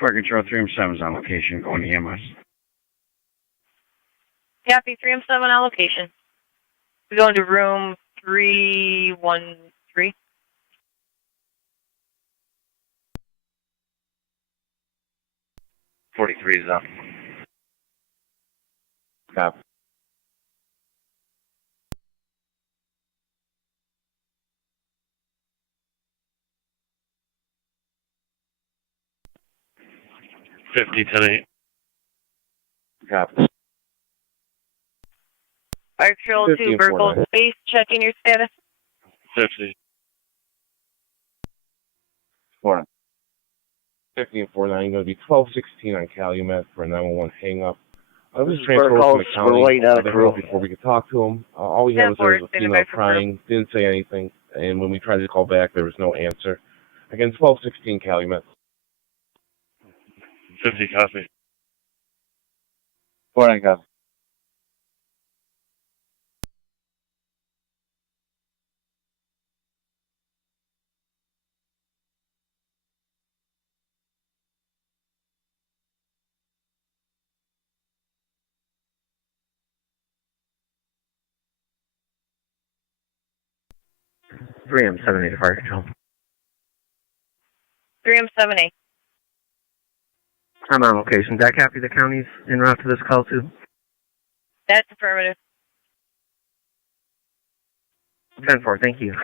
Fire Control 3M7 is on location, going to EMS. Copy, 3M7 on location. We go into room 313. .43 is up. Copy. .50 Copy. Fire Control 2, Burkle Space, checking your status. 50. 49. 50 and 49, going to be 1216 on Calumet for a 911 hang-up. I was transferred from the county before we could talk to him. All we had was there was a female crying, didn't say anything, and when we tried to call back, there was no answer. Again, 1216 Calumet. 50 copy. 49 copy. .3M7A to Fire Control. 3M7A. I'm on location. Did I copy the counties en route to this call too? That's affirmative. 10-4, thank you.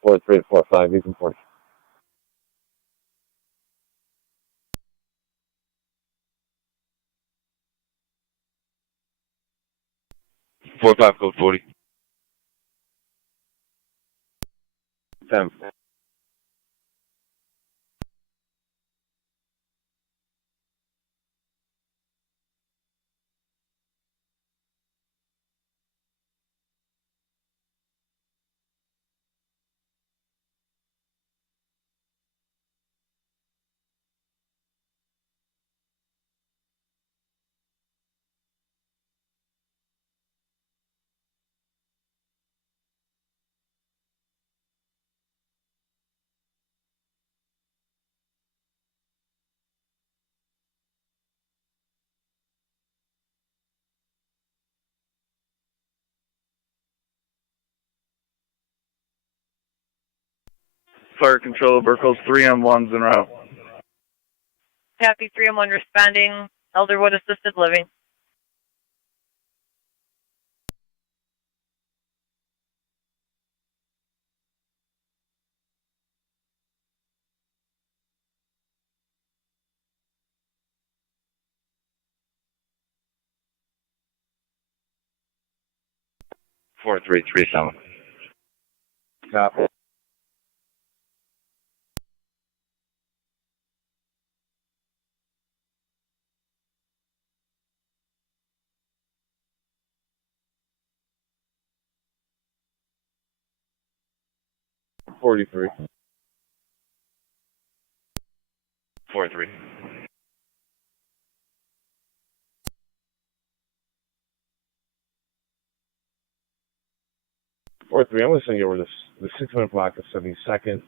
Four, 3, 4, 5, you can 40. Four five code 40. 10. Fire Control, Burkle's 3M1's en route. Copy, 3M1 responding. Elderwood Assisted Living. Four three three 7. Copy. .43. 4-3. 4-3, I'm going to send you over the 600 block of 72nd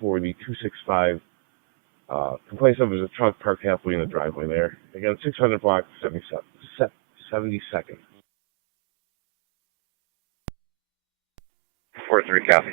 for the 265. Complaints of is a truck parked halfway in the driveway there. Again, 600 block, 72nd. 4-3 copy.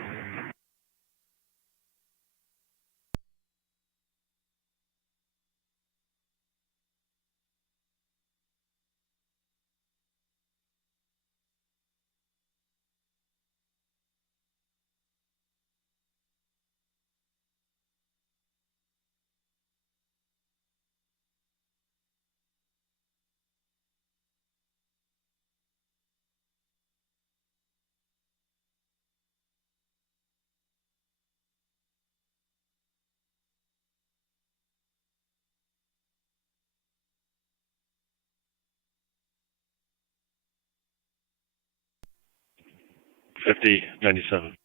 5097.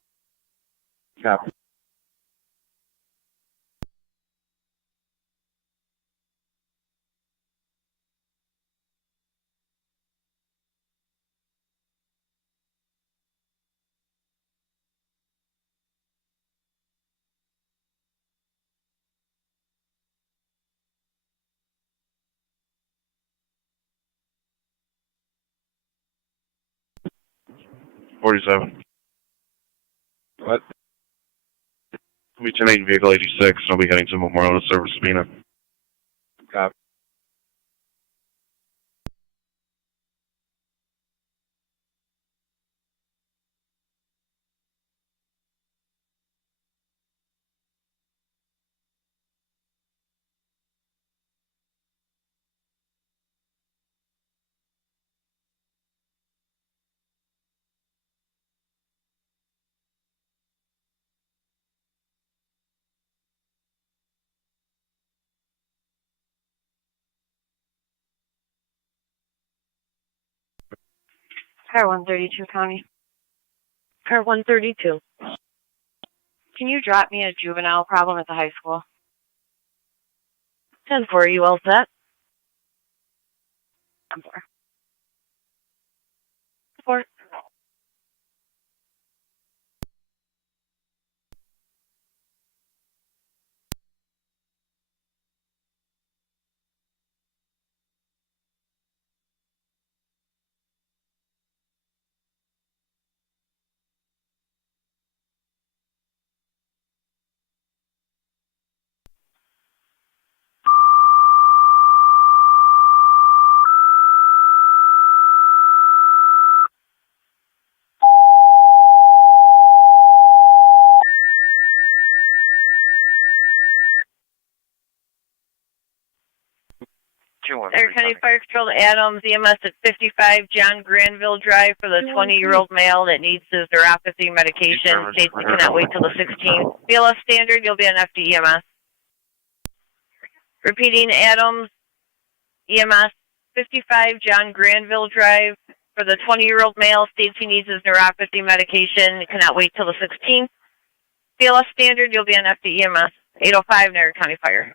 Copy. $47. What? I'll be 10-8 vehicle 86, and I'll be heading to Memorial to service Sabina. Copy. Car 132 County. Car 132. Can you drop me a juvenile problem at the high school? 10-4, are you all set? 10-4. 4. Niagara County Fire Control to Adams, EMS at 55 John Granville Drive for the 20-year-old male that needs his neuropathy medication. States he cannot wait till the 16th. BLS standard, you'll be on FD-EMS. Repeating, Adams, EMS, 55 John Granville Drive for the 20-year-old male. States he needs his neuropathy medication. Cannot wait till the 16th. BLS standard, you'll be on FD-EMS. 805 Niagara County Fire.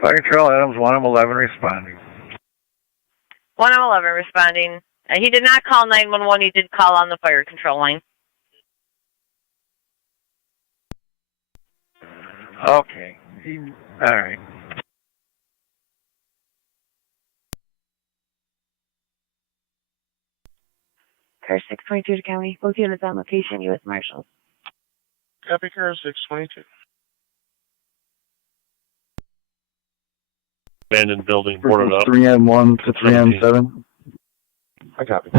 Fire Control, Adams, 1M11 responding. 1M11 responding. He did not call 911. He did call on the fire control line. Okay. All right. Car 622 to County. Both units on location, U.S. Marshals. Copy, car 622. Abandoned building, boarded up. 3M1 to 3M7. I copy.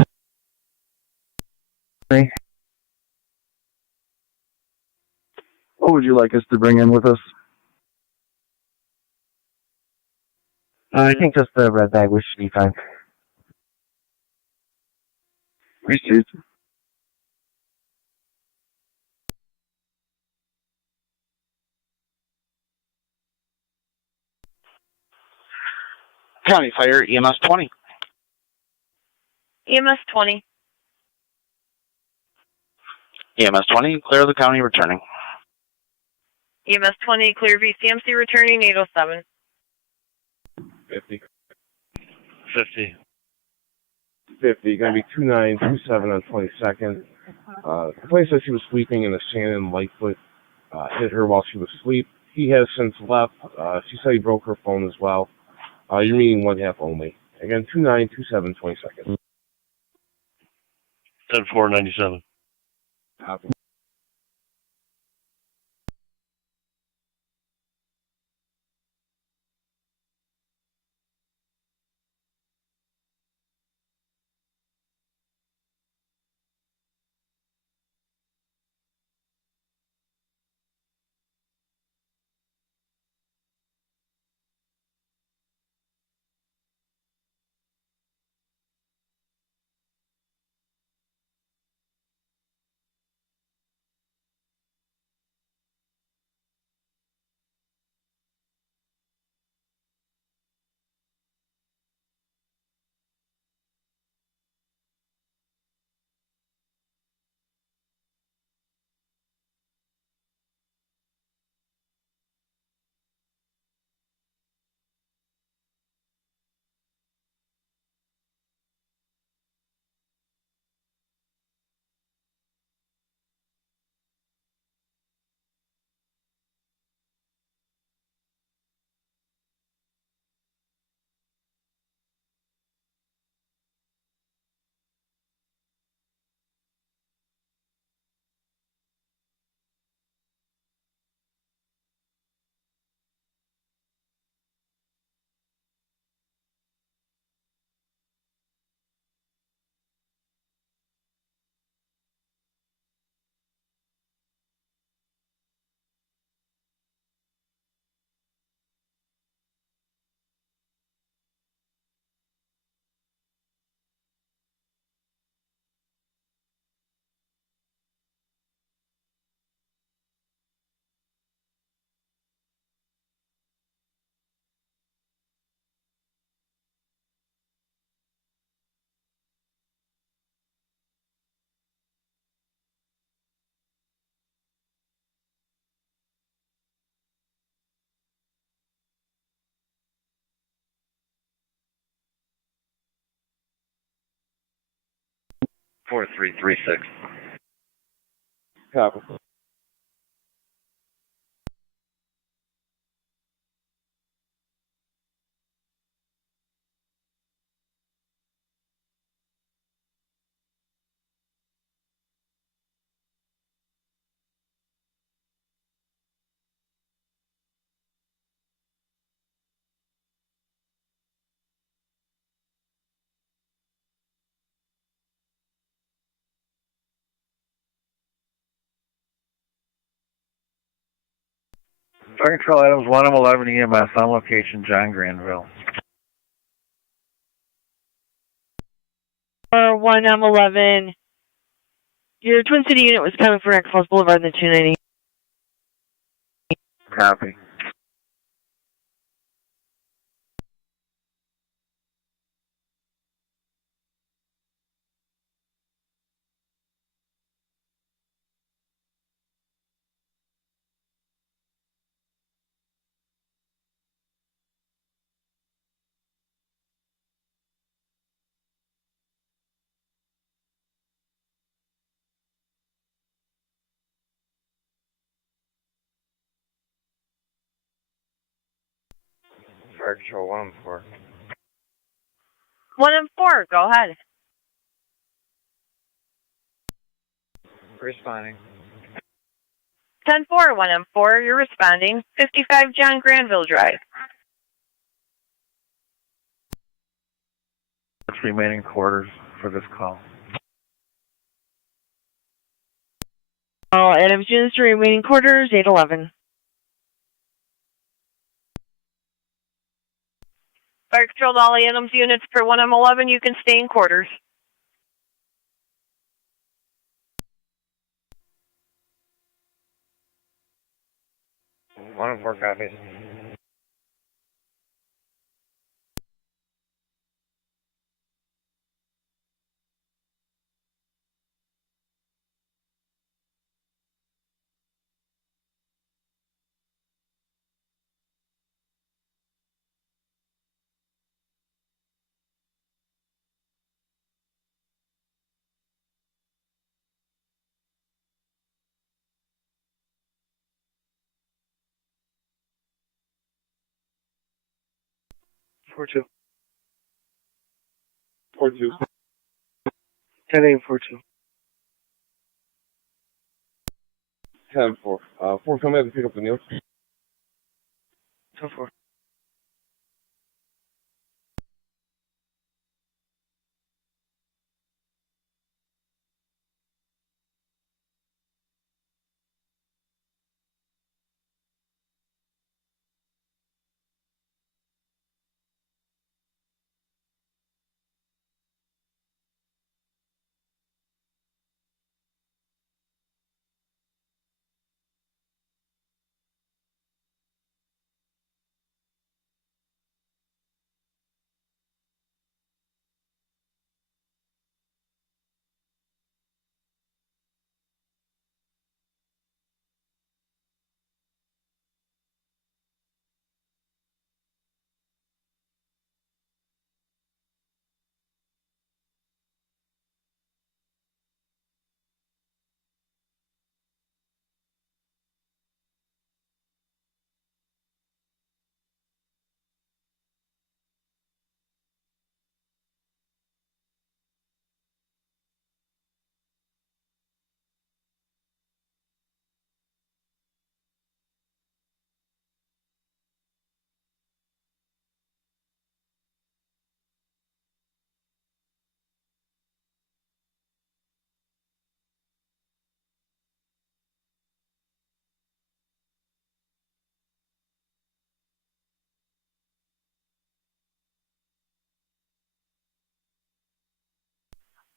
What would you like us to bring in with us? I think just the red bag should be fine. Received. County Fire, EMS 20. EMS 20. EMS 20, clear the county returning. EMS 20, clear VCMC returning, 807. 50. 50. 50. Gonna be 2927 on 22nd. The place that she was sleeping in the Shannon Lightfoot hit her while she was asleep. He has since left. She said he broke her phone as well. You're meeting one half only. Again, 2927 22nd. 10-4-97. Copy. 4336. Copy. Fire Control Adams 111 EMS on location, John Granville. 1M11. Your Twin City unit was coming for Falls Boulevard in the 290. Copy. Fire Control 114. 1M4, go ahead. Responding. 10-4, 1M4, you're responding. 55 John Granville Drive. Remaining quarters for this call. All Adams units to remaining quarters, 811. Fire Control to all Adams units for 1M11, you can stay in quarters. One and four copies. Four two. 42. 10-8-4-2. 10-4. 4, come in to pick up the news. 10-4.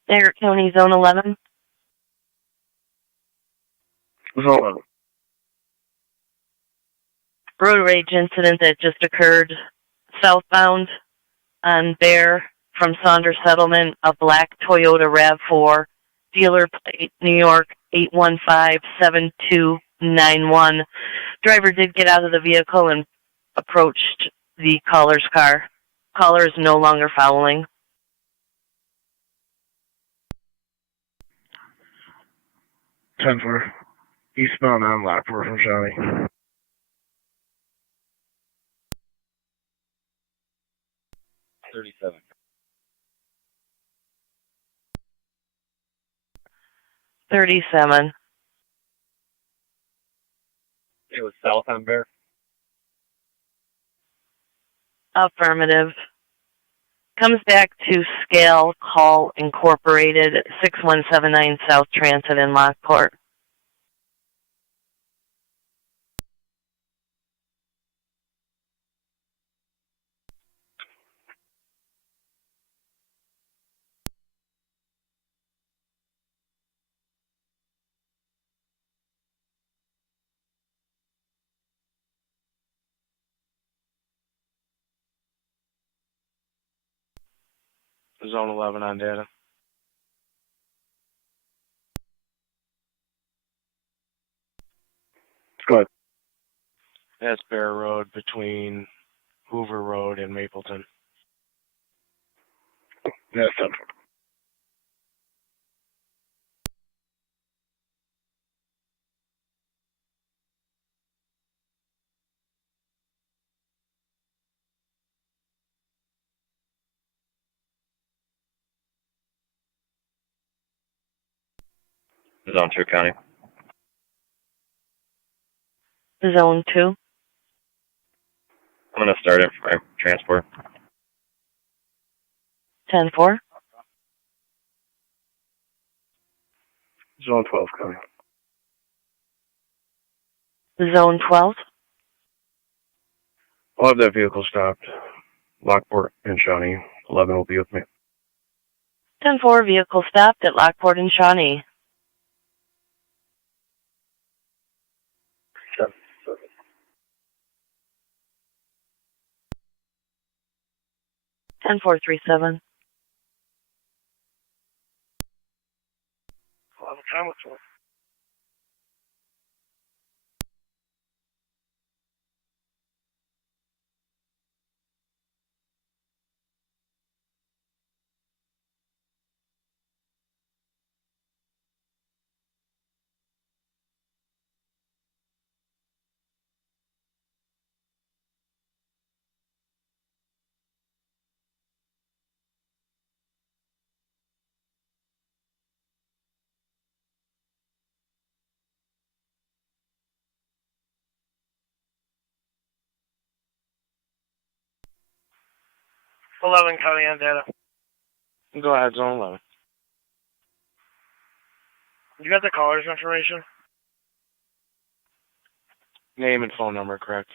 Niagara County Zone 11. Zone. Road rage incident that just occurred southbound on Bear from Saunders Settlement, a black Toyota RAV4, dealer plate New York 8157291. Driver did get out of the vehicle and approached the caller's car. Caller is no longer following. 10-4. Eastbound on Lockport from Shawnee. 37. It was south on Bear. Affirmative. Comes back to Scale Call Incorporated, 6179 South Transit in Lockport. Zone 11 on data. Go ahead. That's Bear Road between Hoover Road and Mapleton. Yeah, 10-4. Zone 2 County. Zone 2. I'm going to start it for transport. 10-4. Zone 12 County. Zone 12. I'll have that vehicle stopped. Lockport and Shawnee. 11 will be with me. 10-4, vehicle stopped at Lockport and Shawnee. 10-4-3-7. What time was it? County on data. Go ahead, Zone 11. You got the caller's information? Name and phone number, correct?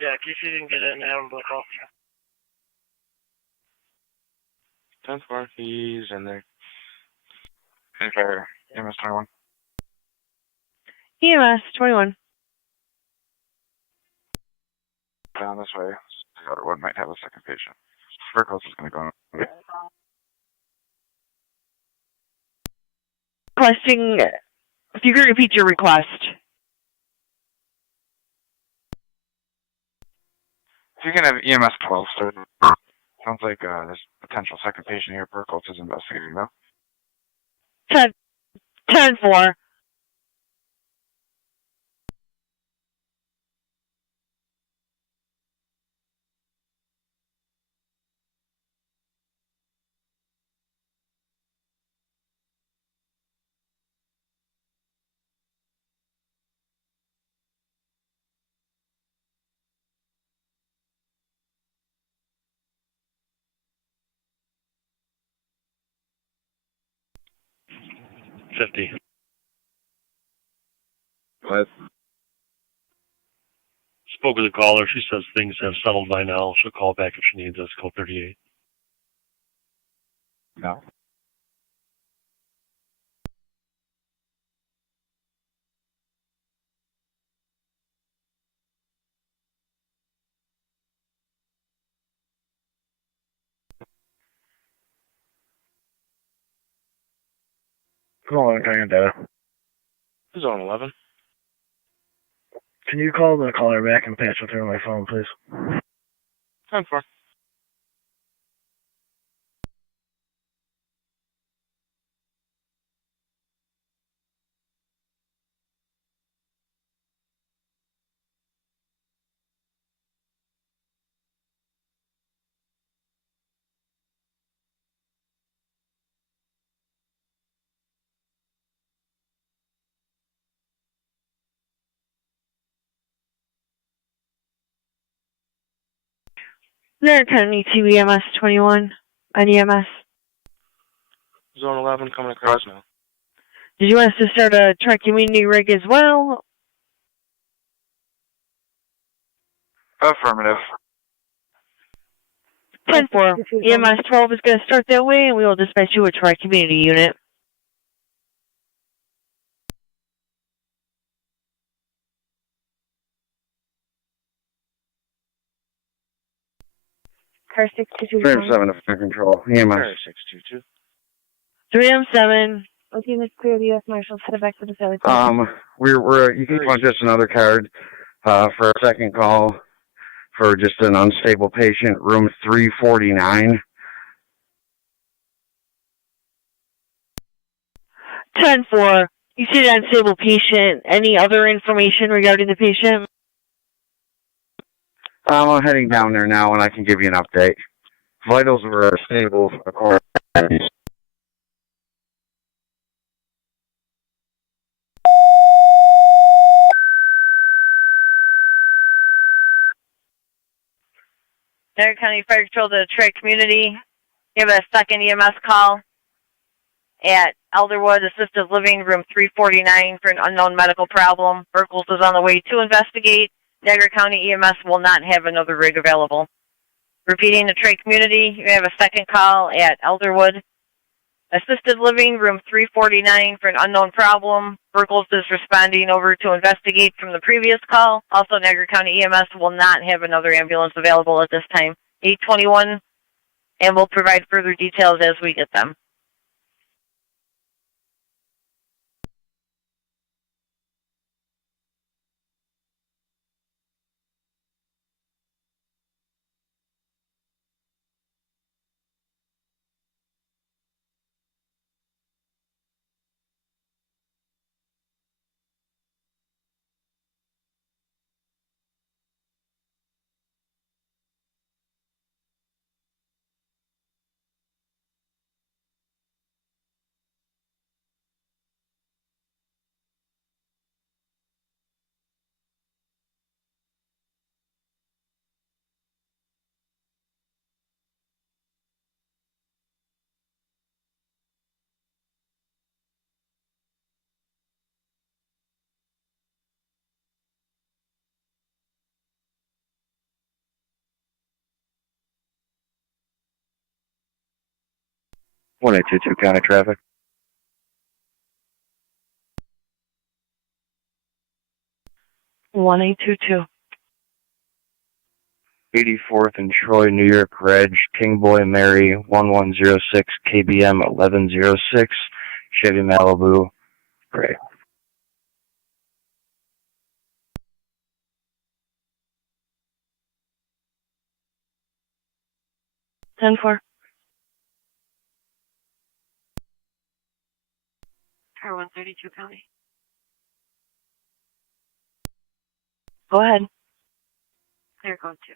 Yeah, QC didn't get it and have him book off. 10-4, he's in there. Fire, EMS 21. EMS 21. Down this way. The other one might have a second patient. Circles is going to go. Requesting, if you could repeat your request. If you can have EMS 12, sir. Sounds like there's potential second patient here. Perkles is investigating, though. 10-4. What? Spoke with the caller. She says things have settled by now. She'll call back if she needs us. Code 38. No. Calling County on data. Zone 11. Can you call the caller back and patch it through my phone, please? 10-4. Niagara County 2 EMS 21 on EMS. Zone 11 coming across now. Did you want us to start a tri-community rig as well? Affirmative. 10-4. EMS 12 is going to start that way, and we will dispatch you a tri-community unit. Car 622. 307 to control. EMS. Car 622. 3M7. Okay, let's clear the U.S. Marshals. Head back to the side. You can punch us another card, for a second call for just an unstable patient, room 349. 10-4. You see the unstable patient. Any other information regarding the patient? I'm heading down there now, and I can give you an update. Vitals were stable, of course. Niagara County Fire Patrol to Detroit Community. Give a second EMS call at Elderwood Assisted Living, room 349 for an unknown medical problem. Burkles is on the way to investigate. Niagara County EMS will not have another rig available. Repeating Detroit Community, you have a second call at Elderwood Assisted Living, room 349 for an unknown problem. Burkles is responding over to investigate from the previous call. Also, Niagara County EMS will not have another ambulance available at this time. 821, and we'll provide further details as we get them. One 822 county traffic. 1822. 84th and Troy, New York, Reg, King Boy Mary, 1106, KBM 1106, Chevy Malibu, gray. Ten four. Car 132 County. Go ahead. Clear code 2.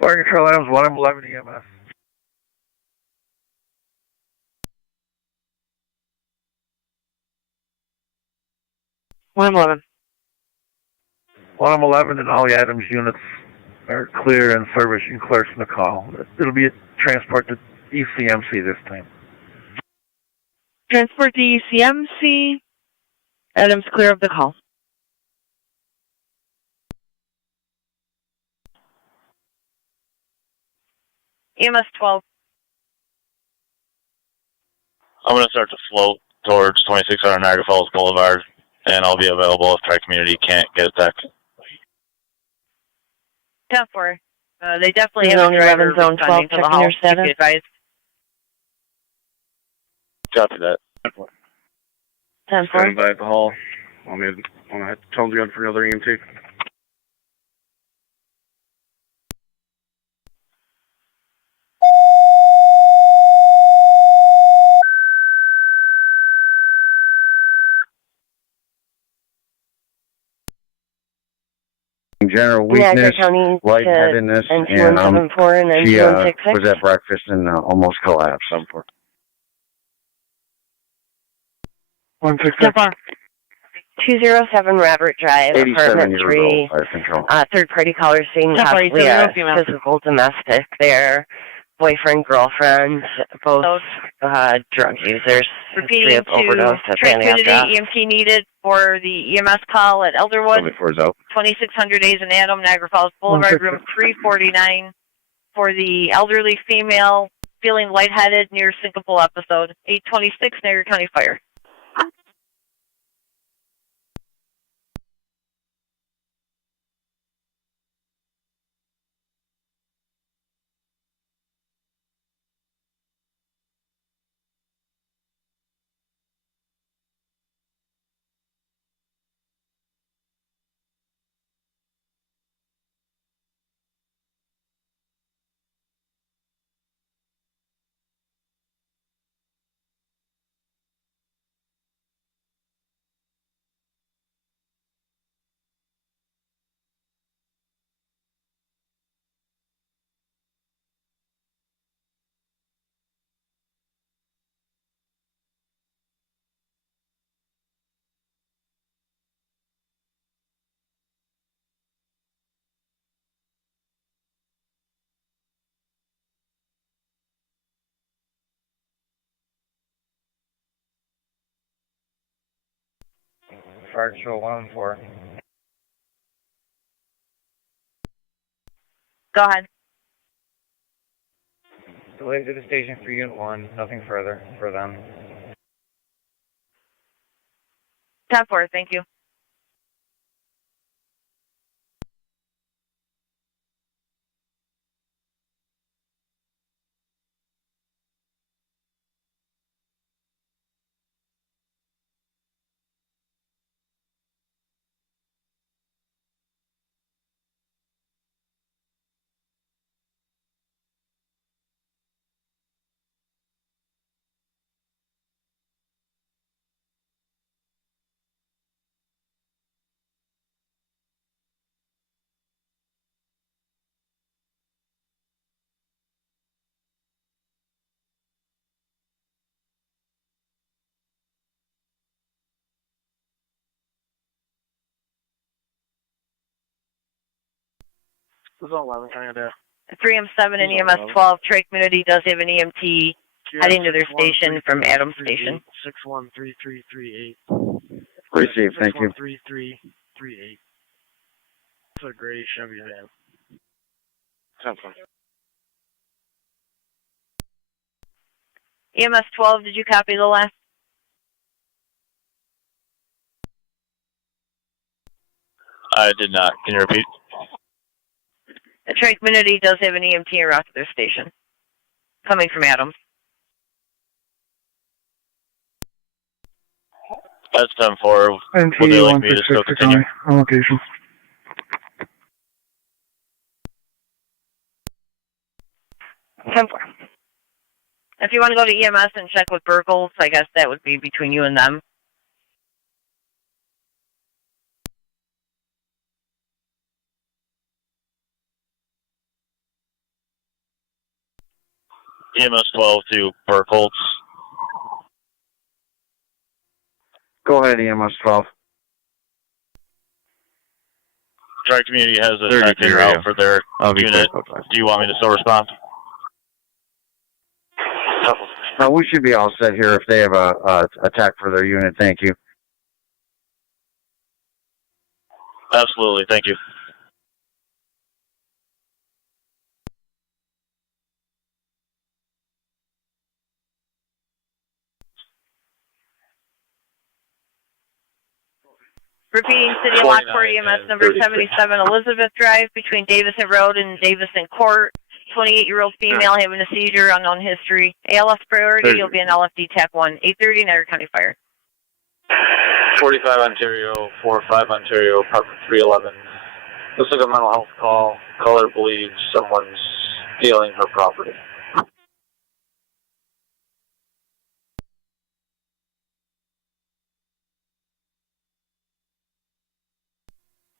Fire Control Adams 111 EMS. One 111 and all the Adams units are clear and service. You can clear from the call. It'll be a transport to ECMC this time. Transport to ECMC. Adams clear of the call. EMS 12. I'm going to start to float towards 2600 Niagara Falls Boulevard, and I'll be available if Tri-Community can't get a tech. 10-4. They definitely have a driver zone 12, responding to the house. Keep you advised. Copy that. 10-4. Standing by at the hall. Want to tell them to go for another EMT? General weakness, lightheadedness, and she was at breakfast and almost collapsed. 166. 207 Robert Drive, 87 apartment 3. Third-party caller saying possibly a physical domestic there. Boyfriend, girlfriend, both drug users. Repeating to Tri-Community, EMT needed for the EMS call at Elderwood. 2600 A's and Adam, Niagara Falls Boulevard, room 349. For the elderly female feeling lightheaded near syncopal episode. 826 Niagara County Fire. Fire Control 114. Go ahead. Delayed to the station for Unit 1, nothing further for them. 10-4, thank you. Zone 11, kind of there. 3M7 and EMS 12. Tri-Community does have an EMT heading to their station from Adams Station. 613338. Receive, thank you. 6338. It's a gray Chevy van. 10-4. EMS 12, did you copy the last? I did not. Can you repeat? The Tri-Community does have an EMT en route to their station, coming from Adams. That's 10-4. Would they like me to still continue? On location. If you want to go to EMS and check with Burkles, I guess that would be between you and them. EMS 12 to Burkholtz. Go ahead, EMS 12. Tri-Community has a tech en route for their unit. Do you want me to still respond? We should be all set here if they have a tech for their unit. Thank you. Absolutely. Thank you. Repeating, City of Lockport, EMS number 77, Elizabeth Drive, between Davison Road and Davison Court. 28-year-old female having a seizure, unknown history. ALS priority, you'll be an LFD TAC 1. 830, Niagara County Fire. 45 Ontario, 45 Ontario, apartment 311. Looks like a mental health call. Caller believes someone's stealing her property.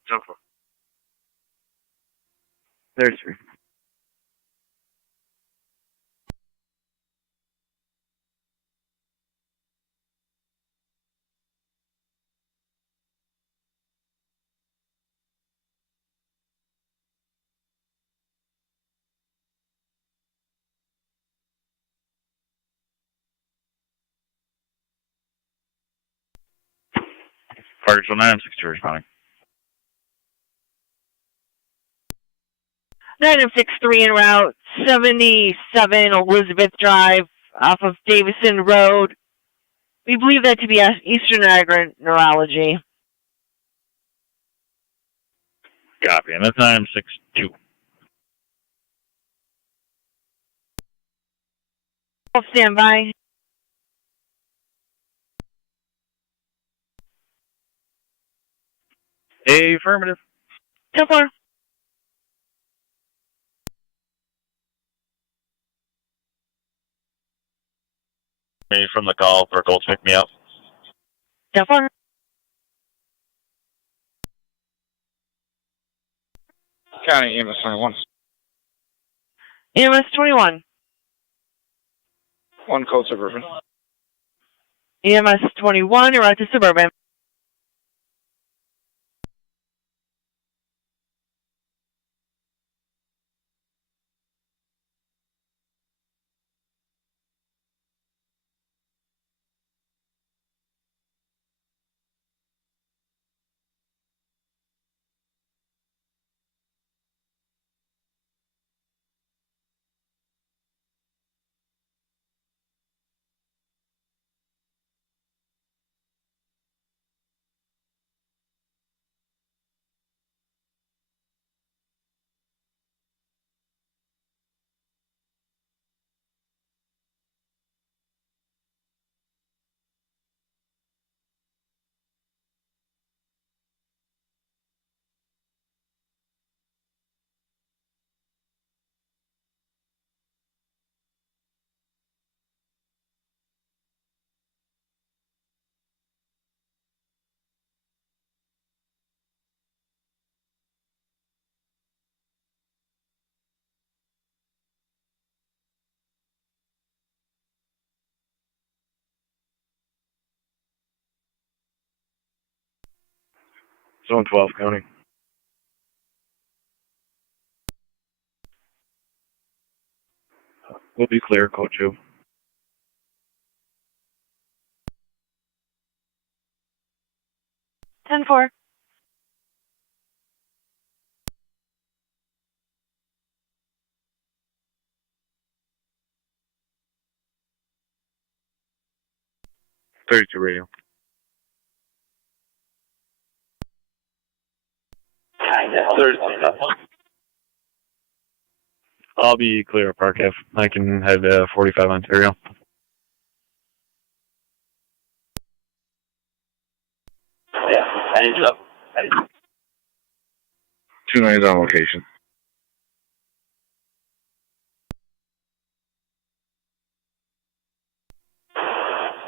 Jump for. 33. Parker 963 responding. 963 en route, 77 Elizabeth Drive off of Davison Road. We believe that to be Eastern Niagara Neurology. Copy, and that's 962. Stand by. Affirmative. 10-4. Me from the call for Gold to pick me up. 10-4. County EMS 21. EMS 21. 1 code suburban. EMS 21, you're out to Suburban. Zone 12 County. We'll be clear, code 2. 10-4. .32 radio. I'll be clear, Park F. I can head 45 Ontario. Yeah, I need to. 290's on location.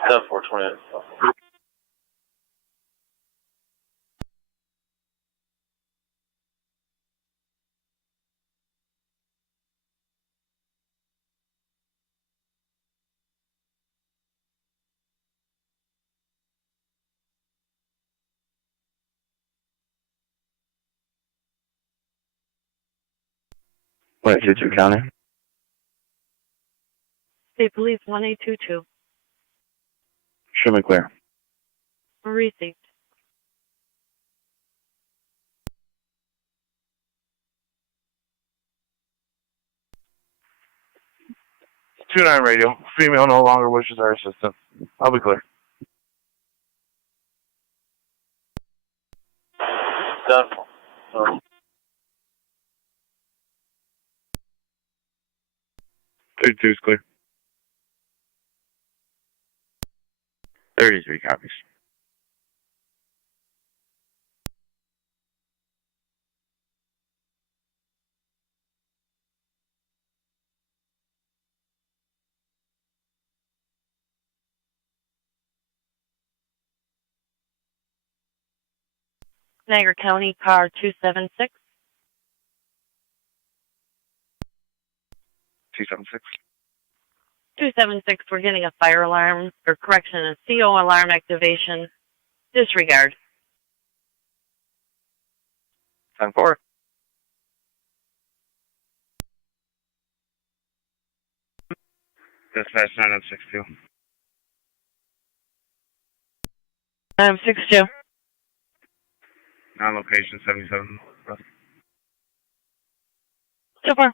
That's 420. Wait, 22 County. State Police 1822. Show me clear. Received. .29 radio. Female no longer wishes our assistance. I'll be clear. 10-4. 32 is clear. 33 copies. Niagara County, car 276. 276. 276, we're getting a fire alarm, or correction, a CO alarm activation. Disregard. 10-4. Dispatch 962. 962. Non-location 77. So far.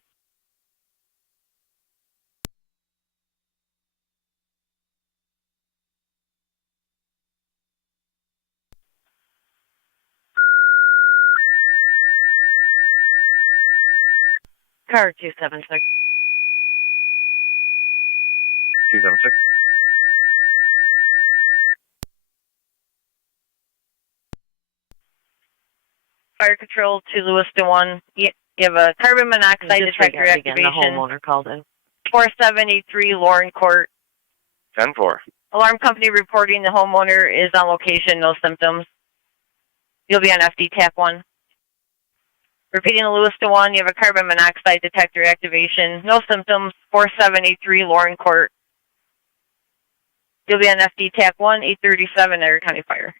Car 276. 276. Fire control to Lewiston 1. You have a carbon monoxide detector Again, activation. the homeowner called in. 4783 Lauren Court. 10-4. Alarm company reporting the homeowner is on location, no symptoms. You'll be on FD TAC 1. Repeating the Lewiston 1, you have a carbon monoxide detector activation, no symptoms, 4783 Lauren Court. You'll be on FD TAC 1, 837 Niagara County Fire.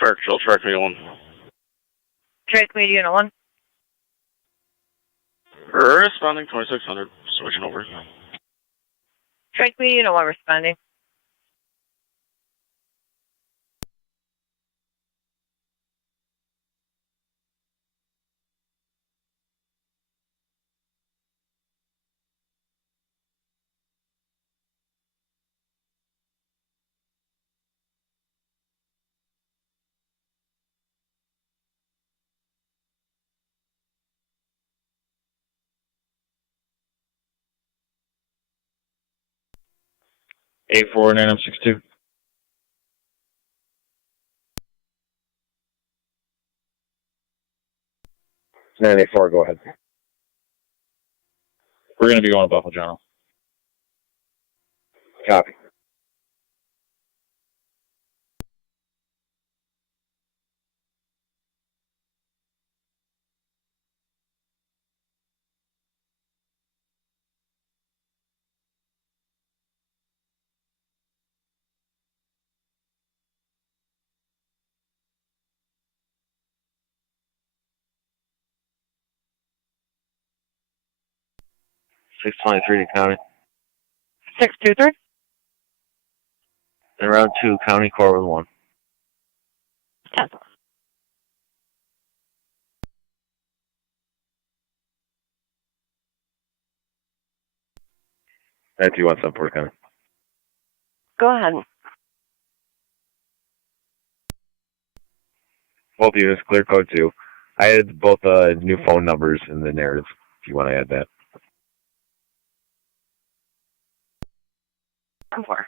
Fire Control, track media 1. Track media unit 1. Responding 2600, switching over. Track media unit 1 responding. A49M62. It's 984, go ahead. We're going to be going to Buffalo General. Copy. $623 to county. 623? And round 2, county core with 1. 10. That's you want some Port County. Go ahead. Both units, clear code 2. I added both new phone numbers in the narrative, if you want to add that. 4.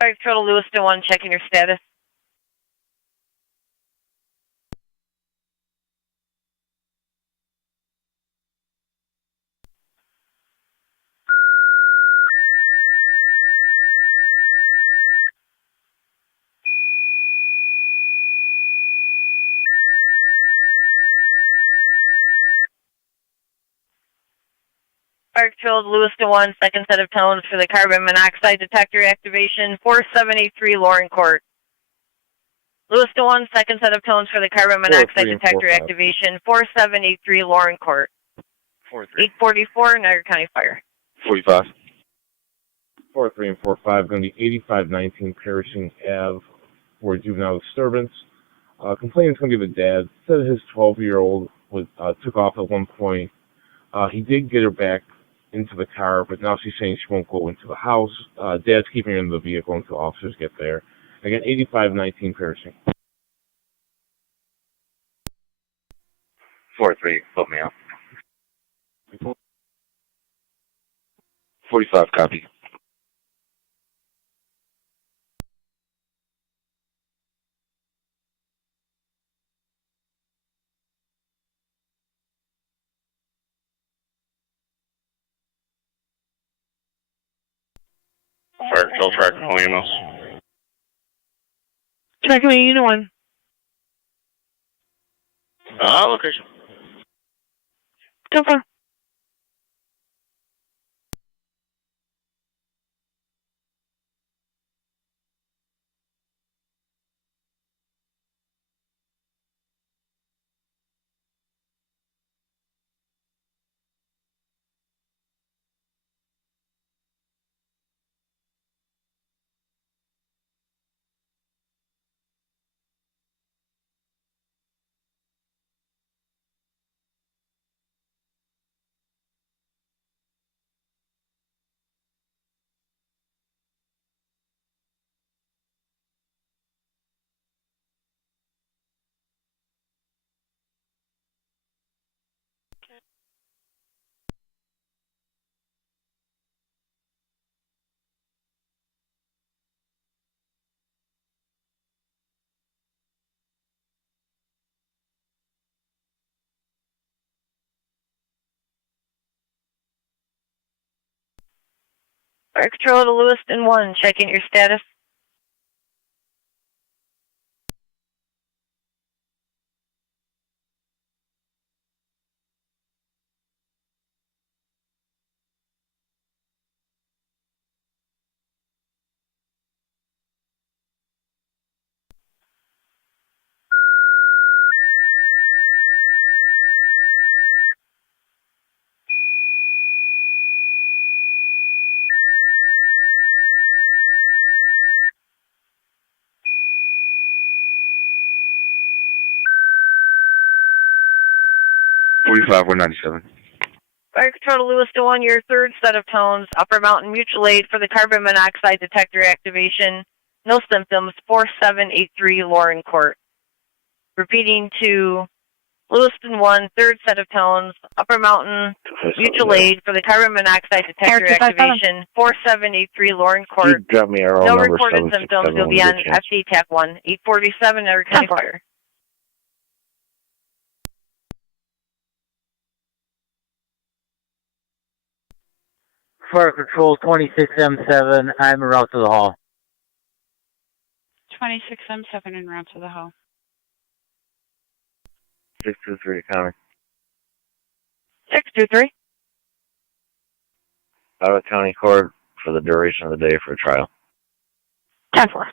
Fire Control Lewiston 1, checking your status. Fire Control Lewiston 1, second set of tones for the carbon monoxide detector activation, 4783 Lauren Court. Lewiston 1, second set of tones for the carbon monoxide detector activation, 4783 Lauren Court. 844 Niagara County Fire. 45. 43 and 45, going to be 8519 Perishing Ave for juvenile disturbance. Complainant's going to be the dad. Said his 12-year-old was took off at one point. He did get her back into the car, but now she's saying she won't go into the house. Dad's keeping her in the vehicle until officers get there. Again, 8519 Perishing. 4-3, put me out. 45, copy. Fire Control, track all emails. Track media unit 1. Location. 10-4. Fire Control to Lewiston 1, checking your status. $45, 197. Fire Control to Lewiston 1, your third set of tones. Upper Mountain Mutual Aid for the carbon monoxide detector activation. No symptoms. 4783 Lauren Court. Repeating to Lewiston 1, third set of tones. Upper Mountain Mutual Aid for the carbon monoxide detector activation. 4783 Lauren Court. Drop me arrow No number reported 767 symptoms. You'll be when on you get a chance. FD TAC 1. 847 or 24. Fire Control 26M7, I'm en route to the hall. 26M7 en route to the hall. 623 County. 623. Out of county court for the duration of the day for a trial. 10-4.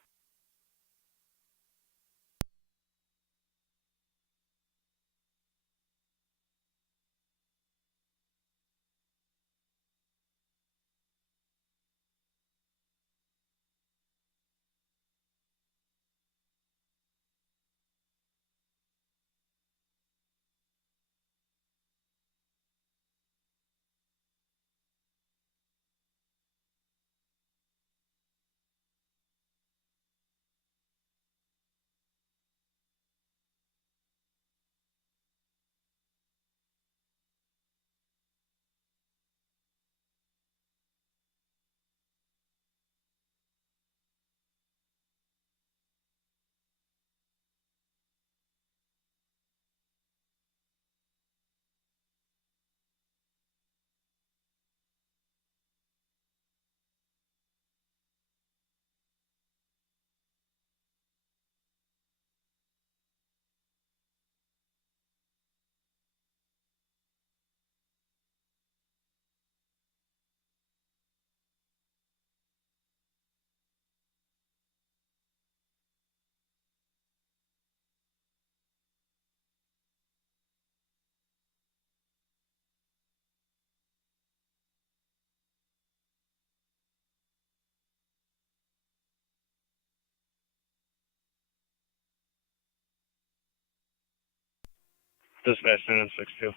Dispatch 9M62.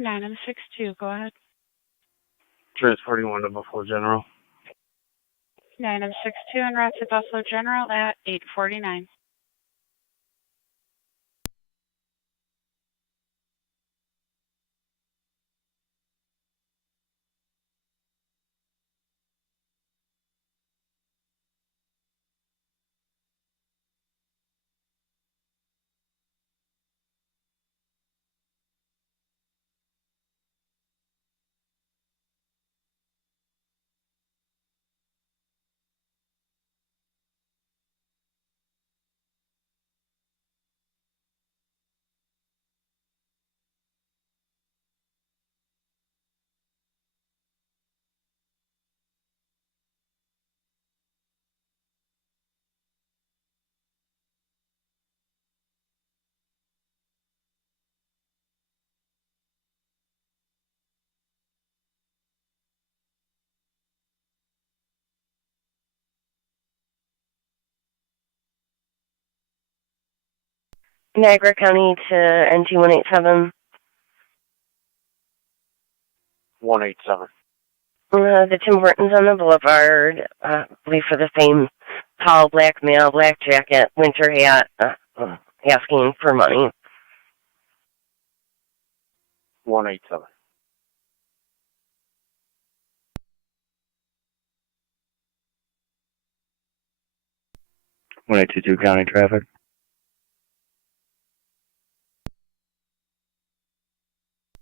9M62, go ahead. Transporting one to Buffalo General. 9M62 en route to Buffalo General at 849. Niagara County to NT 187. 187. The Tim Hortons on the boulevard, I believe for the same tall black male, black jacket, winter hat, asking for money. 187. One 822 county traffic.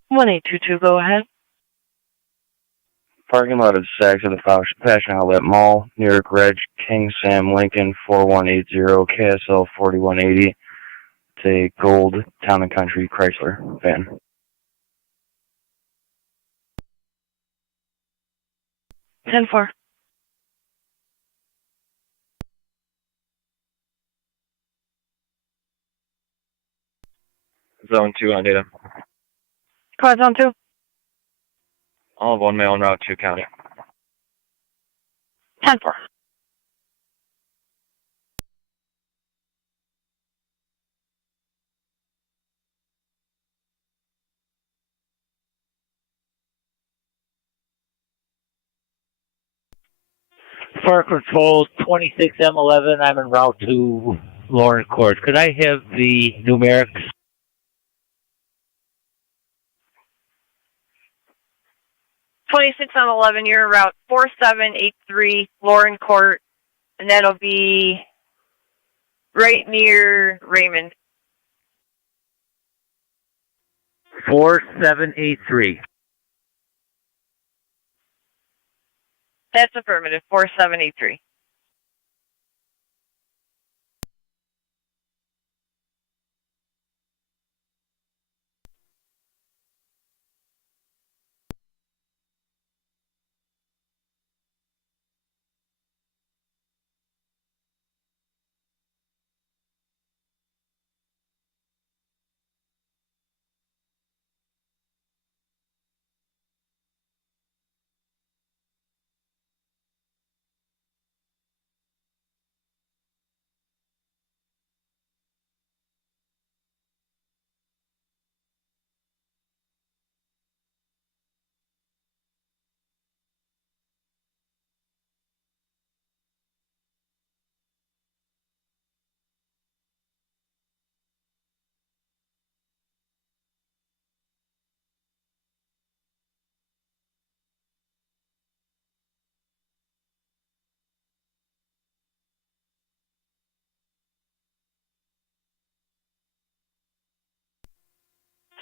1822, go ahead. Parking lot is Saks at the Fashion Outlet Mall, New York Reg, King Sam Lincoln 4180, KSL 4180. It's a gold Town and Country Chrysler van. Ten-4. Zone 2 on data. Car Zone 2. All of 1 male en route to county. 10-4. Fire Control 26M11, I'm en route to Lauren Court. Could I have the numerics? 26 on 11, you're route 4783, Lauren Court, and that'll be right near Raymond. 4783. That's affirmative, 4783.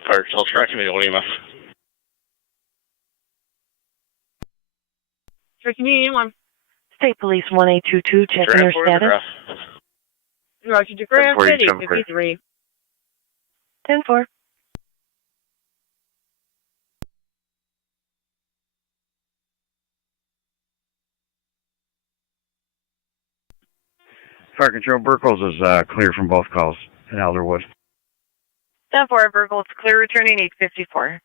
Fire Control tracking me, what EMS? Tracking Union 1. State Police 1822, checking your status. Roger, DeGraff, 853. 10-4. Fire Control Burkles is clear from both calls in Elderwood. 10-4, Virgil, it's clear, returning 854.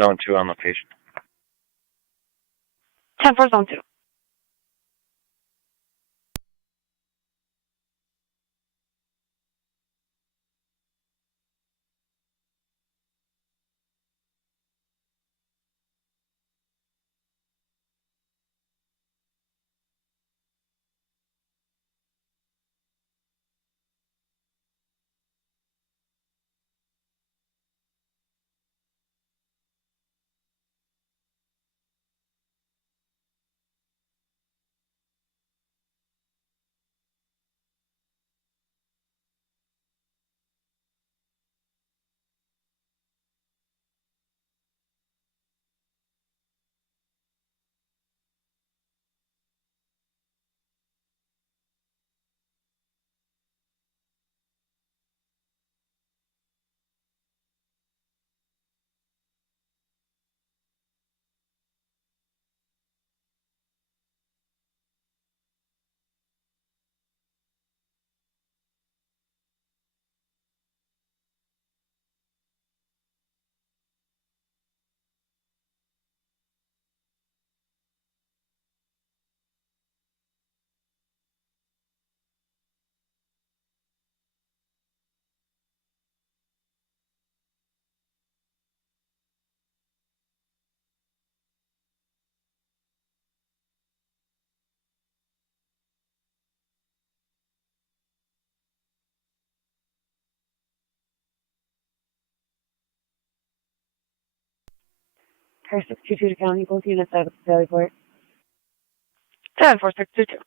Zone 2 on location. 10-4, Zone 2. Car 622 to county, both units out of Middleport. 10-4-622.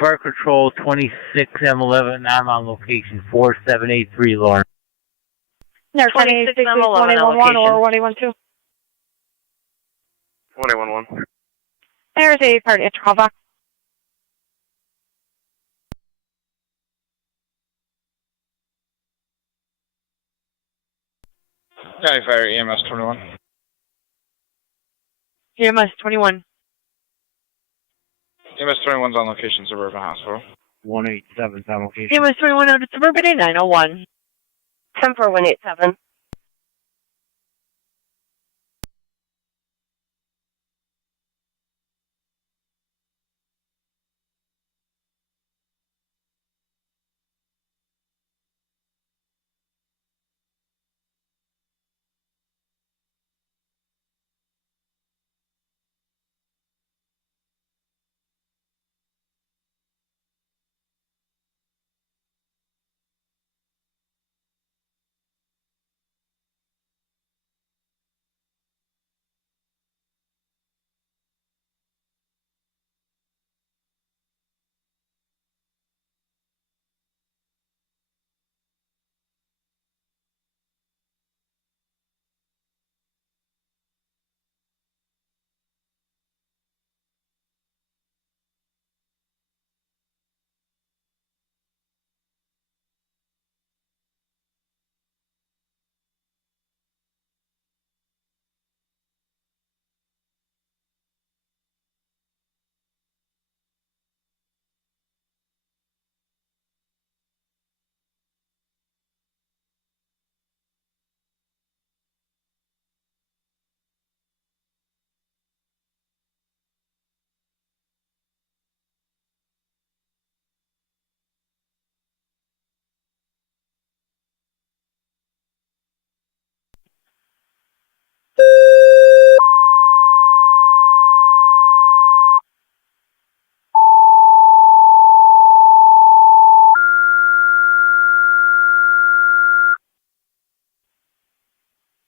Fire Control 26M11, I'm on location 4783, Lauren. No, 26M11 or 1812. 1811. There's a cardiac call back. County Fire EMS 21. EMS 21. EMS 21's on location, Suburban Hospital. 187 on location. EMS 21 out of Suburban 901. 10187.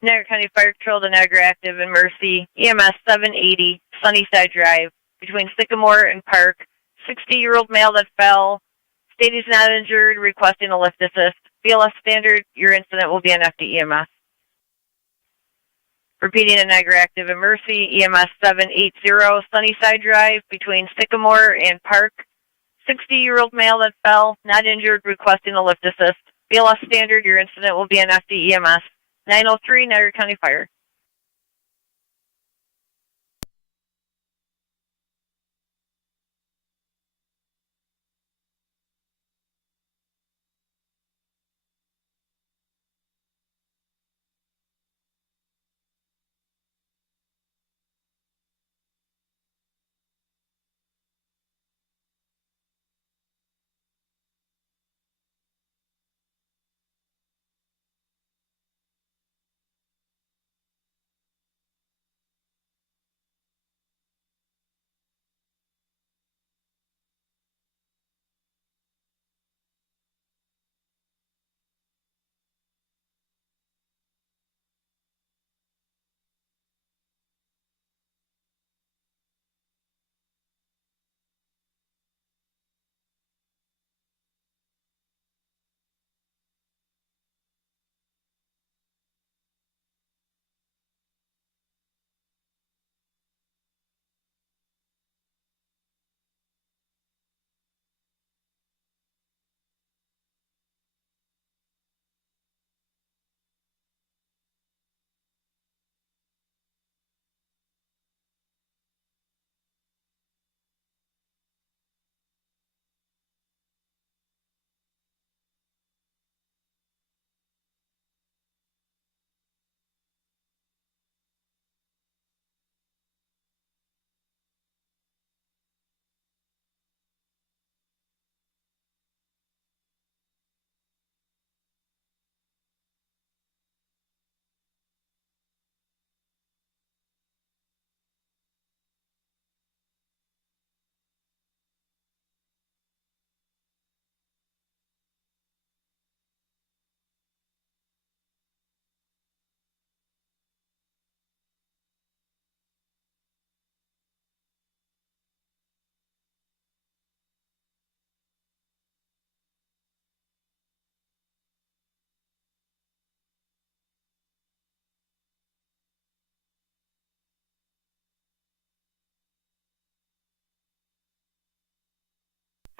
Niagara County Fire Patrol to Niagara Active and Mercy, EMS 780, Sunnyside Drive, between Sycamore and Park. 60-year-old male that fell. State he's not injured, requesting a lift assist. BLS standard, your incident will be an FD EMS. Repeating at Niagara Active and Mercy, EMS 780, Sunnyside Drive, between Sycamore and Park. 60-year-old male that fell, not injured, requesting a lift assist. BLS standard, your incident will be an FD EMS. 903, Niagara County Fire.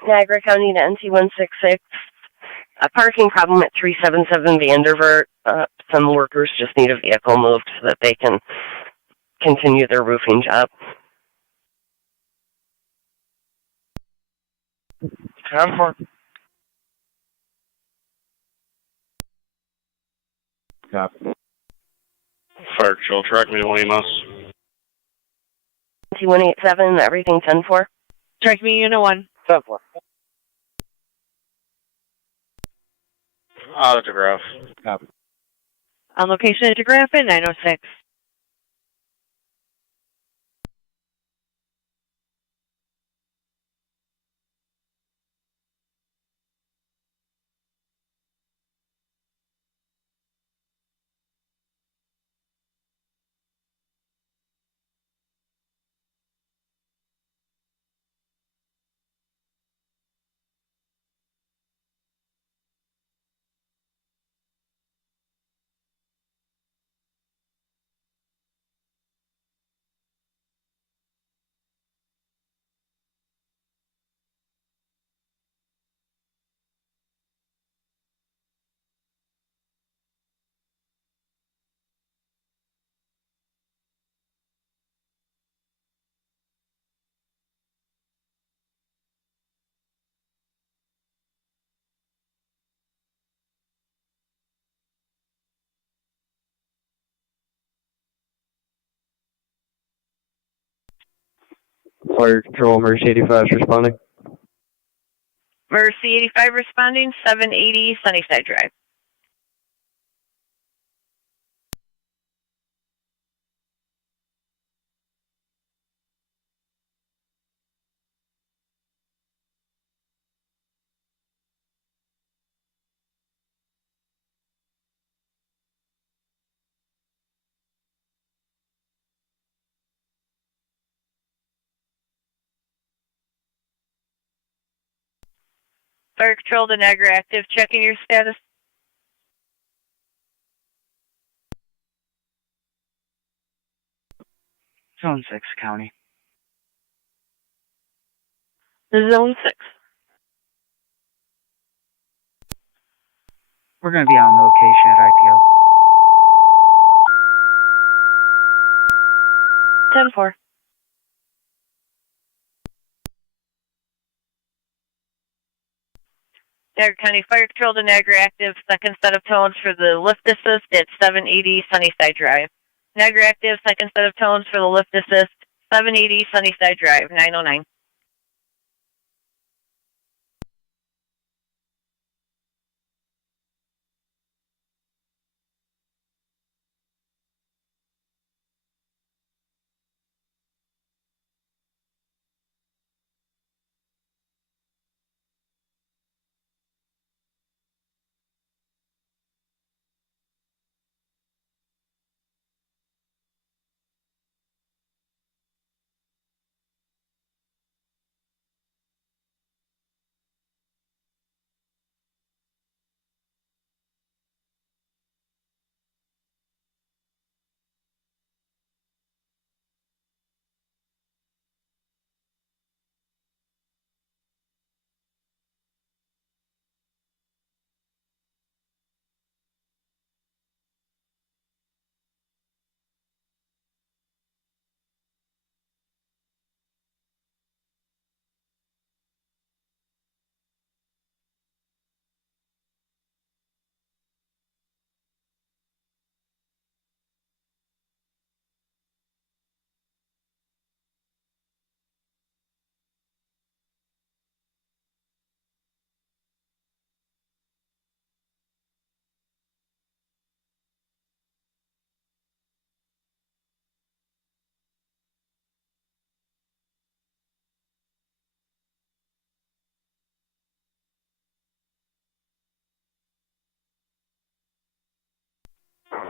Niagara County to NC166. A parking problem at 377 Vandervert. Some workers just need a vehicle moved so that they can continue their roofing job. 10-4. Copy. Fire control, track me to EMS. 2187, everything 10-4. Track me unit 1. 10-4. Autograph. Copy. On location at Graph at 906. Fire control, Mercy 85 is responding. Mercy 85 responding, 780 Sunnyside Drive. Fire control to Niagara active, checking your status. Zone 6, County. Zone 6. We're going to be on location at IPO. 10-4. Niagara County Fire Control to Niagara active, second set of tones for the lift assist at 780 Sunnyside Drive. Niagara active, second set of tones for the lift assist, 780 Sunnyside Drive, 909.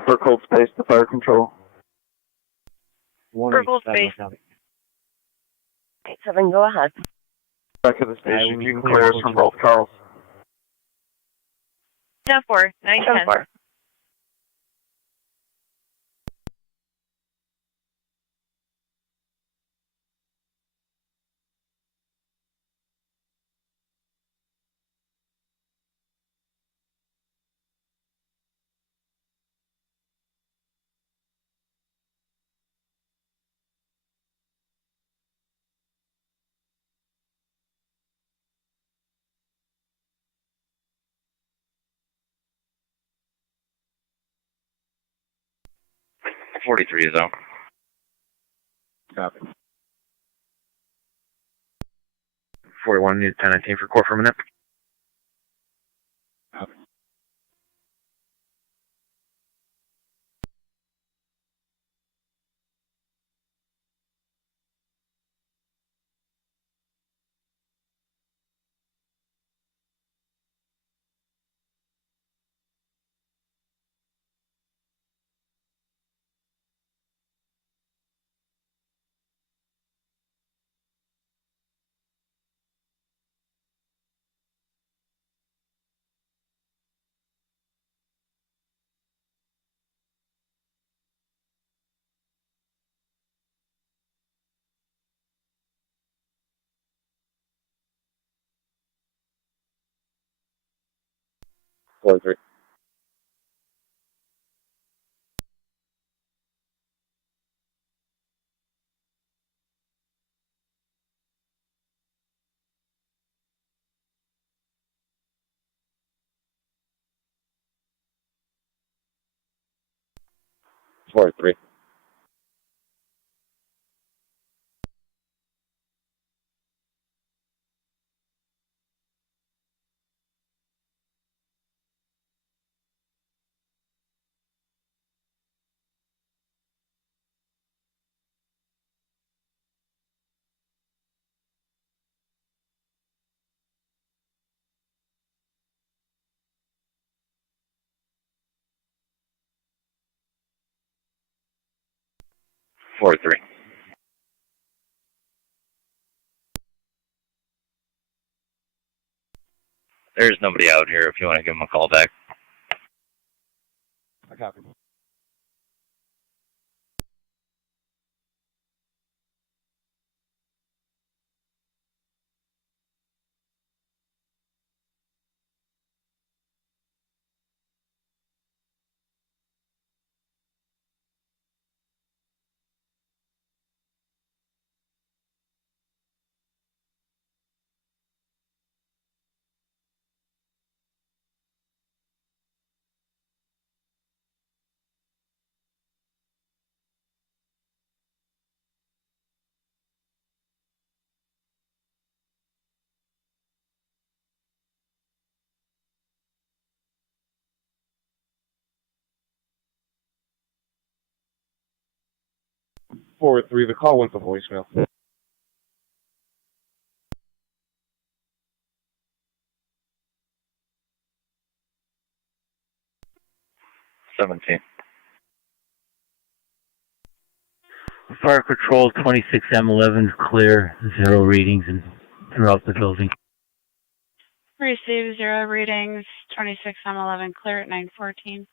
For cold space to fire control. For cold space. 87, go ahead. Back of the station, you can clear us from both cars. 10-4, 910. 10-4. 43 is out. Copy. 41, need 1019 for court for a minute. Copy. Three. Three. Three. There's nobody out here if you want to give them a call back. I copy. Forward 3, the call went to voicemail. Fire Control 26M11 clear, 0 readings and throughout the building. Receive 0 readings, 26M11 clear at 914.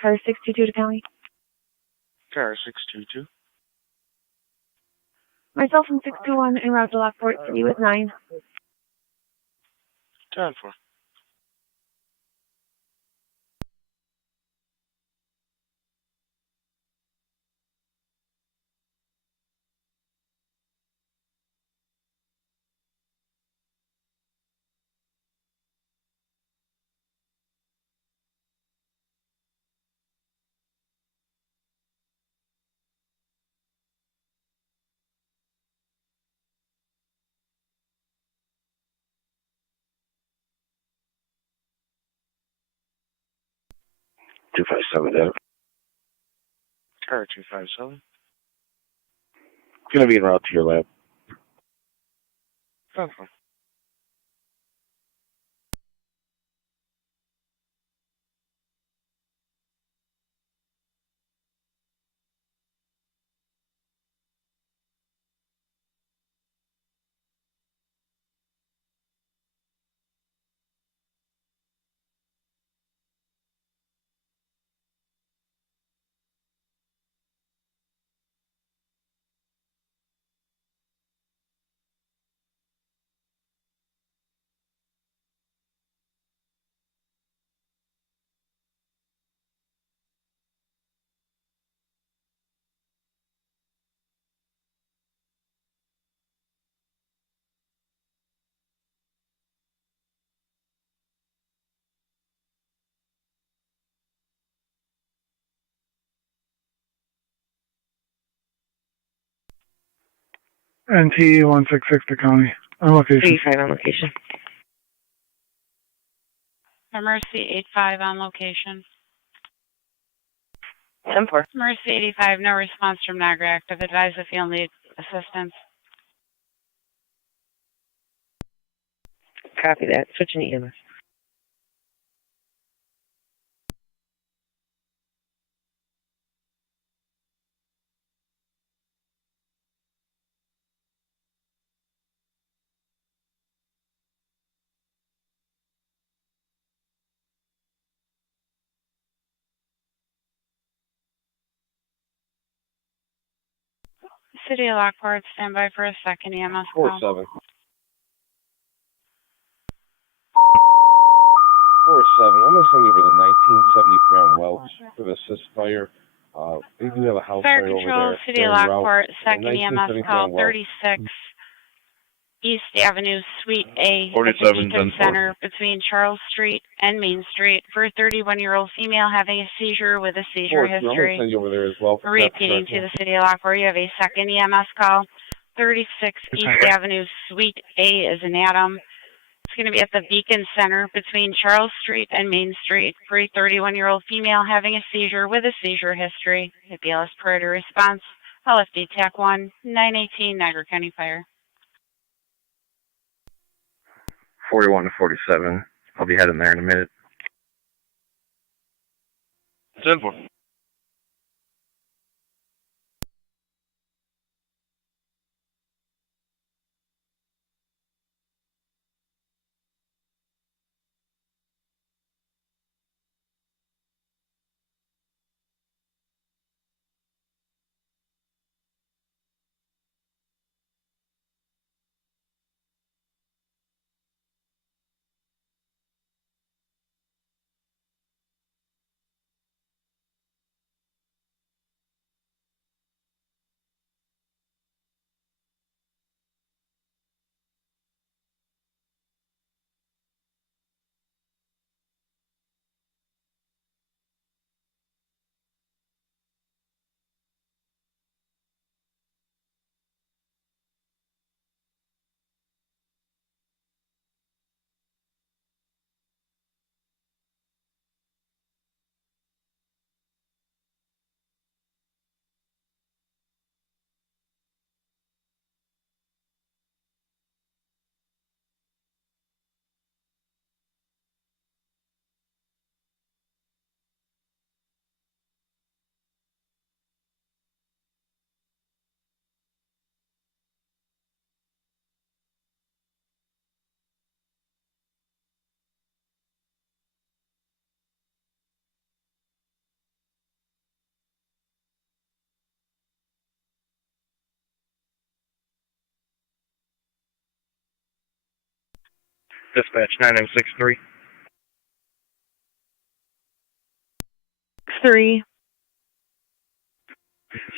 Car 622 to County. Car 622. Myself from 621 en route to Lockport City with 9. 10-4. Two five seven down. Car 257. Gonna be en route to your lab. 10-4. NT 166 to county. On location. 85 on location. Mercy 85 on location. 10-4. Mercy 85, no response from Niagara active. Advise if you'll need assistance. Copy that. Switching to EMS. City of Lockport, stand by for a second EMS call. 47. 47. I'm going to send you over the 1973 on Welch for the assist fire. They do have a house Fire fire over Control, there. City of Lockport, second EMS call, 36 East Avenue, Suite A, at the 47, Beacon 10-4. Center, between Charles Street and Main Street, for a 31-year-old female having a seizure with a seizure I'm going to history. send you over there as well. For Repeating to the City of Lockport, you have a second EMS call, 36 East Avenue, Suite A is an Adam. It's going to be at the Beacon Center between Charles Street and Main Street for a 31-year-old female having a seizure with a seizure history. The BLS priority response, LFD TAC 1, 918 Niagara County Fire. 41 to 47. I'll be heading there in a minute. 10-4. Dispatch 9963. 3.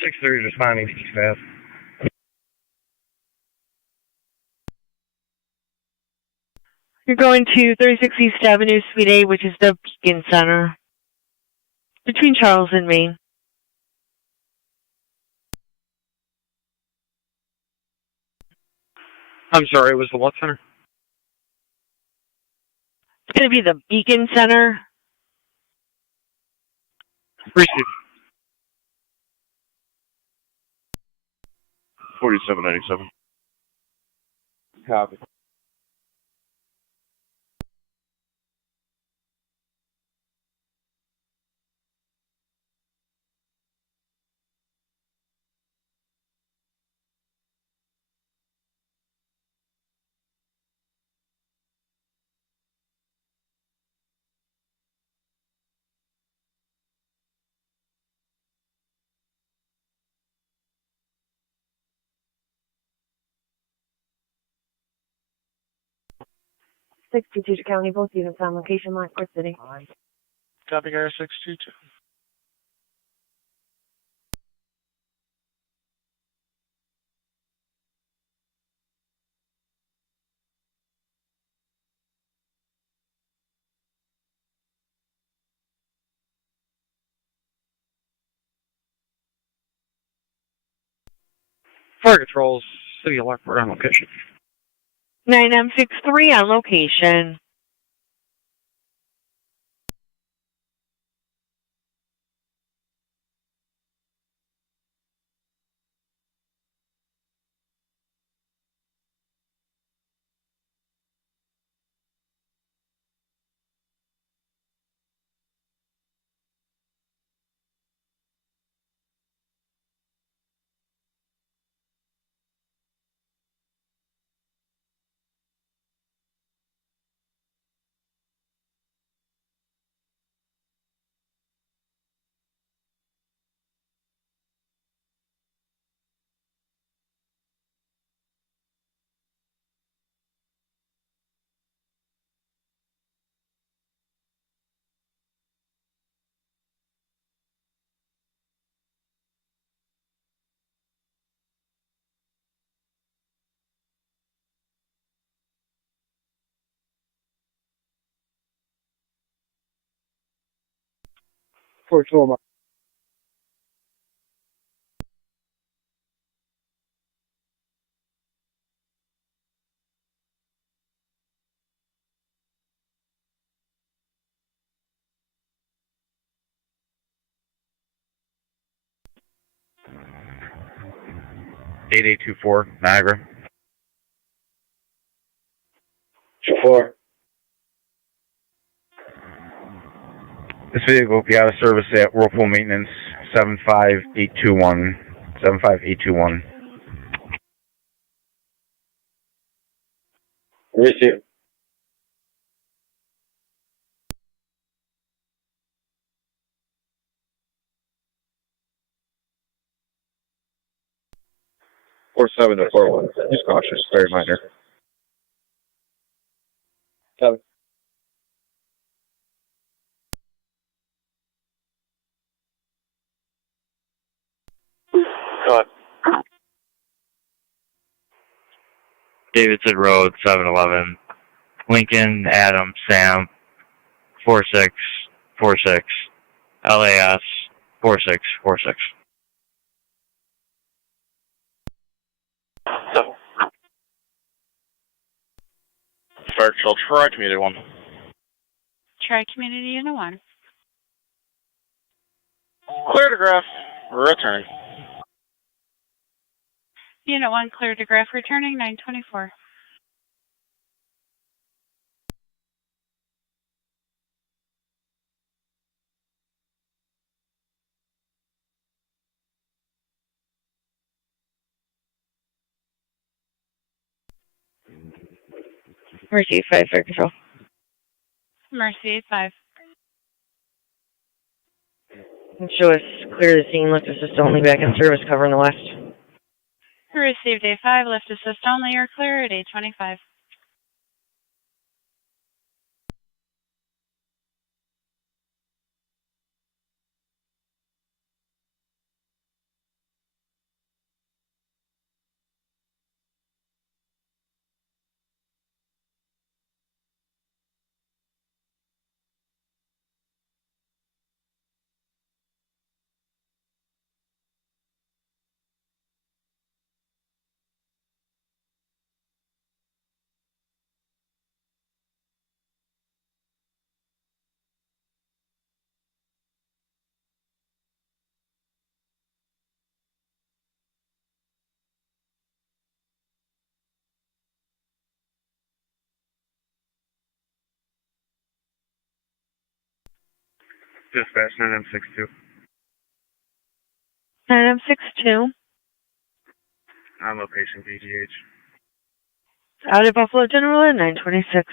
63 is responding to dispatch. You're going to 36 East Avenue, Suite A, which is the Beacon Center, between Charles and Main. I'm sorry, it was the what center? It's going to be the Beacon Center. Receive. 4797. Copy. '62 to county, both units on location, Lockport City. Copy, Niagara 622. Fire Control's City of Lockport on location. 9M63 on location. For trauma. Eight 8824 Niagara. 4. This vehicle will be out of service at Whirlpool Maintenance 75821. 75821. Receive. Four 7 to 4-1. Just cautious. Very minor. 7. Go ahead. Davidson Road, 711. Lincoln, Adam, Sam, 4646. LAS, 4646. Virtual Troy Community 1. Tri-Community Unit 1. Clear to graph. Returning. Unit 1 clear to graph returning 924. Mercy 5 Fire Control. Mercy 5. Show us clear the scene, lift assist only back in service, covering the west. Received A5, lift assist only, you're clear at 825. Dispatch 9M62. 9M62. On location, PGH. Out of Buffalo General at 926.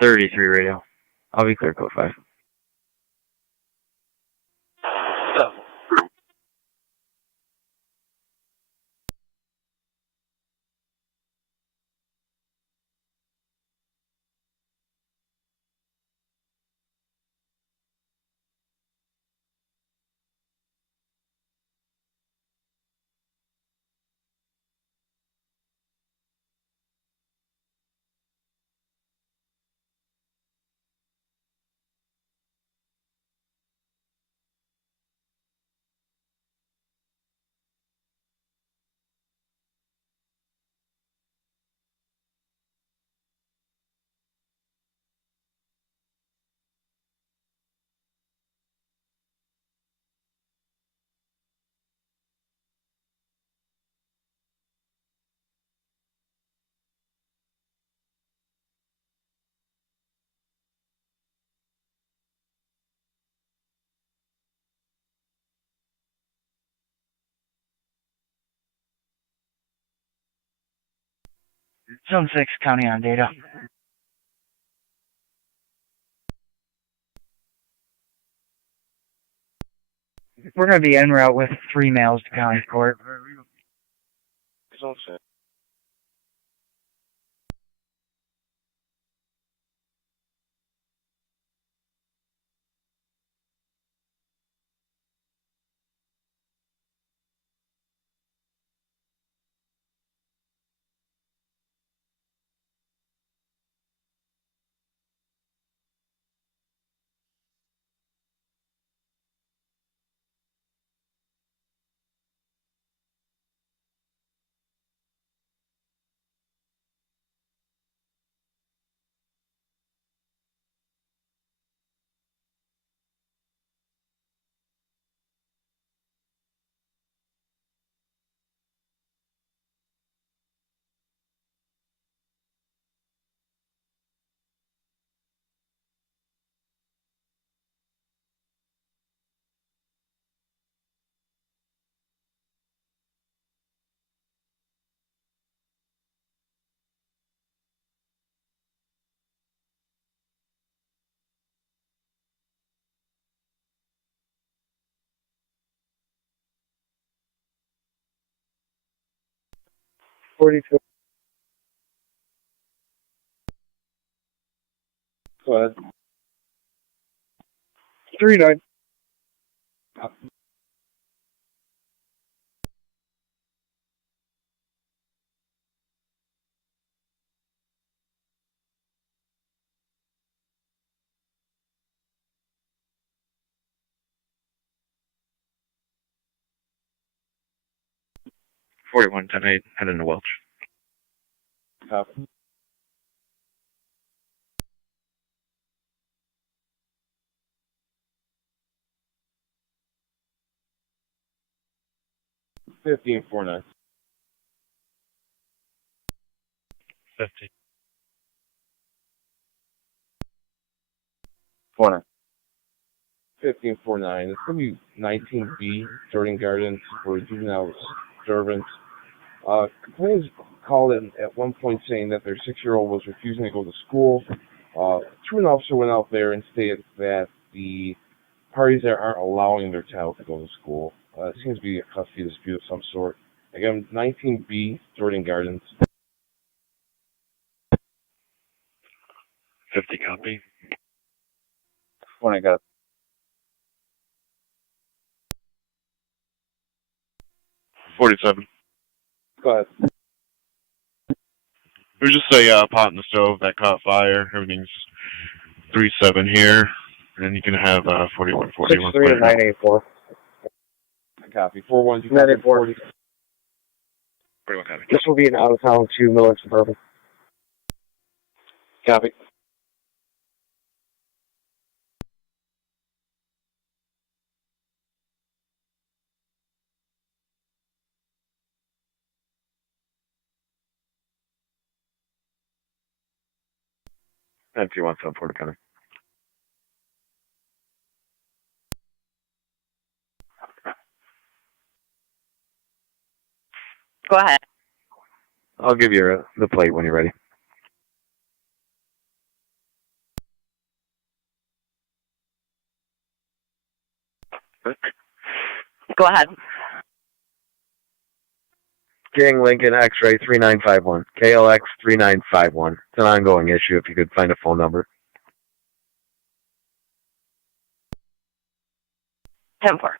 33 radio. I'll be clear, code 5. Zone 6, county on data. We're going to be en route with 3 males to county court. Zone 6. Go ahead. 3-9. Forty-one 10-8, heading to Welch. Copy. $50 and 49. 50. 49. 50 and 49. It's going to be 19B, Jordan Gardens, for juvenile disturbance. Complainants called in at one point saying that their 6-year-old was refusing to go to school. Truant officer went out there and stated that the parties there aren't allowing their child to go to school. It seems to be a custody dispute of some sort. Again, 19B, Jordan Gardens. 50 copy. When I got 47. Go ahead. It was just a pot in the stove that caught fire. Everything's 37 here. And then you can have 41, 41. 6-3 to 984. Copy. 4-1. 984. 41 copy. This will be an out-of-town to Miller Suburban. Copy. And 217 Porter County. Go ahead. I'll give you the plate when you're ready. Go ahead. King Lincoln X-ray 3951. KLX 3951. It's an ongoing issue if you could find a phone number. 10-4.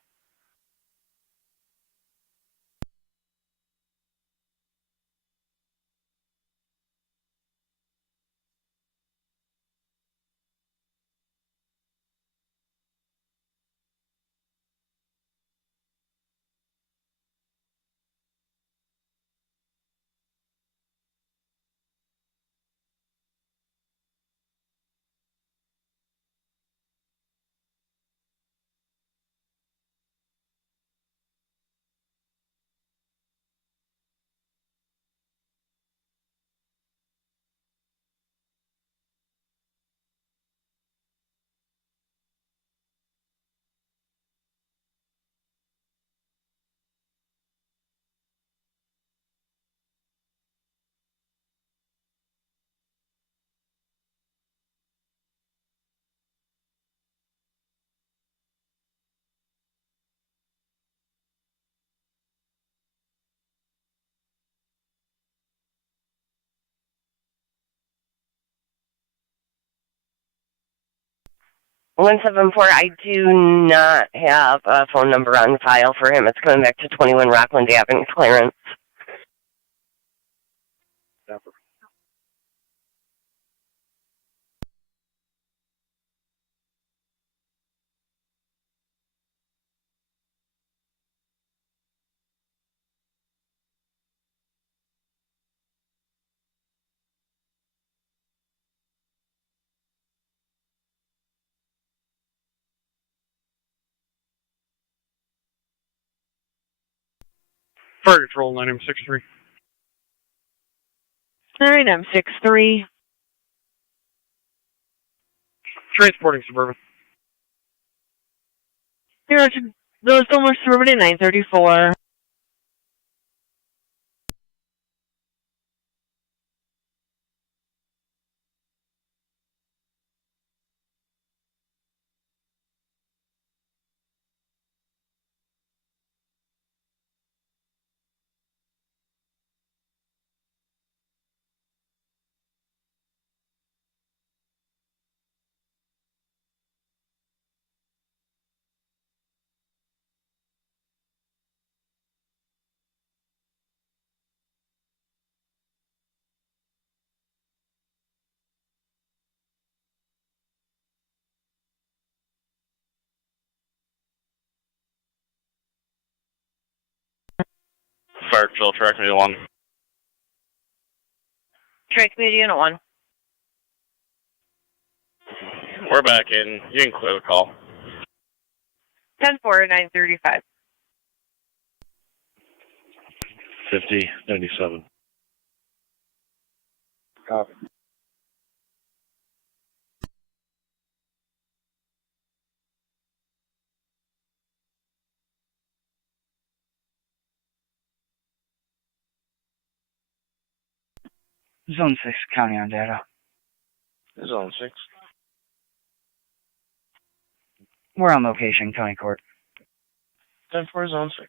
One 7-4. I do not have a phone number on file for him. It's coming back to 21 Rockland Avenue, Clarence. Fire Control 9M63. 9M63. Transporting Suburban. Here, those almost Suburban at 934. Fire Control, track me to 1. Track Media Unit 1. We're back in. You can clear the call. 10-4, 935. 5097. Copy. Zone 6, County on data. Zone 6. We're on location, County Court. 10-4, Zone 6.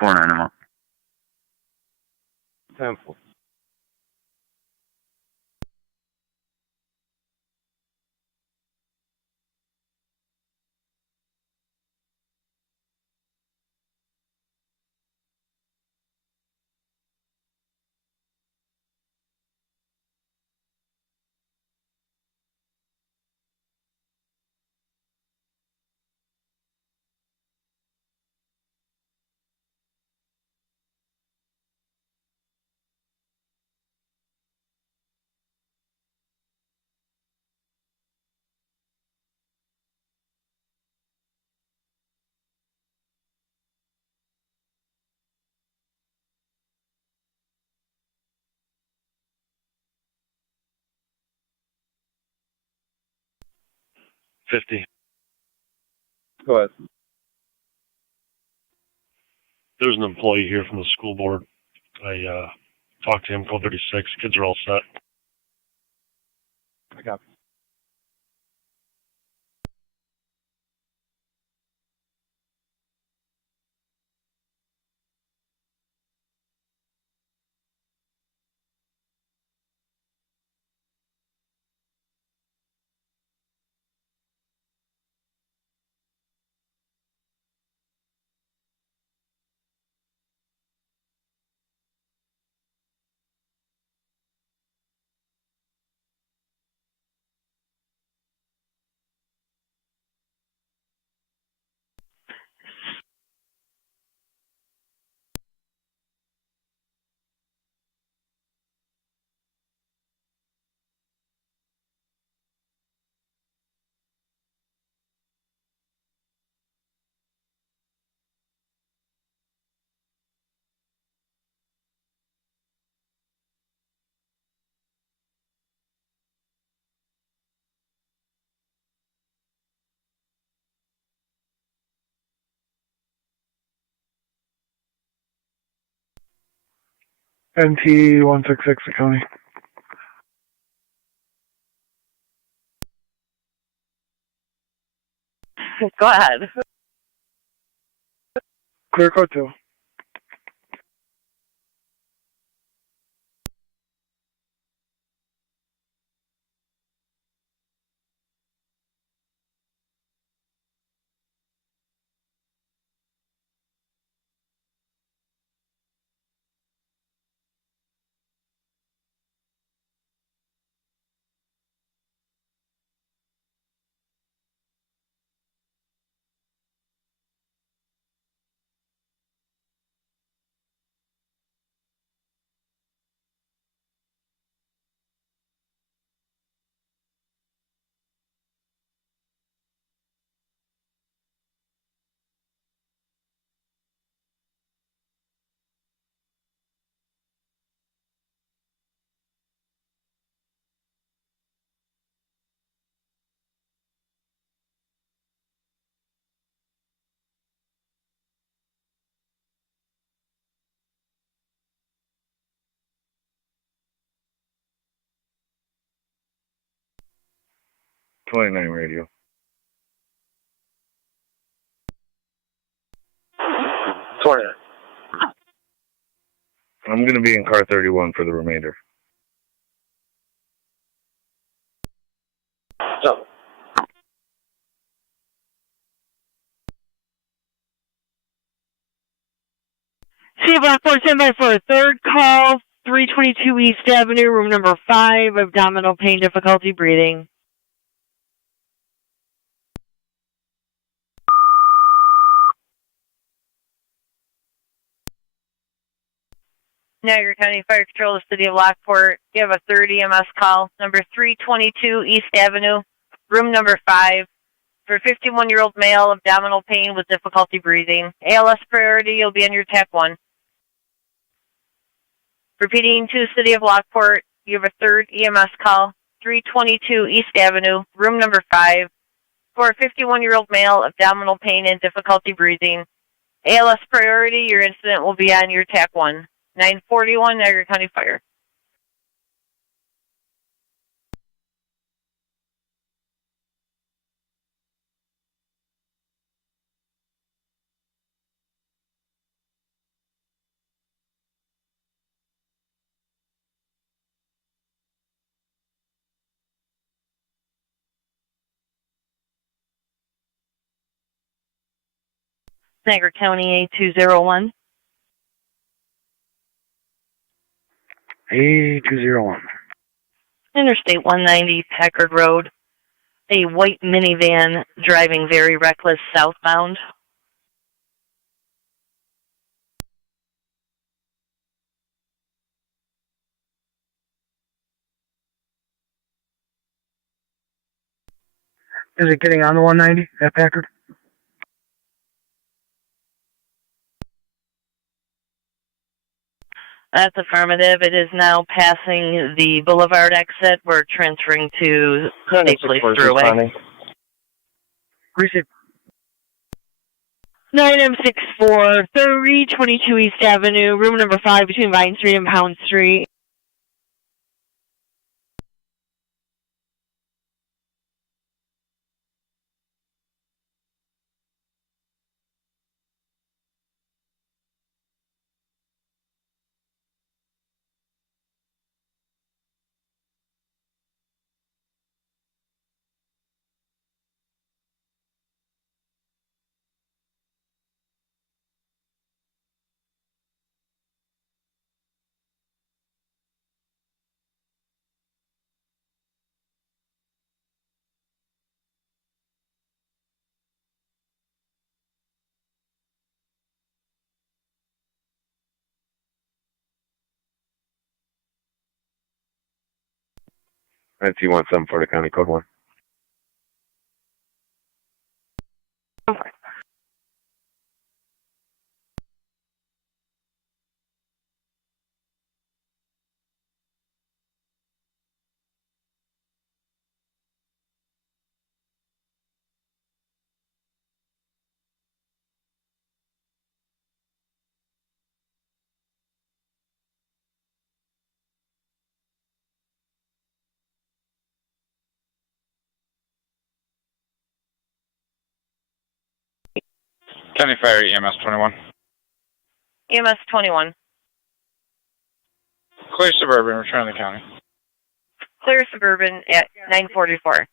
Four nine, I'm up. 10-4. 50. Go ahead. There's an employee here from the school board. I talked to him, code 36. Kids are all set. I got it. NT 166 the county. Go ahead. Clear code 2. .29 radio. 29. I'm going to be in car 31 for the remainder. So. See Lockport, stand by for a third call. 322 East Avenue, room number 5, abdominal pain, difficulty breathing. Niagara County Fire Control, the City of Lockport. You have a third EMS call, number 322 East Avenue, room number 5, for 51-year-old male, abdominal pain with difficulty breathing. ALS priority, you'll be on your TAC 1. Repeating to City of Lockport, you have a third EMS call, 322 East Avenue, room number 5, for a 51-year-old male, abdominal pain and difficulty breathing. ALS priority, your incident will be on your TAC 1. 941 Niagara County Fire. Niagara County A201. A201. Interstate 190, Packard Road. A white minivan driving very reckless southbound. Is it getting on the 190 at Packard? That's affirmative. It is now passing the Boulevard exit. We're transferring to State Police Thruway. Receive. 9M64, 322 East Avenue, room number 5 between Vine Street and Pound Street. That's T17 Florida County, code 1. County Fire EMS 21. EMS 21. Clear Suburban, return to the county. Clear Suburban at 944.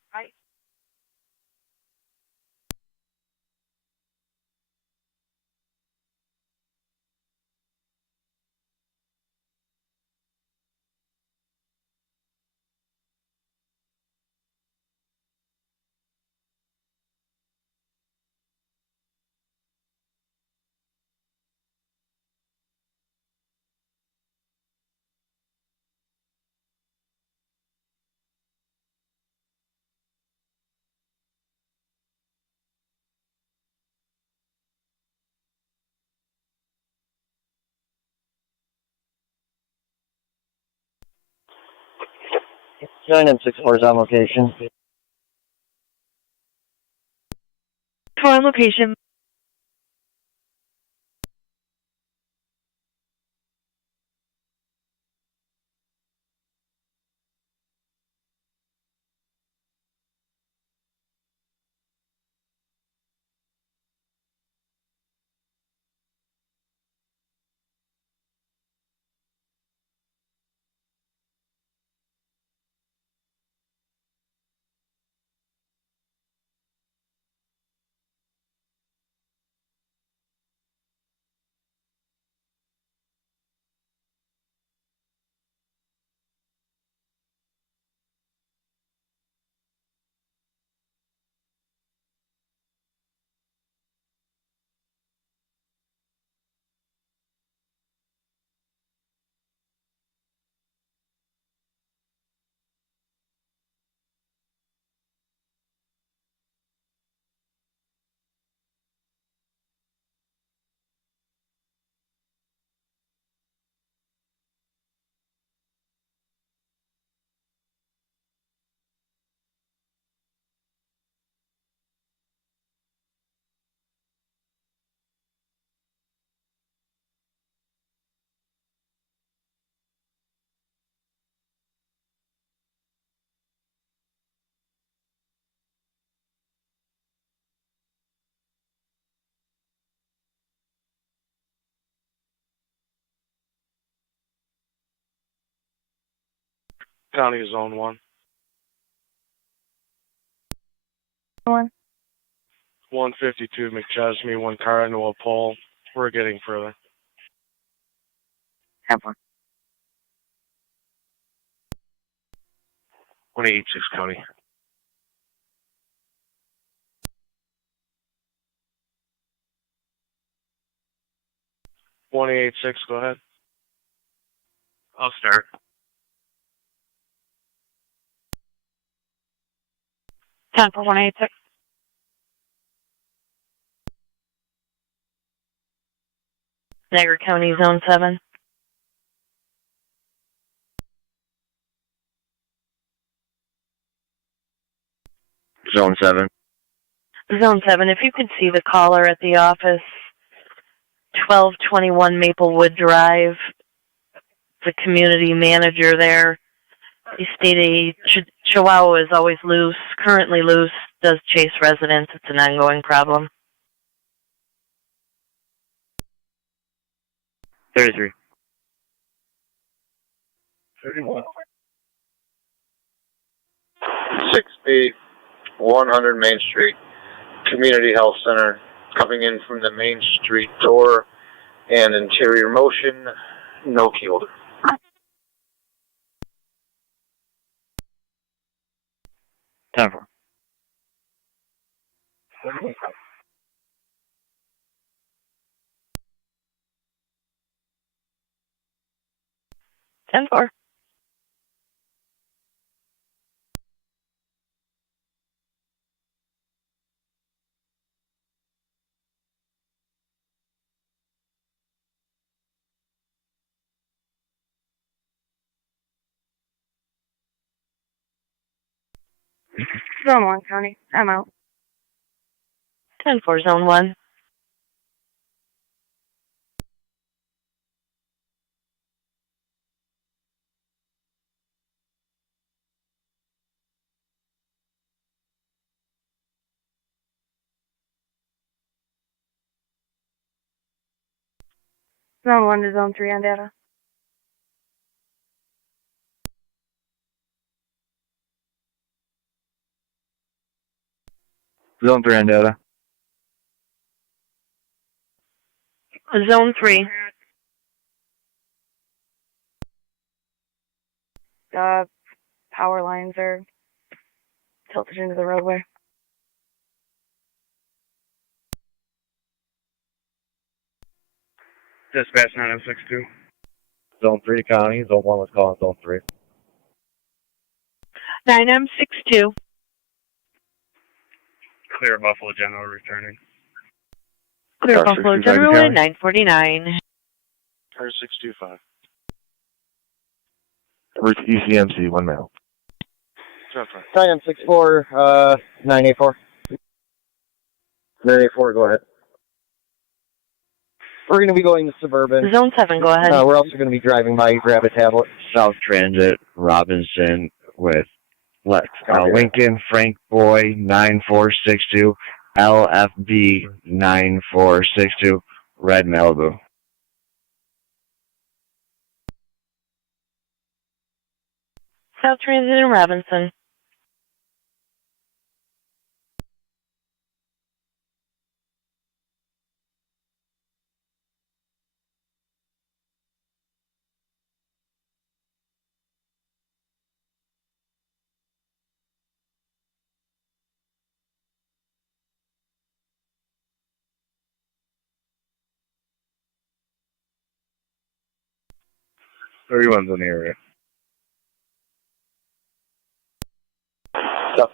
Join M64 is on location. On location. County Zone 1. 152 McChesney, 1 car into a pole. We're getting further. Have one. 186 County. .186, go ahead. I'll start. Ten for 186. Niagara County Zone 7. Zone 7. Zone 7, if you could see the caller at the office, 1221 Maplewood Drive, the community manager there. He stated Chihuahua is always loose, currently loose, does chase residents. It's an ongoing problem. 33. 31. 6B, 100 Main Street, Community Health Center, coming in from the Main Street door and interior motion, no key holder. 10-4. 10-4. Zone 1, County. I'm out. 10-4, Zone 1. Zone 1 to Zone 3 on data. Zone 3 on data. Zone 3. Power lines are tilted into the roadway. Dispatch 9062. Zone 3 County. Zone 1 was calling Zone 3. 9M62. Clear Buffalo General returning. Clear Buffalo General at 949. R625. Reach ECMC, 1 male. 9M64, 984. 984, go ahead. We're going to be going to Suburban. Zone 7, go ahead. We're also going to be driving by. Grab a tablet. South Transit, Robinson with Lincoln, Frank Boy, 9462, LFB, 9462, Red Malibu. South Transit in Robinson. Everyone's in the area. Stop.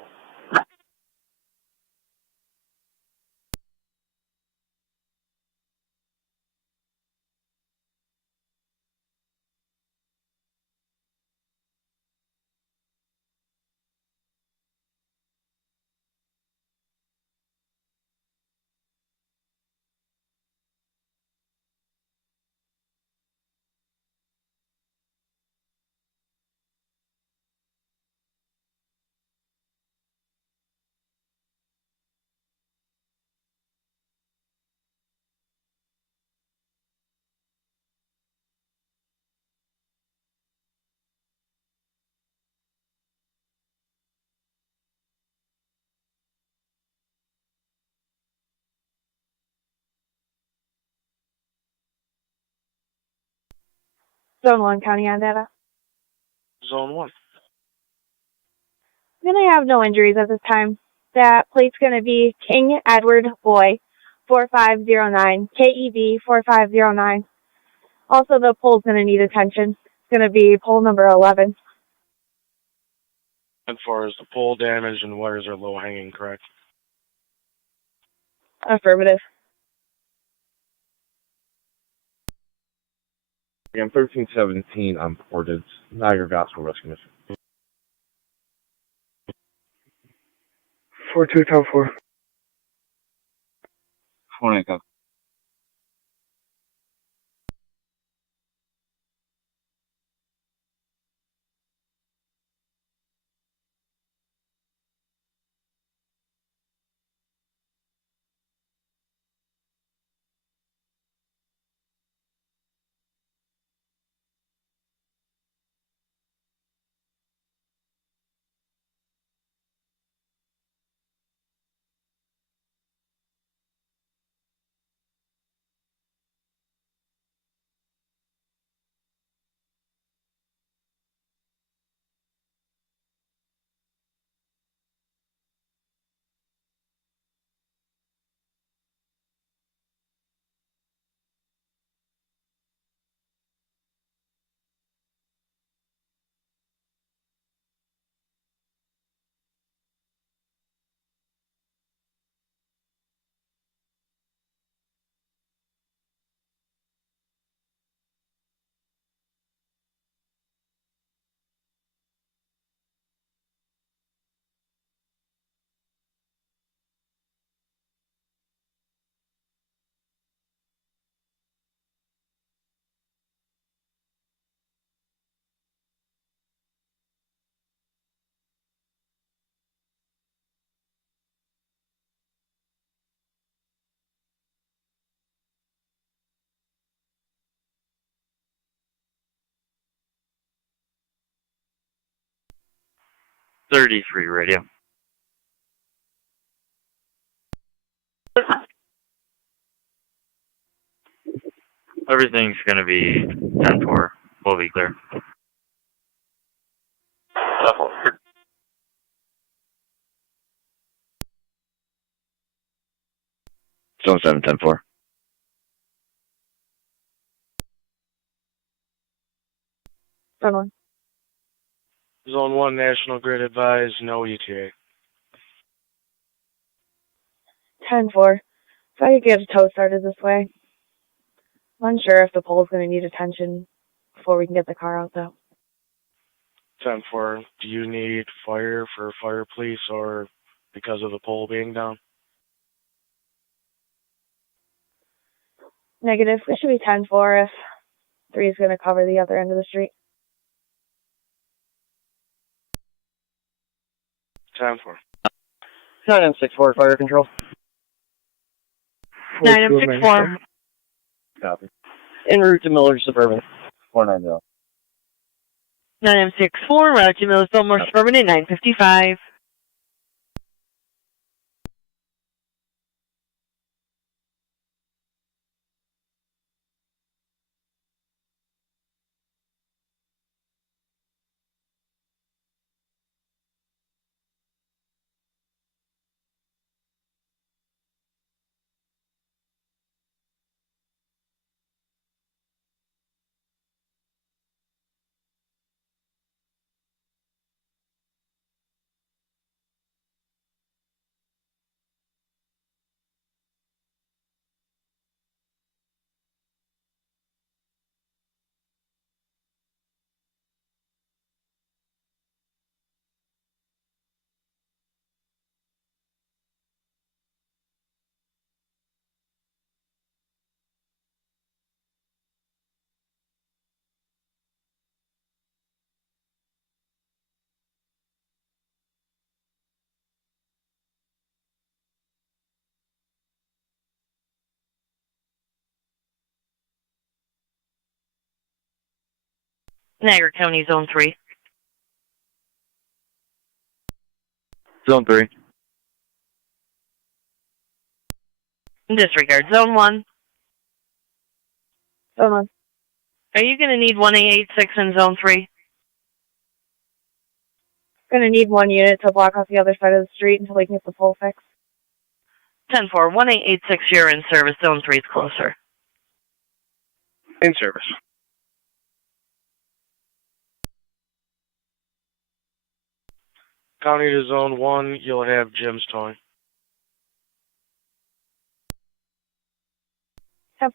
Zone 1, County on data. Zone 1. I'm going to have no injuries at this time. That plate's going to be King Edward Boy, 4509, KEB 4509. Also, the pole's going to need attention. It's going to be pole number 11. As far as the pole damage and wires are low hanging, correct? Affirmative. I'm 1317 on Portage, Niagara Gospel Rescue Mission. 4204. 20 copy. Radio. Everything's going to be 10-4. We'll be clear. Zone 7, 10-4. Zone 1. Zone 1, National Grid advised, no ETA. 10-4. If I could get a tow started this way. I'm unsure if the pole's going to need attention before we can get the car out, though. 10-4, do you need fire for fire police or because of the pole being down? Negative. It should be 10-4 if 3 is going to cover the other end of the street. 10-4. 9M64, fire control. 9M64. Copy. En route to Miller Suburban. 490. 9M64, route to Middleport, Suburban at 9:55. Niagara County, Zone 3. Zone 3. Disregard, Zone 1. Zone 1. Are you going to need 1886 in Zone 3? Going to need 1 unit to block off the other side of the street until we can get the pole fixed. 10-4, 1886, you're in service. Zone 3 is closer. In service. County to Zone 1, you'll have Jim's towing. 10-4.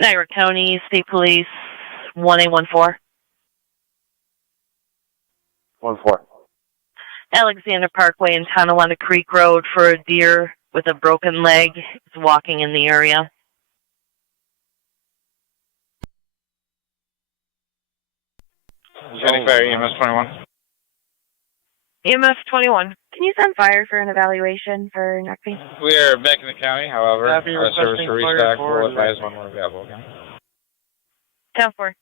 Niagara County State Police 1814. 1-4. Alexander Parkway and Tonawanda Creek Road for a deer with a broken leg. It's walking in the area. County Fire EMS 21. EMS 21. Can you send fire for an evaluation for neck pain? We are back in the county, however, Copy, our service requesting to fire restock for will advise when we're available, okay? 10-4.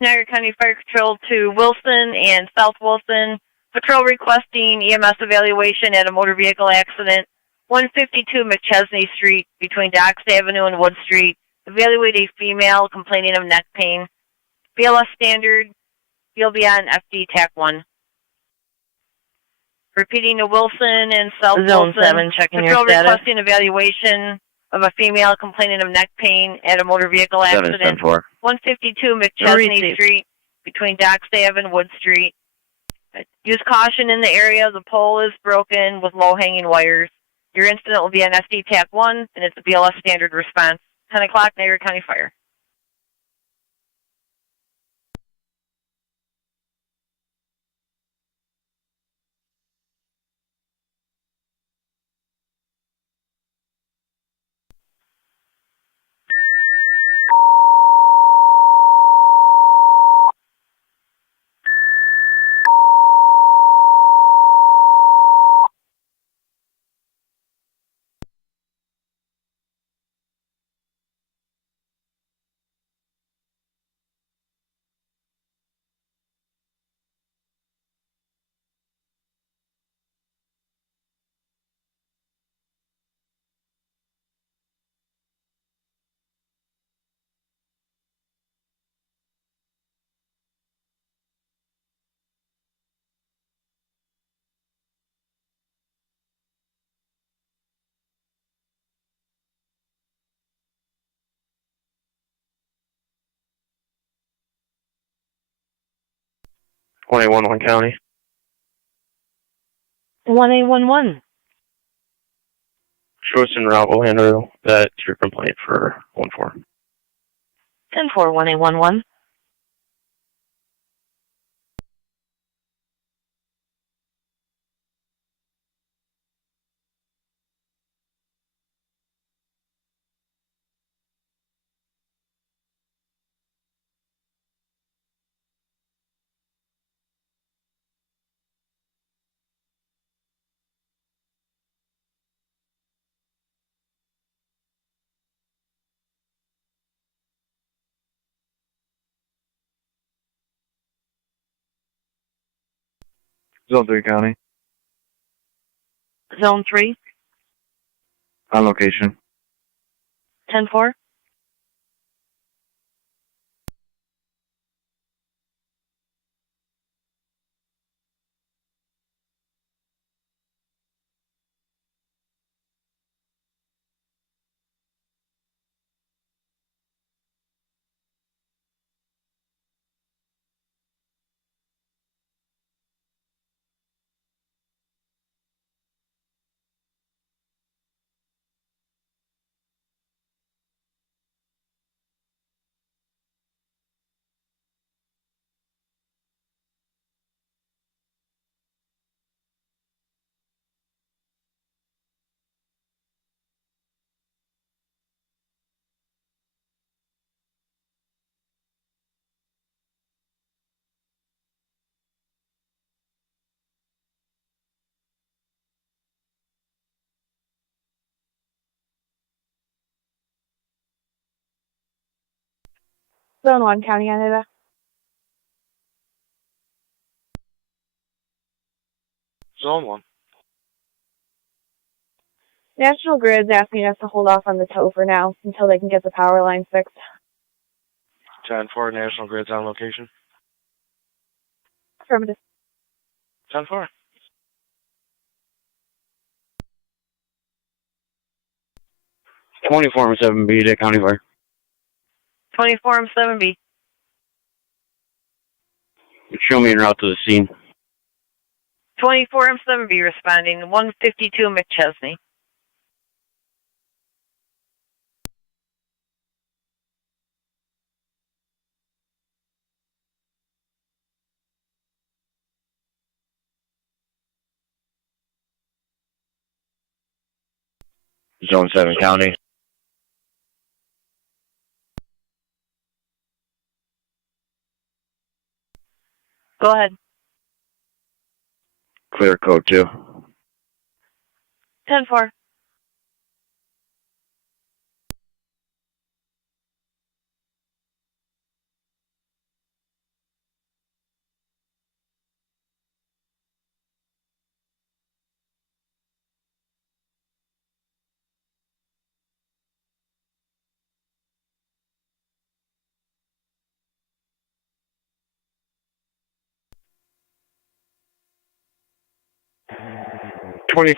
Niagara County Fire Patrol to Wilson and South Wilson. Patrol requesting EMS evaluation at a motor vehicle accident. 152 McChesney Street between Docks Avenue and Wood Street. Evaluate a female complaining of neck pain. BLS standard. You'll be on FD TAC 1. Repeating to Wilson and South Zone Wilson. 7, checking your Patrol status. requesting evaluation of a female complaining of neck pain at a motor vehicle accident. 7-4. 152 McChesney Street between Docks Ave and Wood Street. Use caution in the area. The pole is broken with low-hanging wires. Your incident will be on SD TAC 1, and it's a BLS standard response. 10 o'clock, Niagara County Fire. One County. 1811. Lewiston route will handle that your complaint for 1-4. 10-4, 1811. Zone 3 County. Zone 3. On location. 10-4. Zone 1, County Canada. Zone 1. National Grid's asking us to hold off on the tow for now until they can get the power line fixed. 10-4, National Grid's on location. Affirmative. 10-4. Form 7B to County Fire. 24 7B. Show me en route to the scene. 24 7B responding. 152 McChesney. Zone 7 County. Go ahead. Clear code 2. 10-4.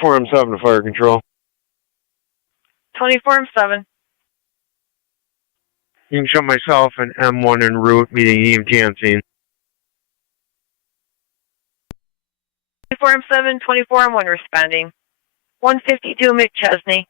Form 7 to fire control. 24 7. You can show myself and M1 en route, meeting EMT on scene. 24 7, 24 1 responding. 152 McChesney.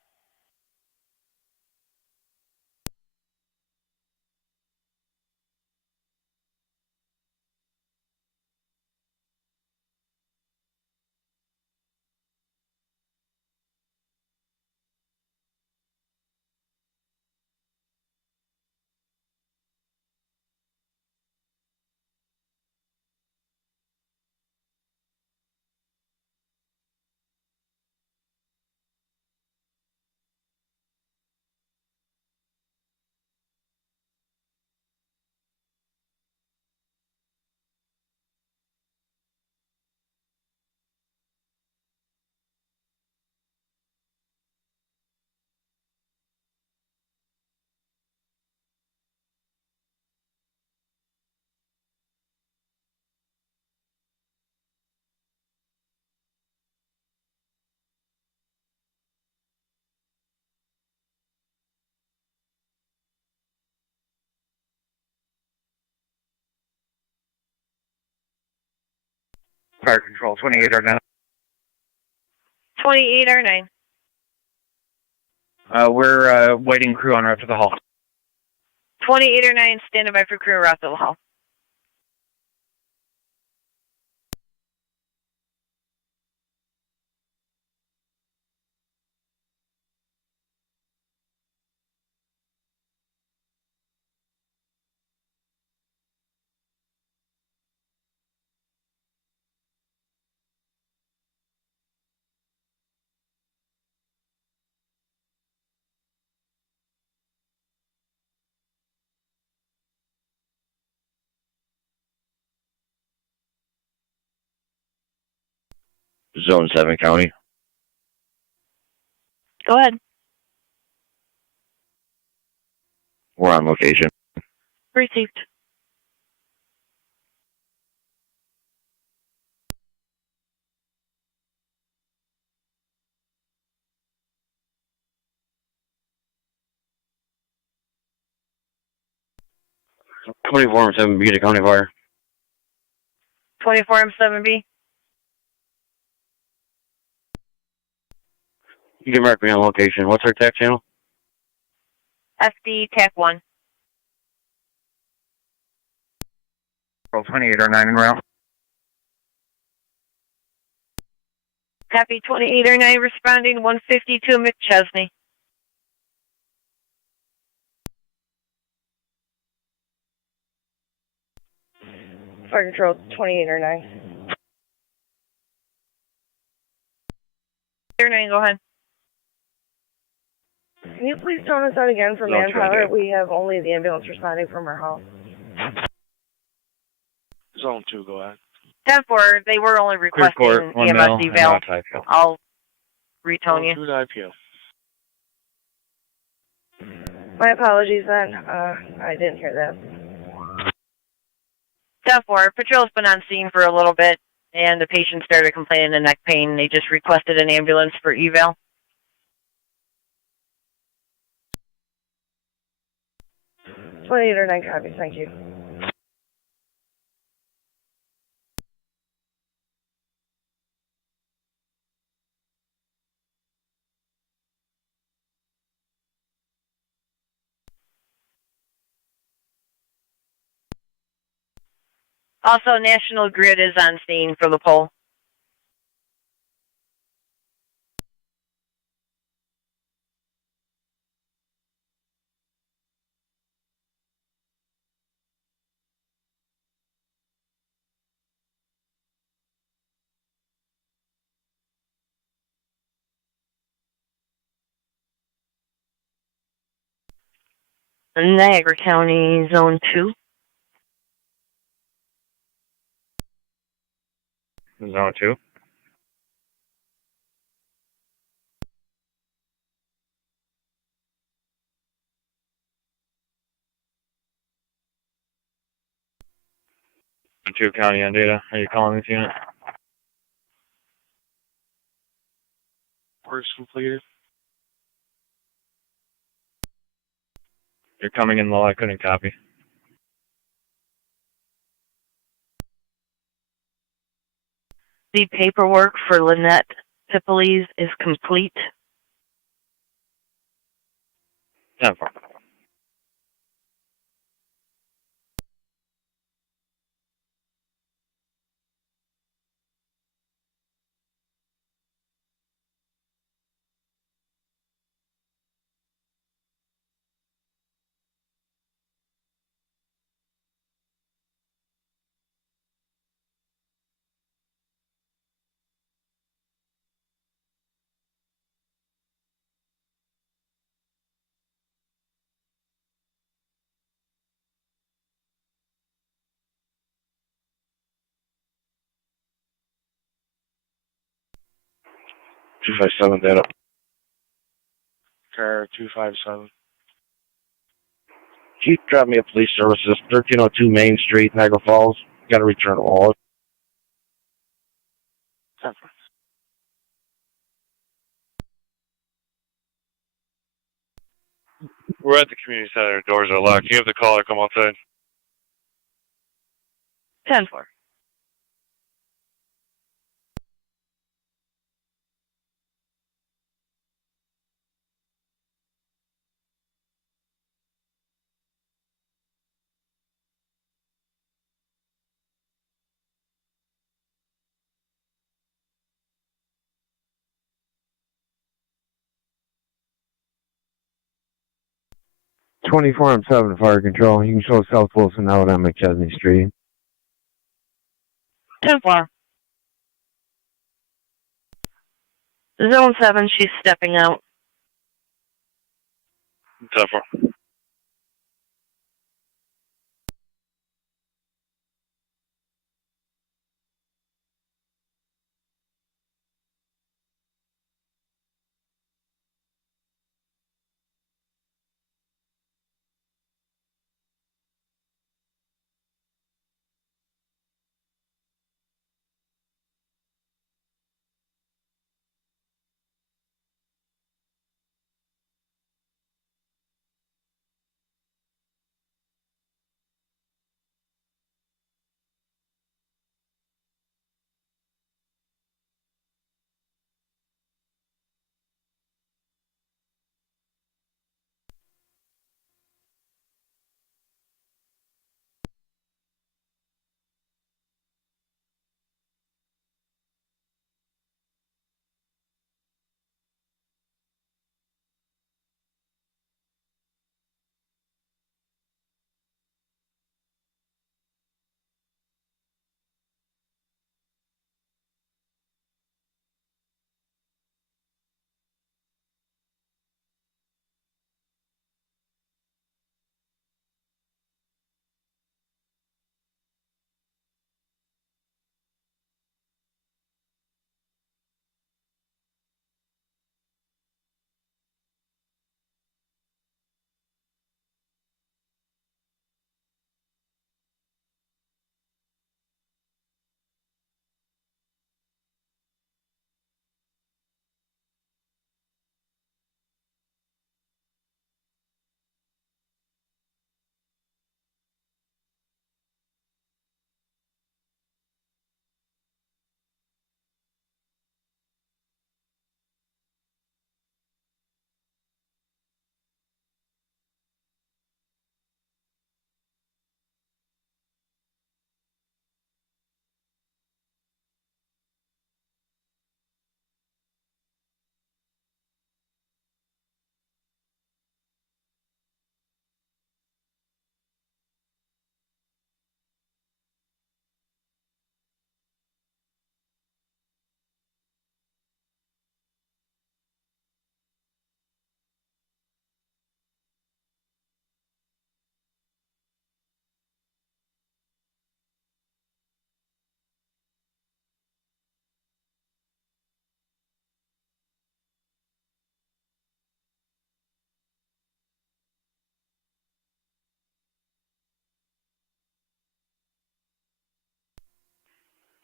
Fire control, 28 or 9. 28 or 9. We're waiting crew on route to the hall. 28 or 9, standing by for crew route to the hall. Zone 7 County. Go ahead. We're on location. Received. Form 7B to County Fire. 24 7B. You can mark me on location. What's our TAC channel? SD TAC 1. 28 or 9 en route. Copy 28 or 9 responding. 152 McChesney. Fire control, 28 or 9. 9, go ahead. Can you please tone us out again for No, manpower? try to. We have only the ambulance responding from our house. Zone 2, go ahead. 10-4, they were only requesting EMS eval. I'll retone you. Zone 2 to IPO. My apologies then. I didn't hear that. 10-4, patrol's been on scene for a little bit, and the patient started complaining of neck pain. They just requested an ambulance for eval. 2809 copies, thank you. Also, National Grid is on scene for the pole. Niagara County, Zone 2. Zone 2. Zone 2 County on data. Are you calling this unit? Works completed. You're coming in low. I couldn't copy. The paperwork for Lynette Pipples is complete. 10-4. $257 data. Car 257. Chief, drop me a police services, 1302 Main Street, Niagara Falls. Got to return all. We're at the community center. Doors are locked. You have the caller come outside. 10-4. I'm 7 Fire Control. You can show South Wilson out on McChesney Street. 10-4. Zone 7, she's stepping out. 10-4.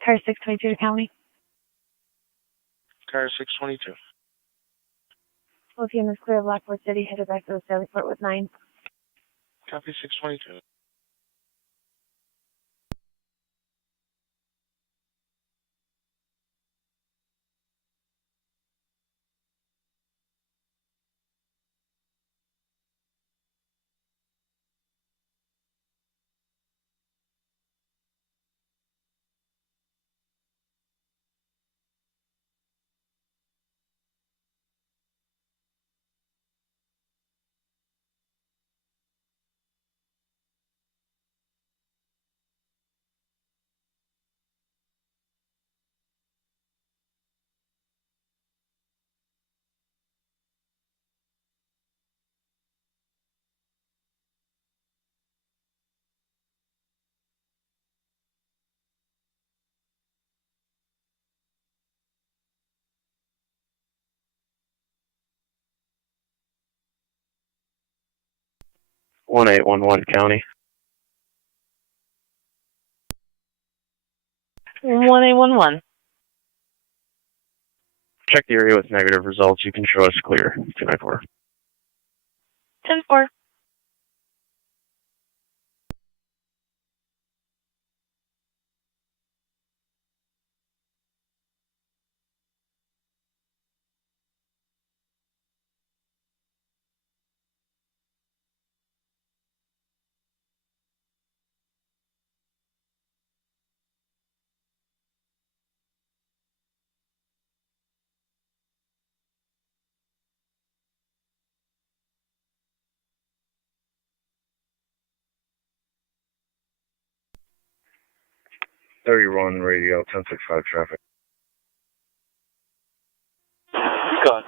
Car 622 to county. Car 622. Both units clear of Lockport City, headed back to the Sally Port with 9. Copy 622. One 811 county. 1811. Check the area with negative results. You can show us clear. 294. 10-4. Thirty-one radio, 1065 traffic. Gone.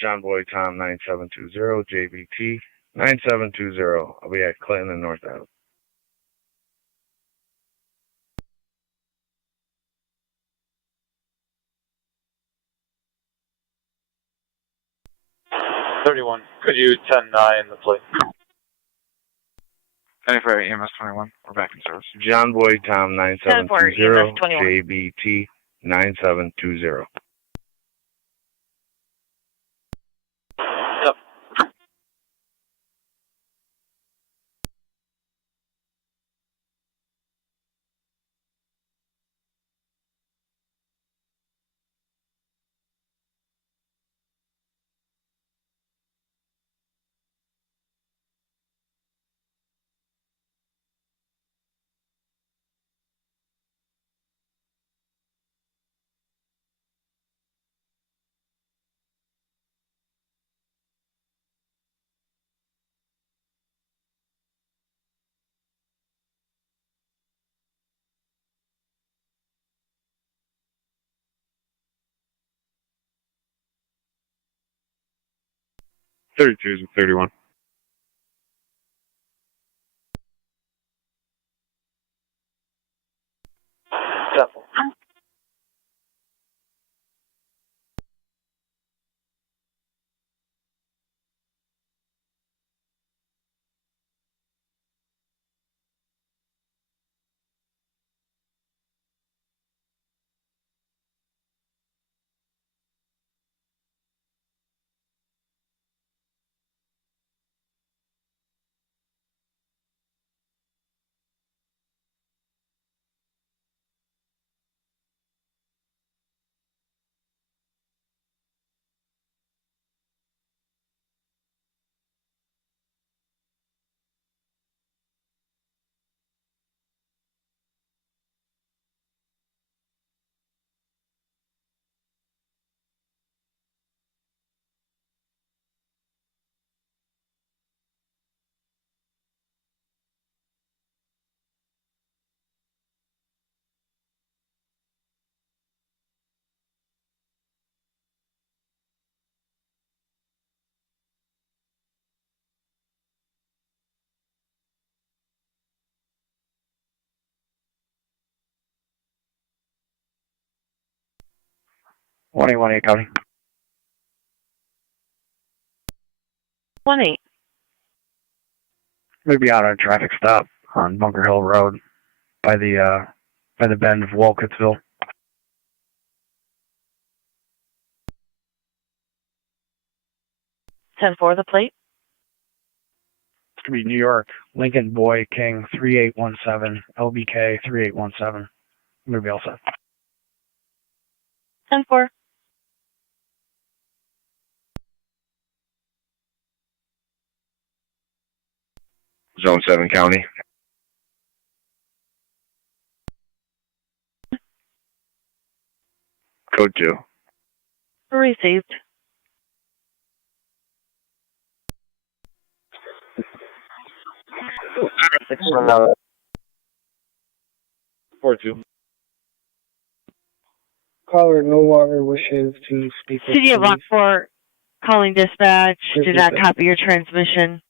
John Boy Tom 9720, JBT 9720. I'll be at Clinton and North Ave. Could you 10-9 the plate? 94 EMS 21. We're back in service. John Boy Tom 9720, 21. JBT 9720. Yep. Thirty-two to 31. Yep. One 818 county. 1-8. Maybe on a traffic stop on Bunker Hill Road by the by the bend of Walcottsville. For the plate. It's going to be New York. Lincoln Boy King 3817, LBK 3817. I'm going to be all set. 10-4. Zone 7 County. Code 2. Received. Six 1 4-2. Caller no longer wishes to speak with City of police. Lockport, calling dispatch. Do not copy your transmission.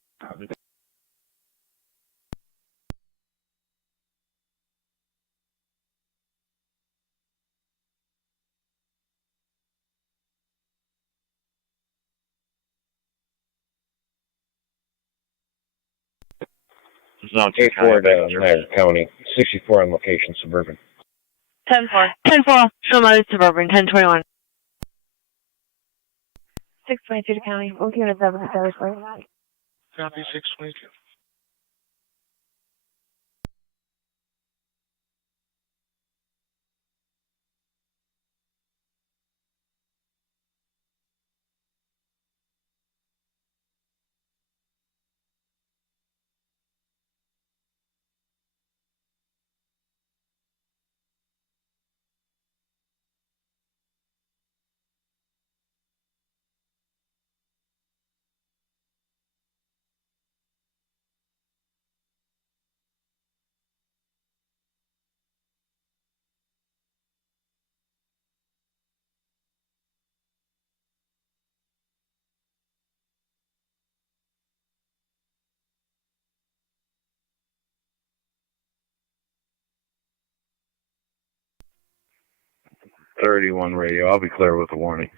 Zone 2 Niagara County. 64 on location, suburban. 10-4. 10-4. Show my suburban. 1021. 622 to county. Okay, unit 7. Copy 622. .31 radio. I'll be clear with a warning.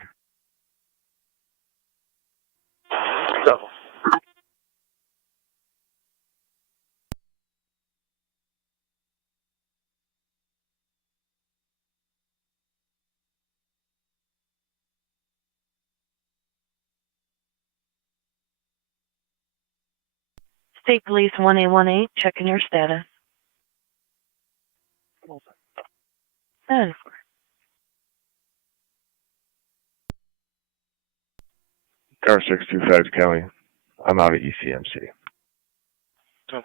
State Police 1818, checking your status. 10-4. Car 625 County. I'm out at ECMC. 10-4.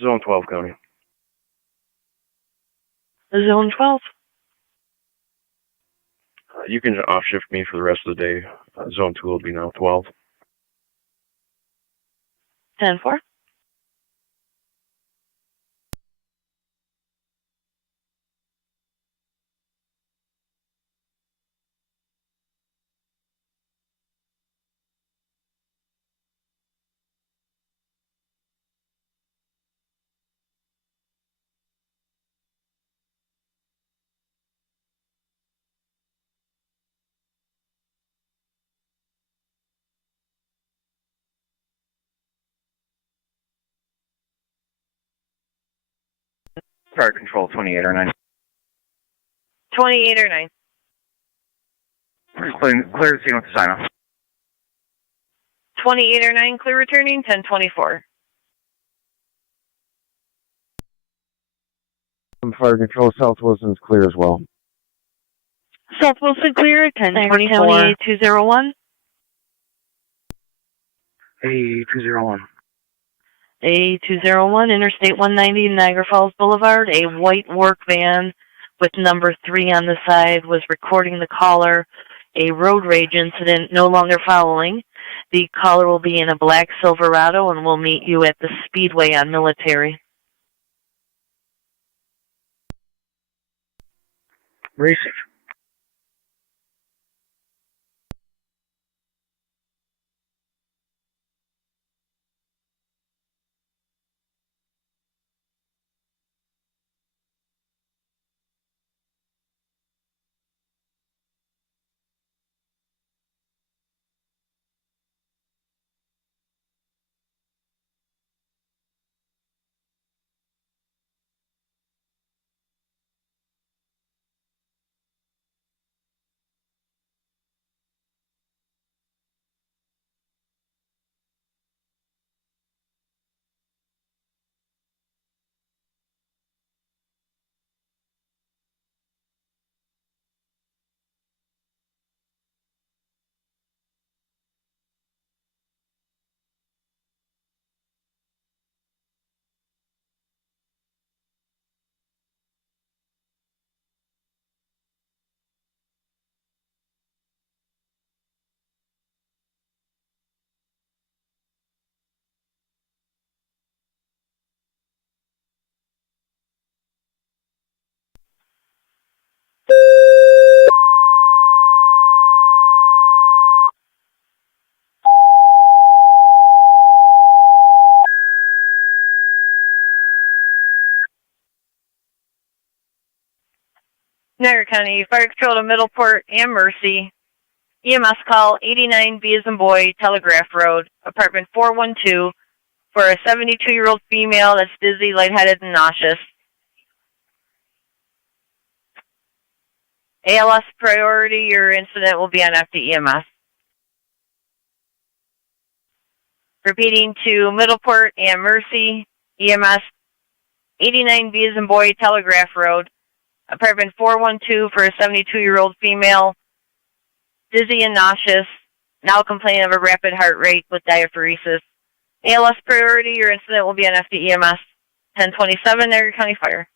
Zone 12 County. Zone 12. You can off shift me for the rest of the day. Zone 2 will be now 12. 10-4. Fire control 28 or 9. 28 or 9. Clear the scene with the sign off. 28 or 9, clear returning. 10-24. Fire control South Wilson's clear as well. South Wilson clear. 10-24. County 201. A201. A201, Interstate 190, Niagara Falls Boulevard. A white work van with number 3 on the side was recording the caller. A road rage incident no longer following. The caller will be in a black Silverado and will meet you at the Speedway on Military. Receive. Niagara County Fire Control to Middleport and Mercy. EMS call 89B as in boy, Telegraph Road, apartment 412, for a 72-year-old female that's dizzy, lightheaded, and nauseous. ALS priority, your incident will be on FDEMS. Repeating to Middleport and Mercy, EMS 89B as in boy, Telegraph Road, apartment 412 for a 72-year-old female, dizzy and nauseous, now complaining of a rapid heart rate with diaphoresis. ALS priority, your incident will be on FDEMS 1027, Niagara County Fire.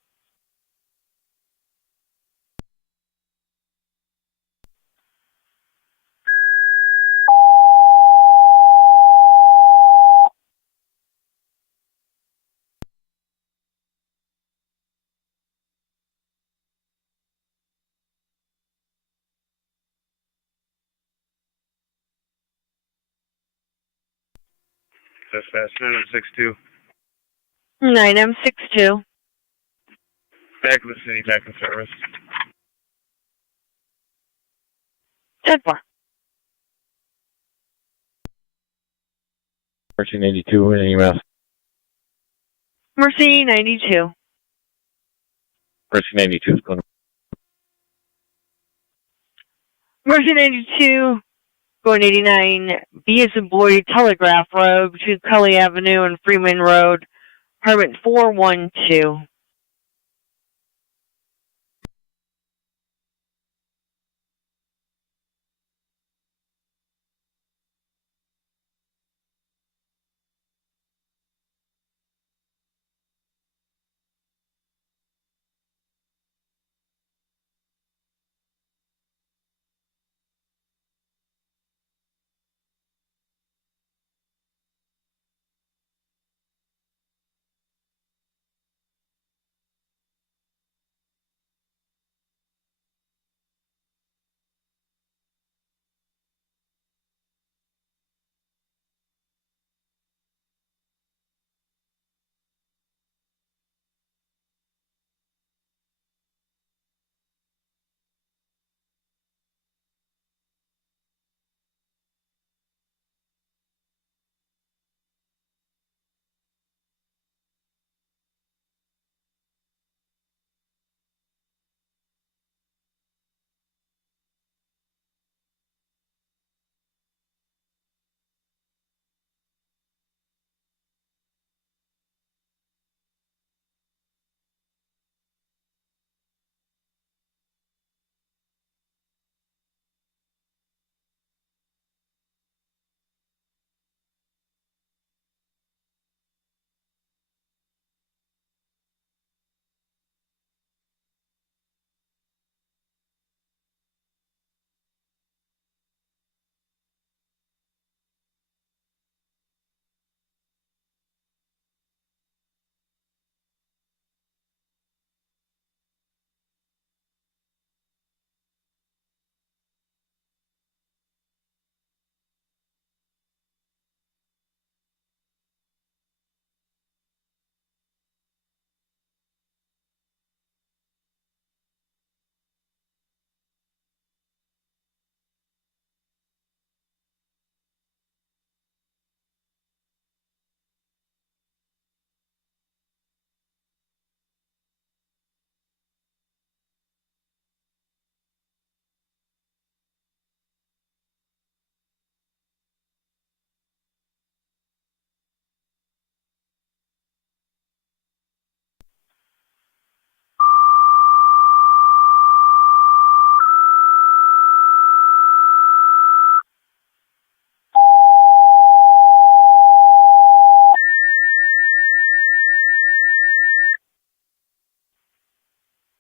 Dispatch 9062. 9M62. Back to the city, back in service. 10-4. 1382 in EMS. Mercy 92. 1382 is going to. Mercy 92. Going 89, B as in boy, Telegraph Road, between Cully Avenue and Freeman Road, apartment 412.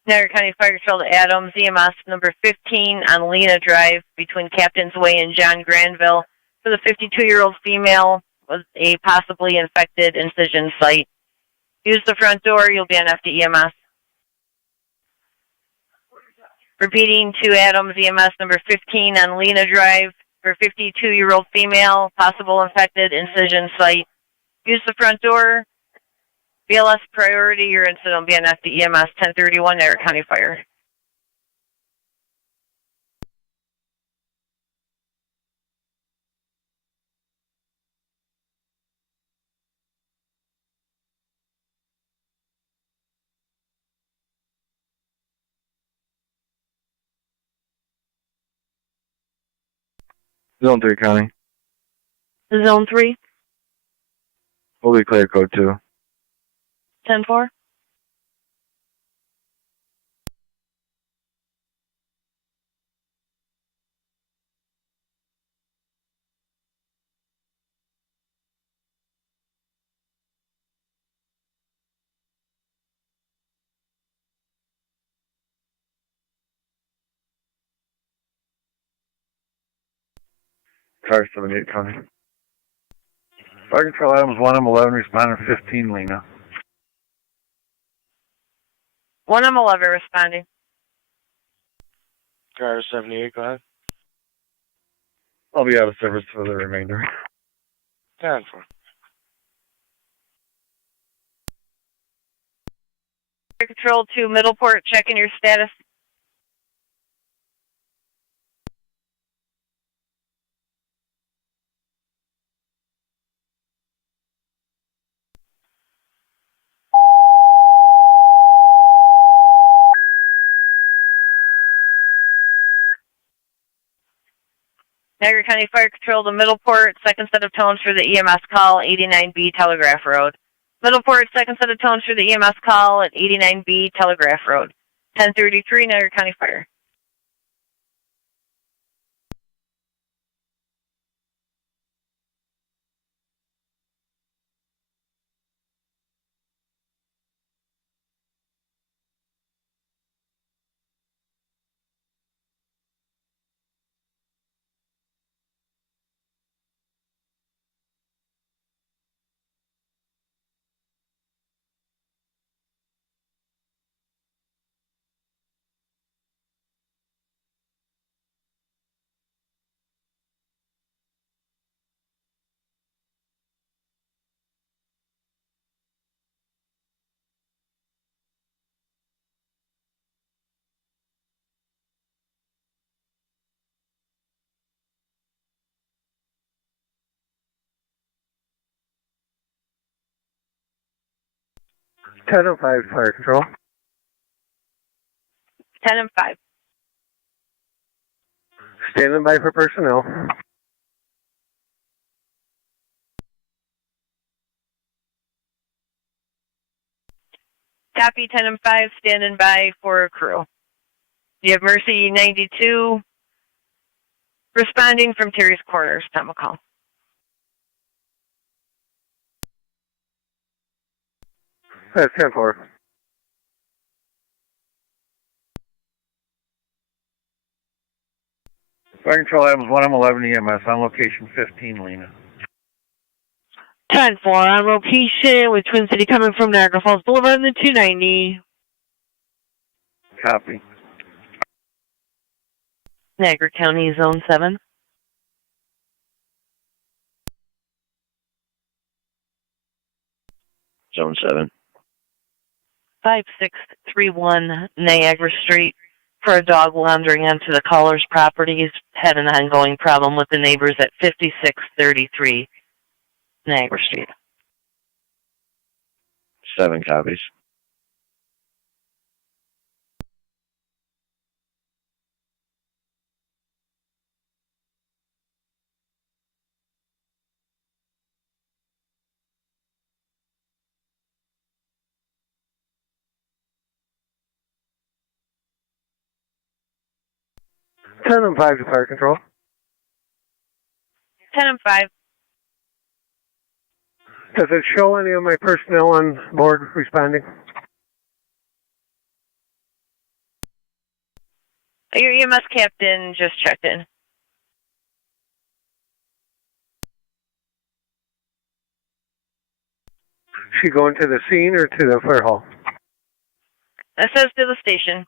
Niagara County Fire Control to Adams, EMS number 15 on Lena Drive between Captain's Way and John Granville for the 52-year-old female with a possibly infected incision site. Use the front door, you'll be on FDEMS. Repeating to Adams, EMS number 15 on Lena Drive for 52-year-old female, possible infected incision site. Use the front door. BLS priority, your incident will be on FDEMS 1031, Niagara County Fire. Zone 3 County. Zone 3, We'll be clear code 2. 10-4. Car 78 County. Fire Control Adams 1M11, responding 15, Lena. 1M11 responding. Car 78, go ahead. I'll be out of service for the remainder. 10-4. Control to Middleport, checking your status. Niagara County Fire Control to Middleport, second set of tones for the EMS call, 89B Telegraph Road. Middleport, second set of tones for the EMS call at 89B Telegraph Road. 1033, Niagara County Fire. Ten and 5 Fire Control. 10 and 5. Standing by for personnel. Copy 10 and 5, standing by for a crew. You have Mercy 92 responding from Terry's Quarters, time of call. That's 10-4. Fire Control Adams 1M11 EMS on location 15, Lena. 10-4 on location with Twin City coming from Niagara Falls Boulevard in the 290. Copy. Niagara County Zone 7. Zone 7. 5631 Niagara Street for a dog wandering onto the caller's properties. Had an ongoing problem with the neighbors at 5633 Niagara Street. 7 copies. Ten and 5 to Fire Control. 10 and 5. Does it show any of my personnel on board responding? Your EMS captain just checked in. She going to the scene or to the fire hall? It says to the station.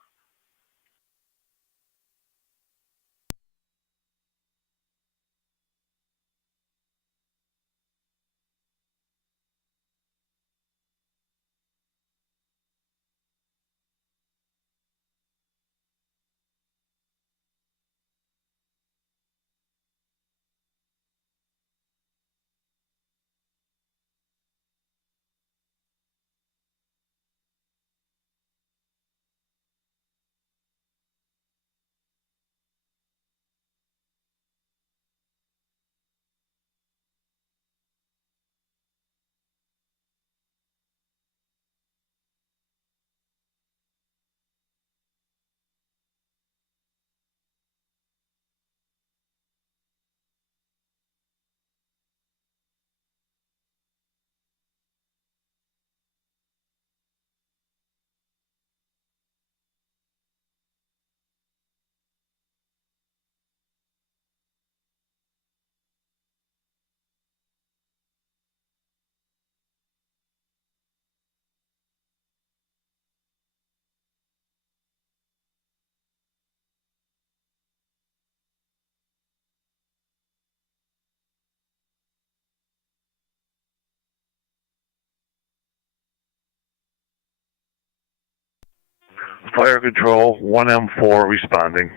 Fire control, 1M4 responding.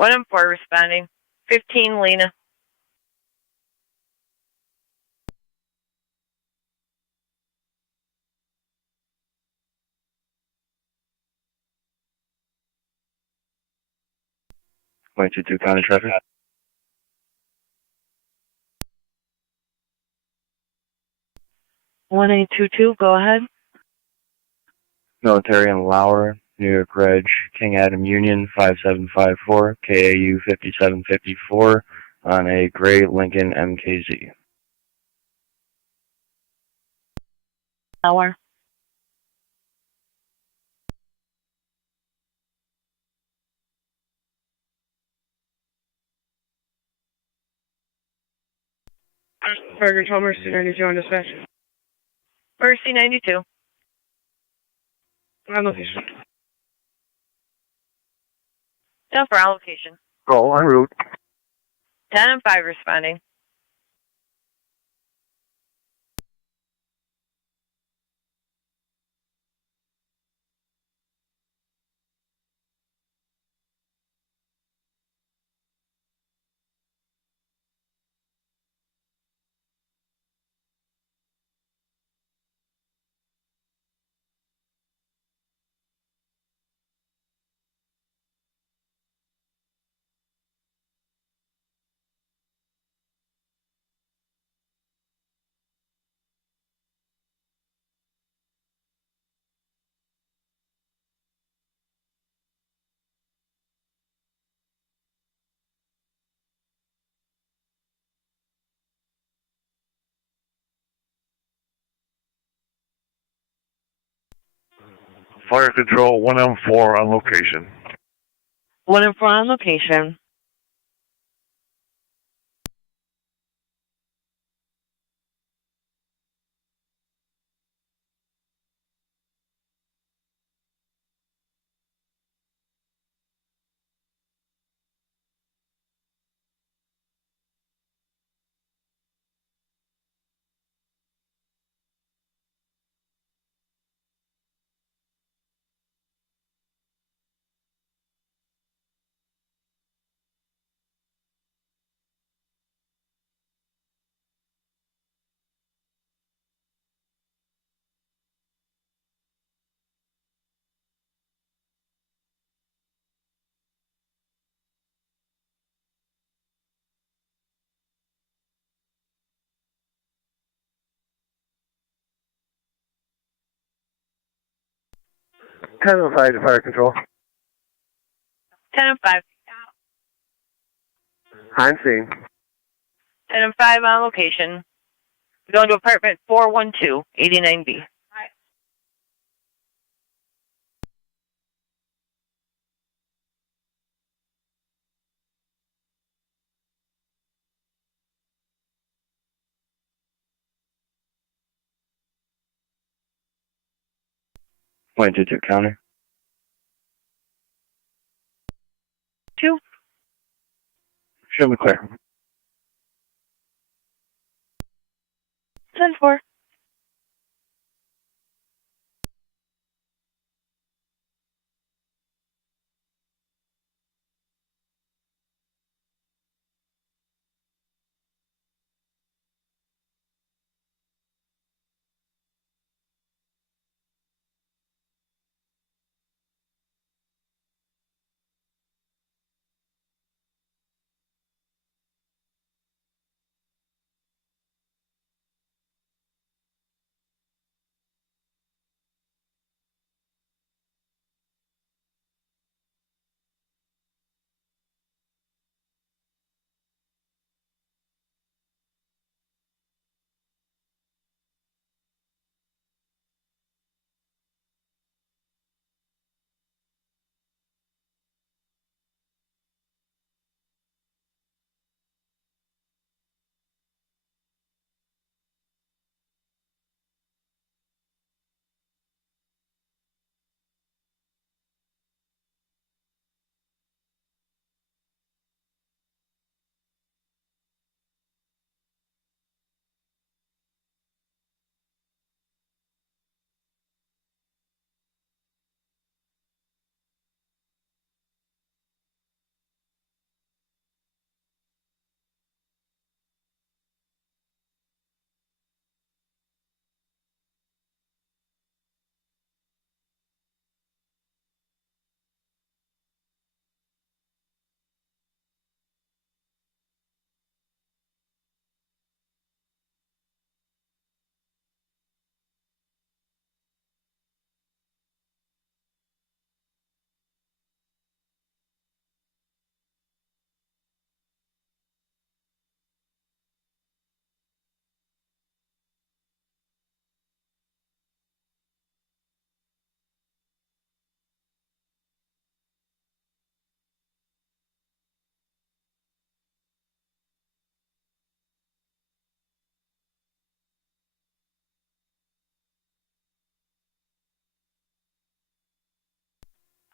1M4 responding. 15, Lena. Point 22 county traffic. 1822, go ahead. Military and Lauer, New York Reg, King Adam Union 5754, KAU 5754 on a gray Lincoln MKZ. Hour. Fire control, Mercy 92 on dispatch. Mercy 92. On location. Down for allocation. Go en route. 10 and 5 responding. Fire control, 1M4 on location. 1M4 on location. Ten and 5 to fire control. 10 and 5. On scene. 10 and 5 on location. Going to apartment 412, 89B. Point 22 counter. 2. Show me clear. 10-4.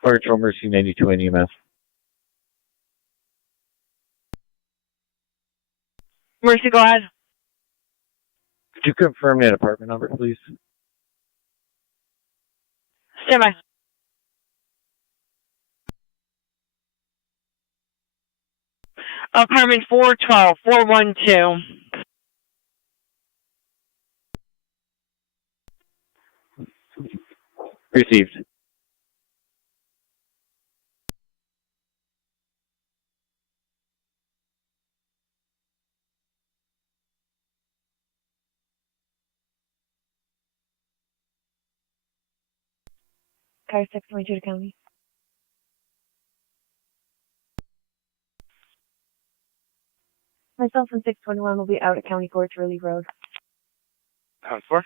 Fire Control Mercy 92 and EMS. Mercy, go ahead. Could you confirm that apartment number, please? Stand by. Apartment 412, 412. Received. Car 622 to county. Myself and 621 will be out at County Court, Relief Road. 4.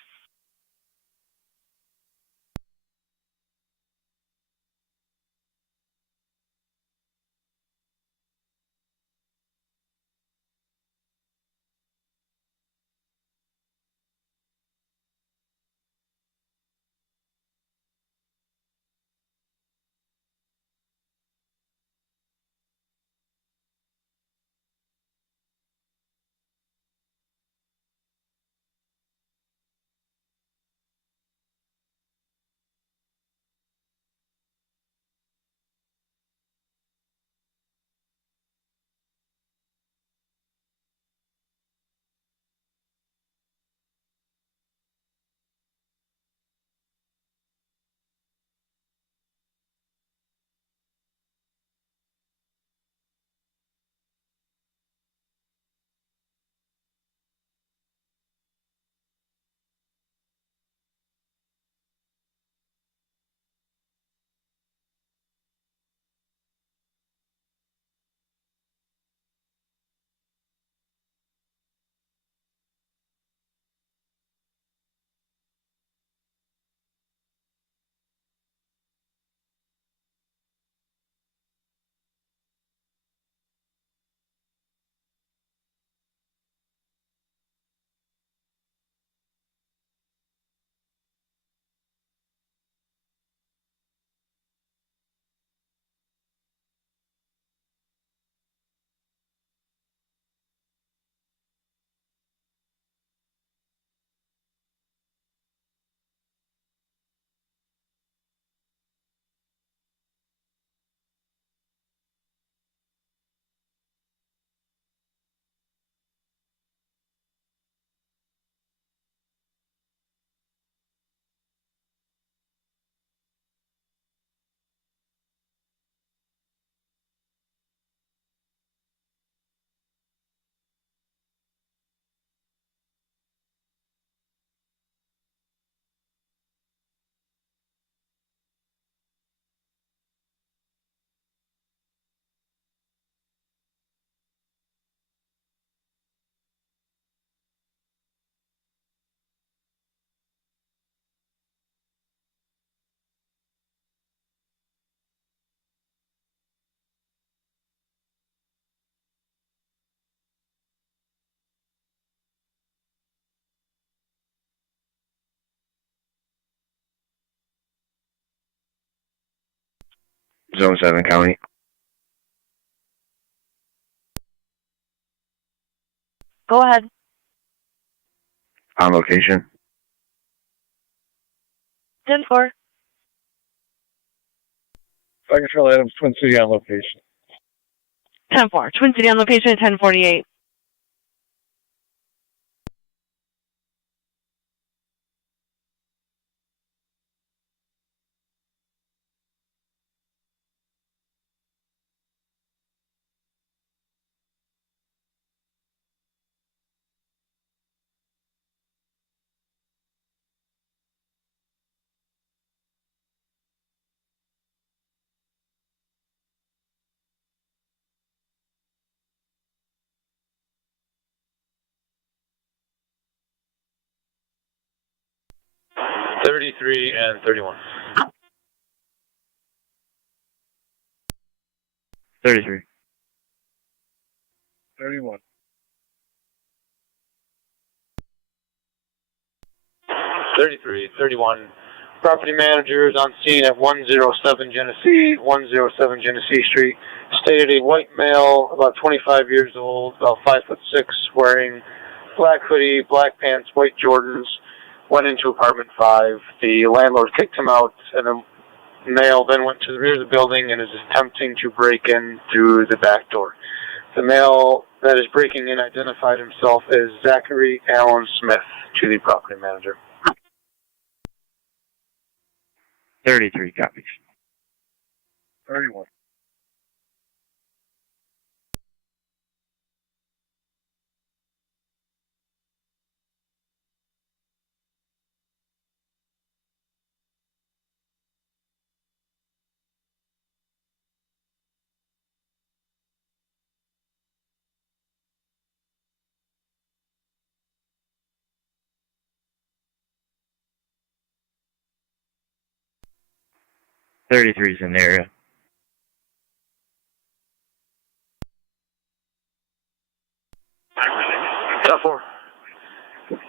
Zone 7 County. Go ahead. On location. 10-4. Fire Control Adams, Twin City on location. 10-4. Twin City on location at 1048. $33 and $31. 33. 31. 33, 31, Property manager is on scene at 107 Genesee Street. Stated a white male, about 25 years old, about 5'6", wearing black hoodie, black pants, white Jordans, went into apartment 5. The landlord kicked him out, and the male then went to the rear of the building and is attempting to break in through the back door. The male that is breaking in identified himself as Zachary Allen Smith to the property manager. 33 copies. 31. Thirty-three's in the area. Top 4.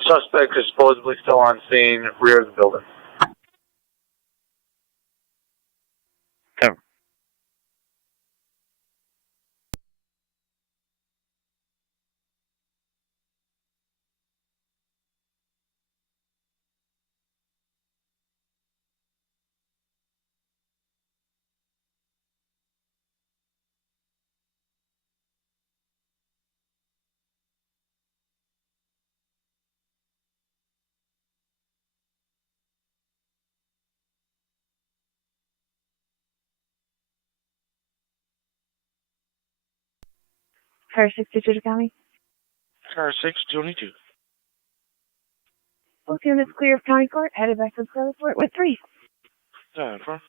Suspect is supposedly still on scene, rear of the building. Cover. Car 62 to County. Car 622. Both units clear of County Court, headed back to the Lewiston with 3. 10-4.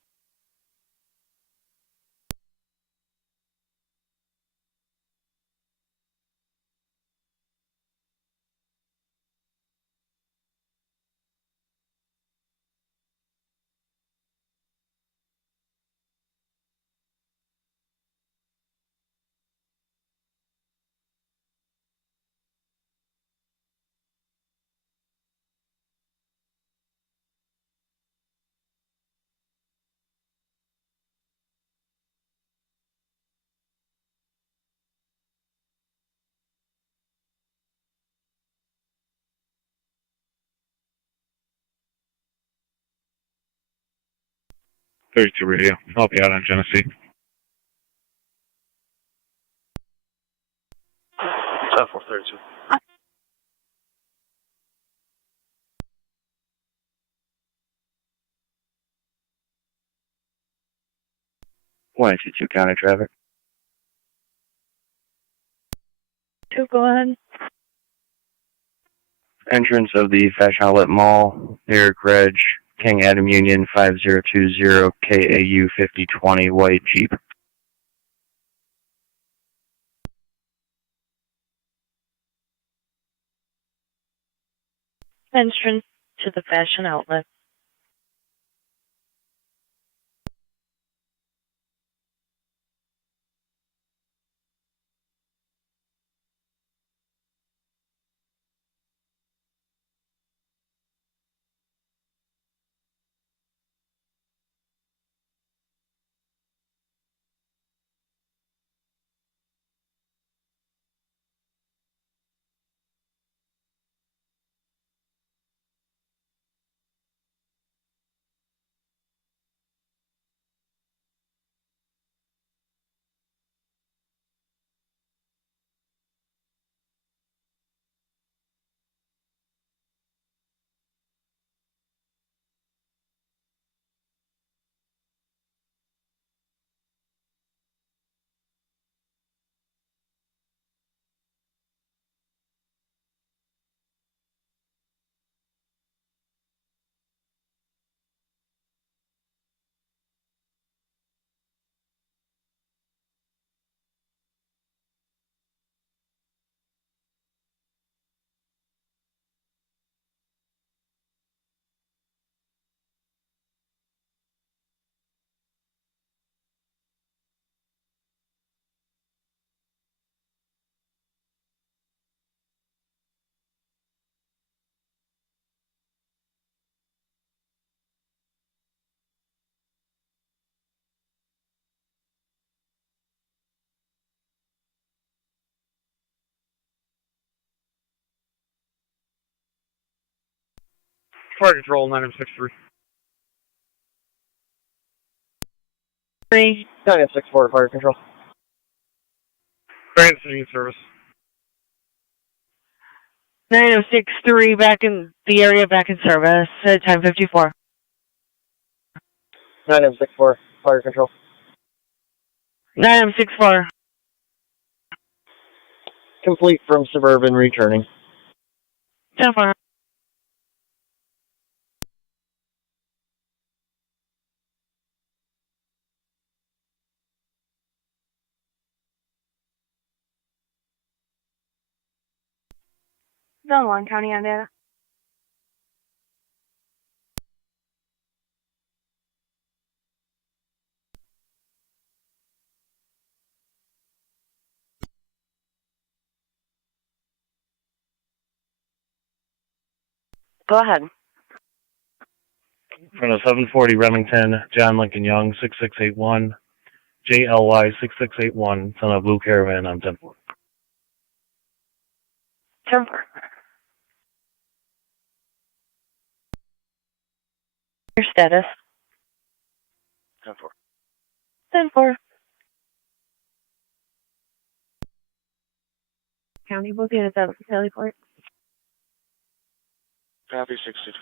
Radio. I'll be out on Genesee. 432. One 22 county traffic. 2, go ahead. Entrance of the Fashion Outlet Mall, near Reg, King Adam Union 5020 KAU 5020 white Jeep. Entrance to the Fashion Outlet. Fire Control, 963. 964, Fire Control. Transiting service. 9063 back in the area, back in service at 10:54. 964, Fire Control. 9064. Complete from Suburban, returning. 10-4. Zone 1, County on data. Go ahead. Front of 740 Remington, John Lincoln Young, 6681, JLY 6681, son of Blue Caravan on 10-4. 10-4. Your status? 10-4. 10-4. County booking at the Middleport. Copy 60.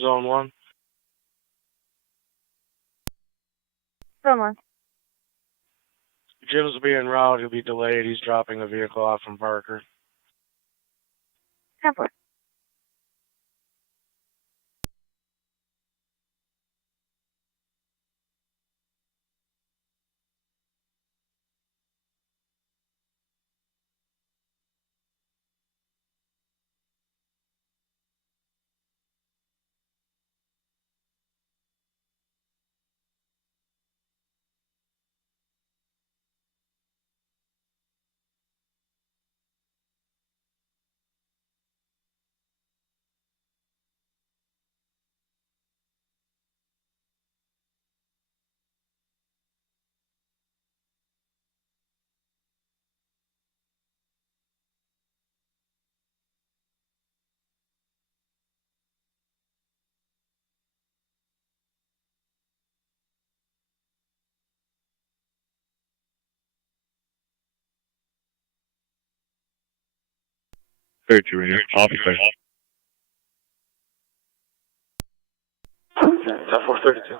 Zone 1. Zone 1. Jim's will be en route. He'll be delayed. He's dropping a vehicle off from Parker. 10-4. Officer. 432.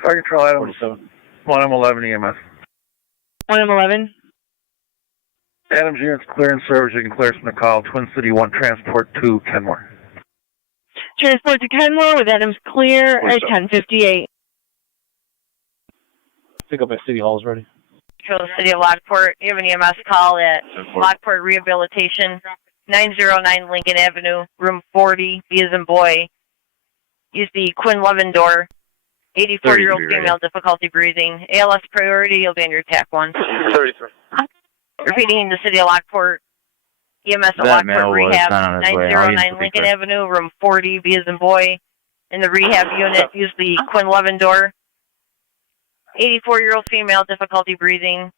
Fire Control Adams, 1M11 EMS. 1M11. Adams units clear and service. You can clear from the call. Twin City 1 Transport 2, Kenmore. Transport to Kenmore with Adams clear at 10:58. Pick up at City Hall's ready. Control the City of Lockport. You have an EMS call at Lockport Rehabilitation. 909 Lincoln Avenue, room 40, B as in boy. Use the Quinn Levin door. 84-year-old female, difficulty breathing. ALS priority, you'll be on your TAC 1. 33. Repeating in the city of Lockport. EMS at That Lockport Rehab, 909 Lincoln quicker. Avenue, room 40, B as in boy. In the rehab unit, use the Quinn Levin door. 84-year-old female, difficulty breathing.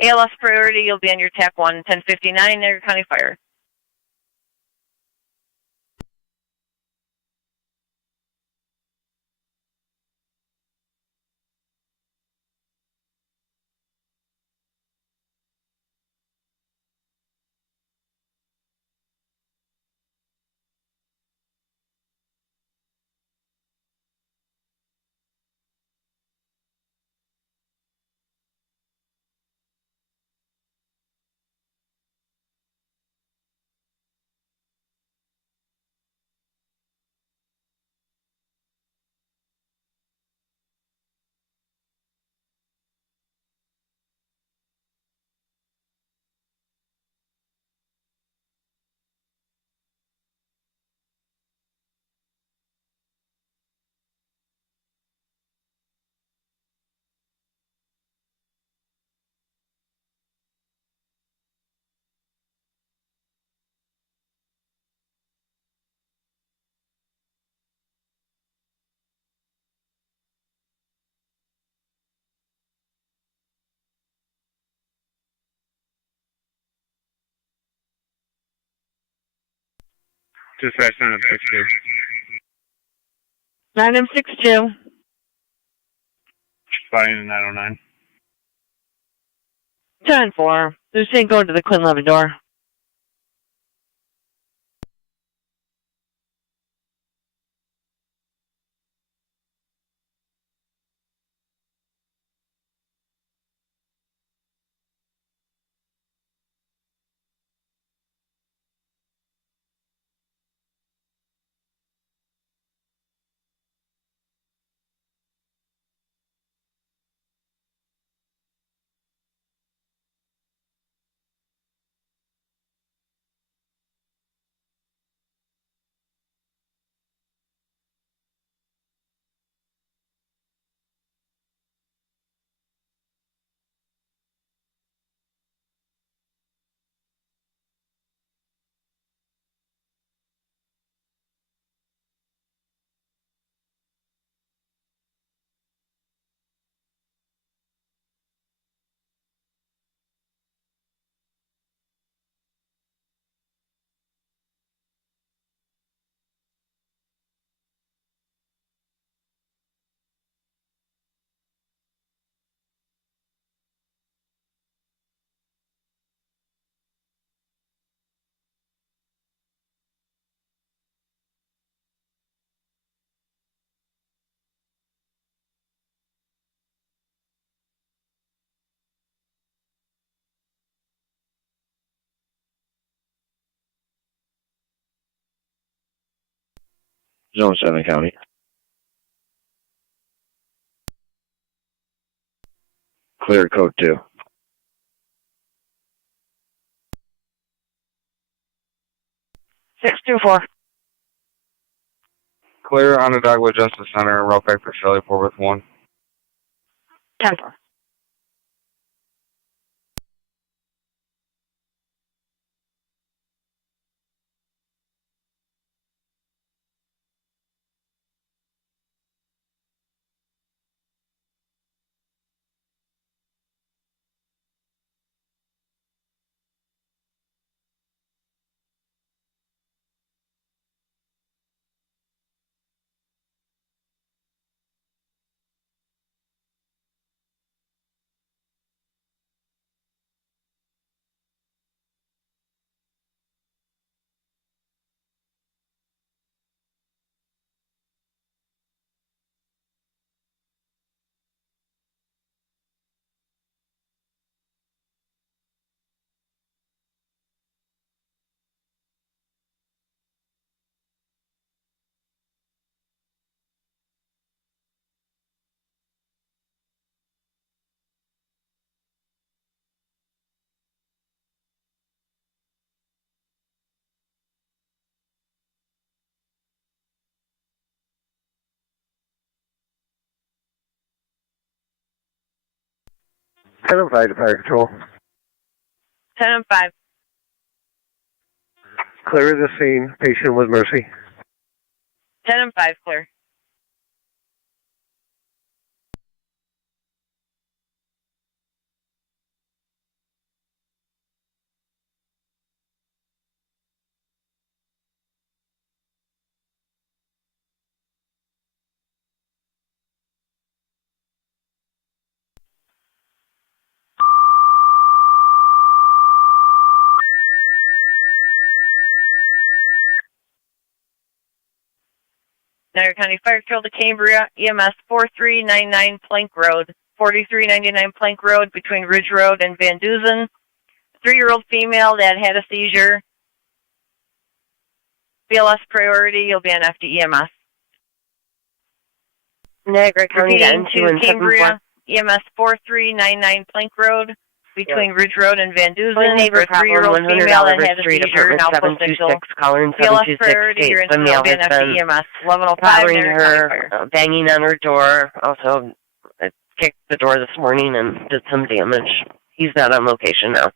ALS priority, you'll be on your TAC 1, 1059, Niagara County Fire. Dispatch 962. 9M62. Spotting in 909. 10-4. They're saying go to the Quinn Levin door. Zone 7 County. Clear code 2. Six two four. Clear on the Dogwood Justice Center, route back for Shelley 4 with 1. 10-4. 10-5 to Fire Control. 10-5. Clear the scene. Patient with mercy. 10-5, clear. Niagara County Fire Patrol to Cambria, EMS 4399 Plank Road, 4399 Plank Road between Ridge Road and Van Duzen. 3-year-old female that had a seizure. BLS priority, you'll be on FDEMS. Niagara County Repeating to Cambria, 2-1-7-4. EMS 4399 Plank Road between Ridge Road and Van Duzen. Neighbor For a 3-year-old female that had a Street, seizure, apartment now 726, caller BLS priority, 726 you're states the in male will be on has been FDEMS. 1105 bothering Niagara County her, Fire. banging on her door. Also, kicked the door this morning and did some damage. He's not on location now.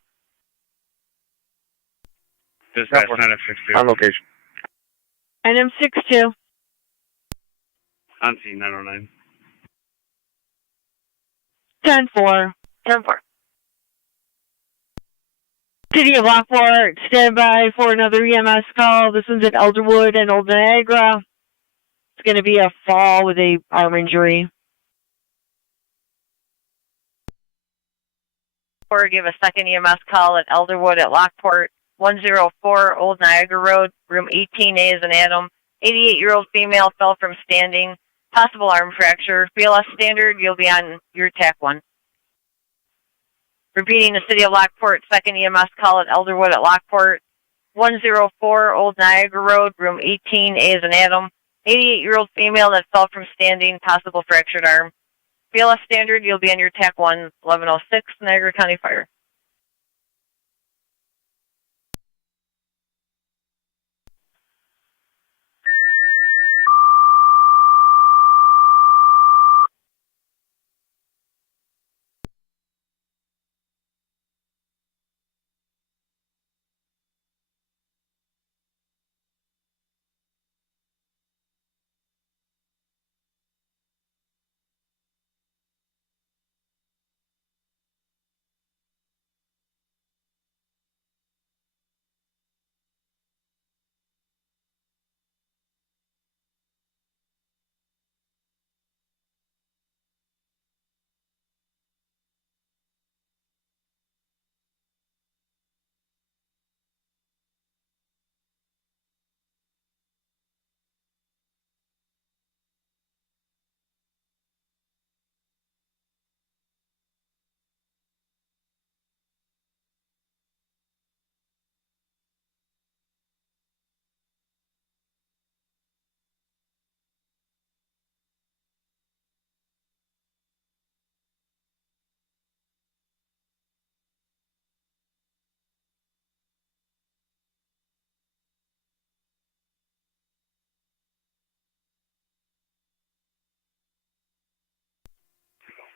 Dispatch 962. On location. Item 62. On scene 909. 10-4. 10-4. City of Lockport, stand by for another EMS call. This one's at Elderwood and Old Niagara. It's going to be a fall with a arm injury. Or give a second EMS call at Elderwood at Lockport, 104 Old Niagara Road, room 18A is an Adam. 88-year-old female fell from standing. Possible arm fracture. BLS standard, you'll be on your TAC 1. Repeating the City of Lockport, second EMS call at Elderwood at Lockport, 104 Old Niagara Road, room 18A is an Adam. 88-year-old female that fell from standing, possible fractured arm. BLS standard, you'll be on your TAC 1, 1106, Niagara County Fire.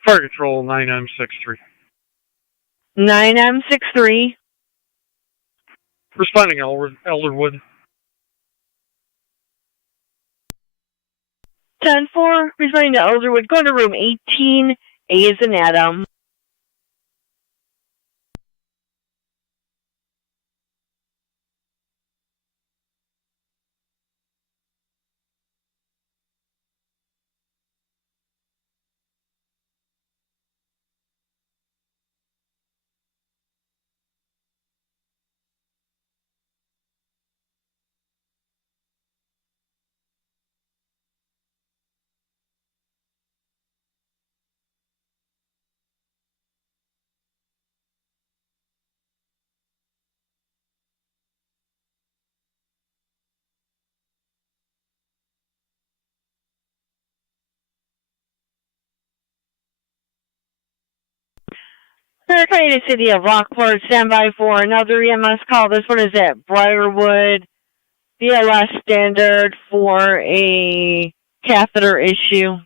Fire Control 9M63. 9M63. Responding Elderwood. 10-4, responding to Elderwood, going to room 18, A is an Adam. Niagara City of Lockport, stand by for another EMS call. This one is at Briarwood. BLS standard for a catheter issue.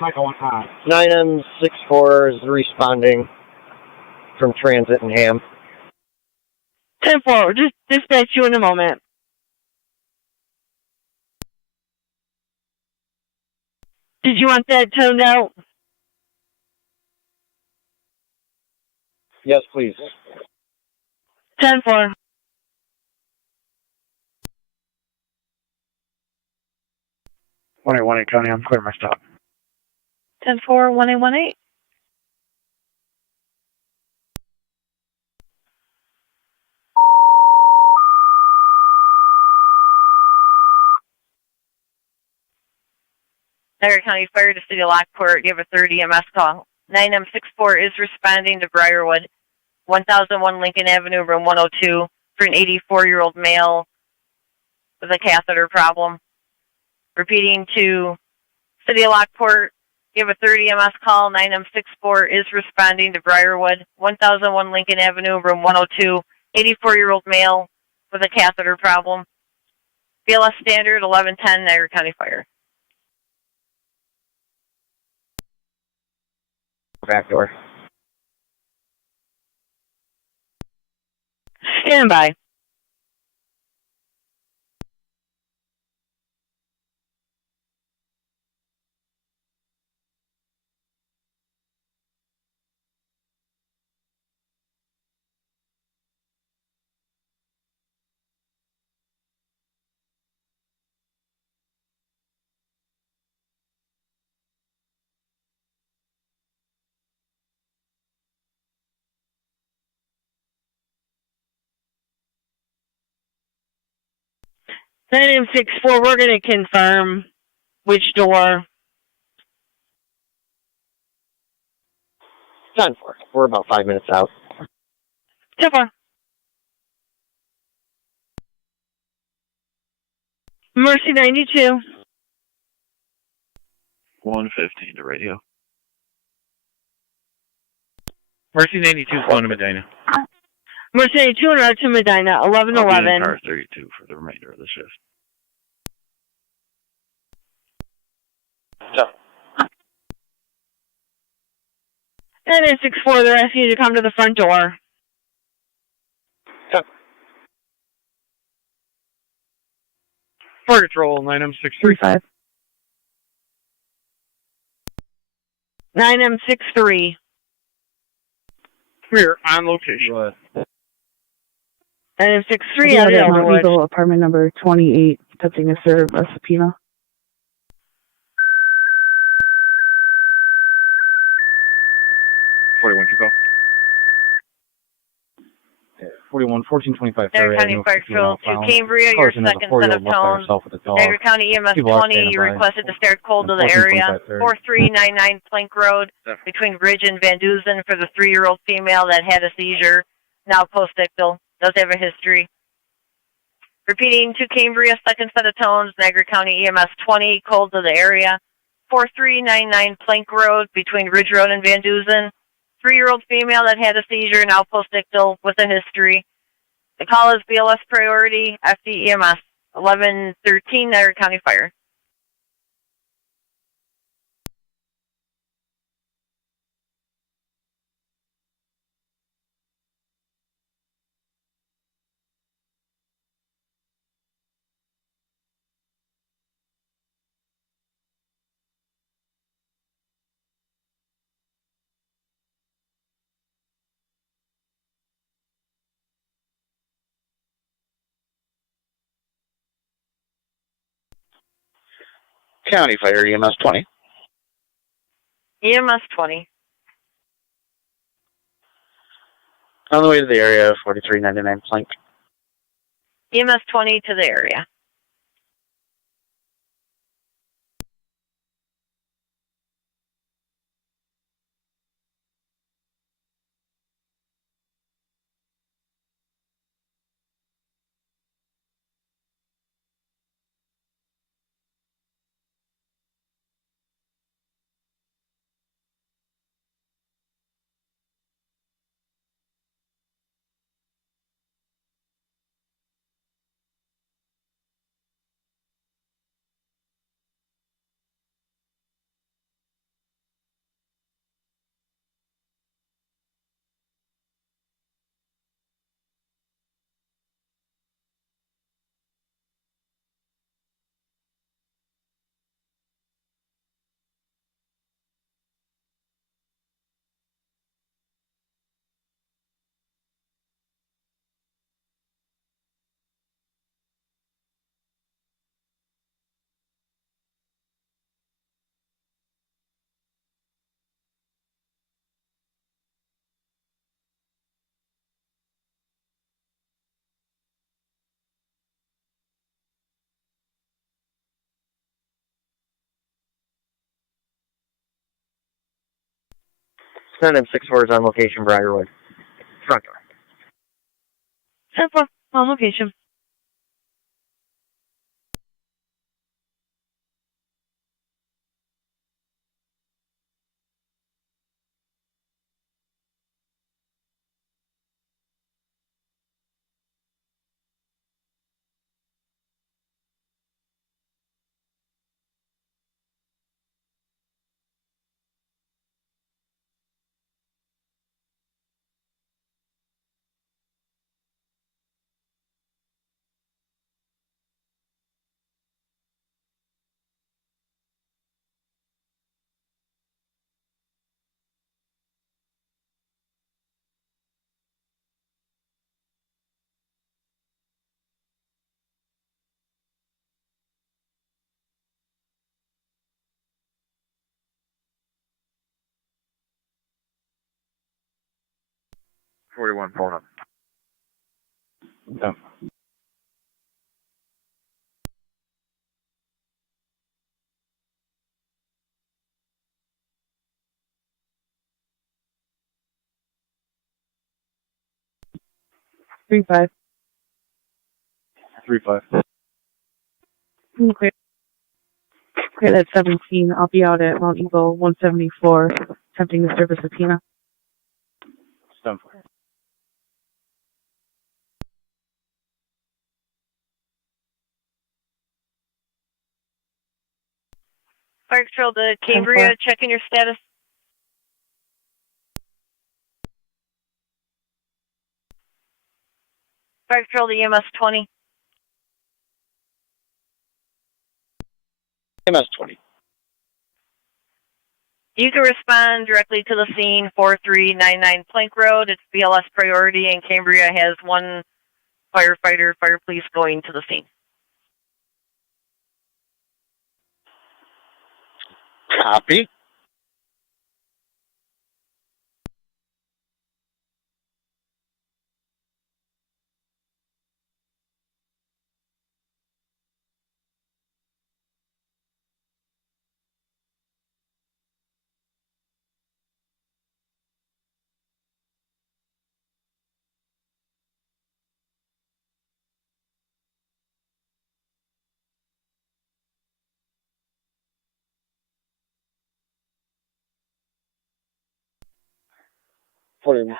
9M64 is responding from transit in Ham. 10-4, just dispatch you in a moment. Did you want that toned out? Yes, please. 10-4. One eight one eight County, I'm clear my stop. 10-4, 1818. Niagara County Fire to City of Lockport, give a 30 EMS call. 9M64 is responding to Briarwood, 1001 Lincoln Avenue, room 102, for an 84-year-old male with a catheter problem. Repeating to City of Lockport, give a 30 EMS call. 9M64 is responding to Briarwood, 1001 Lincoln Avenue, room 102, 84-year-old male with a catheter problem. BLS Standard 1110, Niagara County Fire. Back door. Stand by. M64, we're going to confirm which door. 10-4. We're about 5 minutes out. 10-4. Mercy 92. 115 to radio. Mercy 92 is going to Medina. Mercy 92 and out to Medina, 1111. Car 32 for the remainder of the shift. And in 64, they're asking you to come to the front door. Fire Control, 9M635. 9M63. We're on location. 9M63 out of Elderwood. Eagle, apartment number 28, attempting to serve a subpoena. You go. 1425 Niagara County Fire Patrol to Cambria, your second set of tones. Niagara County EMS 20, you requested to start cold to the area. 4399 Plank Road between Ridge and Van Duzen for the 3-year-old female that had a seizure, now post-ictal, does have a history. Repeating to Cambria, second set of tones, Niagara County EMS 20, cold to the area. 4399 Plank Road between Ridge Road and Van Duzen. 3-year-old female that had a seizure, now post-ictal with a history. The call is BLS priority, FDEMS, 1113, Niagara County Fire. County Fire, EMS 20. EMS 20. On the way to the area, 4399 Plank. EMS 20 to the area. 9M64 is on location, Briarwood. Front door. 10-4, on location. $41 phone up. Yeah. Three five. 3-5. Clear. Clear at 17. I'll be out at Mount Eagle 174, attempting to serve a subpoena. Stand for. Fire Patrol to Cambria, checking your status. Fire Patrol to EMS 20. EMS 20. You can respond directly to the scene, 4399 Plank Road. It's BLS priority, and Cambria has one firefighter, fire police going to the scene. Copy.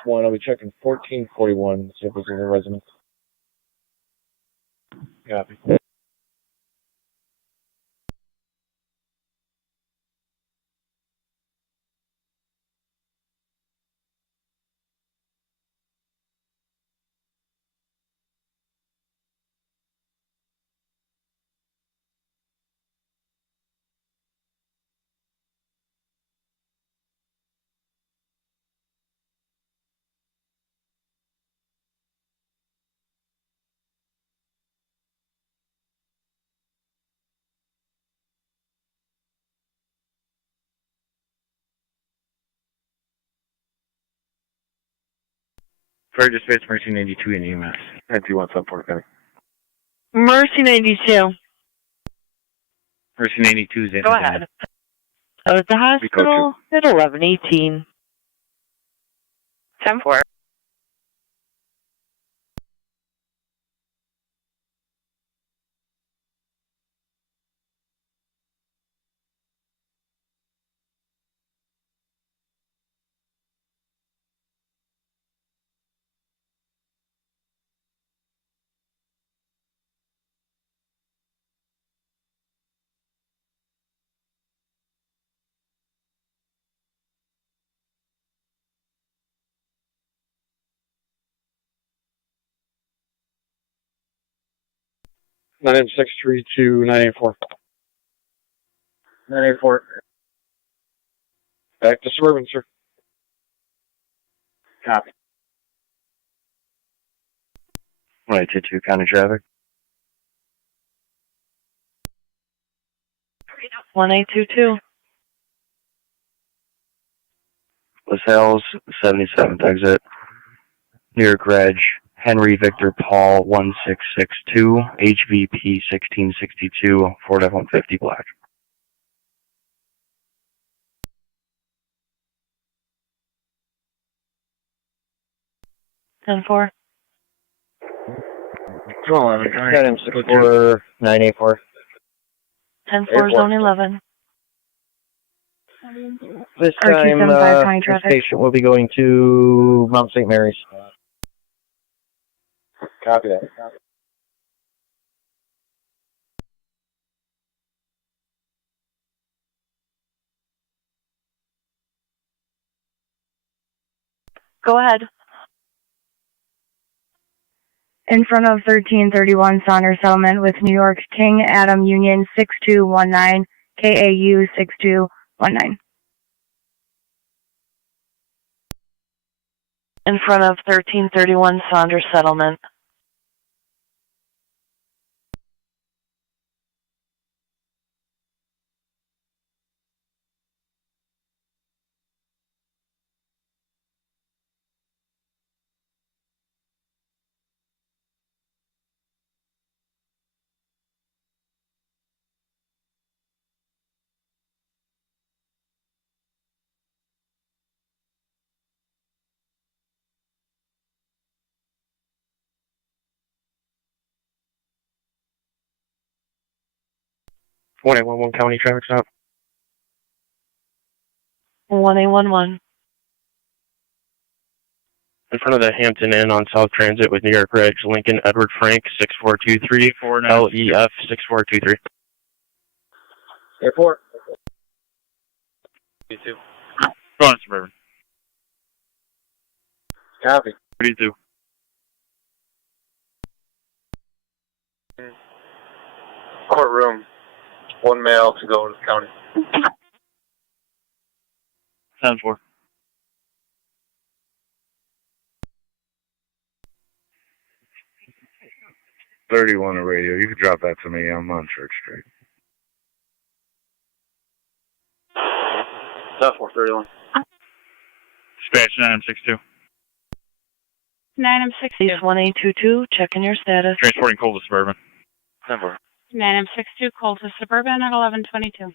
I'll be checking 1441, see if there's any residents. Copy. Fire Dispatch Mercy 92 in EMS. 9174, County. Mercy 92. Mercy 92 is in. Go ahead. I was at the hospital at 11:18. 10-4. Nine M63 to 984. 984. Back to Suburban, sir. Copy. 122 county traffic. 1822. LaSalle's 77th exit. New York Reg. Henry Victor Paul 1662. HVP 1662. Ford F-150 black. 10-4. 64984. 10-4, zone 11. This time, this patient will be going to Mount St. Mary's. Copy that. Go ahead. In front of 1331 Saunders Settlement with New York King Adam Union 6219, KAU 6219. In front of 1331 Saunders Settlement. One 811 County traffic stop. 1811. In front of the Hampton Inn on South Transit with New York Reg, Lincoln Edward Frank 6423, LEF 6423. Airport. You too. Go on, Suburban. Copy. 32. Courtroom. One male to go to the county. 10-4. $31 a radio. You can drop that to me. I'm on Church Street. 431. Dispatch 962. 9M62. East 1822, checking your status. Transporting coal to Suburban. 10-4. 9M62, coal to Suburban at 1122.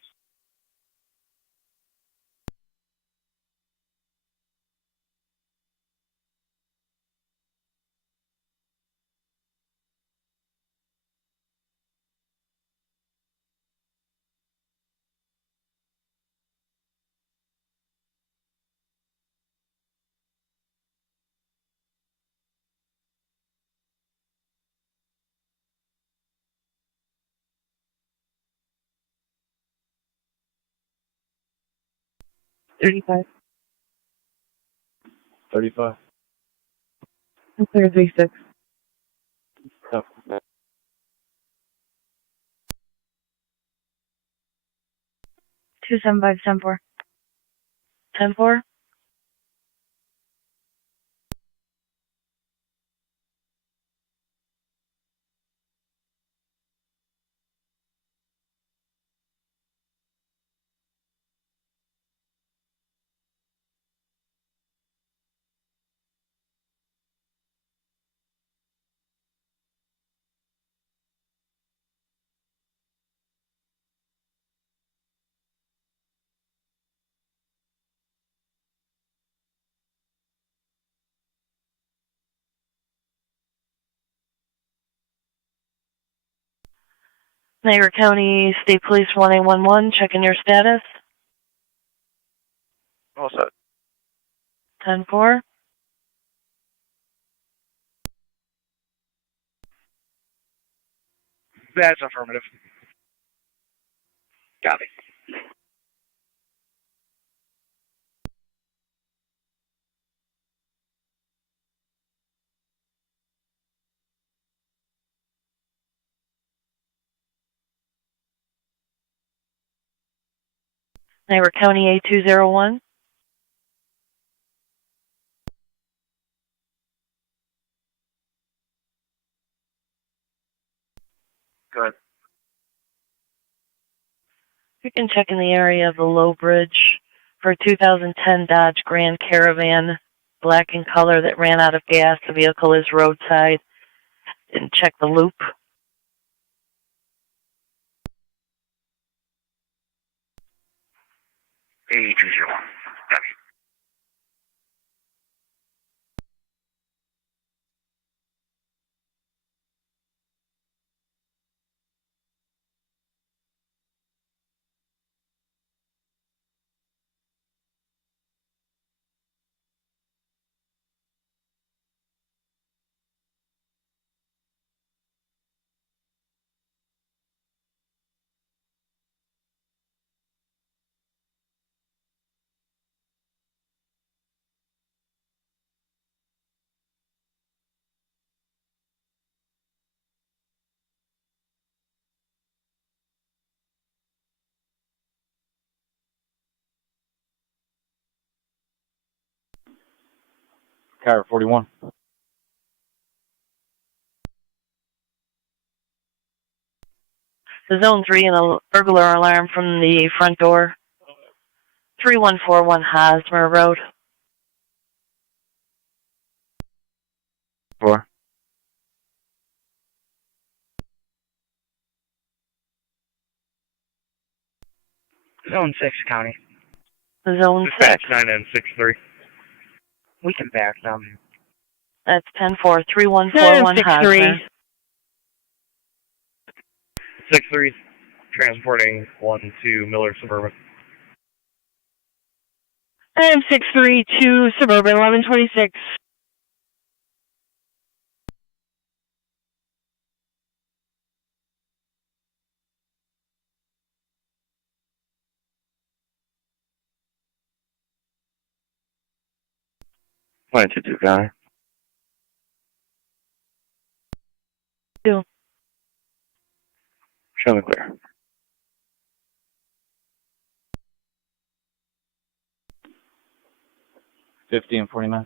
$35. 35. I'm clear 36. Oh. 275-10-4. 10-4. Niagara County State Police 1811, checking your status. All set. 10-4. That's affirmative. Copy. Niagara County A201. Good. You can check in the area of the Low Bridge for a 2010 Dodge Grand Caravan, black in color, that ran out of gas. The vehicle is roadside. And check the loop. A201. Copy. car 41. The Zone 3 and a burglar alarm from the front door. 3141 Hosmer Road. 4. Zone 6, County. Zone 6. 9 and 6-3. We can back them. That's 10-4-3141 Hosmer. 6-3, transporting 1 to Miller Suburban. I'm 632 Suburban 1126. Point to 2, County. 2. Show me clear. $50 and 49.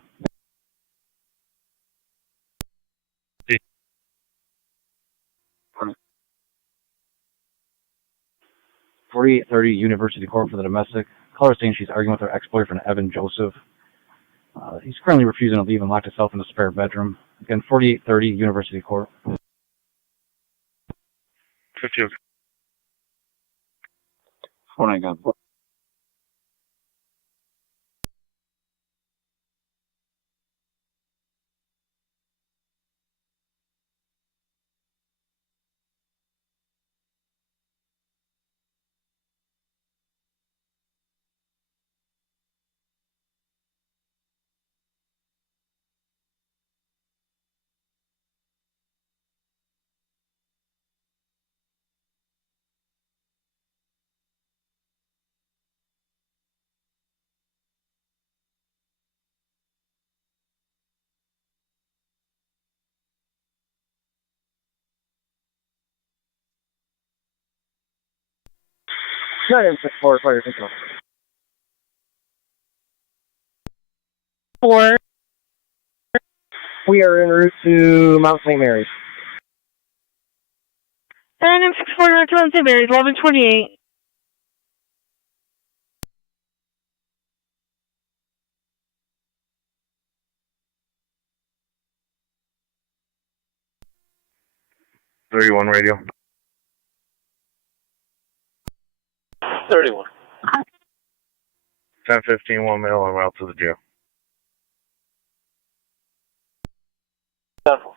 $48.30 University Court for the domestic. Caller saying she's arguing with her ex-boyfriend Evan Joseph. He's currently refusing to leave and locked himself in the spare bedroom. Again, $48.30 University Court. 50. 49 gun. Giant 6-4, fire control. 4. We are en route to Mount St. Mary's. And I'm 649 to St. Mary's 1128. .31 radio. 31. 10-15, 1 male en route to the jail. 10-4.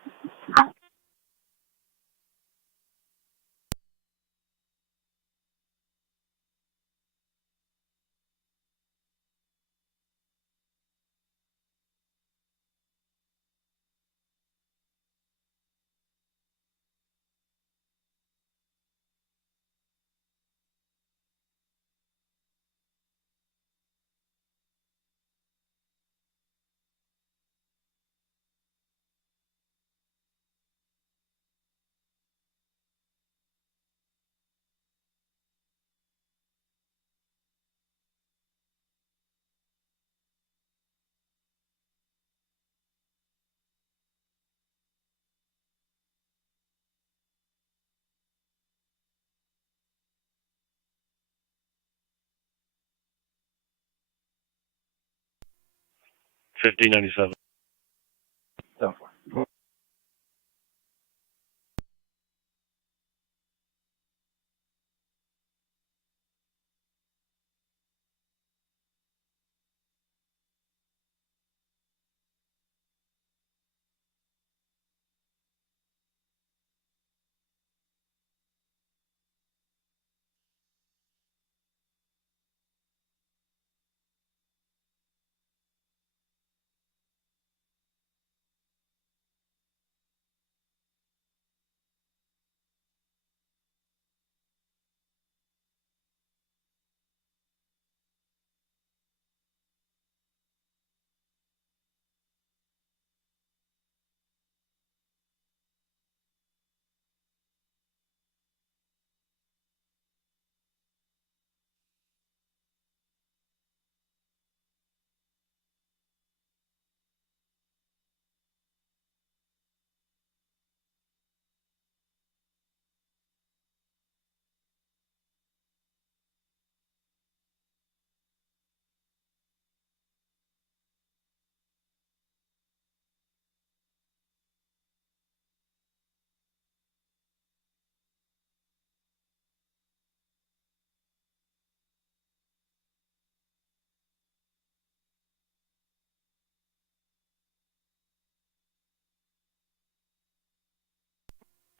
$50.97. 10-4.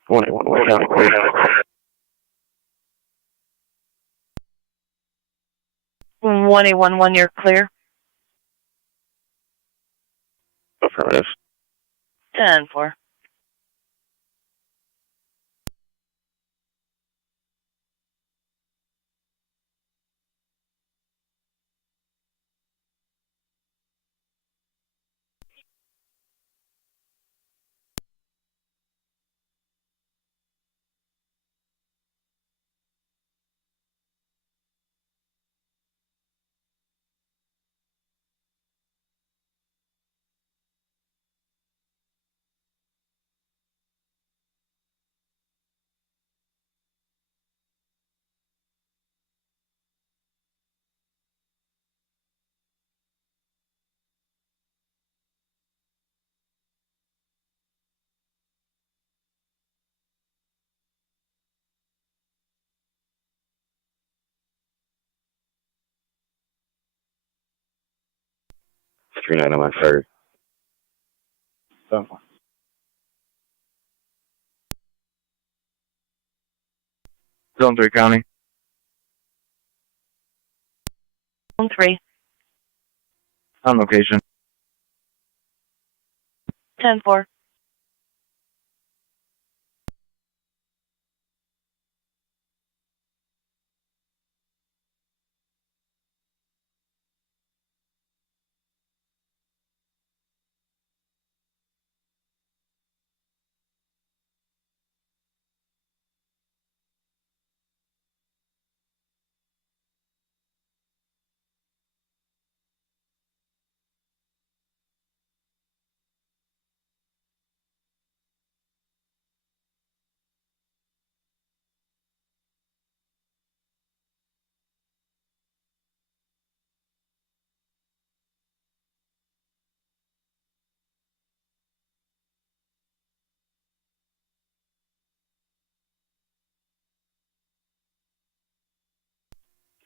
181 County, clear. One 1 you're clear. Affirmative. 10-4. Three nine on my third. Zone 3 County. Zone 3. On location. 10-4.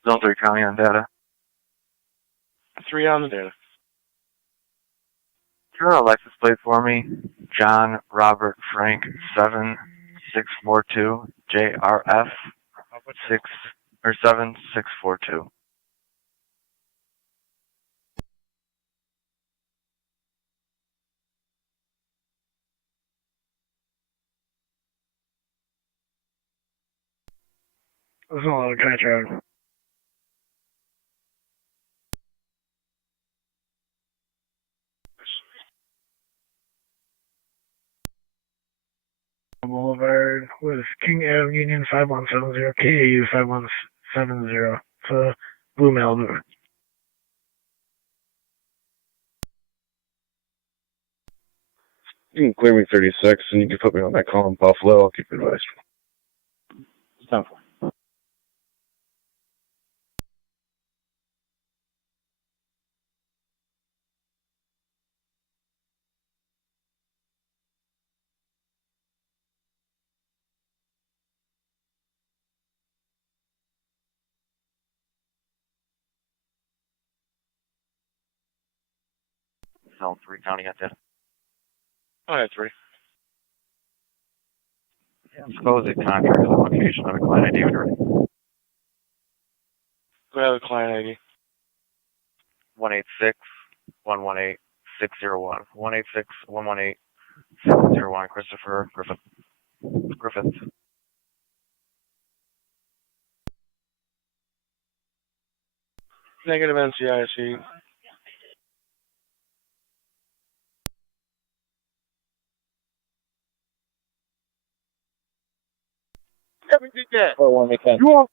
Zone 3 County on data. 3 on the data. Turn on license plate for me. John Robert Frank 7642 JRF 7642. There's no other contract. Boulevard with King Ave Union 5170, KAU 5170 to Blue Malibu. You can clear me 36, and you can put me on that call in Buffalo. I'll keep you advised. It's time for. Zone 3 County on data. Oh, yeah, 3. Suppose the contract is the location of the client ID when ready. Go ahead with client ID. 186 118 601. 186 118 601. Christopher Griffith. Negative NCIC. Or 1 make 10. You want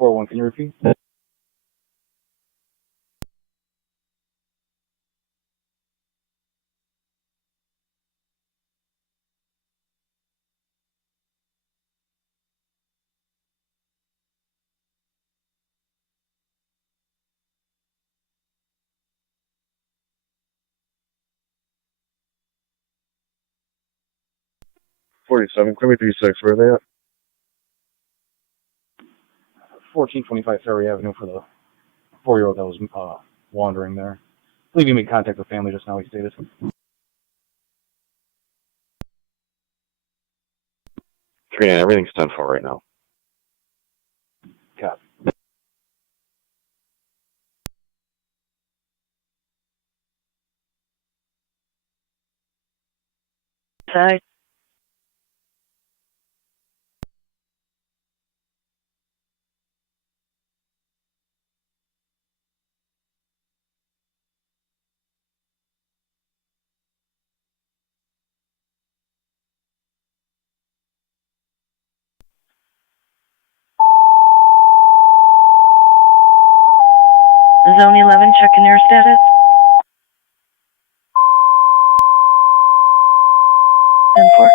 4-1, can you repeat? $47, clear me 36, where are they at? 1425 Ferry Avenue for the 4-year-old that was wandering there. believe you made contact with family just now, he stated. 3-9, everything's 10-4 right now. Copy. Side. Zone 11, checking your status. 10-4.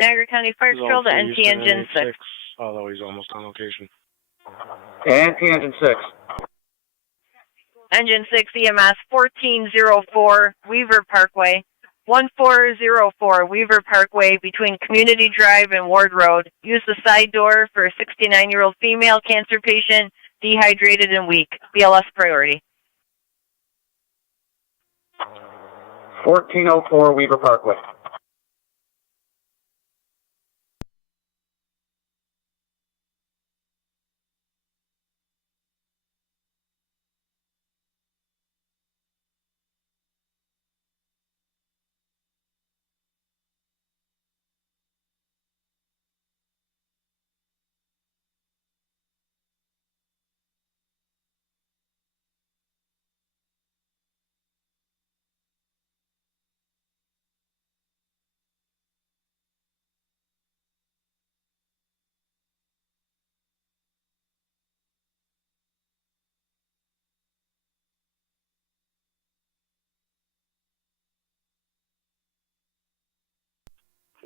Niagara County Fire Patrol to NT Engine 6. Although he's almost on location. NT Engine 6. Engine 6 EMS 1404 Weaver Parkway. 1404 Weaver Parkway between Community Drive and Ward Road. Use the side door for a 69-year-old female cancer patient, dehydrated and weak. BLS priority. 1404 Weaver Parkway.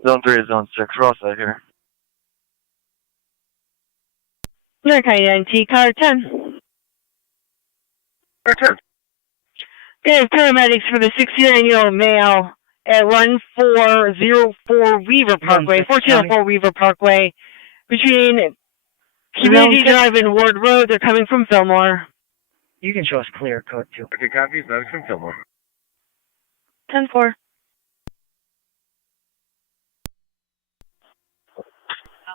Zone 3 is Zone 6. Ross out here. Okay, NT, car 10. Car 10. Okay, paramedics for the 69-year-old male at 1404 Weaver Parkway, 1404 Weaver Parkway, between Community Drive and Ward Road. They're coming from Fillmore. You can show us clear code 2. Okay, copy. Medics from Fillmore. 10-4.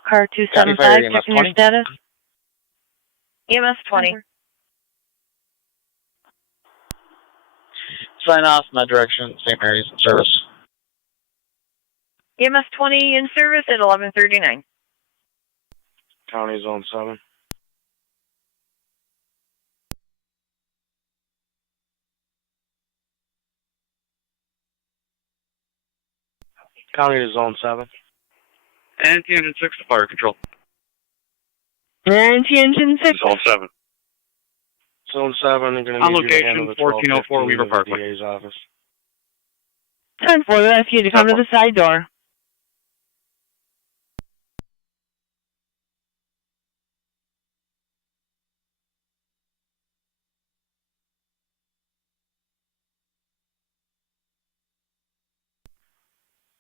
Car 275, checking your status. EMS 20. Sign off, my direction, St. Mary's in service. EMS 20 in service at 11:39. County Zone 7. County to Zone 7. And Engine 6 to fire control. NT Engine 6. Zone 7. Zone 7, they're going to On need you to location, handle the 1404 Weaver 1215 Parkway. DA's office. 10-4, they'll ask you to come to the side door.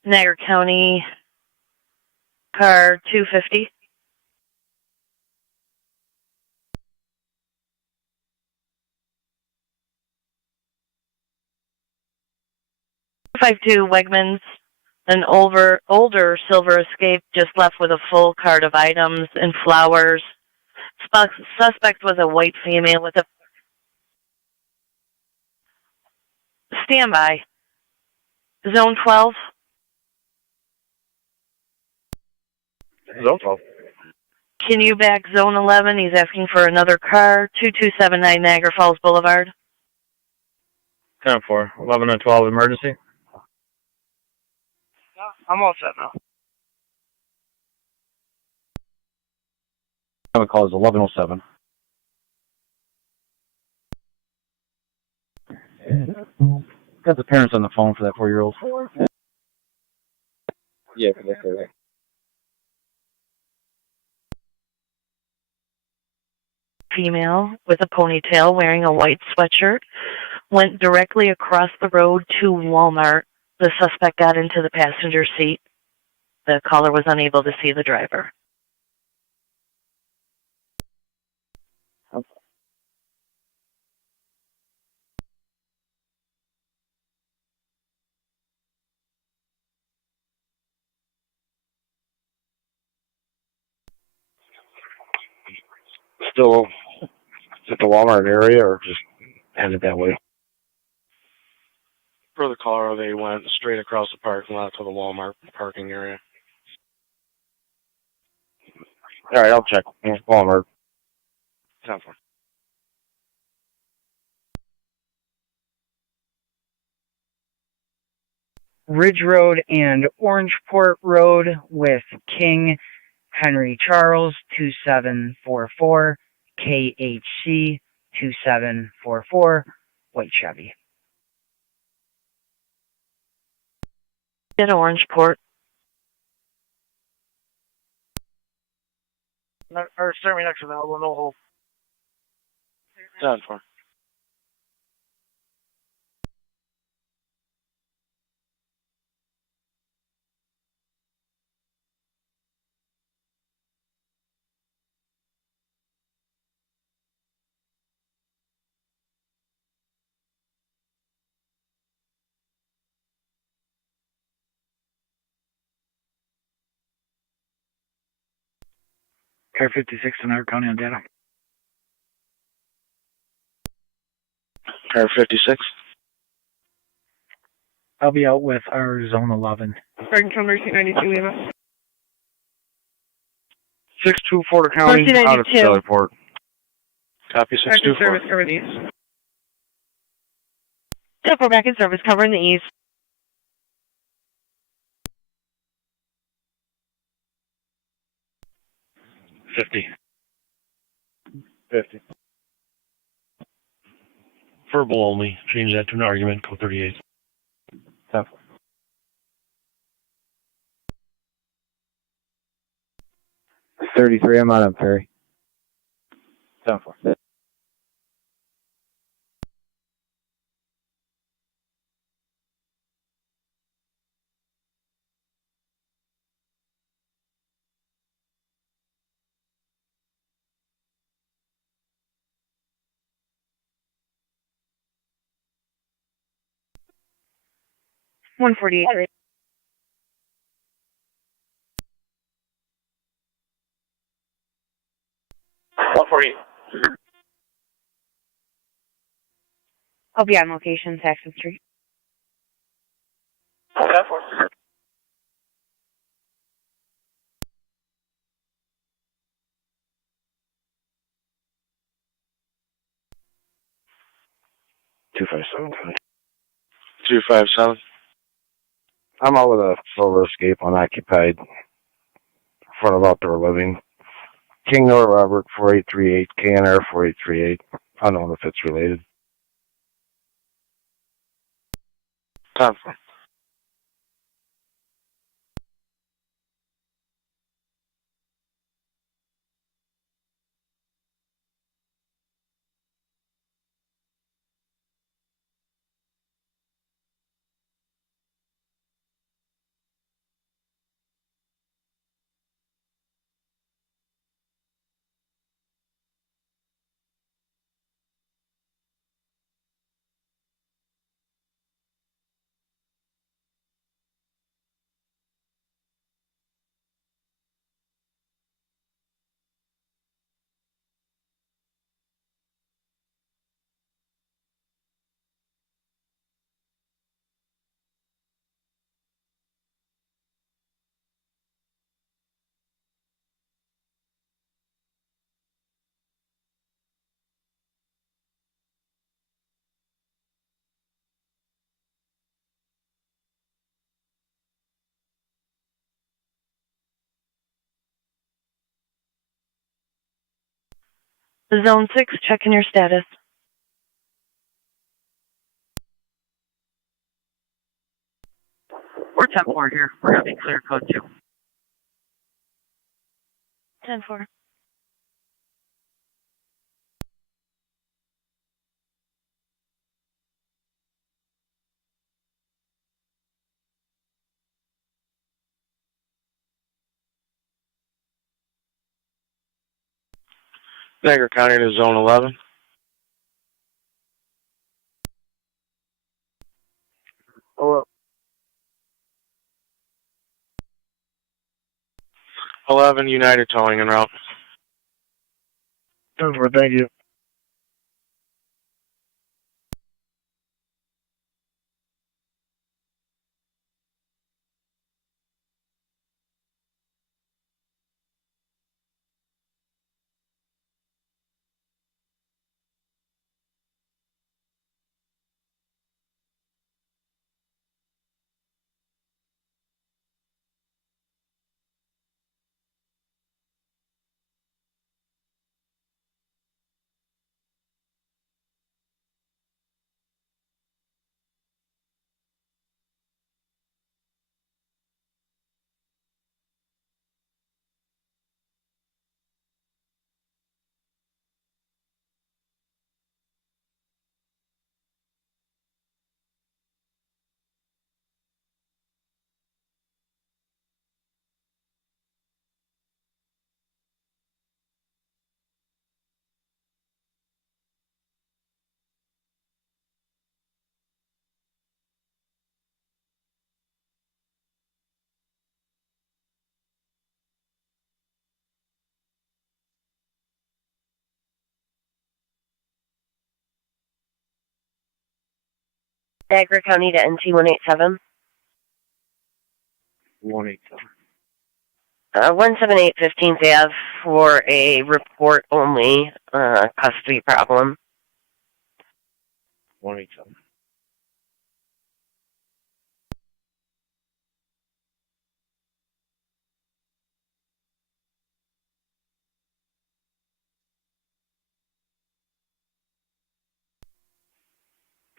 Niagara County, car 250. '52 Wegmans, an older silver Escape just left with a full cart of items and flowers. Suspect was a white female with a standby. Zone 12. Zone 12. Can you back Zone 11? He's asking for another car. 2279 Niagara Falls Boulevard. 10-4. 11 and 12 emergency. I'm all set now. I would call is 1107. Got the parents on the phone for that 4-year-old. Yeah, that's correct. Female with a ponytail wearing a white sweatshirt went directly across the road to Walmart. The suspect got into the passenger seat. The caller was unable to see the driver. Still at the Walmart area, or just headed that way? For the caller, they went straight across the parking lot to the Walmart parking area. All right, I'll check. Walmart. 10-4. Ridge Road and Orangeport Road with King Henry Charles 2744, KHC 2744, white Chevy. At Orangeport. Or start me next to that one, no hold. 10-4. Car 56 to Niagara County on data. Car 56. I'll be out with our Zone 11. Dragon County 92 EMS. 624 to County, out of Middleport. Copy 624. Service covering the east. 10-4 back in service, covering the east. $50. Verbal only. Change that to an argument. Code 38. Tough. $33. I'm out on Ferry. 10-4. $148. 148. I'll be on location, Saxon Street. 10-4. $257. I'm out with a Silver Escape unoccupied, front of outdoor living. King Nor Robert 4838, KNR 4838. I don't know if it's related. 10-4. Zone 6, checking your status. We're 10-4 here. We're going to be clear code 2. 10-4. Niagara County to Zone 11. Hello. 11 United towing en route. 10-4, thank you. Niagara County to NT 187. 187. 178 15th Ave for a report only custody problem. 187.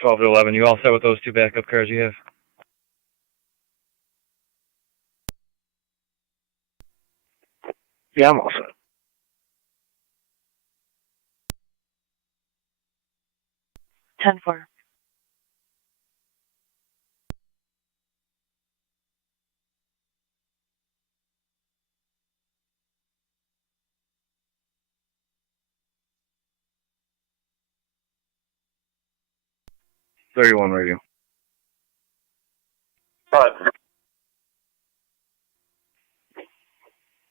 Twelve to 11. You all set with those two backup cars you have? Yeah, I'm all set. 10-4. .31 radio.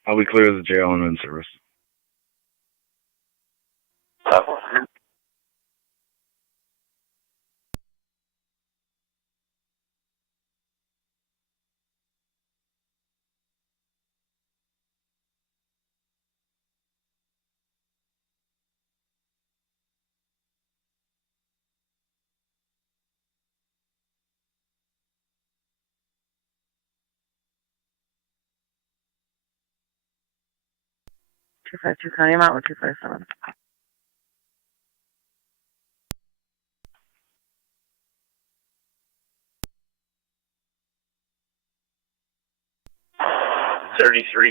I'll be clear of the jail and in service. Two five two County Mountain 257.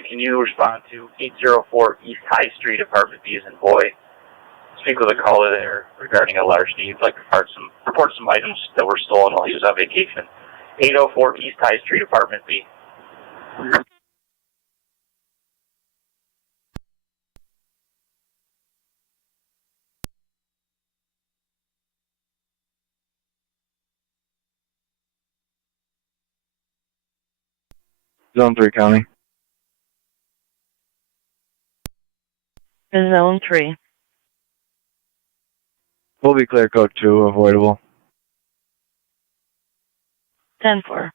Can you respond to 804 East High Street, Apartment B as in boy? Speak with a caller there regarding a large need. Like report some items that were stolen while he was on vacation. 804 East High Street, Apartment B. Zone 3 County. Zone 3. We'll be clear code 2, avoidable. 10-4.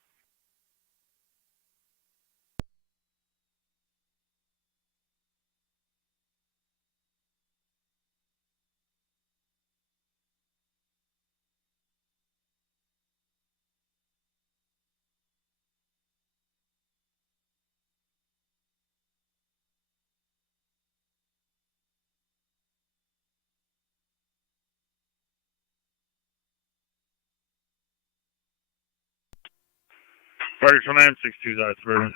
Fire 962 is suburban.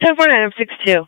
10-4 962.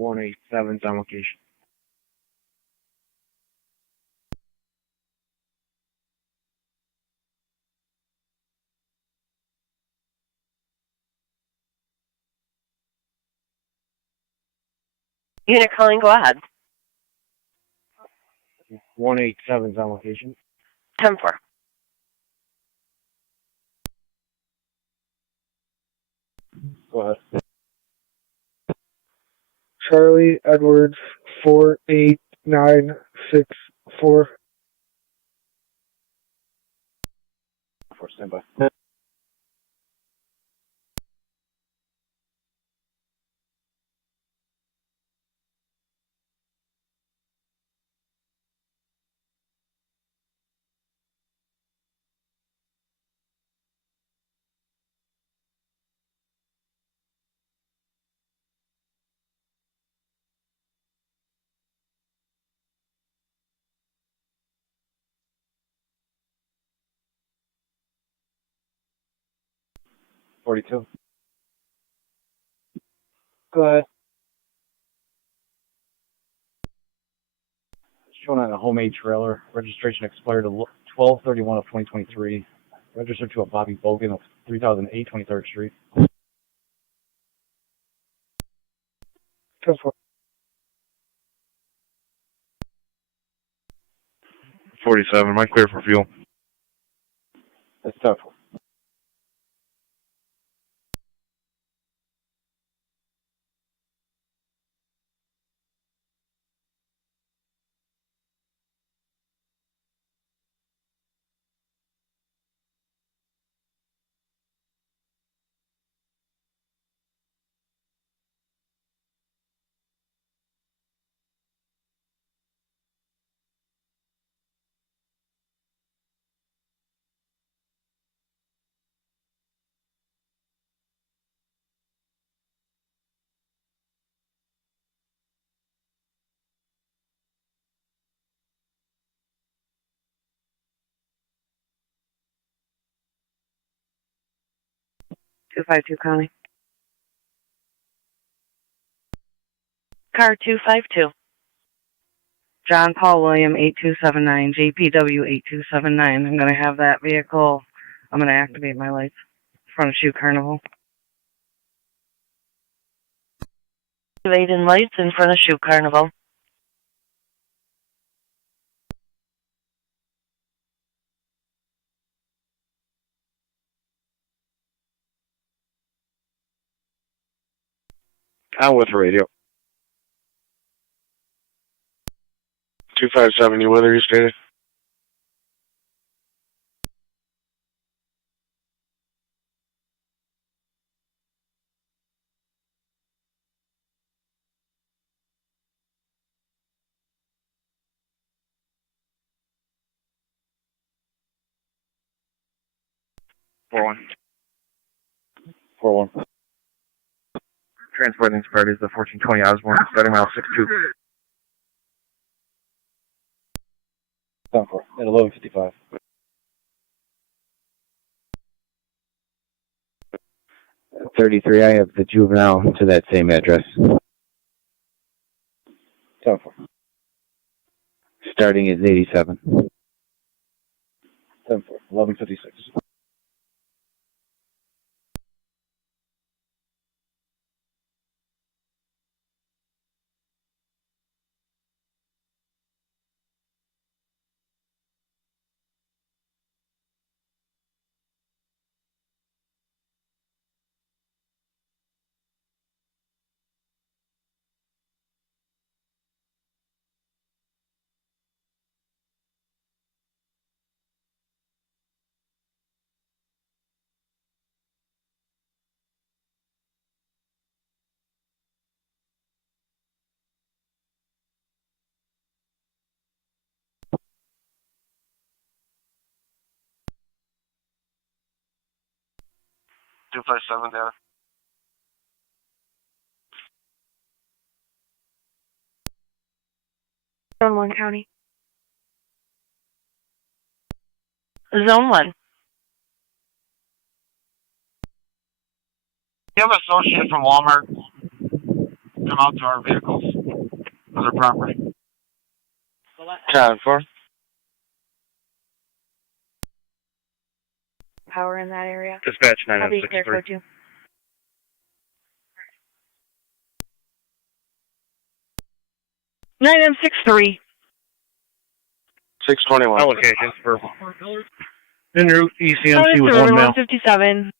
187's on location. Unit calling, go ahead. 187's on location. 10-4. Go ahead. Charlie Edwards 48964. For standby. $42. Go ahead. Showing on a homemade trailer. Registration expired 12/31 of 2023. Registered to a Bobby Bogan of 3008 23rd Street. 10-4. 47. Am I clear for fuel? That's tough. County. Car 252. John Paul William 8279, JPW 8279. I'm going to have that vehicle. I'm going to activate my lights. Front of Shoe Carnival. Activating lights in front of Shoe Carnival. I'm with radio. 257, you with her, you stated? Four 4-1. Transporting Sparta is the 1420 Osborne, starting mile 62. 10-4. At 11:55. At 33, I have the juvenile to that same address. 10-4. Starting is 87. 10-4. 11:56. Two five seven data. Zone 1 County. Zone 1. You have an associate from Walmart come out to our vehicles, other property. 10-4. Power in that area. Dispatch Copy, clear 963. code 2. Nine M63. 621. Allocations for en route ECMC Code with 1 Suburban male. 157.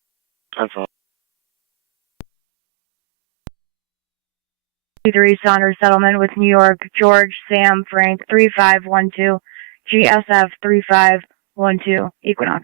10-4. 3 Saunders Settlement with New York, George, Sam, Frank, 3512, GSF 3512, Equinox.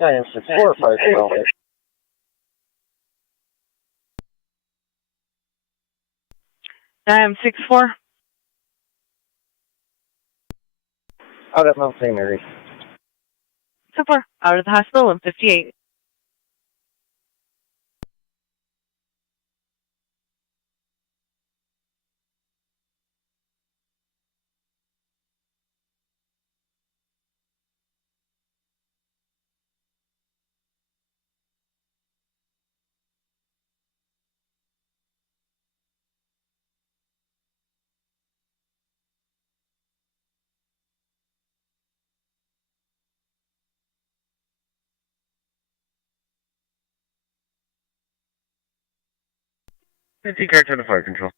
Nine six four five twelve. 9 M64. Out at Mount St. Mary's. So far, out of the hospital, 158. Car 10 to fire control.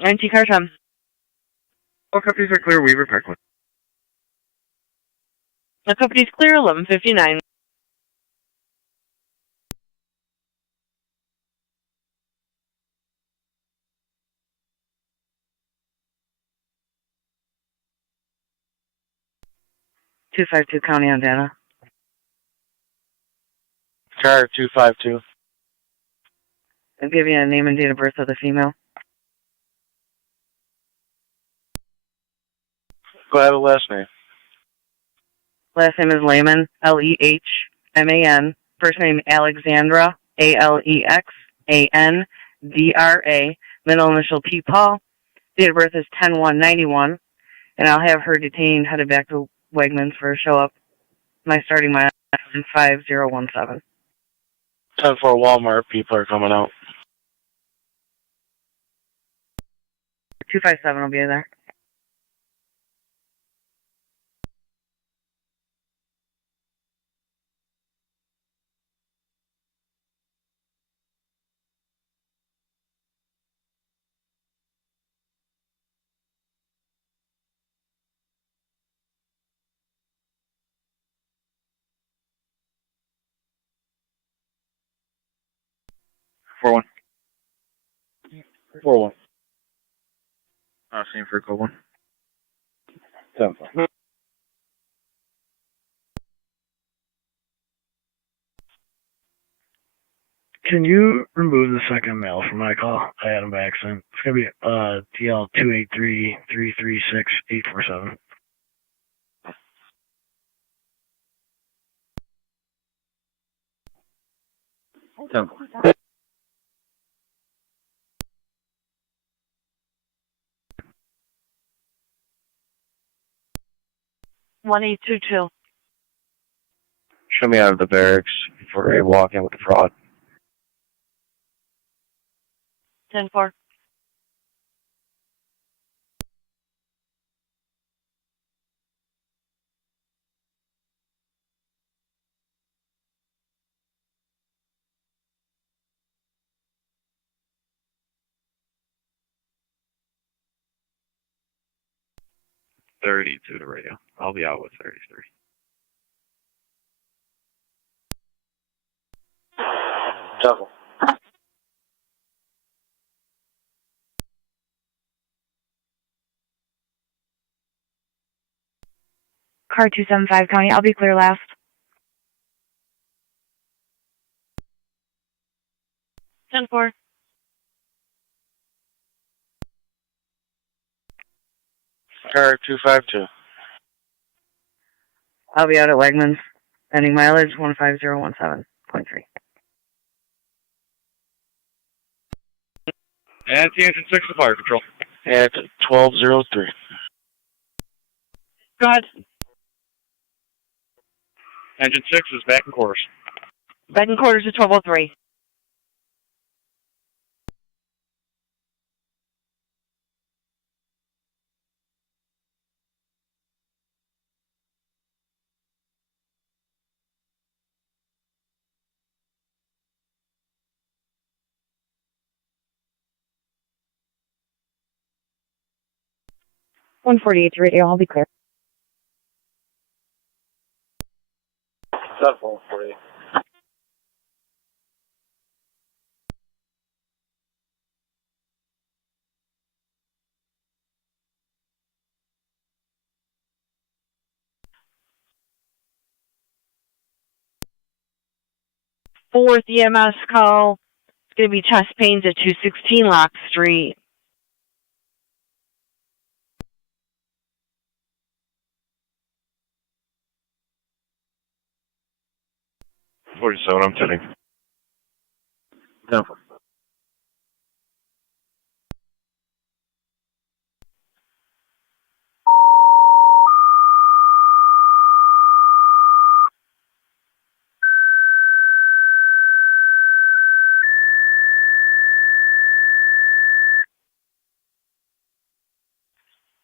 19 car 10. All companies are clear, Weaver Parkway. The company's clear, 1159. (252) County on data. Car 252. I'll give you a name and date of birth of the female. Go ahead with last name. Last name is Lehman, Lehman. First name Alexandra, Alexandra. Middle initial P. Paul. Date of birth is 10/1/91. And I'll have her detained, headed back to Wegmans for a show up. Starting my 5017. 10-4 Walmart. People are coming out. 257 will be there. Four one. 4-1. Same for code 1. 10-4. Can you remove the second male from my call? I had him by accident. It's going to be TL 283-336-847. Temple. 1822. Show me out of the barracks for a walk-in with the fraud. 10-4. 30 to the radio. I'll be out with 33. Double. Car 275 County, I'll be clear last. Ten four. Car 252. I'll be out at Wegmans. Pending mileage 15017.3. And the engine 6 to fire control. At 1203. Go ahead. Engine 6 is back in quarters. Back in quarters at 1203. .148 radio, I'll be clear. 148. Fourth EMS call. It's going to be chest pains at 216 Lock Street. .47, I'm sitting. No.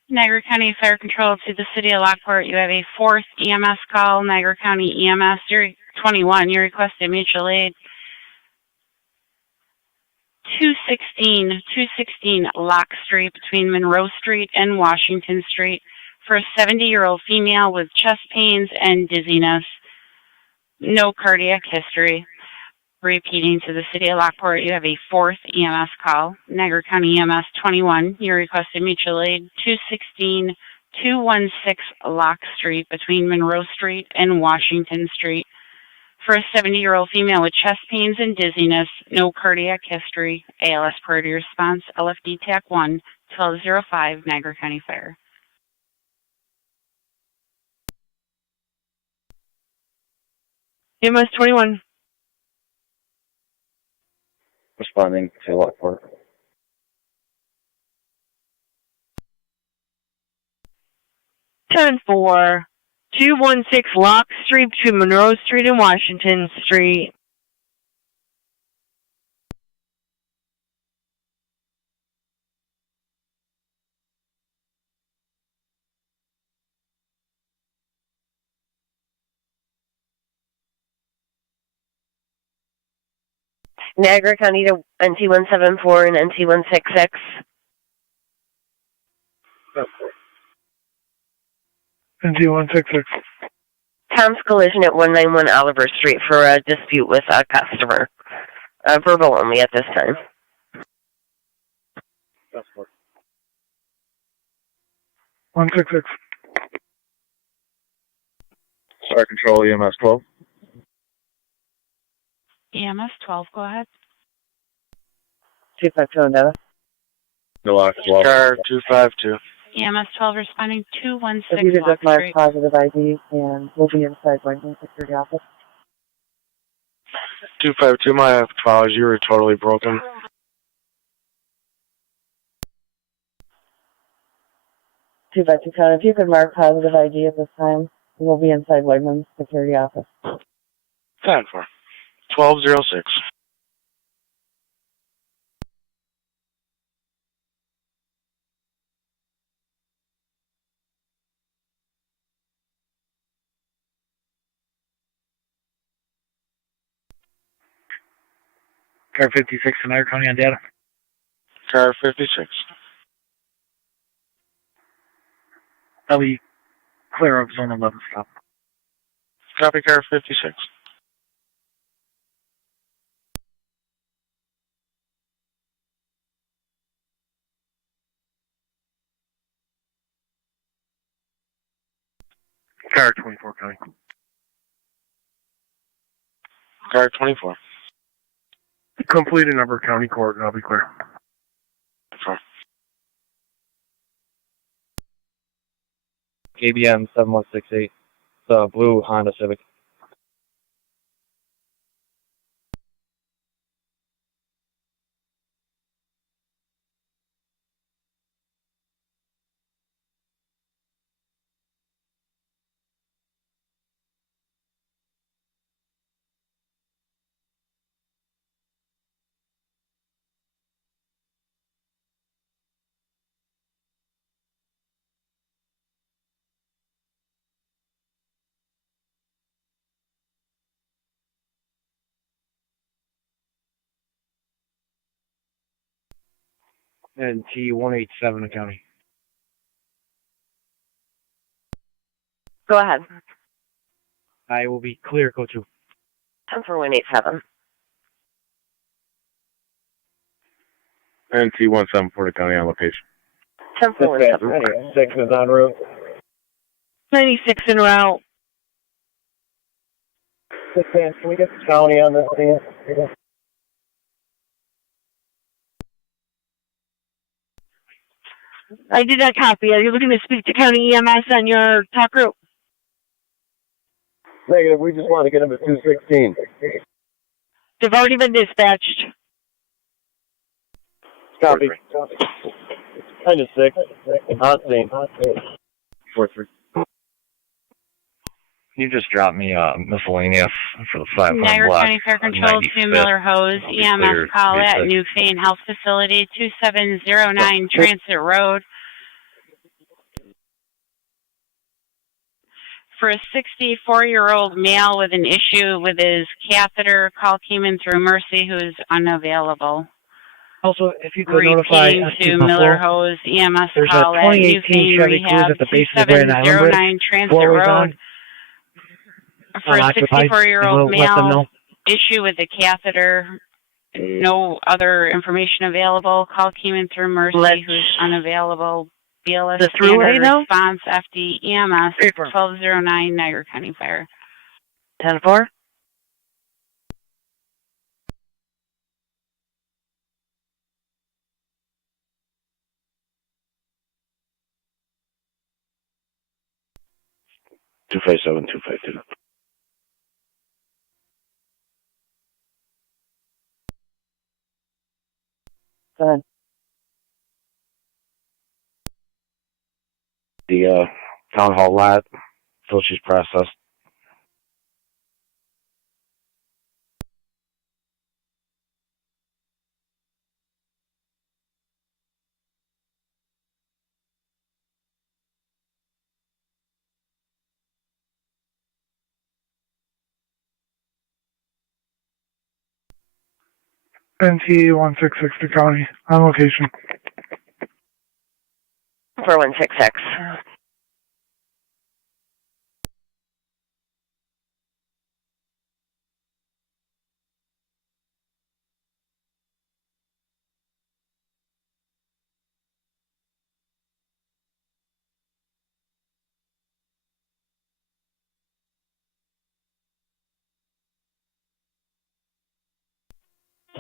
Niagara County Fire Control to the City of Lockport. You have a fourth EMS call. Niagara County EMS, you're 21. You requested mutual aid. 216 Lock Street between Monroe Street and Washington Street for a 70-year-old female with chest pains and dizziness. No cardiac history. Repeating to the City of Lockport, you have a fourth EMS call. Niagara County EMS 21, you requested mutual aid. 216 Lock Street between Monroe Street and Washington Street for a 70-year-old female with chest pains and dizziness, no cardiac history. ALS priority response, LFD TAC 1, 1205, Niagara County Fire. EMS 21. Responding to Lockport. Ten four. 216 Lock Street between Monroe Street and Washington Street. Niagara County to NT174 and NT166. NT166. Tom's collision at 191 Oliver Street for a dispute with a customer. Verbal only at this time. That's 166. Fire Control, EMS 12. EMS 12, go ahead. 252 Tonawanda. No lock. Car 252. EMS 12 responding If 216 you could Lock just mark Street. positive ID and we'll be inside Washington Security Office. 252, my apologies, you were totally broken. If you could mark positive ID at this time, we'll be inside Wegmans Security Office. 10-4. 1206. Car 56 in Niagara County on data. Car 56. I'll be clear of zone 11 stop. Copy car 56. Car 24, County. Car 24. Complete a number county court and I'll be clear. KBM 7168. It's a blue Honda Civic. And T187 County. Go ahead. I will be clear, code 2. 10-4-187. And T174 County on location. 10-4-187. 6 is en route. 96 en route. 6 can we get the county on this thing? I did not copy. Are you looking to speak to county EMS on your talk group? Negative, we just want to get them at 216. They've already been dispatched. Copy. 96. Hot scene. 4-3. You just dropped me miscellaneous for the 5 Niagara block. County Fair Control 2 Miller Hose, EMS call at Newfane Health Facility 2709 Transit Road. For a 64-year-old male with an issue with his catheter, call came in through Mercy, who is unavailable. Also, if you could notify to Miller Hose, EMS there's call a at 2018 Newfane Chevy Cruze Rehab at the base of the Grand Island 2709 Bridge, Transit four-way Road. down. For a Unoccupied. 64-year-old We'll let them know. male, issue with a catheter, no other information available. Call came in through Mercy, who's unavailable. BLS The throughway standard now? response, FD EMS 1209 Niagara County Fire. 10-4. Two 252. Go ahead. The town hall lot, so she's processed. NT166 to County on location. 4166.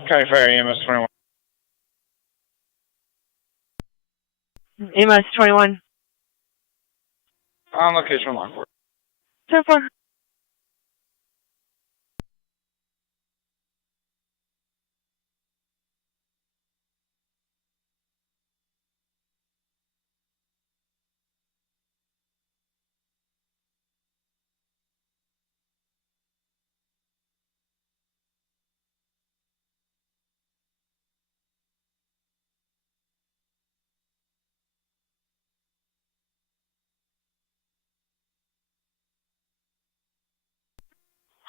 County Fire EMS 21. EMS 21. On location, Lockport. 10-4.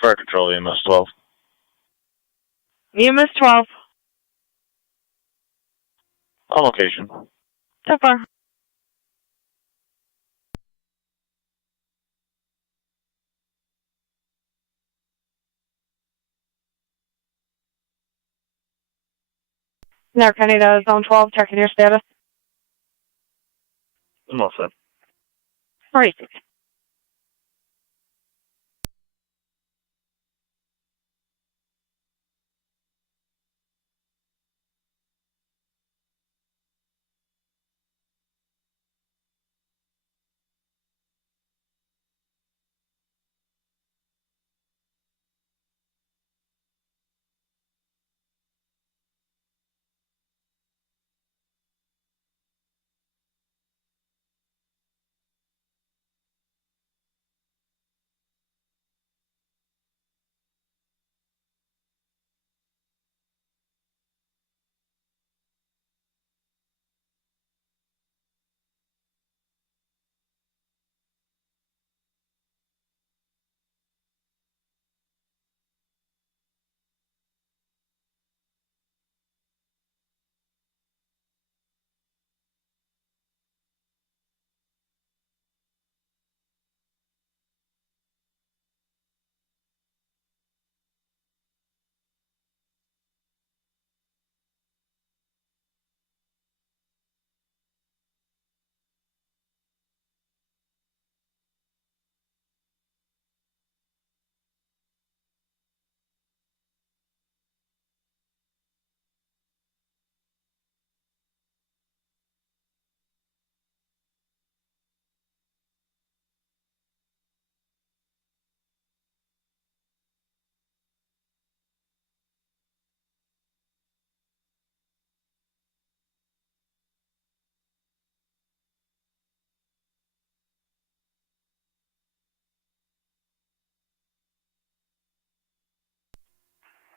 Fire Control, EMS 12. EMS 12. On location. 10-4. Near Canada, Zone 12, checking your status. I'm all set. Right.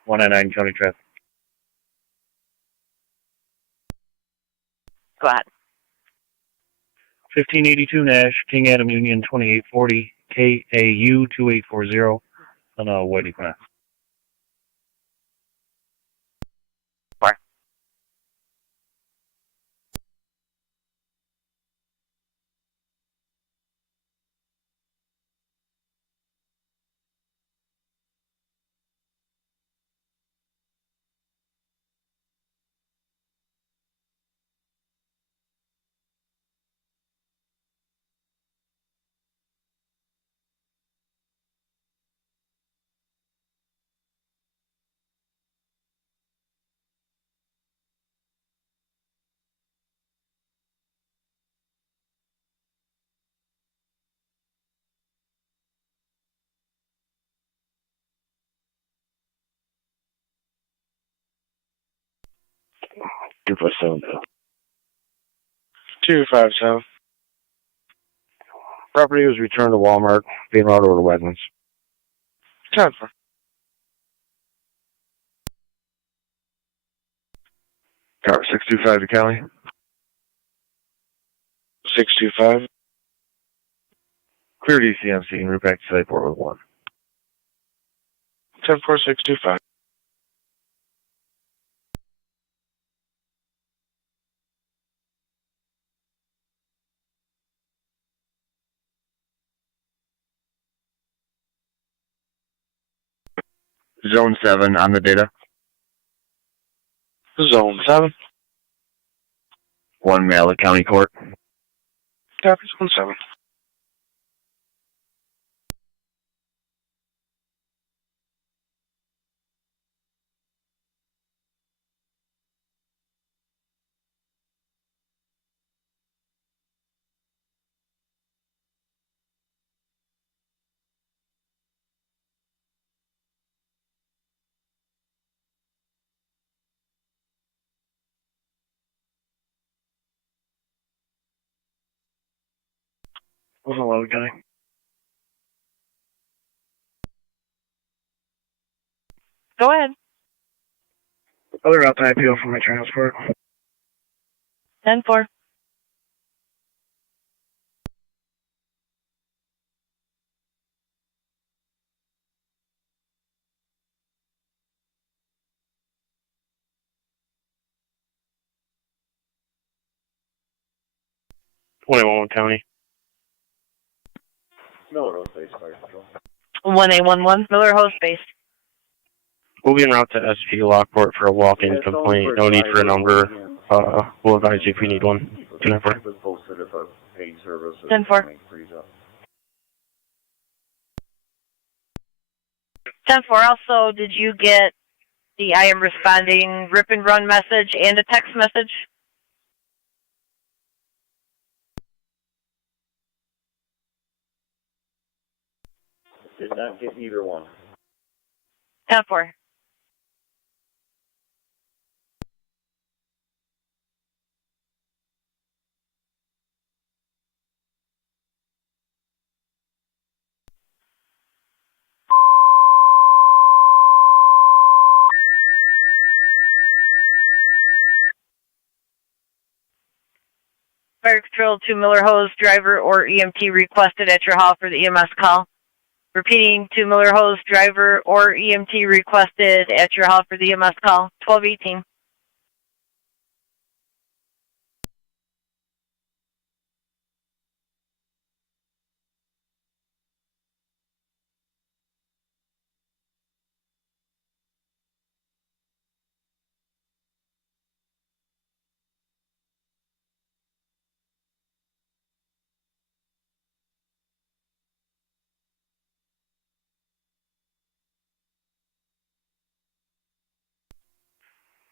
One nine nine County Traffic. Go ahead. 1582 Nash, King Adam Union 2840, KAU 2840, on a White Equinox. Where? Two plus seven. 257. Property was returned to Walmart, being routed over to Wegmans. 10-4. Car 625 to Cali. 625. Clear DCMC and route back to site 411. 10-4, 625. Zone 7 on the data. Zone 7. One mail at County Court. Copy, Zone 7. Hello, County. Go ahead. Other route IPO for my transport. 10-4. County. Miller Hose Base Fire Patrol. 1A11, Miller Hose Base. Moving route to SP Lockport for a walk-in complaint. No need for a number. We'll advise you if we need one. 294. 10-4. 10-4. Also, did you get the I am responding rip and run message and a text message? Did not get either one. 10-4. Fire Control to Miller Hose driver or EMT requested at your hall for the EMS call. Repeating, to Miller Hose driver or EMT requested at your hall for the EMS call. 1218.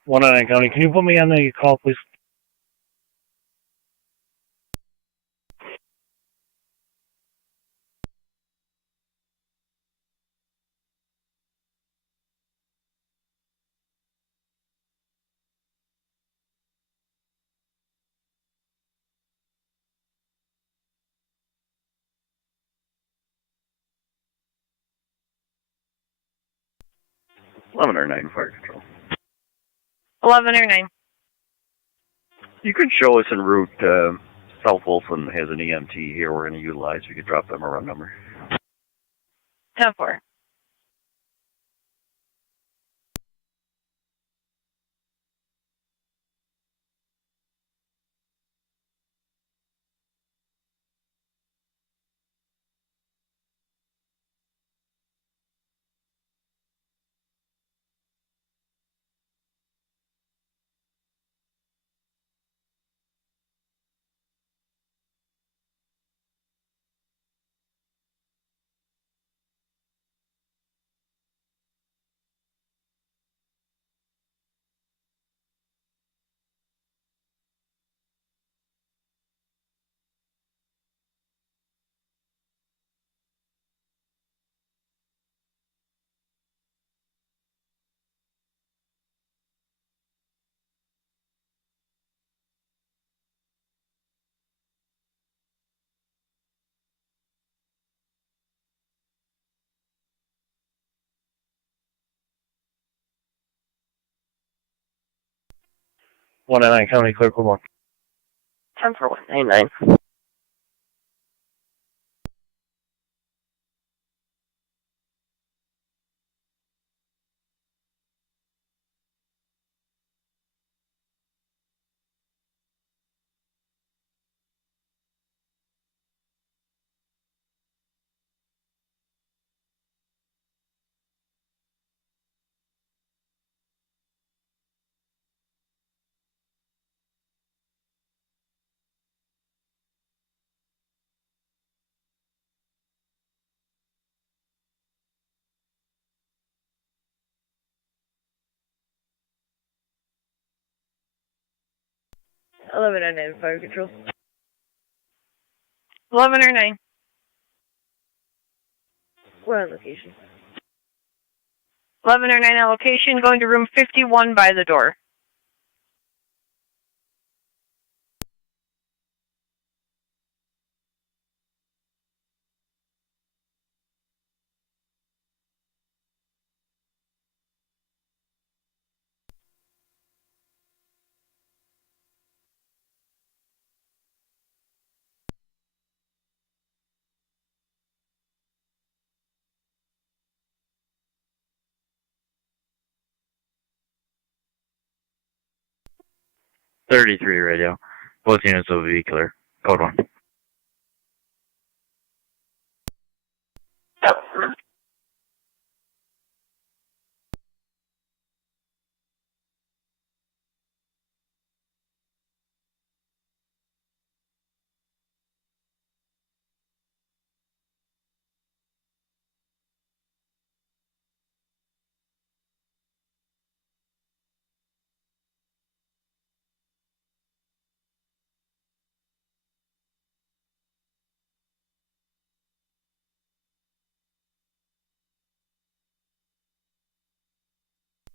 One County, can you put me on the call, please? Eleven or 9 Fire Control. 11 or 9. You could show us en route. South Wilson has an EMT here we're going to utilize. We could drop them a run number. 10-4. One County, clear for one. 10-4, 199. Eleven or 9 Fire Control. 11 or 9. What on location? 11 or 9 allocation, going to room 51 by the door. .33 radio. Both units will be clear. Code 1.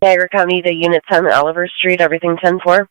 Niagara County to Unit 10 Oliver Street, everything 10-4.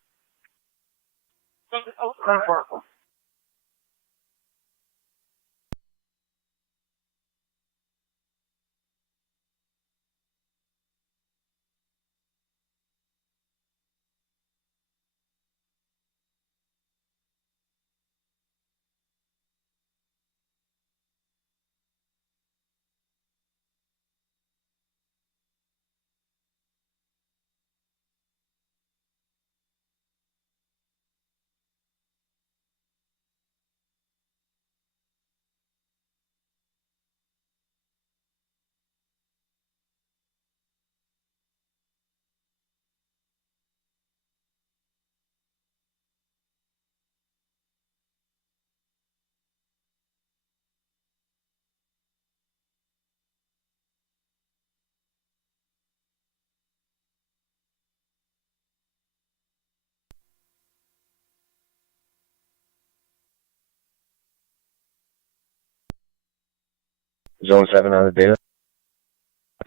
Zone 7 on the data.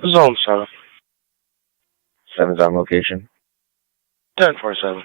Zone 7. 7's on location. 10-4-7.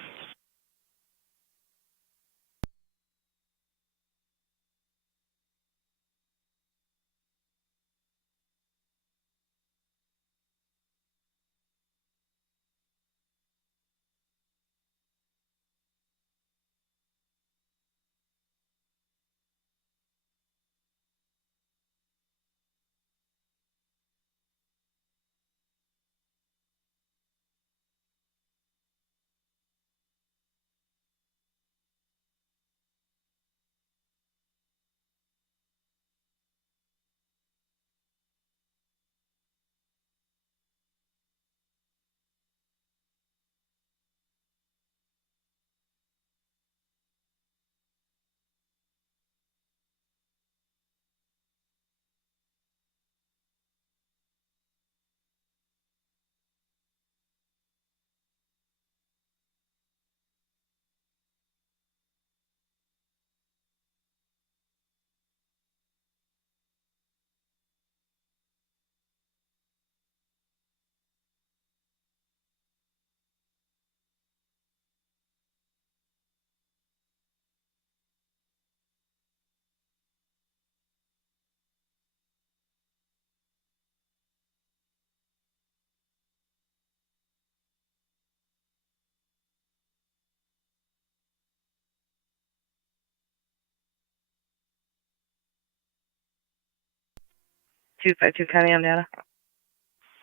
County on data.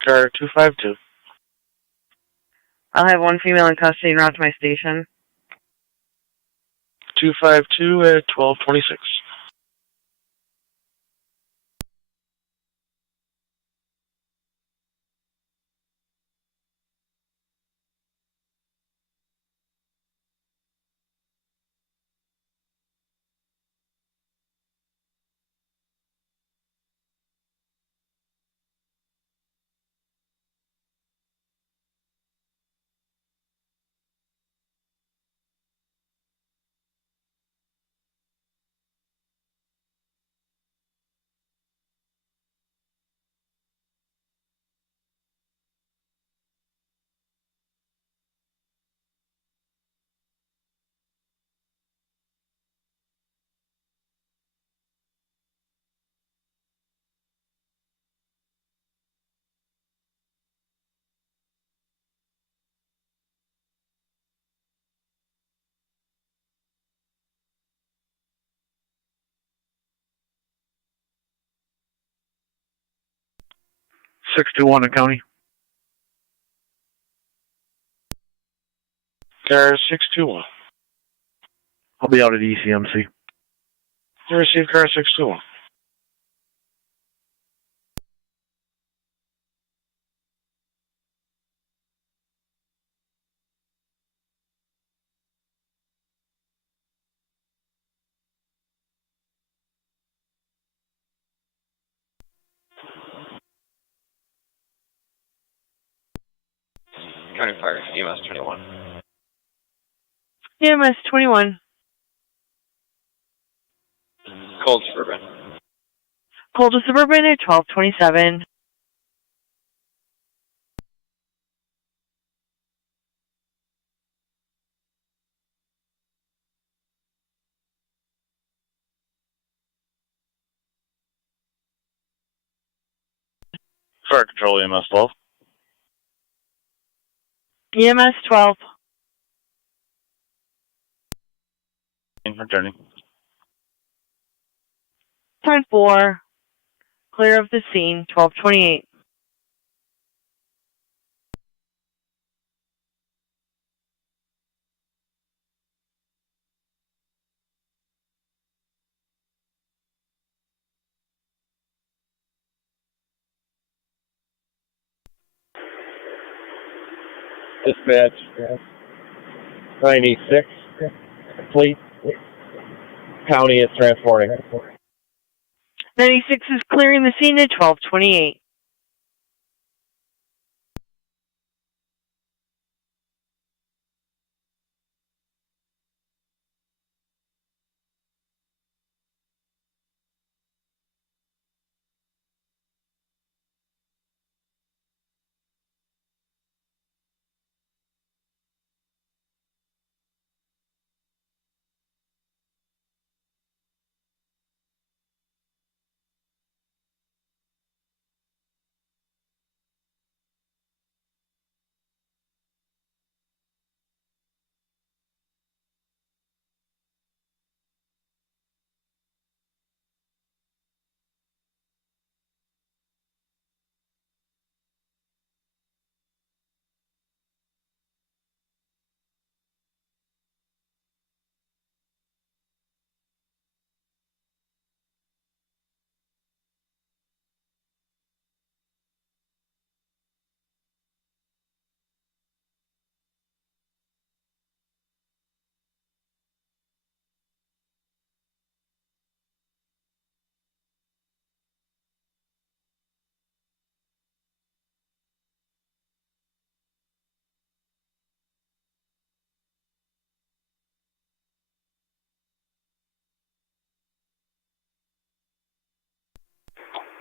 Car 252. I'll have one female in custody and route to my station. 252 at 1226. (621) in county. Car 621. I'll be out at ECMC. You received car 621. County Fire, EMS 21. EMS 21. Cold Suburban. Cold to Suburban at 1227. Fire Control EMS 12. EMS 12. Returning. 10-4. Clear of the scene, 1228. Dispatch. 96. Fleet. County is transporting. 96 is clearing the scene at 1228.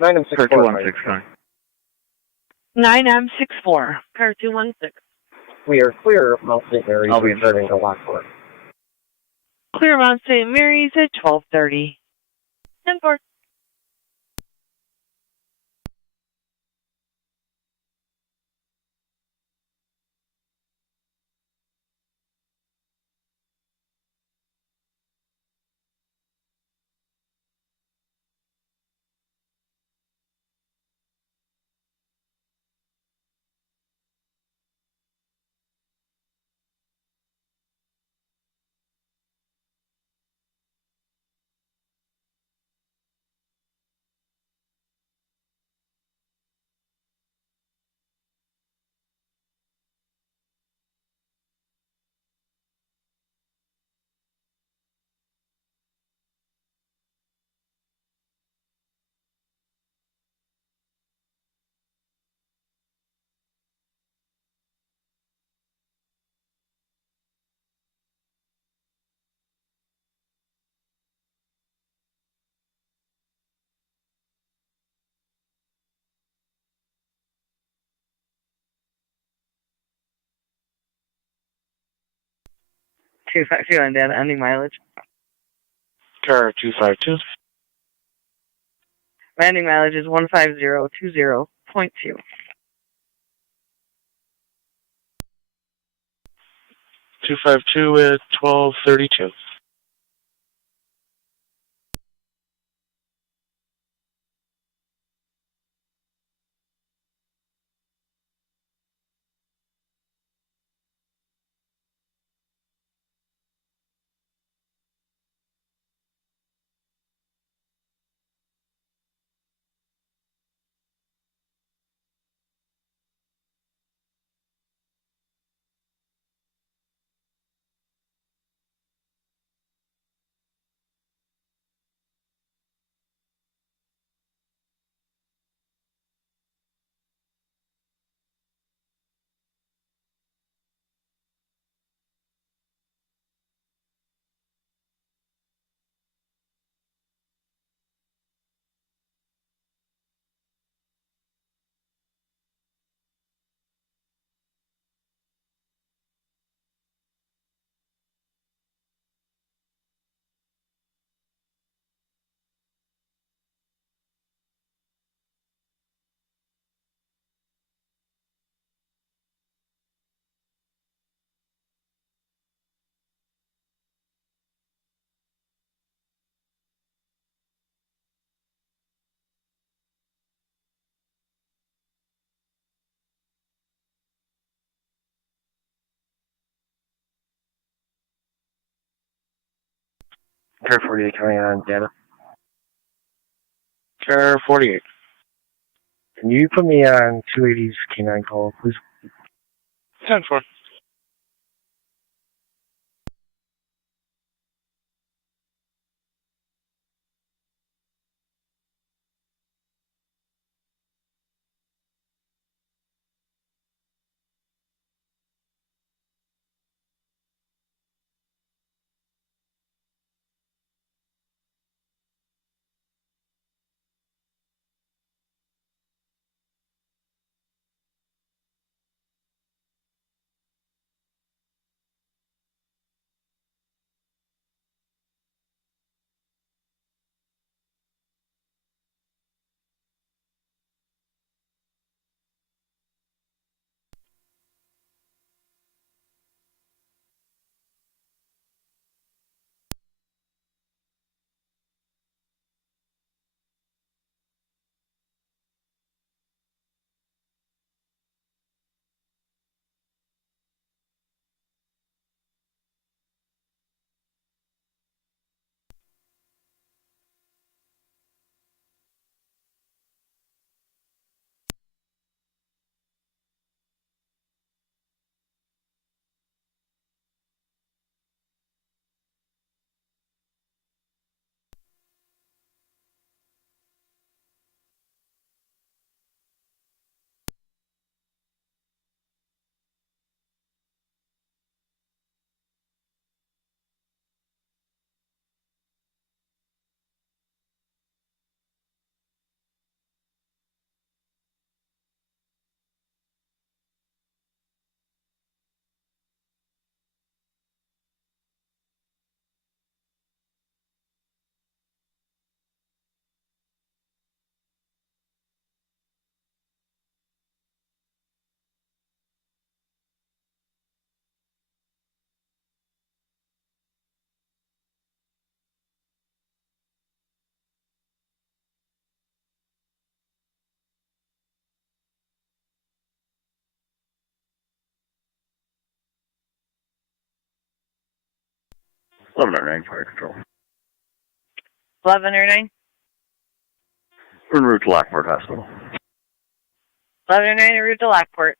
Nine M 64. 216. 9M64. Car 216. We are clear of Mount St. Mary's. I'll be returning to Lockport. Clear Mount St. Mary's at 1230. 10-4. And then ending mileage. Car 252. Landing mileage is 15020.2. 252 at 1232. Car 48 coming on data. Car 48. Can you put me on 280's K9 call, please? 10-4. Fire Control. 1109. We're en route to Lockport Hospital. 1109 en route to Lockport.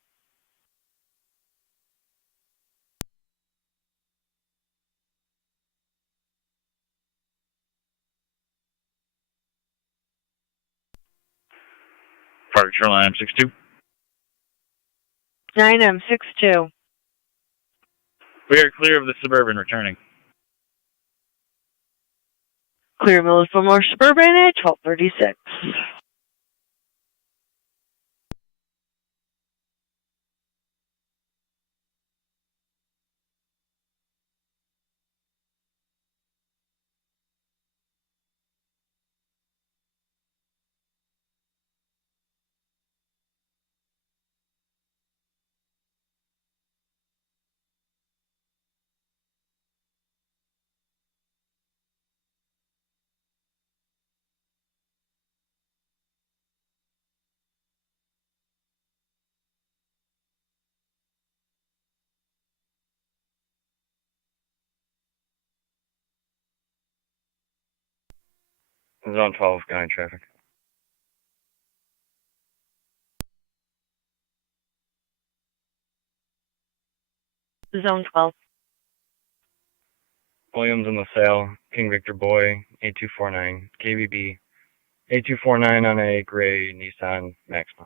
Fire Control 9M62. 9M62. We are clear of the Suburban returning. Clear Mills for more Suburban at 1236. Zone 12, guide traffic. Zone 12. Williams in LaSalle, King Victor Boy, 8249, KBB, 8249 on a gray Nissan Maxima.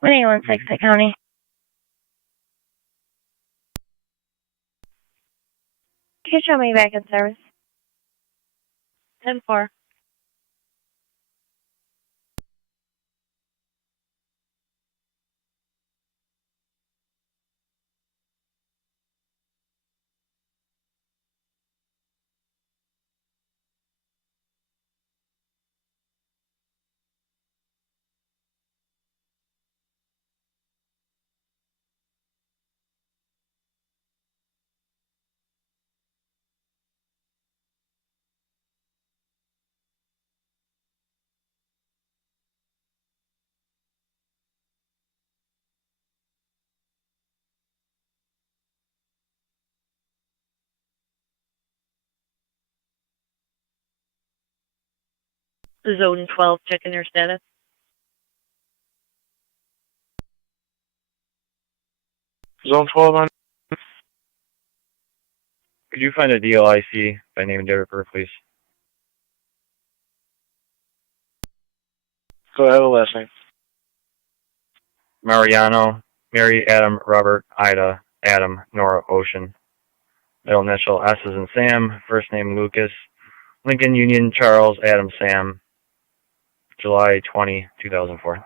1816 County. Can you show me back in service? 10-4. Zone 12, checking their status. Zone 12 on. Could you find a DLIC by name and date of birth, please? Go ahead, the last name. Mariano, Mary, Adam, Robert, Ida, Adam, Nora, Ocean. Middle initial S is in Sam. First name Lucas. Lincoln Union, Charles, Adam, Sam. July 20, 2004.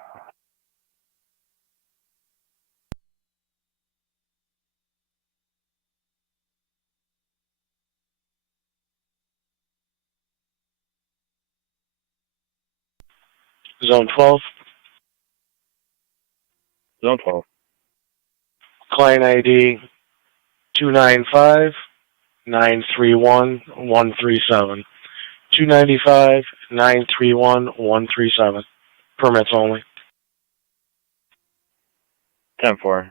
Zone 12. Zone 12. Client ID 295-931-137. 295-931-137. Permits only. 10-4.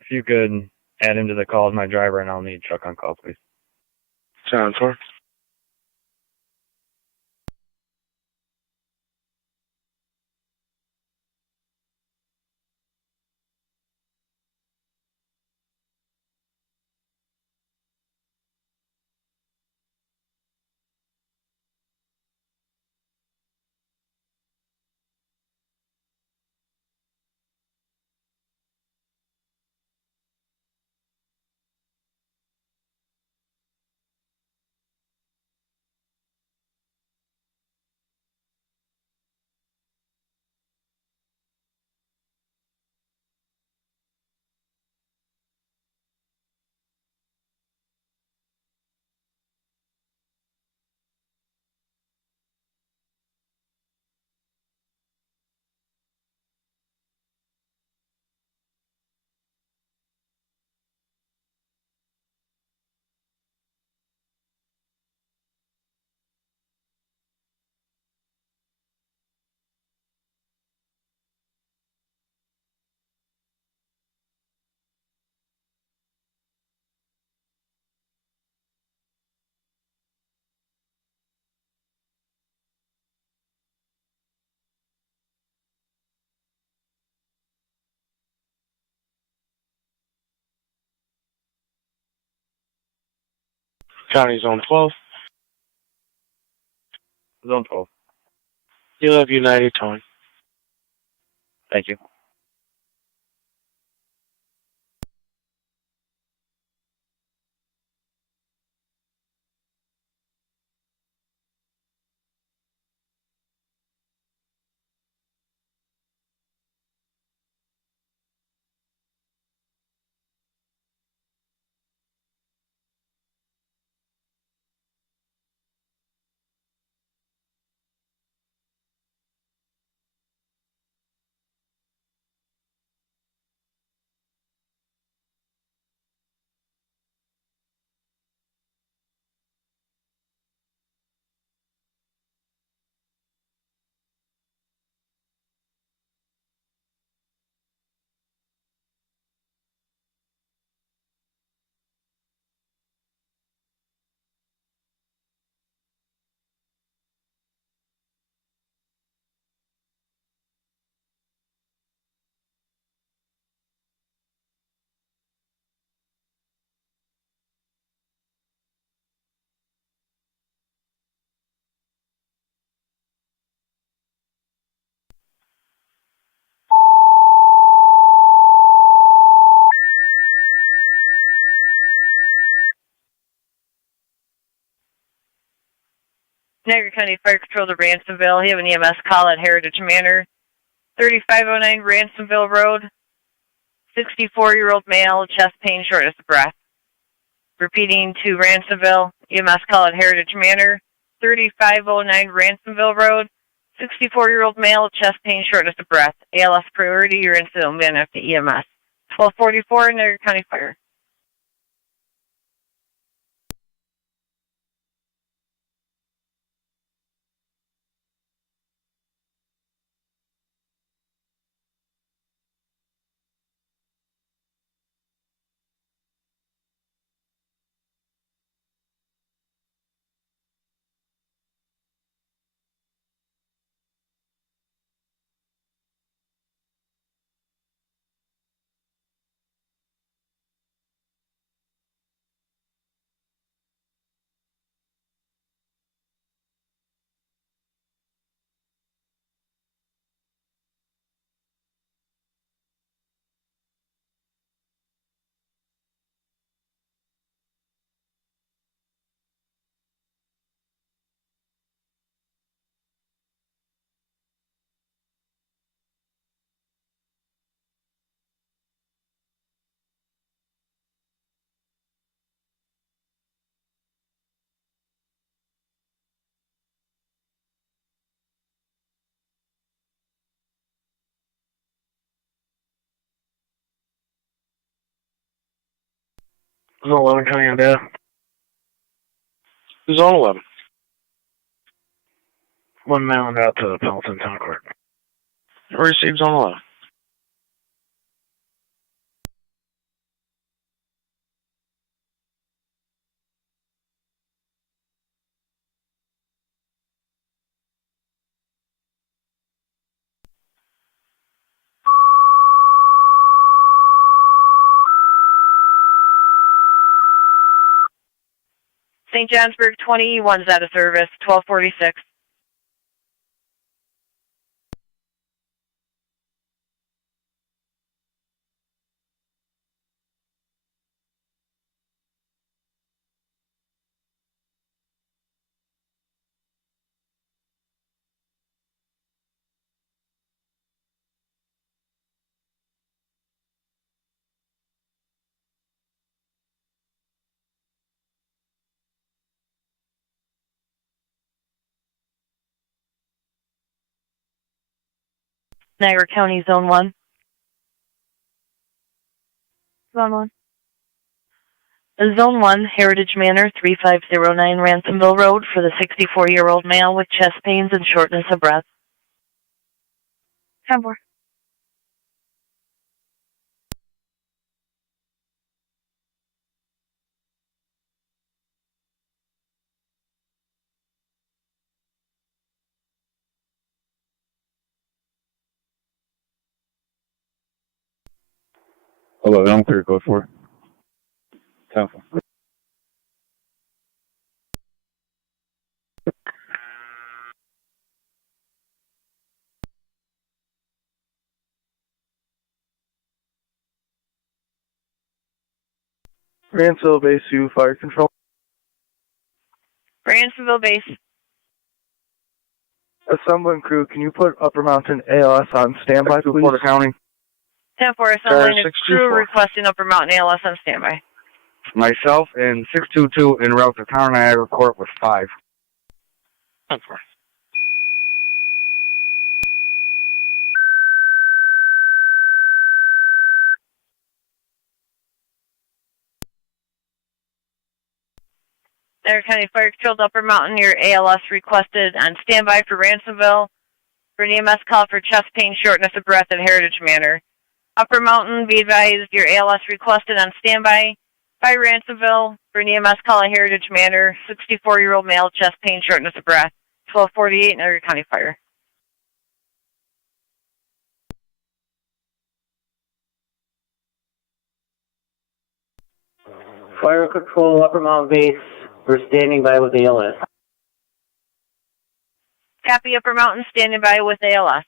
If you could add him to the call as my driver, and I'll need Chuck on call, please. 10-4. County Zone 12. Zone 12. You have United Towing. Thank you. Niagara County Fire Patrol to Ransomville. You have an EMS call at Heritage Manor, 3509 Ransomville Road. 64-year-old male, chest pain, shortness of breath. Repeating to Ransomville, EMS call at Heritage Manor, 3509 Ransomville Road. 64-year-old male, chest pain, shortness of breath. ALS priority, you're in Stillman after EMS. 1244, Niagara County Fire. Zone 11 County on data. Zone 11. 1 mailing out to the Pelton Town Court. Received Zone 11. St. Johnsburg 21's out of service, 1246. Niagara County, Zone 1. Zone 1. Zone 1, Heritage Manor, 3509 Ransomville Road for the 64-year-old male with chest pains and shortness of breath. 10-4. Hello, I'm clear, code 4. 10-4. Ransville Base 2, Fire Control. Ransomville Base. Assembling crew, can you put Upper Mountain ALS on standby, please? Porter County. 10-4, assembling a crew requesting Upper Mountain ALS on standby. Myself and 622 en route to Town Niagara Court with 5. 10-4. Niagara County Fire Patrol to Upper Mountain, your ALS requested on standby for Ransomville. For an EMS call for chest pain, shortness of breath at Heritage Manor. Upper Mountain, be advised, your ALS requested on standby by Ransomville. For an EMS call at Heritage Manor, 64-year-old male, chest pain, shortness of breath. 1248, Niagara County Fire. Fire Control, Upper Mountain Base. We're standing by with ALS. Copy, Upper Mountain, standing by with ALS.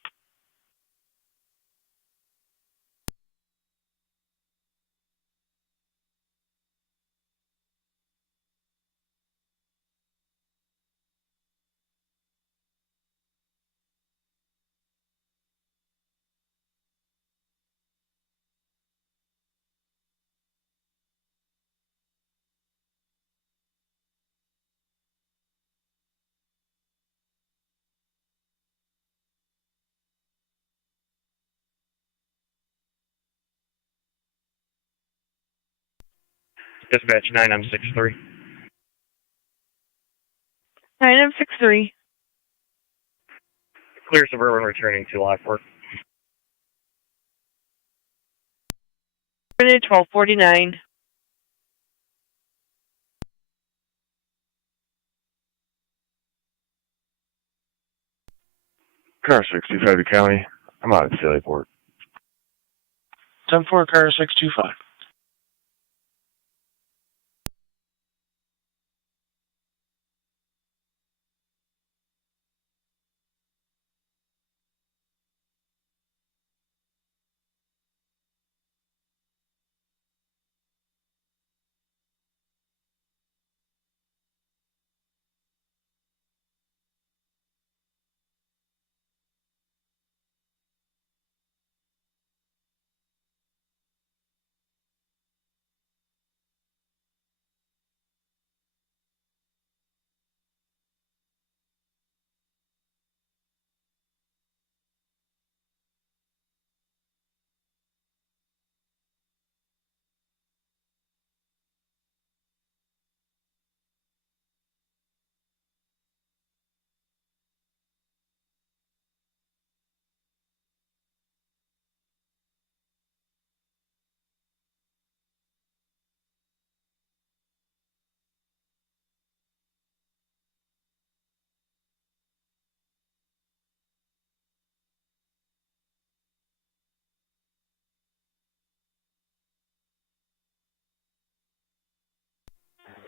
Dispatch 9M63. 9M63. Clear Suburban returning to Lockport. 1249. Car 625 to County. I'm out at Lewiston. 10-4, car 625.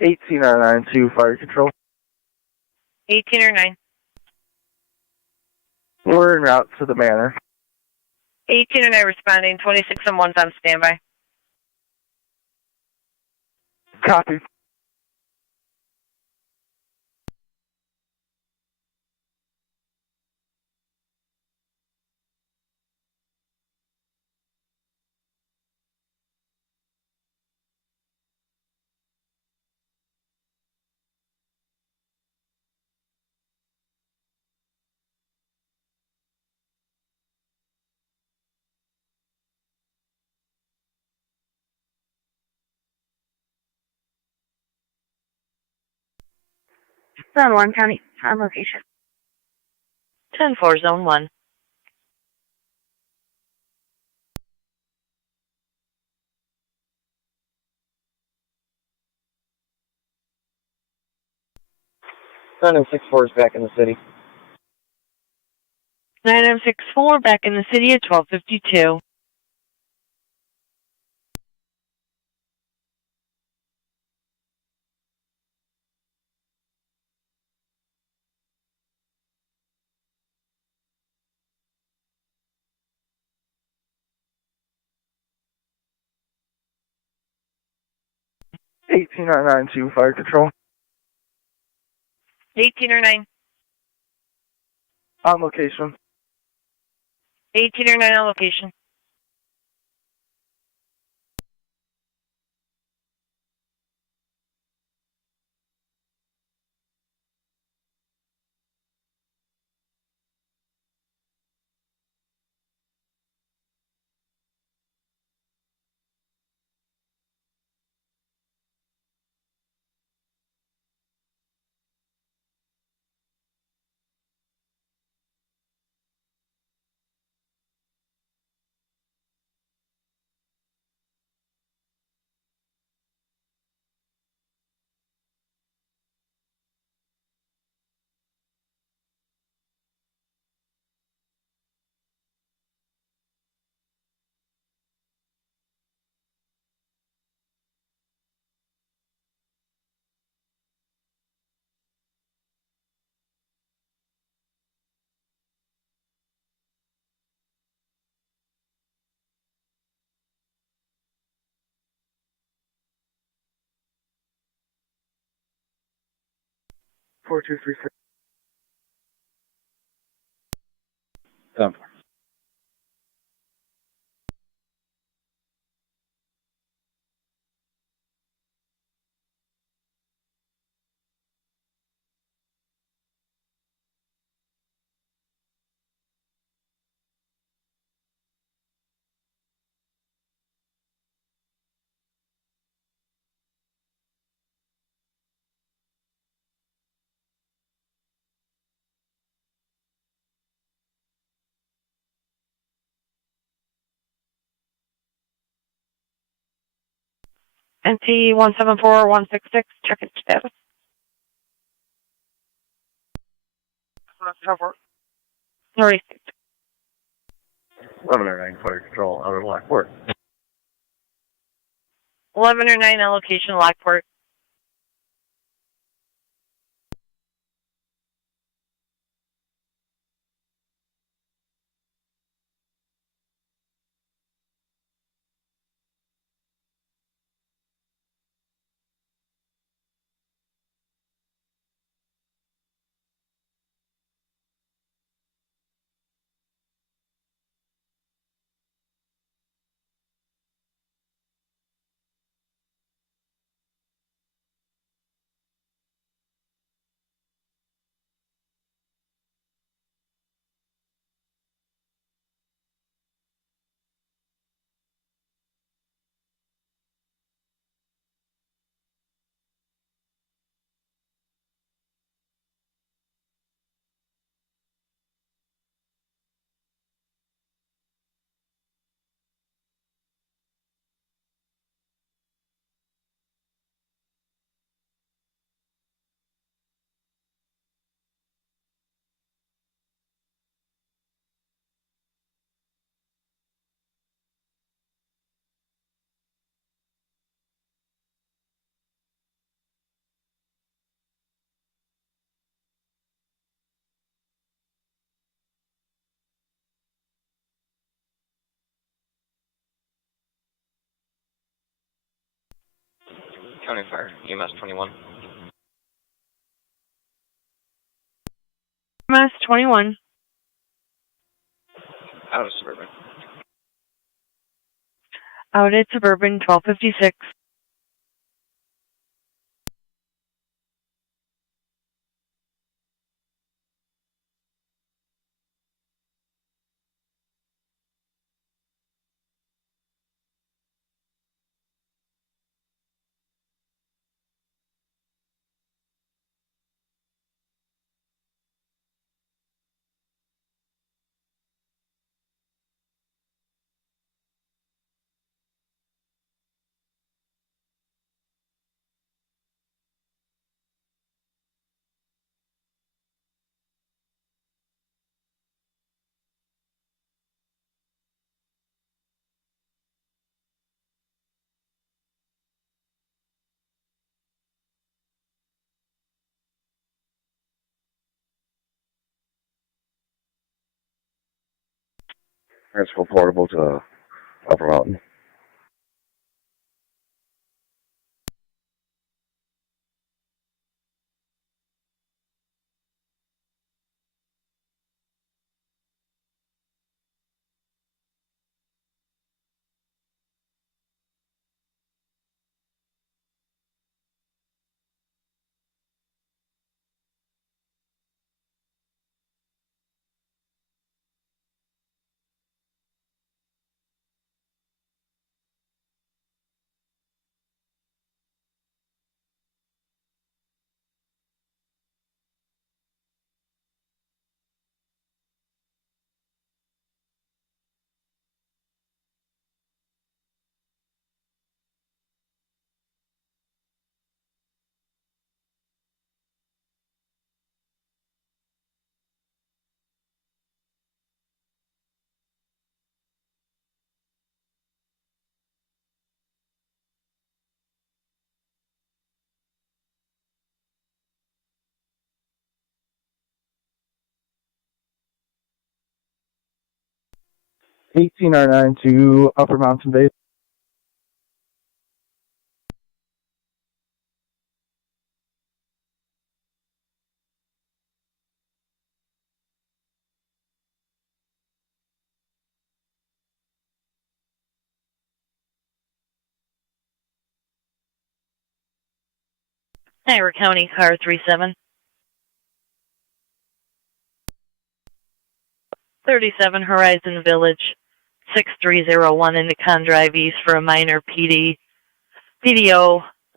$18.92 Fire Control. 18 or 9. We're en route to the manor. 18 or 9 responding. 26 and 1's on standby. Copy. Zone 1, County, on location. 10-4, Zone 1. $9M64 is back in the city. 9M64 back in the city at 1252. $18.92 Fire Control. 18 or 9. On location. 18 or 9 on location. Four two three six. 10-4. NT 174166, check its status. Northeast. 1109 Fire Control out of Lockport. 1109 on location, Lockport. County Fire, EMS 21. EMS 21. Out of Suburban. Out at Suburban 1256. Transfer portable to Upper Mountain. $18.09 to Upper Mountain Base. Niagara County, car 37. 37 Horizon Village, 6301 Indicon Drive East for a minor PDO.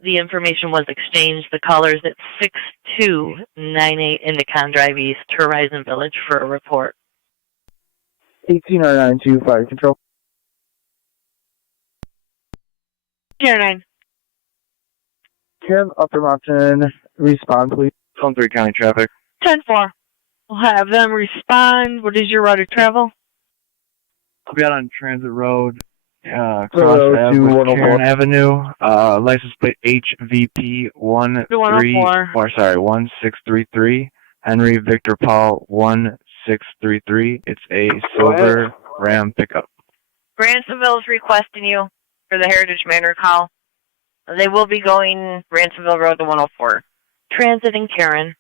The information was exchanged. The caller's at 6298 Indicon Drive East, Horizon Village for a report. 18.09 to Fire Control. 09. Can Upper Mountain respond, please? 3 County traffic. 10-4. We'll have them respond. What is your route of travel? I'll be out on Transit Road, Cross Hello, Ave with 104. Karen Avenue, license plate HVP 1633, Henry Victor Paul 1633. It's a silver Ram pickup. Ransomville's requesting you for the Heritage Manor call. They will be going Ransomville Road to 104. Transit and Karen.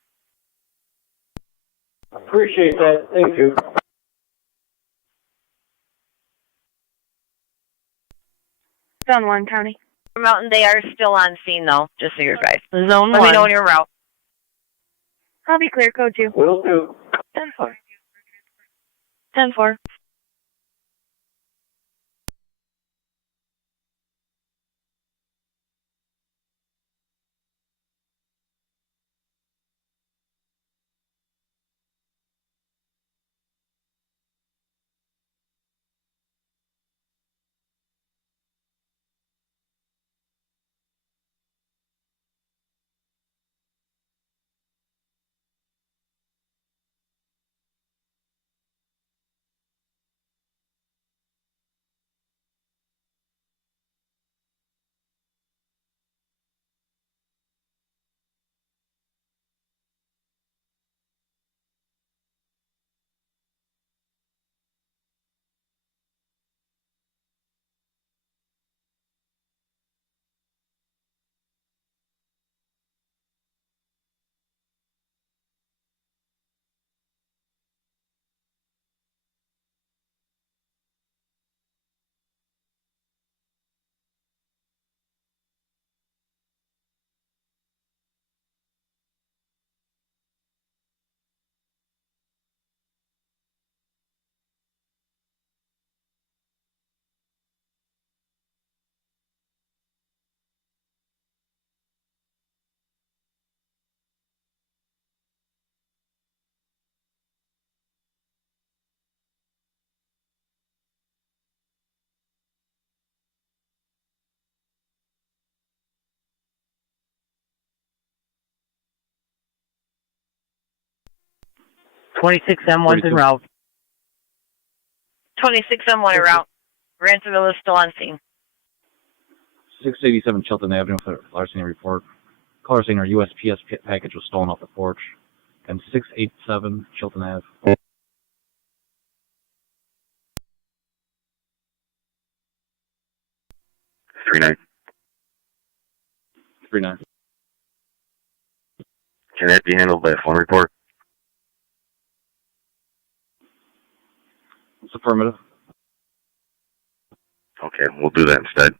Appreciate that. Thank you. Zone 1, County. Mountain, they are still on scene, though, just so you're advised. Zone 1. Let me know when you're en route. I'll be clear, code 2. Will do. 10-4. 10-4. M1's en route. 26 M1 en route. Ransomville is still on scene. 687 Chilton Avenue for larceny report. Caller saying our USPS package was stolen off the porch. And 687 Chilton Ave. 39. 39. Can that be handled by a phone report? It's affirmative. Okay, we'll do that instead.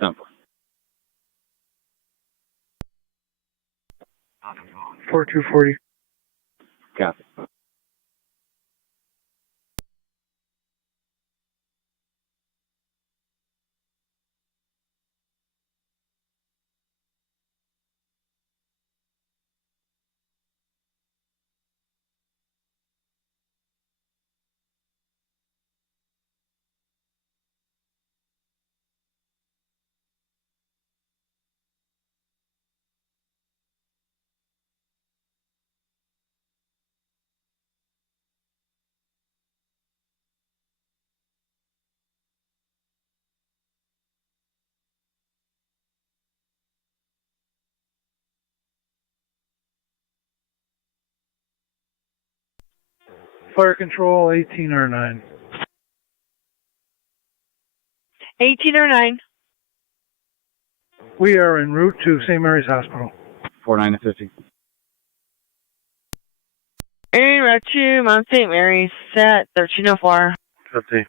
10-4. 4240. Copy. Fire control 1809. 1809. We are en route to St. Mary's Hospital. 49 to 50. En route to Mount St. Mary's at 1304. 50.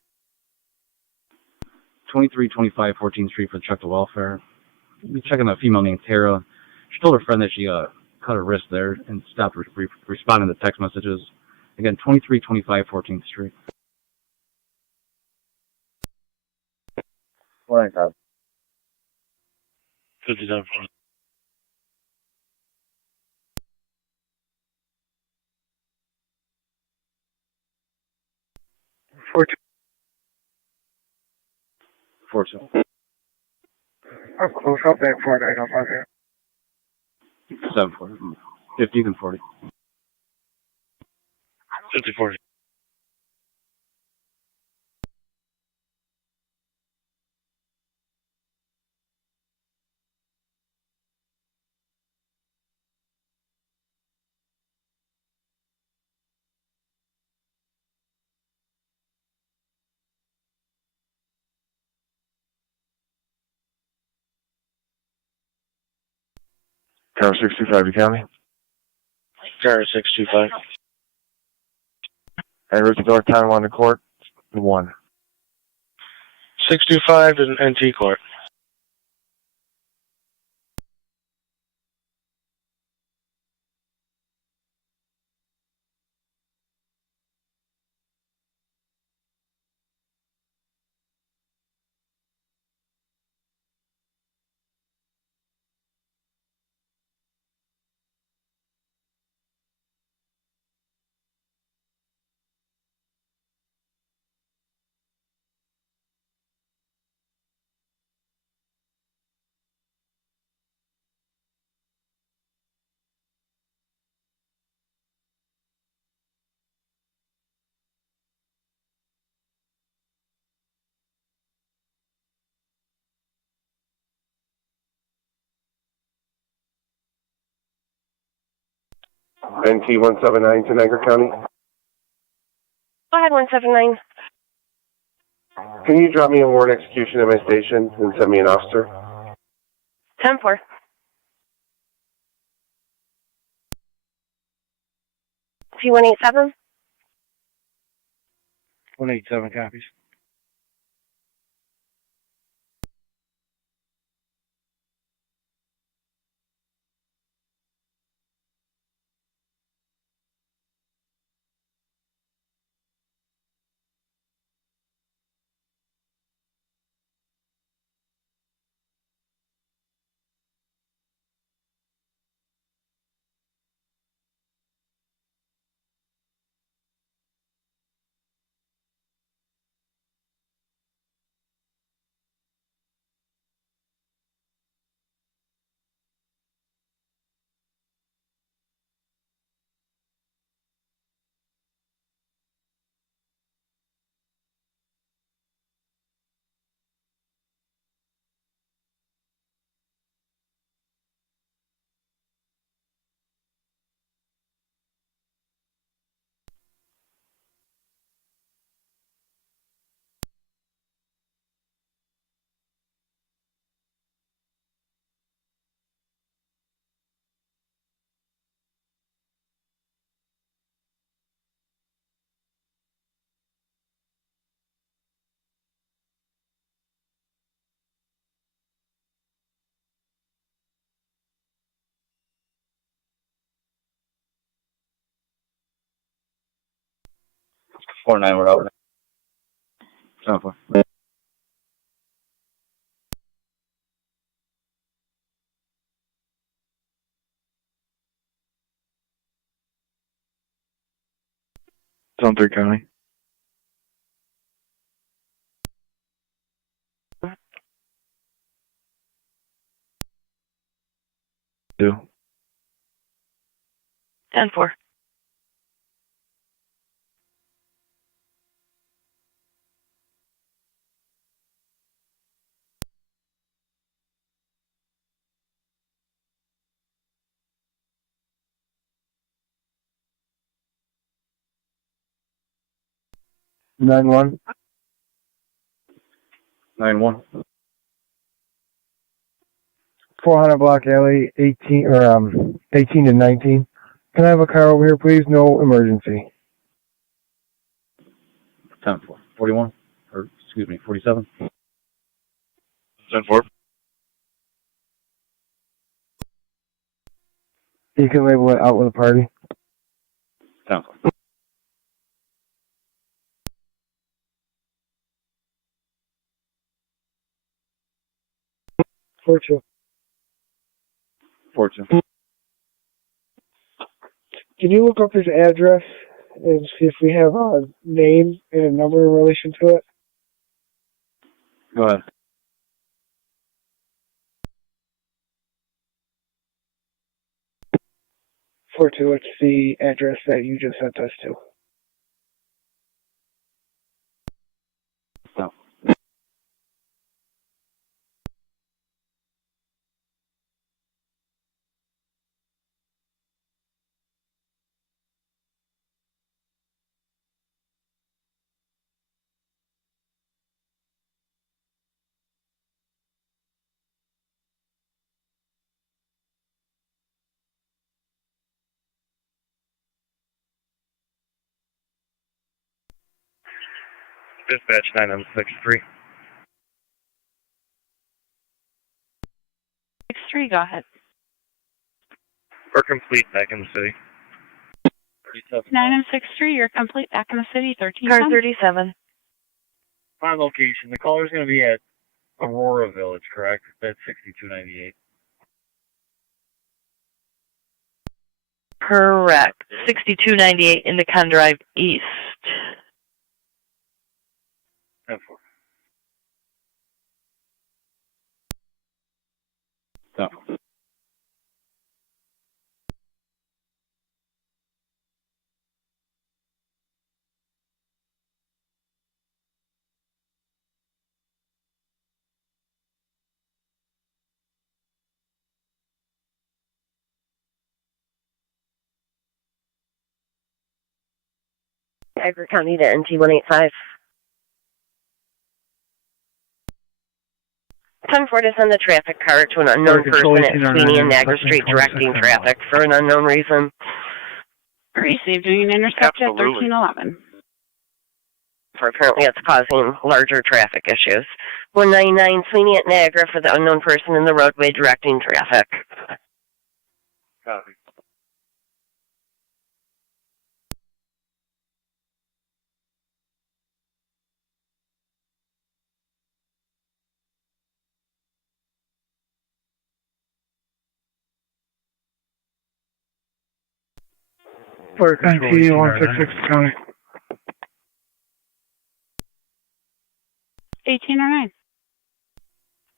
2325 14th Street for the truck to welfare. We're checking a female named Tara. She told her friend that she cut her wrist there and stopped responding to text messages. Again, 2325 14th Street. Morning, Tom. 57. 42. I'm close up there for it. I don't know there. 740. 50 and 40. 50-40. Tower 625 to county. Car 625. And route to North Tonawanda Court, 1. 625 to NT Court. NT 179 to Niagara County. Go ahead, 179. Can you drop me a warrant execution at my station and send me an officer? 10-4. T187. 187 copies. Four nine, we're out. 7-4. Zone 3 County. Do. 10-4. Nine one. 9-1. 400 Block Alley, 18 to 19. Can I have a car over here, please? No emergency. 10-4. 41. Or, excuse me, 47. 10-4. You can label it out with a party. 10-4. Fortune. 42. Can you look up his address and see if we have a name and a number in relation to it? Go ahead. 642, it's the address that you just sent us to. No. Dispatch 963. 63, go ahead. We're complete back in the city. 963, you're complete back in the city, 13. Car 37. On location. The caller's going to be at Aurora Village, correct? That's 6298. Correct. 6298 Indicon Drive East. 10-4. No. Niagara County to NT 185. 10-4 to send the traffic car to an unknown person at Sweeney and Niagara Street directing traffic for an unknown reason. Received, doing an intercept at 1311. For apparently it's causing larger traffic issues. 199 Sweeney at Niagara for the unknown person in the roadway directing traffic. Copy. For NT 166 County. 1809.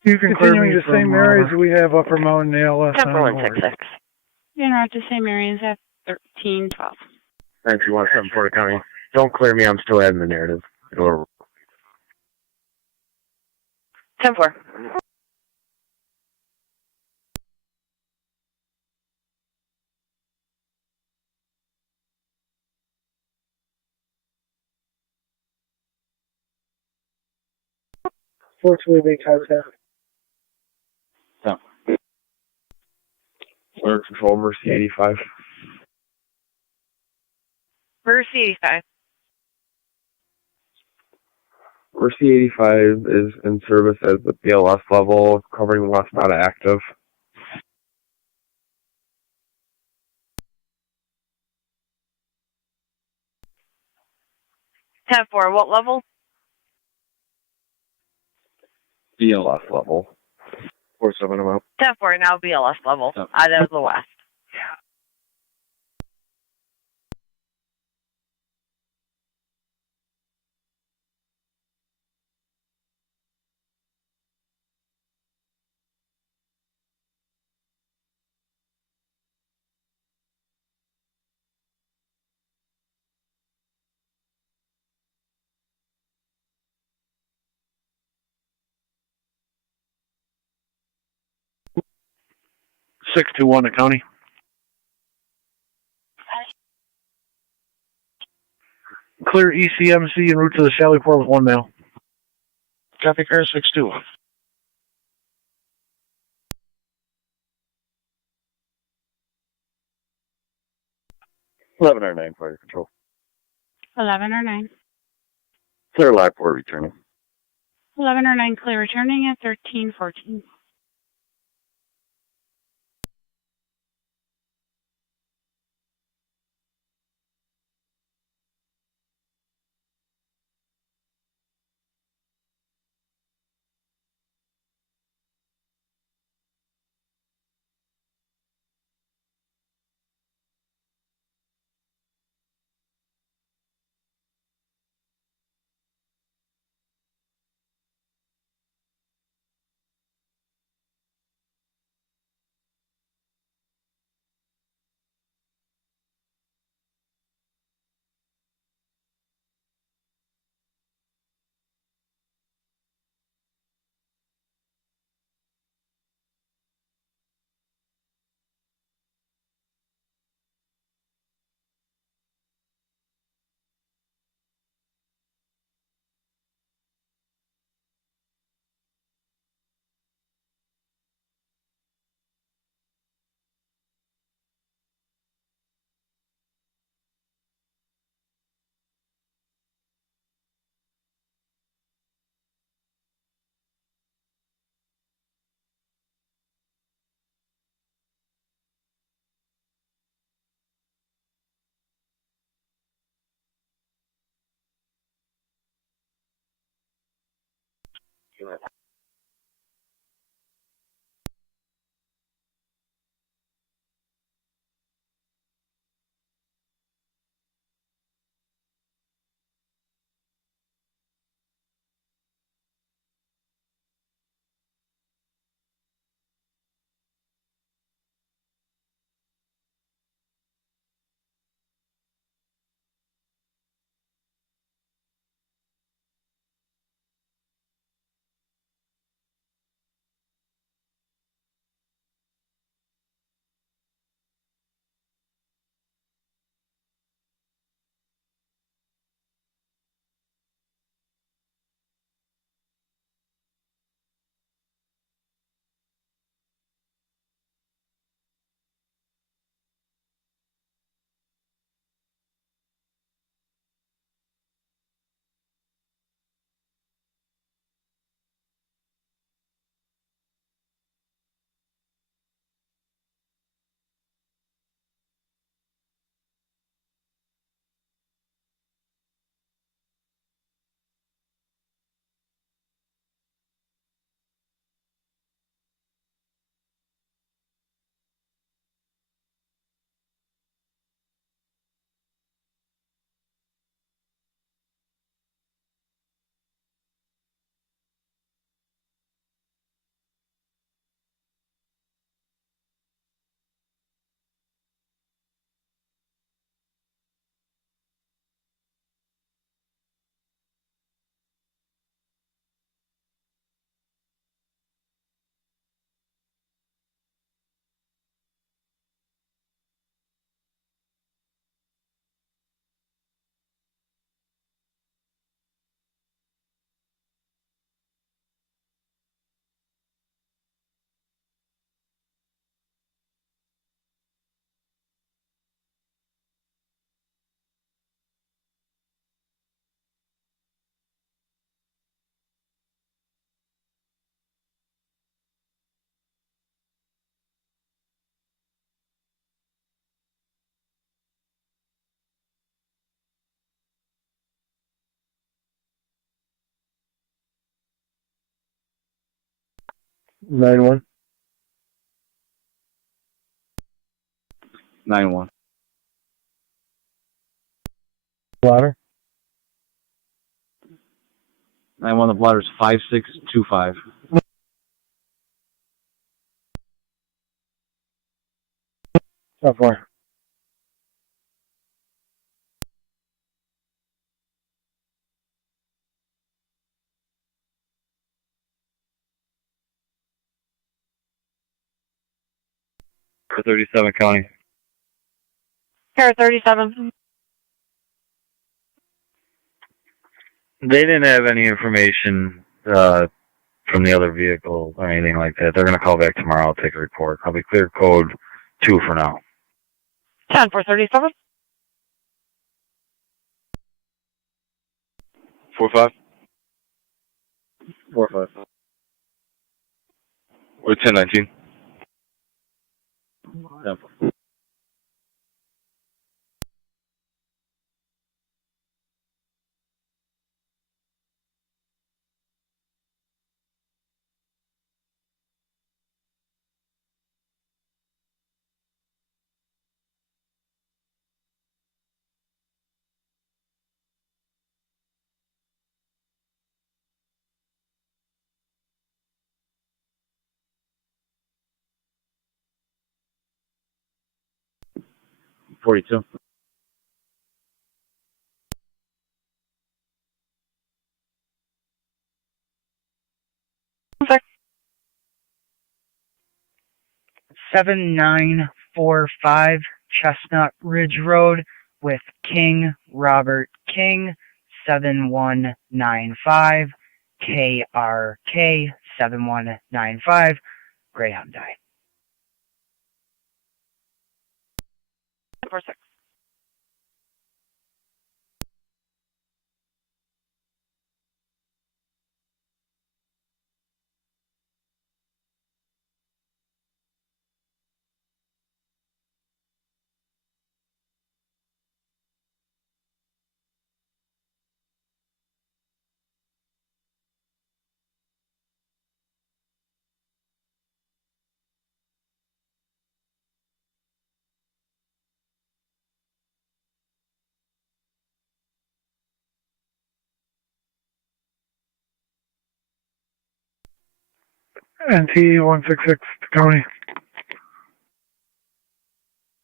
You can continue the same areas we have Upper Mountain ALS. Temple 166. You're at the same areas at 1312. 931 Porter County. Don't clear me, I'm still adding the narrative. 10-4. Fortunately, big contact. No. Fire Control, Mercy 85. Mercy 85. Mercy 85 is in service as the BLS level, covering what's not active. Tab 4, what level? BLS level. 47 I'm out. Tab 4, now BLS level, out of the west. Six two one, the county. Clear ECMC en route to the Sallyport with 1 male. Copy car 6-2. Eleven or 9 fire control. 11 or 9. Clear Lockport returning. 11 or 9 clear returning at 1314. 9-1. 9-1. Blotter. 9-1, the bladder's 5625. How far? For 37 County. Car 37. They didn't have any information from the other vehicle or anything like that. They're going to call back tomorrow. I'll take a report. I'll be clear code 2 for now. 10 for 37. 4-5. 4-5. Or 10-19. 10-4. $42. Okay. 7945 Chestnut Ridge Road with King Robert King 7195 KRK 7195 Greyhound died. 4-6. NT 166 County.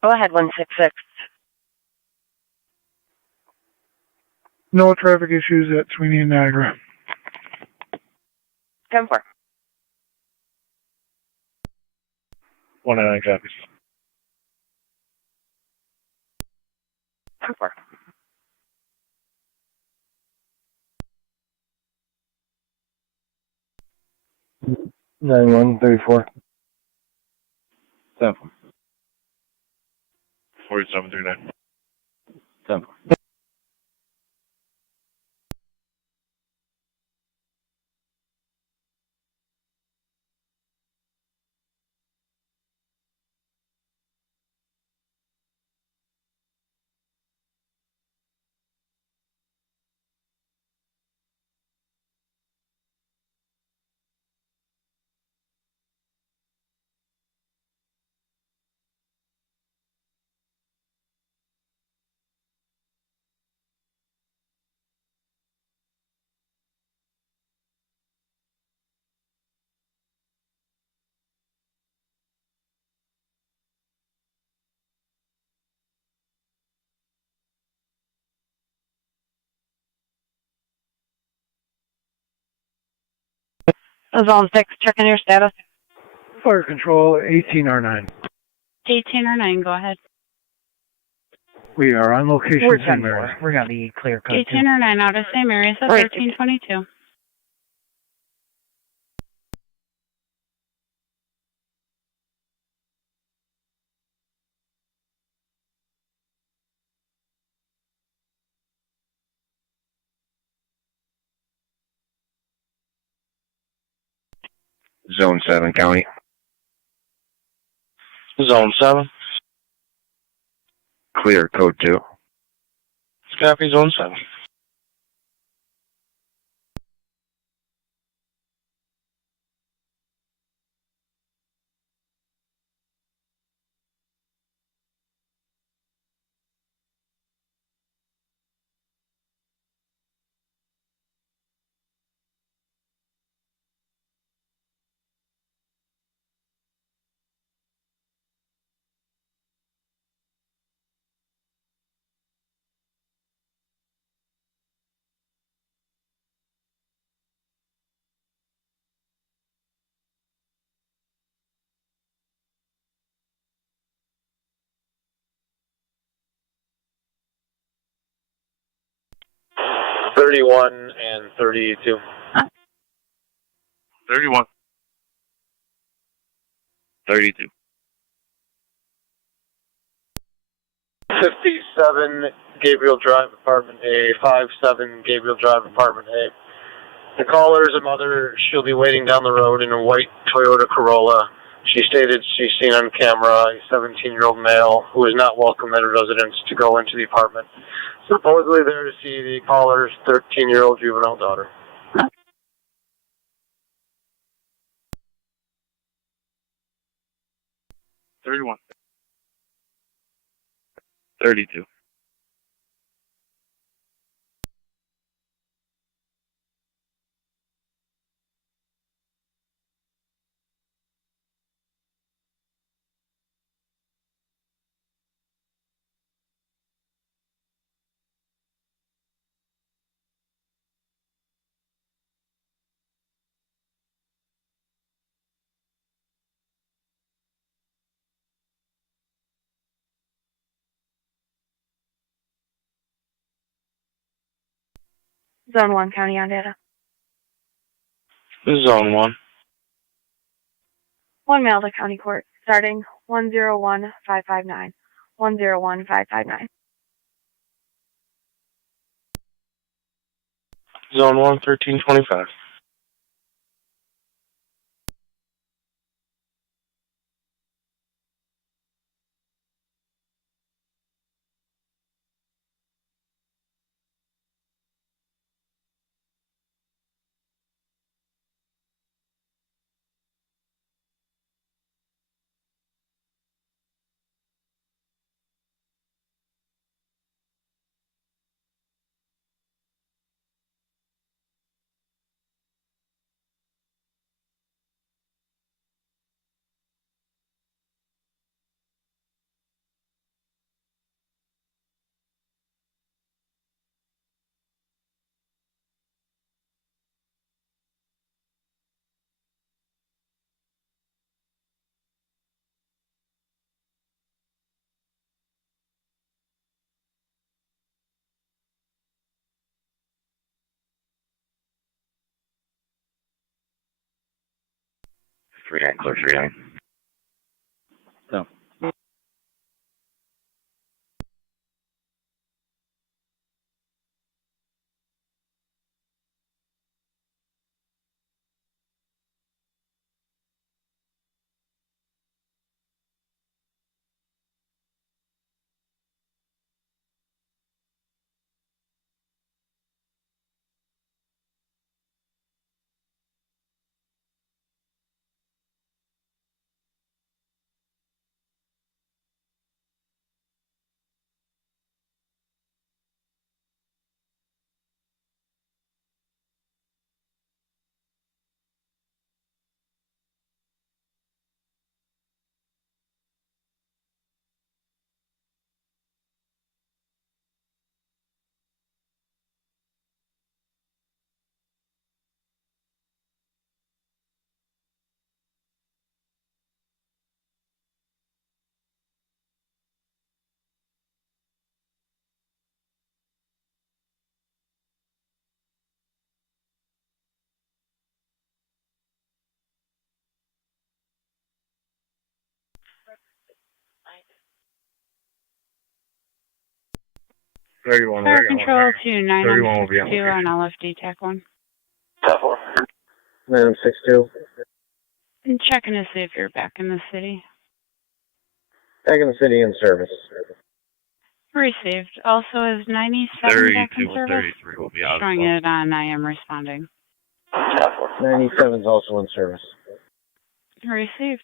Go ahead, 166. No traffic issues at Sweeney and Niagara. 10-4. 199 copies. 10-4. 9134. 10-4. 4739. 10-4. Zone 6, checking your status. Fire control 18R9. 1809, go ahead. We are on location. We're St. 10-4. Mary's. We're going to be clear code 1809 out of St. Mary's at Right. 1322. Zone 7 County. Zone 7. Clear, code 2. Copy, Zone 7. And 32. 31. 32. 57 Gabriel Drive, Apartment A. 57 Gabriel Drive, Apartment A. The caller is a mother. She'll be waiting down the road in a white Toyota Corolla. She stated she's seen on camera a 17-year-old male who is not welcome at her residence to go into the apartment. Supposedly there to see the caller's 13-year-old juvenile daughter. $31. 32. 1 County on data. Zone 1. 1 mail to County Court, starting 101559. 101559. Zone 1, 1325. 39, clear 39. So. Fire control to 9162 on LFD TAC 1. Top 4. 962. I'm checking to see if you're back in the city. Back in the city in service. Received. Also is 97 back in service. 33 will be out. Showing it on I am responding. Top 4. 97 is also in service. Received.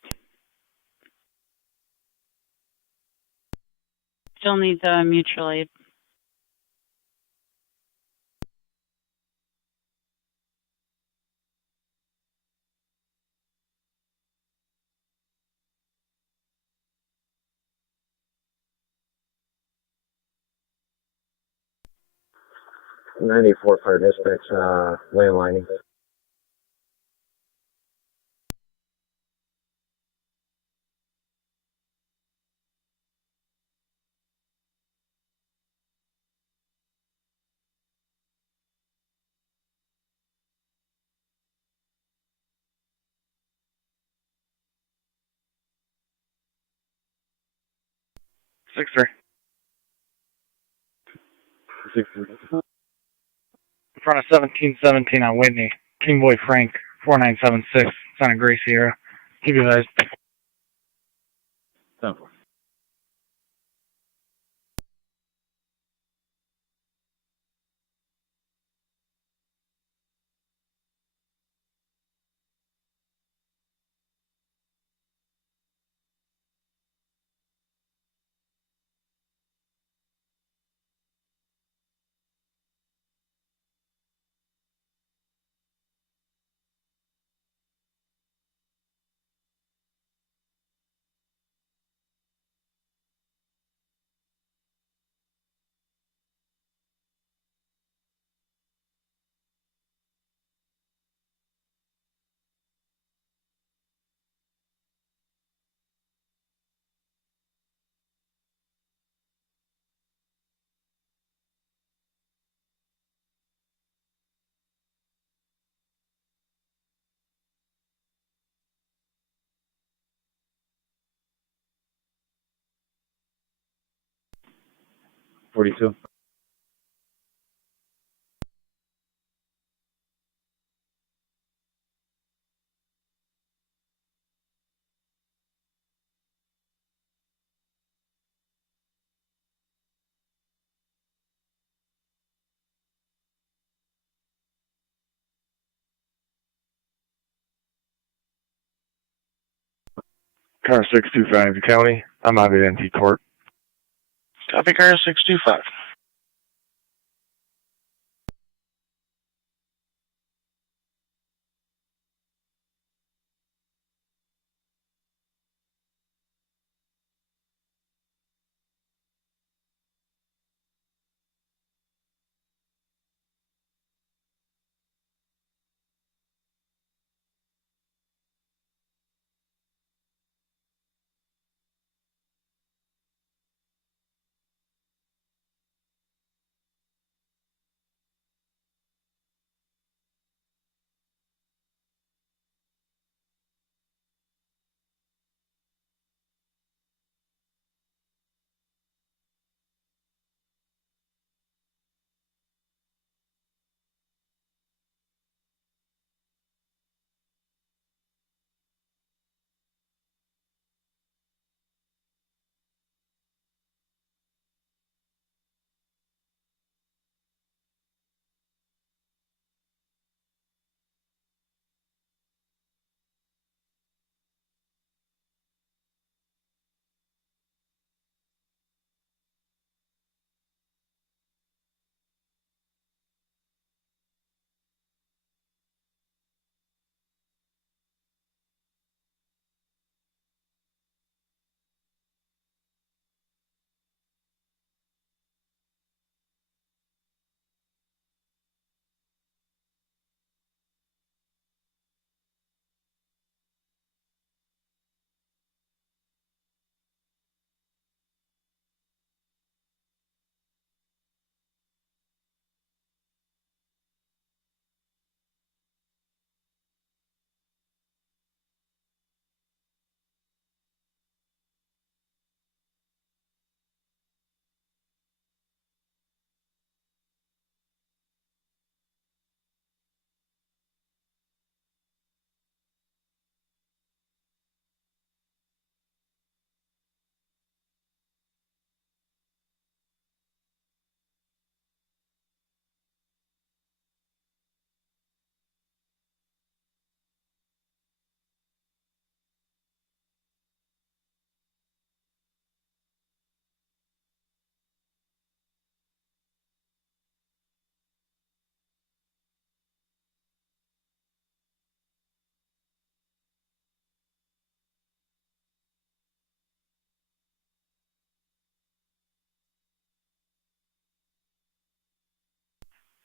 Still need the mutual aid. '94 fire dispatch, landlining. Six three. In front of 1717 on Whitney. King Boy Frank, 4976, Son of Gracie Sierra. Keep you guys. 10-4. $42. Car 625, county. I'm out at NT Court. Copy car 625.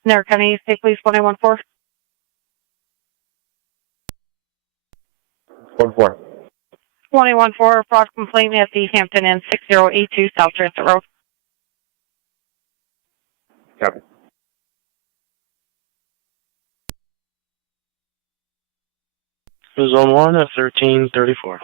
Niagara County State Police 1914. 1-4. 2014, fraud complaint at the Hampton Inn, 6082 South Transit Road. Copy. Zone 1 at 1334.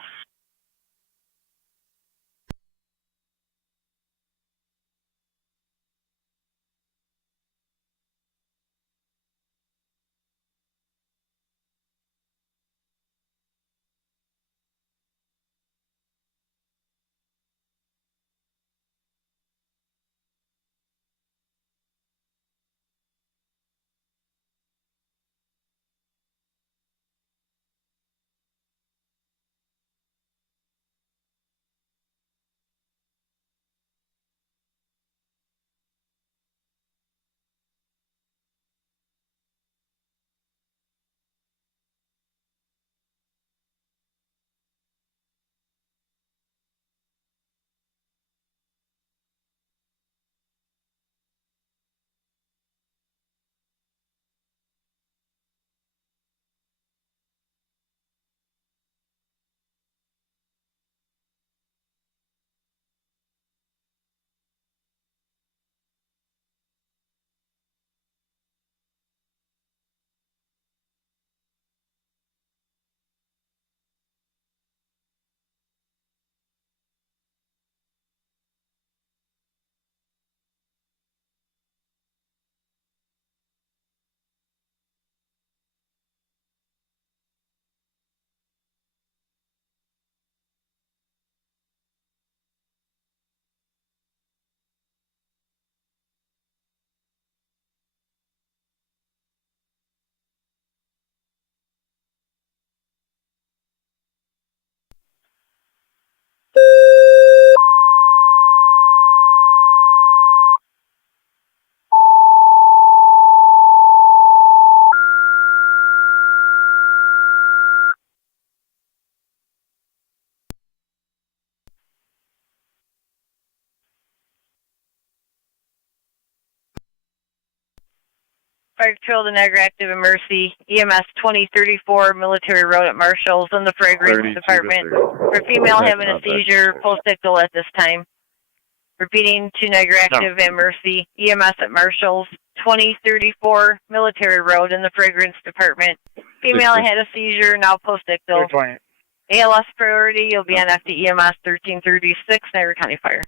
Fire Control to Niagara Active and Mercy, EMS 2034 Military Road at Marshall's in the Fragrance Department. For female having a seizure, post-ictal at this time. Repeating to Niagara Active and Mercy, EMS at Marshall's 2034 Military Road in the Fragrance Department. Female had a seizure, now post-ictal. ALS priority, you'll be on FD EMS 1336, Niagara County Fire.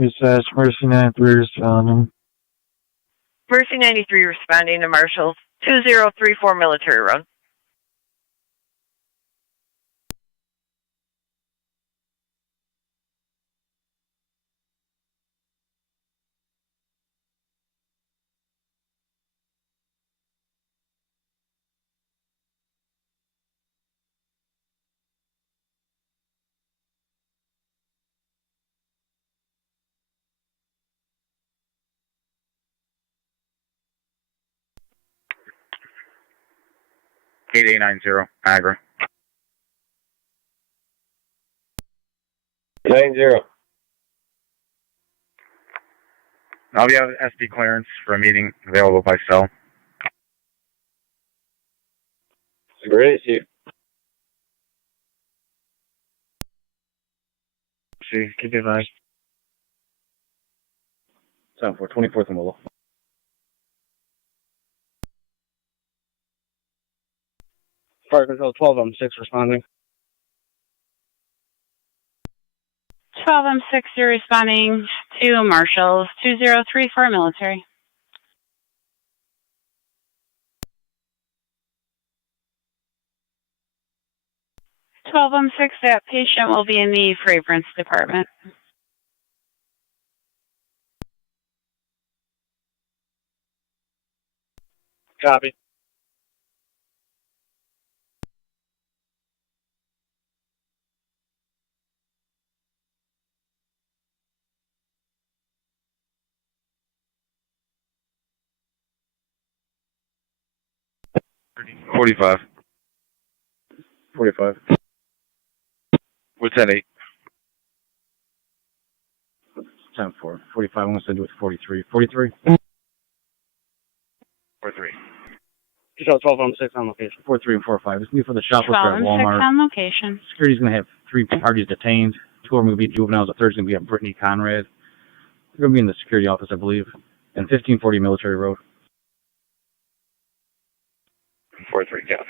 It says Mercy 93 responding. Mercy 93 responding to Marshall's 2034 Military Road. Niagara. 90. I'll be out of SD clearance for a meeting available by cell. Great, see. See, keep it advised. 7-4, 24th and Willow. Fire Control 12M6 responding. 12M6, you're responding to Marshals 2034 military. M6, that patient will be in the fragrance department. Copy. $45. 45. With 10-8. 10-4. 45, I'm going to send you with 43. 43? 43. Control 12M6 on location. 43 and 45. This will be for the shoplifter at 12M6 Walmart. on location. Security's going to have 3 parties detained. 2 of them will be juveniles. The third's going to be a Brittany Conrad. They're going to be in the security office, I believe. And 1540 Military Road. 43, copy.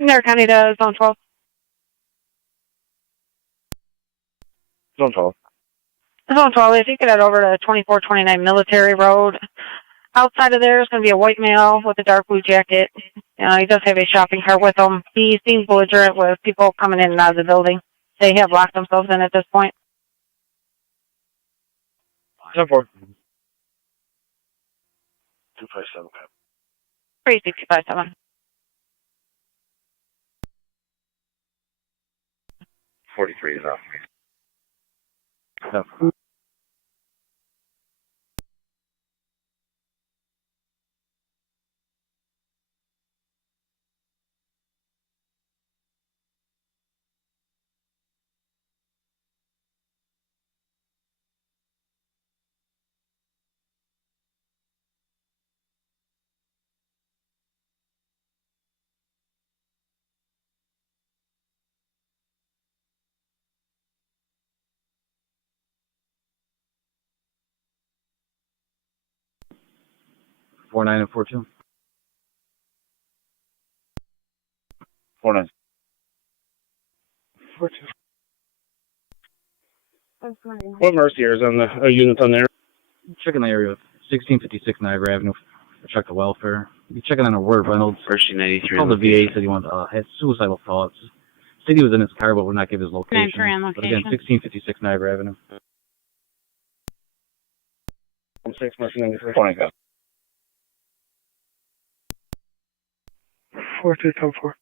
Niagara County to Zone 12. Zone 12. Zone 12, if you could head over to 2429 Military Road. Outside of there is going to be a white male with a dark blue jacket. He does have a shopping cart with him. He seems belligerent with people coming in and out of the building. They have locked themselves in at this point. 10-4. 257, 3657. 43 is off me. No. Four 9 and 4-2. 4-9. 4-2. What Mercy is on the units on there? Checking the area of 1656 Niagara Avenue. Check the welfare. Be checking on a Word Reynolds. Mercy 93. Called the VA, said he had suicidal thoughts. Said he was in his car, but would not give his location. But again, 1656 Niagara Avenue. 6 Mercy 93. 20. 4210-4.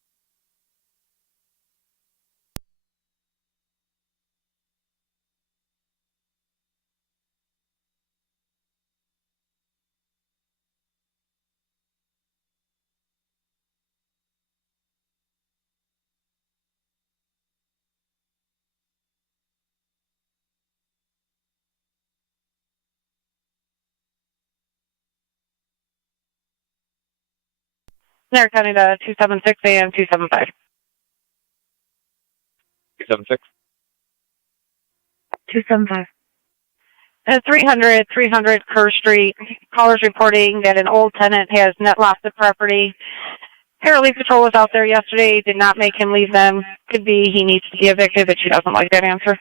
Niagara County to 276 AM 275. 276. 275. At 300 Kerr Street, callers reporting that an old tenant has net loss of property. Apparently patrol was out there yesterday, did not make him leave them. Could be he needs to be evicted, but she doesn't like that answer.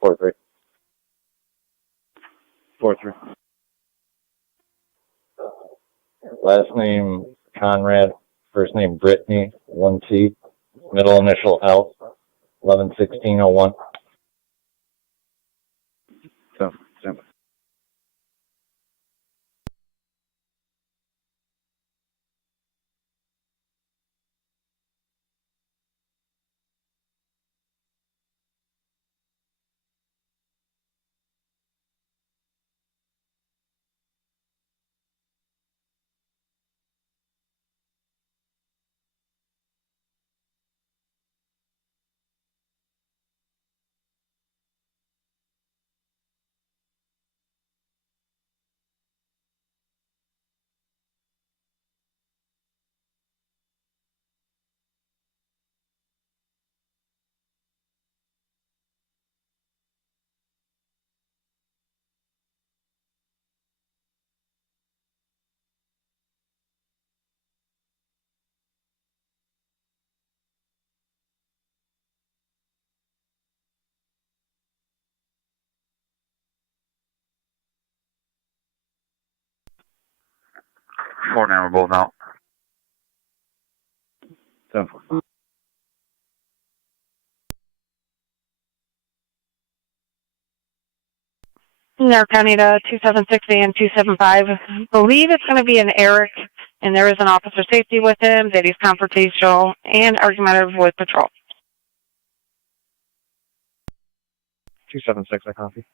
Four three. 4-3. Last name Conrad, first name Brittany, 1T, middle initial L, 111601. So. 4 now, we're both out. 7-4. Niagara County to 276 AM 275. Believe it's going to be an Eric, and there is an officer safety with him, that he's confrontational and argumentative with patrol. 276, I copy.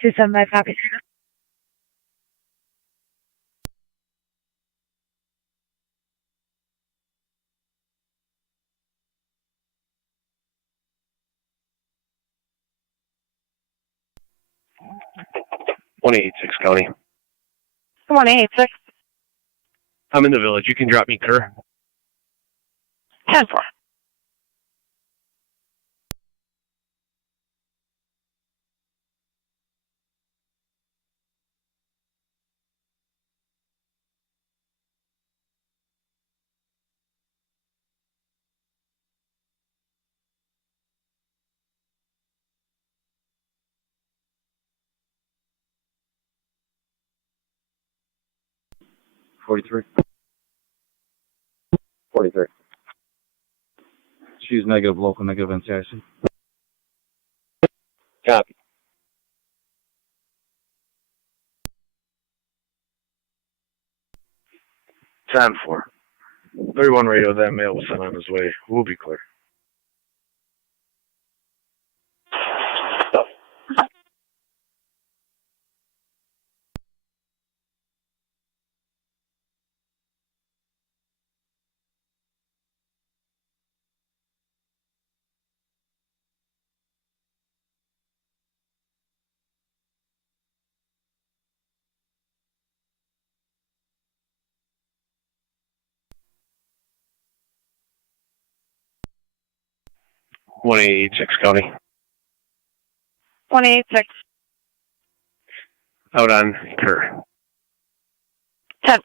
275 copy. 186 County. 186. I'm in the village. You can drop me, Kerr. 10-4. $43. 43. Choose negative local, negative NCIC. Copy. 10-4. 31 radio, that mail was sent on his way. We'll be clear. One 186 County. 186. Out on Kerr. 10-4.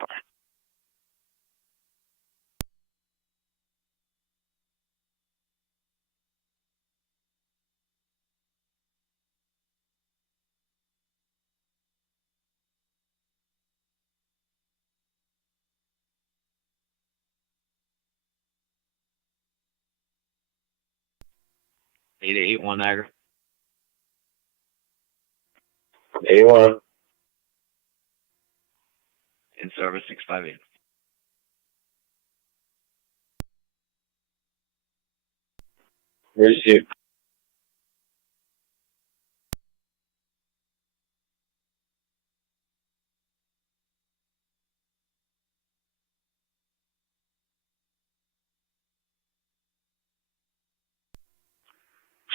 Eight 81 Niagara. 81. In service 658. Receive.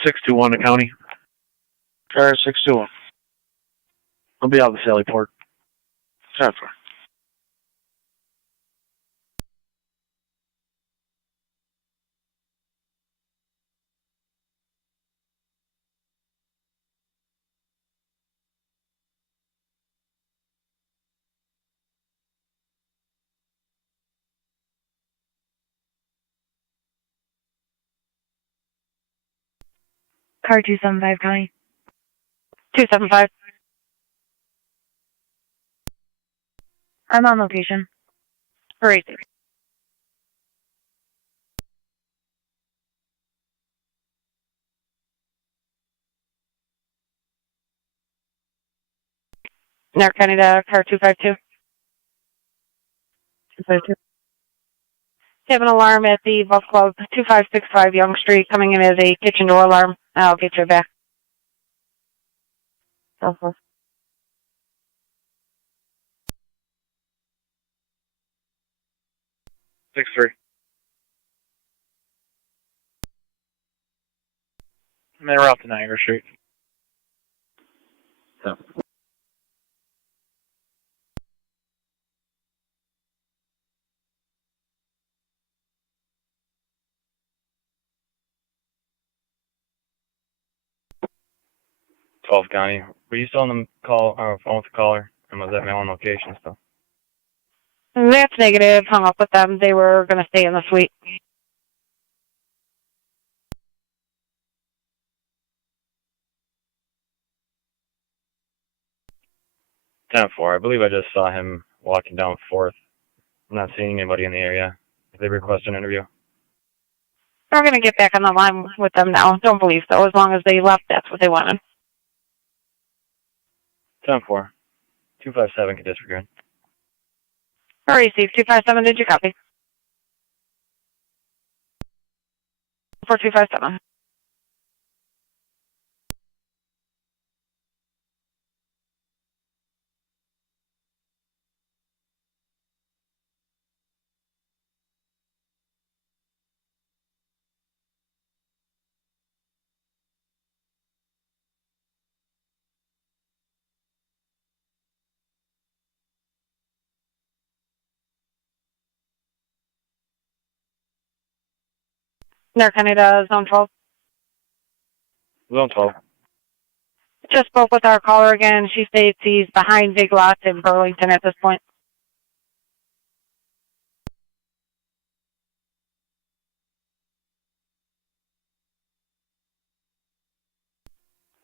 Six to one to county. Car 621. I'll be out of the Sallyport. 10-4. Car 275, Connie. 275. I'm on location. Great. Niagara County to car 252. 252. Have an alarm at the Golf Club, 2565 Young Street, coming in as a kitchen door alarm. I'll get you back. 6-3. And then we're out to Niagara Street. So. County. Were you still on the call phone with the caller? And was that mail on location still? That's negative. Hung up with them. They were going to stay in the suite. 10-4. I believe I just saw him walking down 4th. I'm not seeing anybody in the area. If they request an interview. We're going to get back on the line with them now. Don't believe so. As long as they left, that's what they wanted. 10-4. 257 can disregard. All right, Steve. 257, did you copy? 4257. Niagara County to Zone 12. Zone 12. Just spoke with our caller again. She states he's behind Big Lots in Burlington at this point.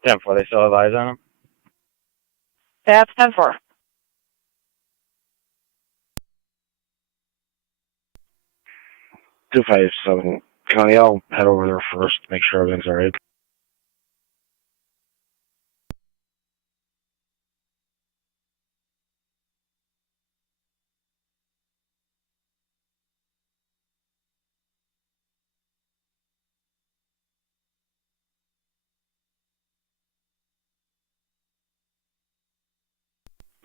They still have eyes on him? That's 10-4. Two five seven. Connie, I'll head over there first to make sure everything's alright.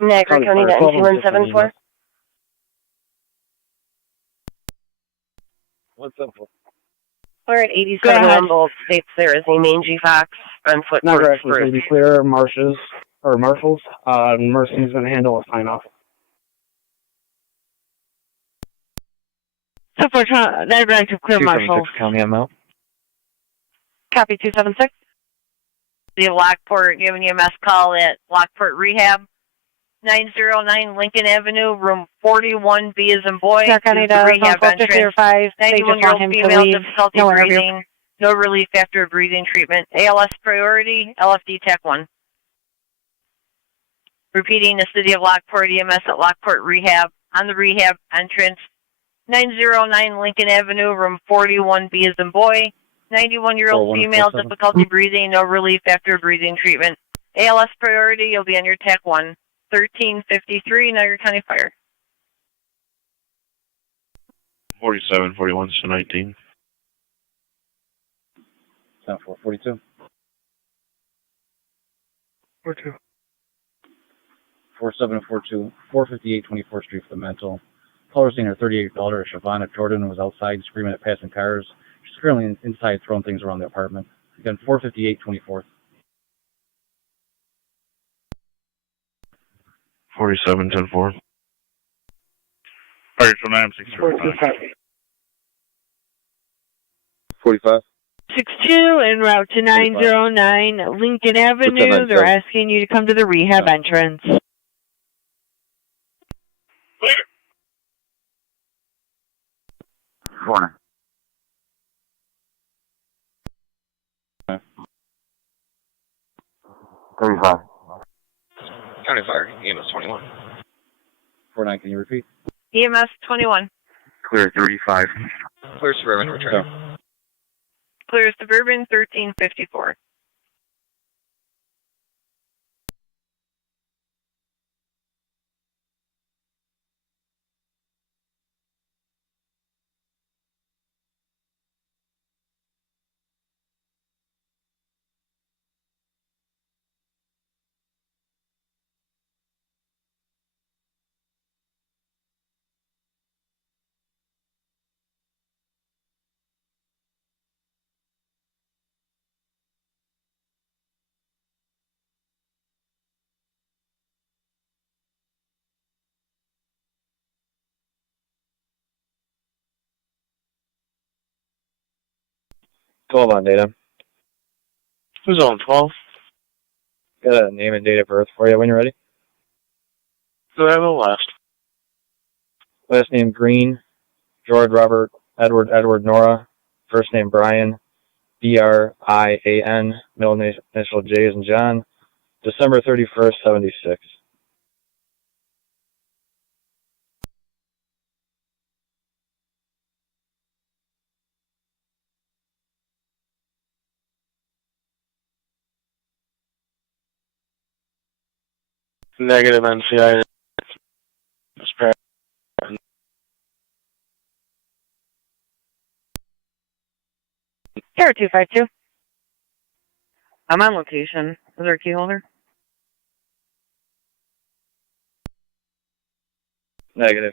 Niagara County to NC174. What's up? We're at 87 Humboldt states there is a mangy fox on foot. Niagara actually going to be clear. Marshals. Mercy's going to handle a sign-off. So for that right to clear Marshall. County, I'm out. Copy 276. The Lockport, you have an EMS call at Lockport Rehab, 909 Lincoln Avenue, room 41B as in boy. County to rehab entrance. 5. They just want 91-year-old him to female, leave. difficulty No breathing, interview. no relief after breathing treatment. ALS priority, LFD TAC 1. Repeating, the City of Lockport EMS at Lockport Rehab, on the rehab entrance, 909 Lincoln Avenue, room 41B as in boy. 91-year-old female, difficulty breathing, no relief after breathing treatment. ALS priority, you'll be on your TAC 1. 1353, Niagara County Fire. 47, 41, so 19. 42. 42. 4742, 458 24th Street for the mental. Caller seen her $38 Shavonna Jordan was outside screaming at passing cars. She's currently inside throwing things around the apartment. Again, 458 24th. 47, 10-4. Fire 29, 635. 45. 62 en route to 909 Lincoln Avenue. They're asking you to come to the rehab entrance. Corner. County Fire, EMS 21. 49, can you repeat? EMS 21. Clear 35. Clear Suburban, return. Clear Suburban 1354. Twelve on data. Who's on 12? Got a name and date of birth for you when you're ready. Do I have a last? Last name Green, George Robert Edward Nora. First name Brian, Brian. Middle initial J as in John. December 31st, 76. Negative NCI. Terra 252. I'm on location. Is there a key holder? Negative.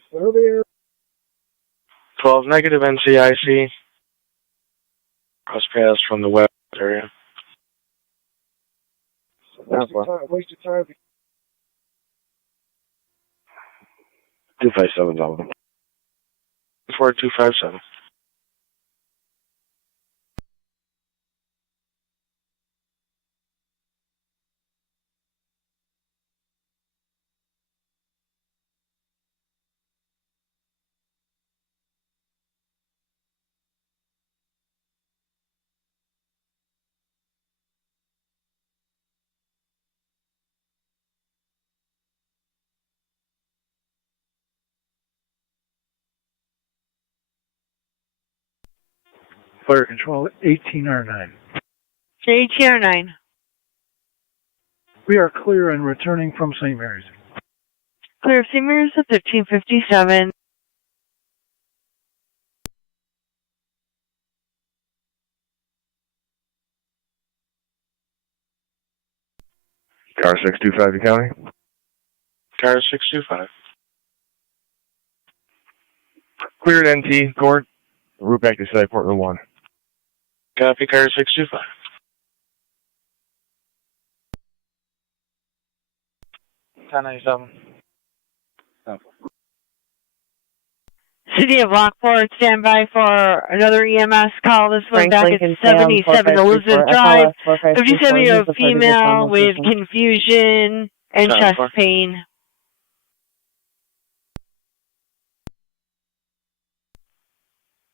12 negative NCIC. Cross paths from the west area. Waste your time. 257's all of them. 4257. Fire control 18R9. 18R9. We are clear and returning from St. Mary's. Clear St. Mary's at 1357. Car 625, County. Car 625. Cleared NT, court. Route back to site, Portland 1. Copy, car 625. City of Lockport, stand by for another EMS call. This one back at 77 Elizabeth Drive. 57-year-old female with confusion and chest pain.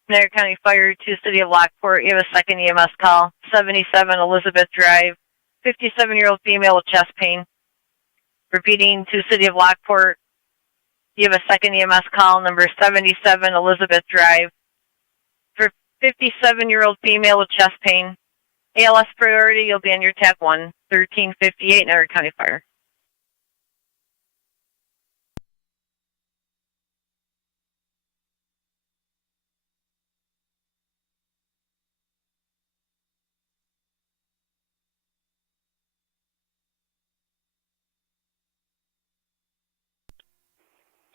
Niagara County Fire to City of Lockport. You have a second EMS call. 77 Elizabeth Drive. 57-year-old female with chest pain. Repeating to City of Lockport. You have a second EMS call, number 77 Elizabeth Drive. For 57-year-old female with chest pain. ALS priority, you'll be on your TAC 1, 1358 Niagara County Fire.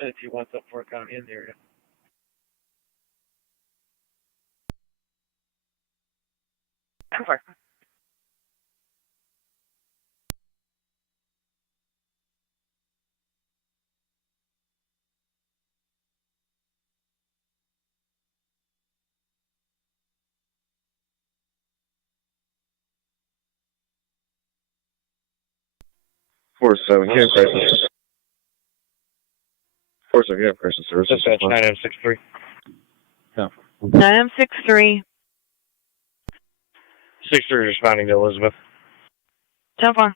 If you want up for county in the area. Over. 4-7, can crisis. 4-7, can crisis services. Dispatch 9M63. No. 9M63. 63 responding to Elizabeth. 10-4.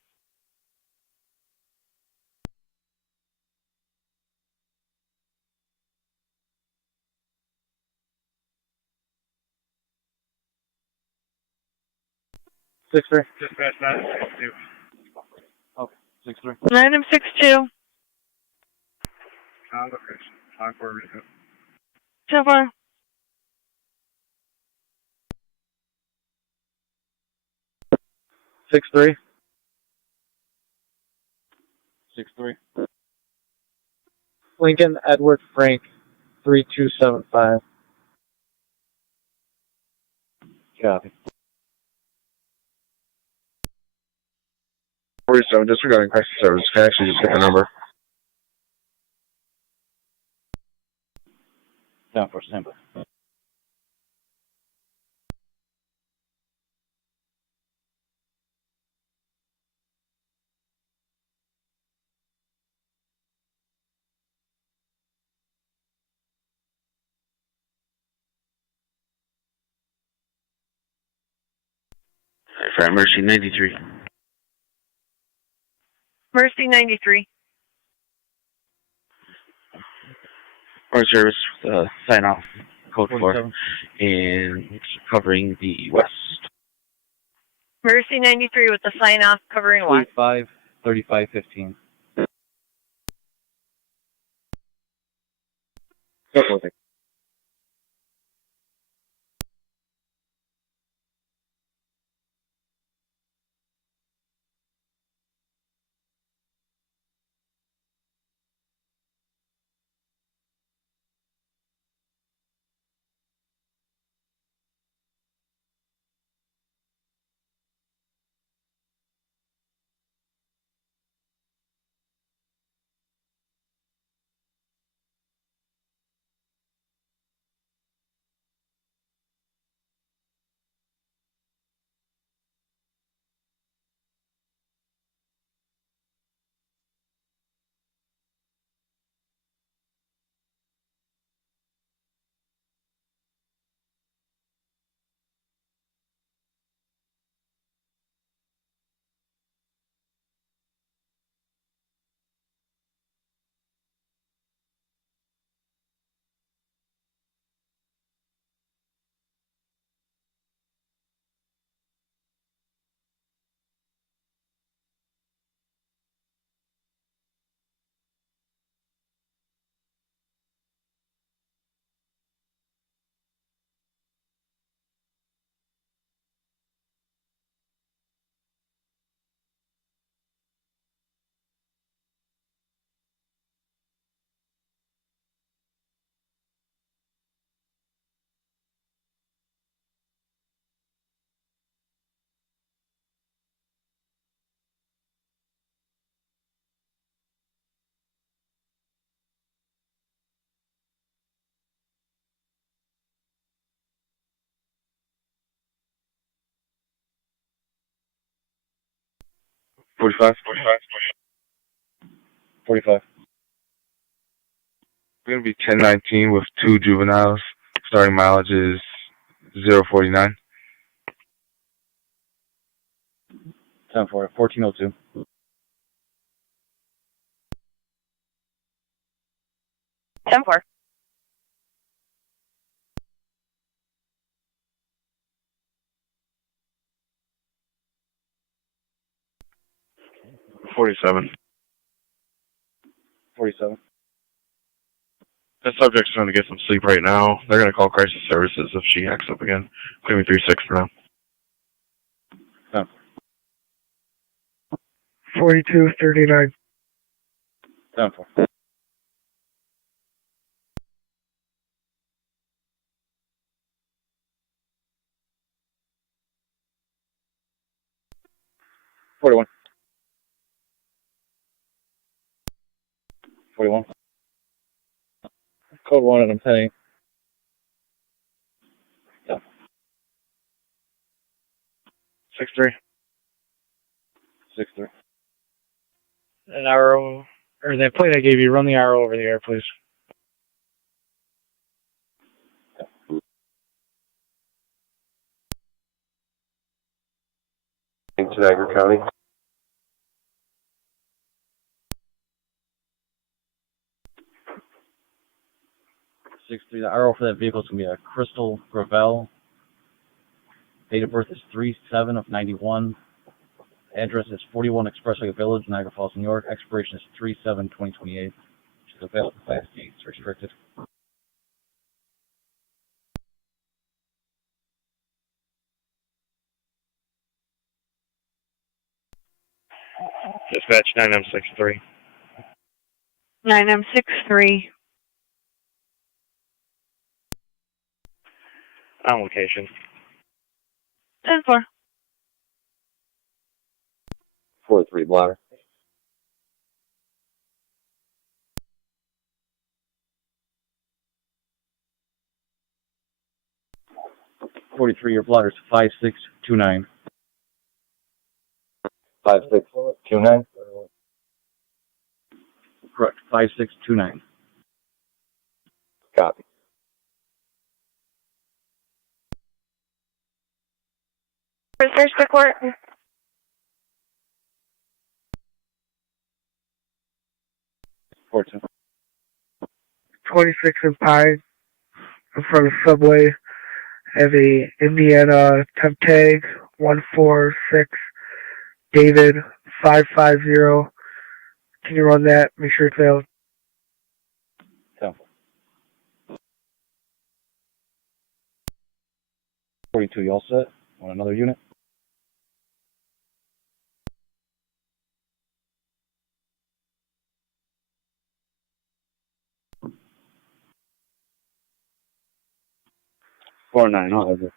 Dispatch 9M62. Okay, 6-3. 9M62. Location. 5-4 receive. 10-4. 6-3. 6-3. Lincoln Edward Frank 3275. Copy. 47, disregarding crisis service. Can I actually just get the number? Down for standby. For Mercy 93. Mercy 93. Our service sign off code 4 and it's covering the west. Mercy 93 with the sign off covering what? 35-35-15. Definitely. Forty-five. 45. We're going to be 1019 with 2 juveniles. Starting mileage is 049. 10-4. 1402. 10-4. $47. 47. The subject's trying to get some sleep right now. They're going to call crisis services if she acts up again. Give me 3-6 for now. 4239. 10-4. 41. 41. Code 1 and I'm penny. Yeah. 6-3. 6-3. an RO, or that plate I gave you, run the RO over the air, please. In Niagara County. The RO for that vehicle is going to be a Crystal Gravel. Date of birth is 3/7 of 91. Address is 41 Expressway Village, Niagara Falls, New York. Expiration is 3/7/2028. She's available Class D. It's restricted. Dispatch 9M63. 9M63. On location. 10-4. 4-3 blotter. Your blotter is 5629. 5629. Correct. 5629. Copy. Prisoners to court. 26 and Pine in front of Subway. Have a Indiana temp tag 146 David 550. Can you run that? Make sure it's valid. 42, you all set? Want another unit? Four nine, I'll have it.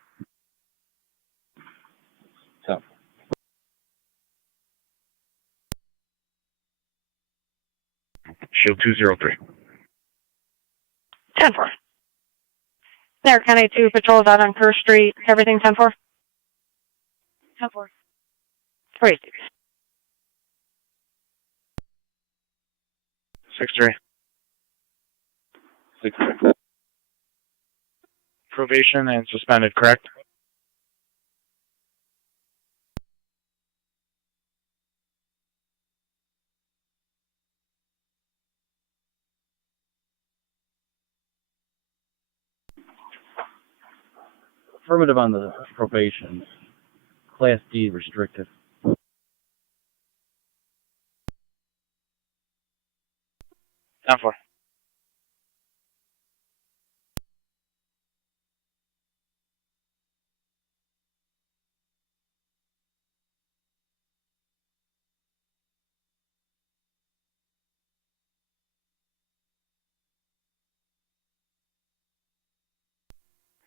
Shield 203. 10-4. There, County 2 patrols out on Kerr Street. Everything 10-4? 10-4. 46. 6-3. 6-3. Probation and suspended, correct? Affirmative on the probation. Class D restricted. 10-4.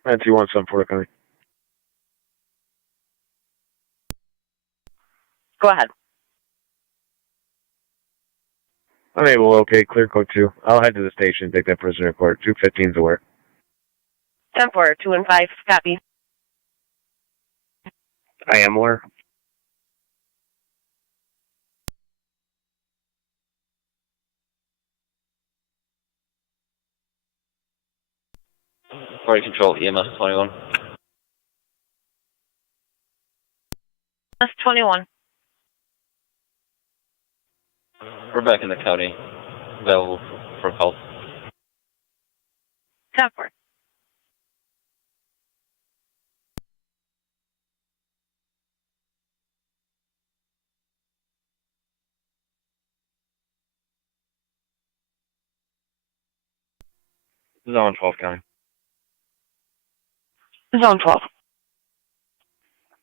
Nancy 174 County. Go ahead. Unable to locate, clear code 2. I'll head to the station, take that prisoner to court. 215's aware. 10-4, 2 and 5, copy. I am aware. Party control, EMS 21. That's 21. We're back in the county. Available for calls. 10-4. Zone 12 County. Zone 12.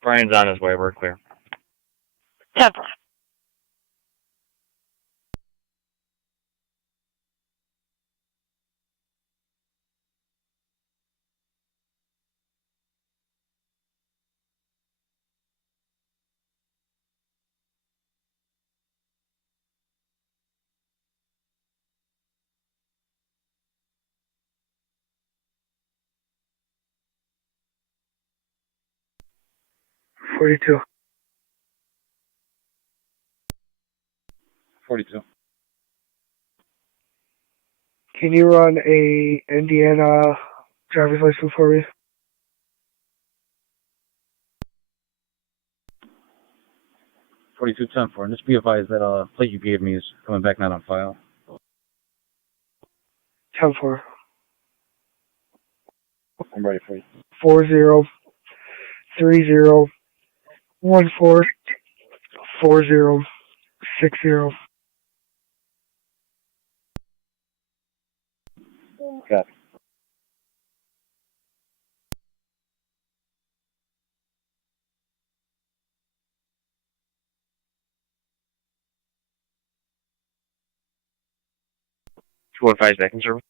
Brian's on his way. We're clear. 10-4. 42. Can you run a Indiana driver's license for me? $42 10-4. And just be advised that plate you gave me is coming back not on file. 10-4. I'm ready for you. 4030144060. Got it. $215 back in service.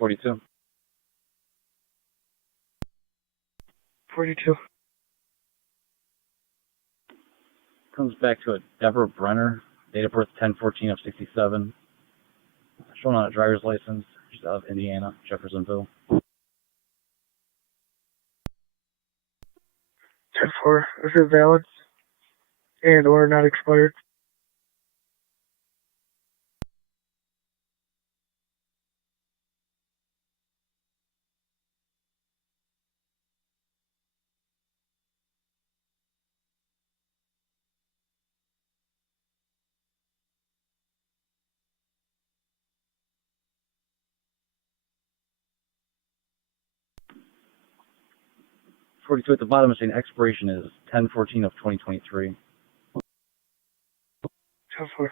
$42. 42. Comes back to a Deborah Brenner, date of birth 10/14 of 67. Shown on a driver's license. She's out of Indiana, Jeffersonville. 10-4. Is it valid? And or not expired? $42 at the bottom is saying expiration is 10/14 of 2023. 10-4.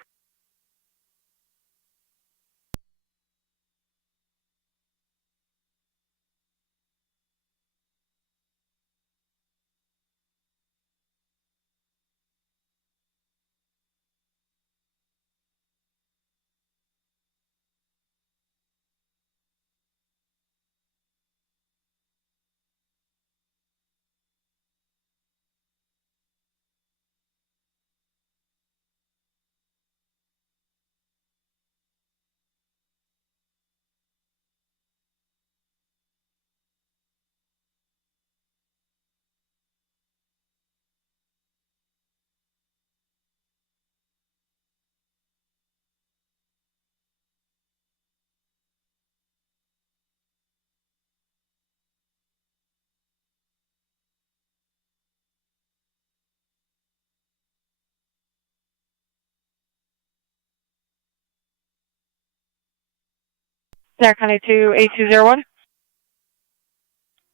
Niagara County to 8201.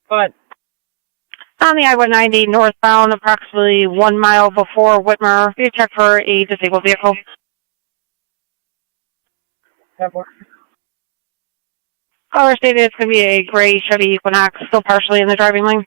Go ahead. On the I-190 northbound, approximately 1 mile before Whitmer, you check for a disabled vehicle. 10-4. Caller stated it's going to be a gray Chevy Equinox, still partially in the driving lane.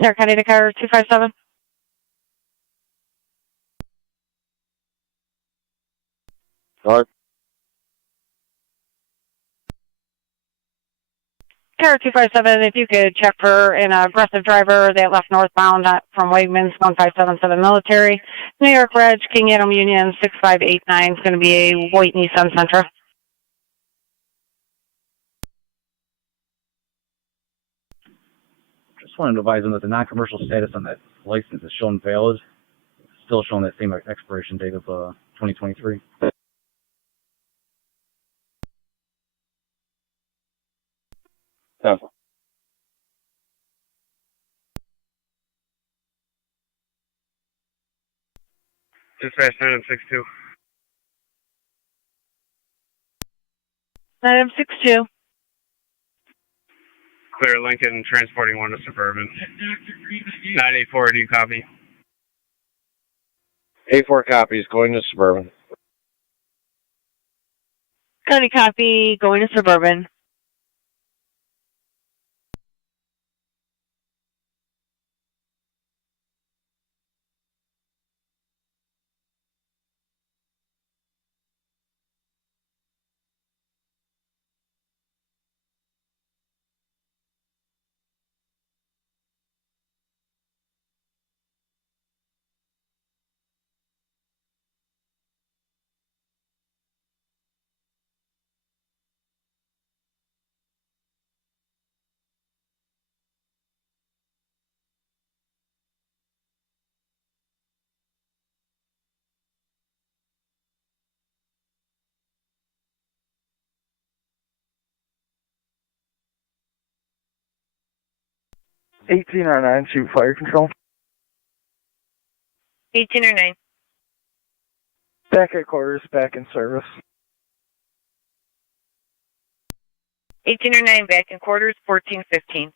Niagara County to car 257. Sorry. Car 257, if you could check for an aggressive driver that left northbound from Wegmans, 1577 Military. New York Reg, King Adam Union, 6589 is going to be a white Nissan Sentra. just wanted to advise them that the non-commercial status on that license is shown valid. It's still showing that same expiration date of 2023. Temple. Dispatch 962. 962. Clear Lincoln, transporting one to Suburban. 984, do you copy? 84 copies, going to Suburban. County copy, going to Suburban. or 9, shoot fire control. 18 or 9. Back at quarters, back in service. 18 or 9, back in quarters, 1415.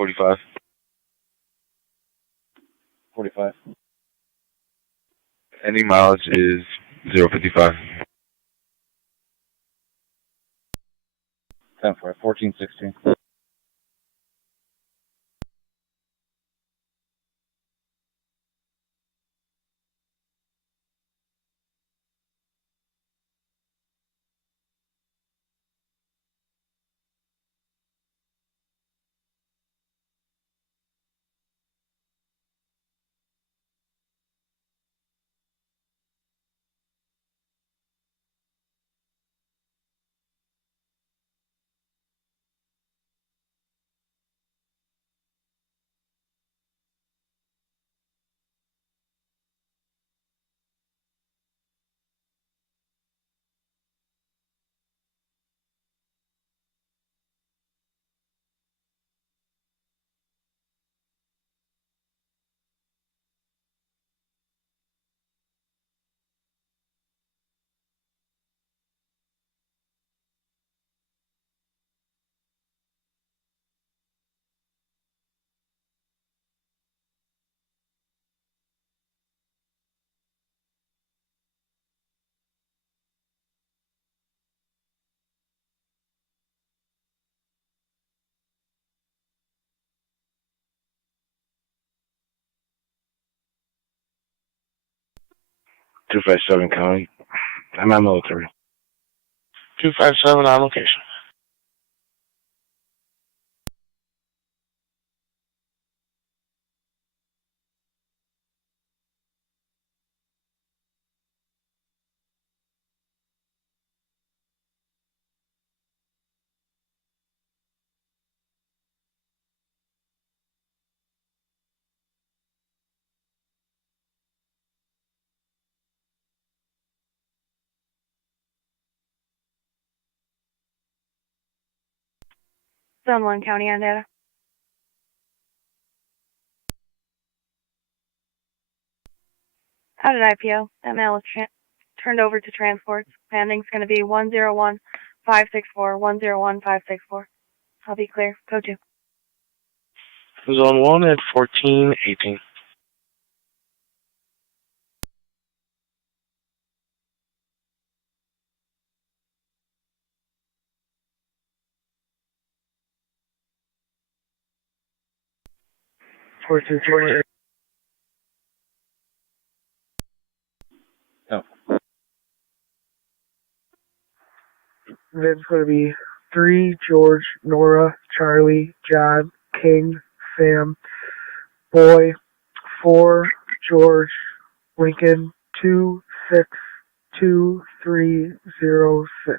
$45. 45. Ending mileage is 055. 10 for 1416. Two five seven County. I'm on military. 257 on location. Zone 1 County on data. Out at IPO, that mail is turned over to transports. Pending's going to be 101564, 101564. I'll be clear. Code 2. Zone 1 at 1418. 4228. Oh. Then it's going to be 3, George, Nora, Charlie, John, King, Sam, Boy, 4, George, Lincoln, 262306.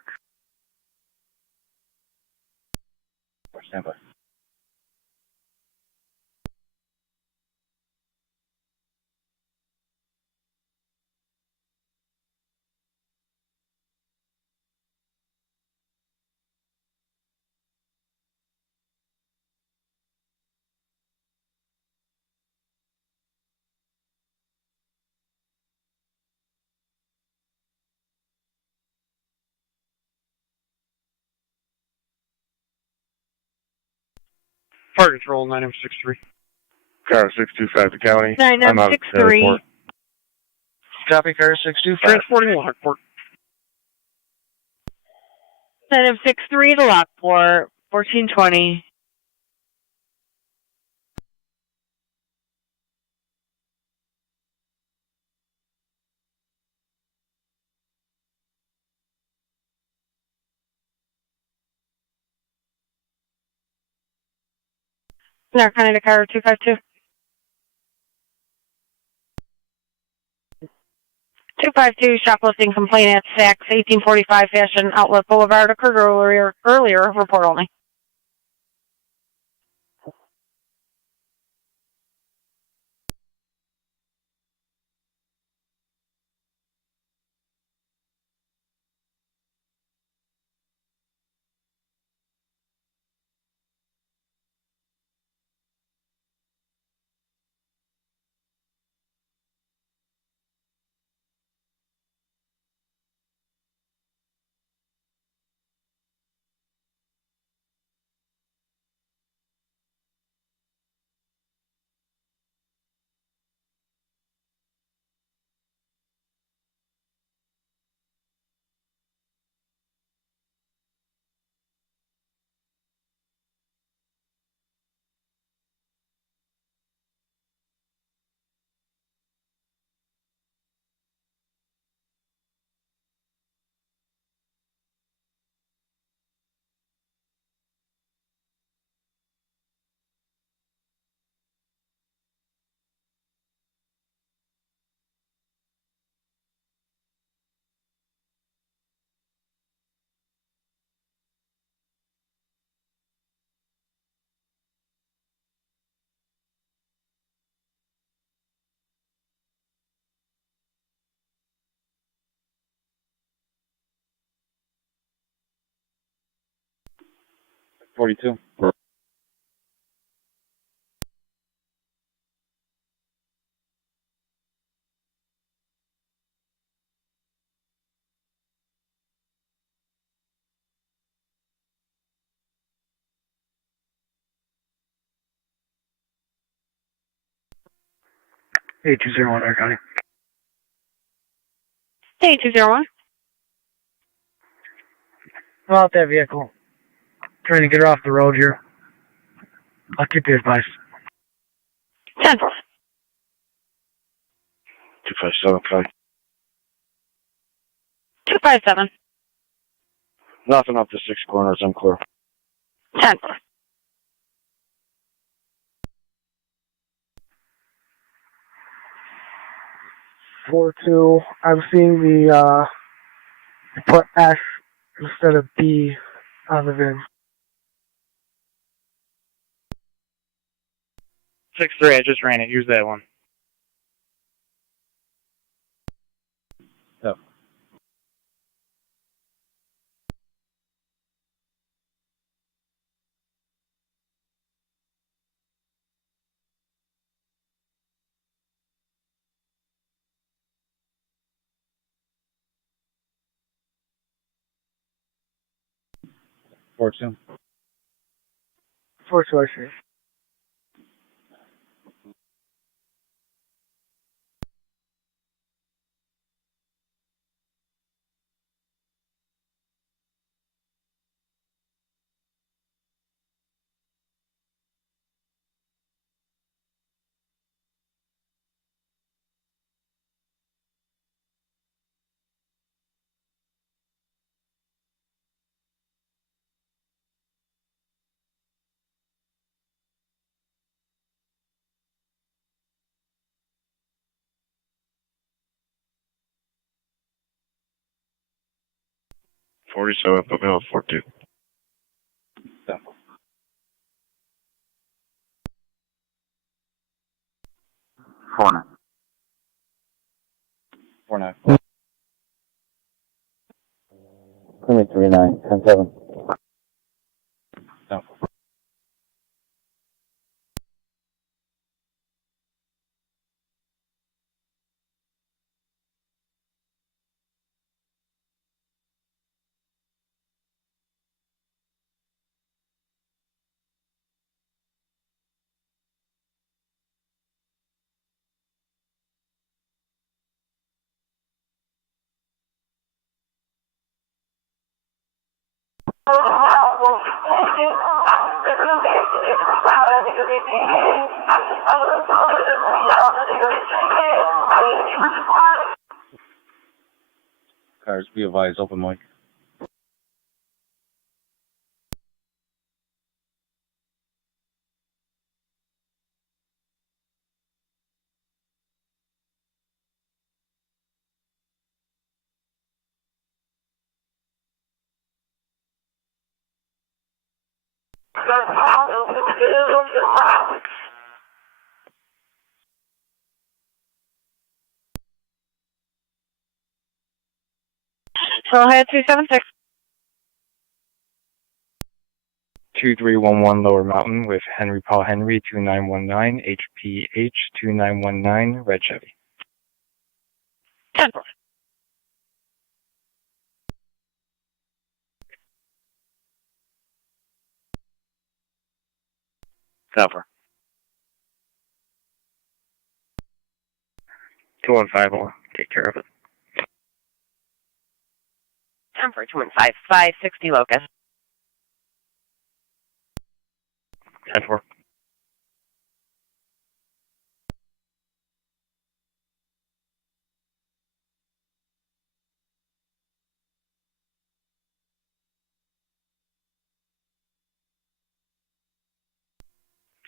Stand by. Fire control 9063. Car 625 to county. I'm out at 9963. Middleport. Copy, car 625. Transporting Lockport. 9963 to Lockport, 1420. Narcotic to car 252. 252, shoplifting complaint at Saks, 1845 Fashion Outlet Boulevard, occurred earlier, report only. $42. A201 Air County. 8201. About that vehicle. Trying to get her off the road here. I'll keep you advised. 10. 257 county. 257. Nothing up to 6 corners. I'm clear. 10. 42. I'm seeing the put S instead of B on the VIN. 6-3, I just ran it. Use that one. Oh. Fortune. 42, I see. 47, put me on 42. 49. 49. Permit 39, 10-7. Down. Cars, be advised, open mic. Go ahead, 276. 2311 Lower Mountain with Henry Paul Henry 2919 HPH 2919 Red Chevy. 10-4. Copper. 2150 will take care of it. 10-4, 215, 560 Locust. 10-4.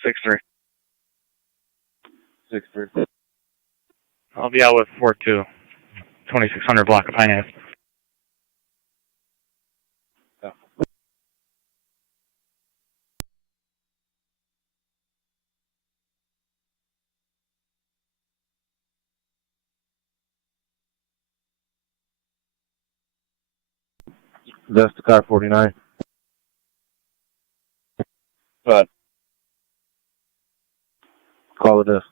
Six three. 6-3. I'll be out with 4-2. 2600 block of finance. That's the car 49. But Call it this.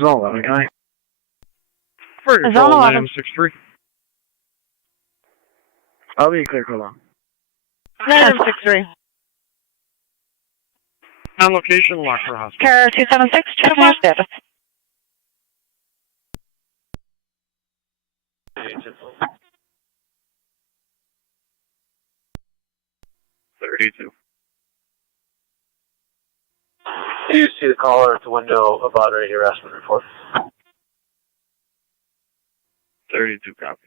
Zone 11 guy. Zone 11. 63. I'll be clear for long. 963. On location, Lockport Hospital. Car 276, check my status. 32. Do you see the caller at the window about a harassment report? 32 copies.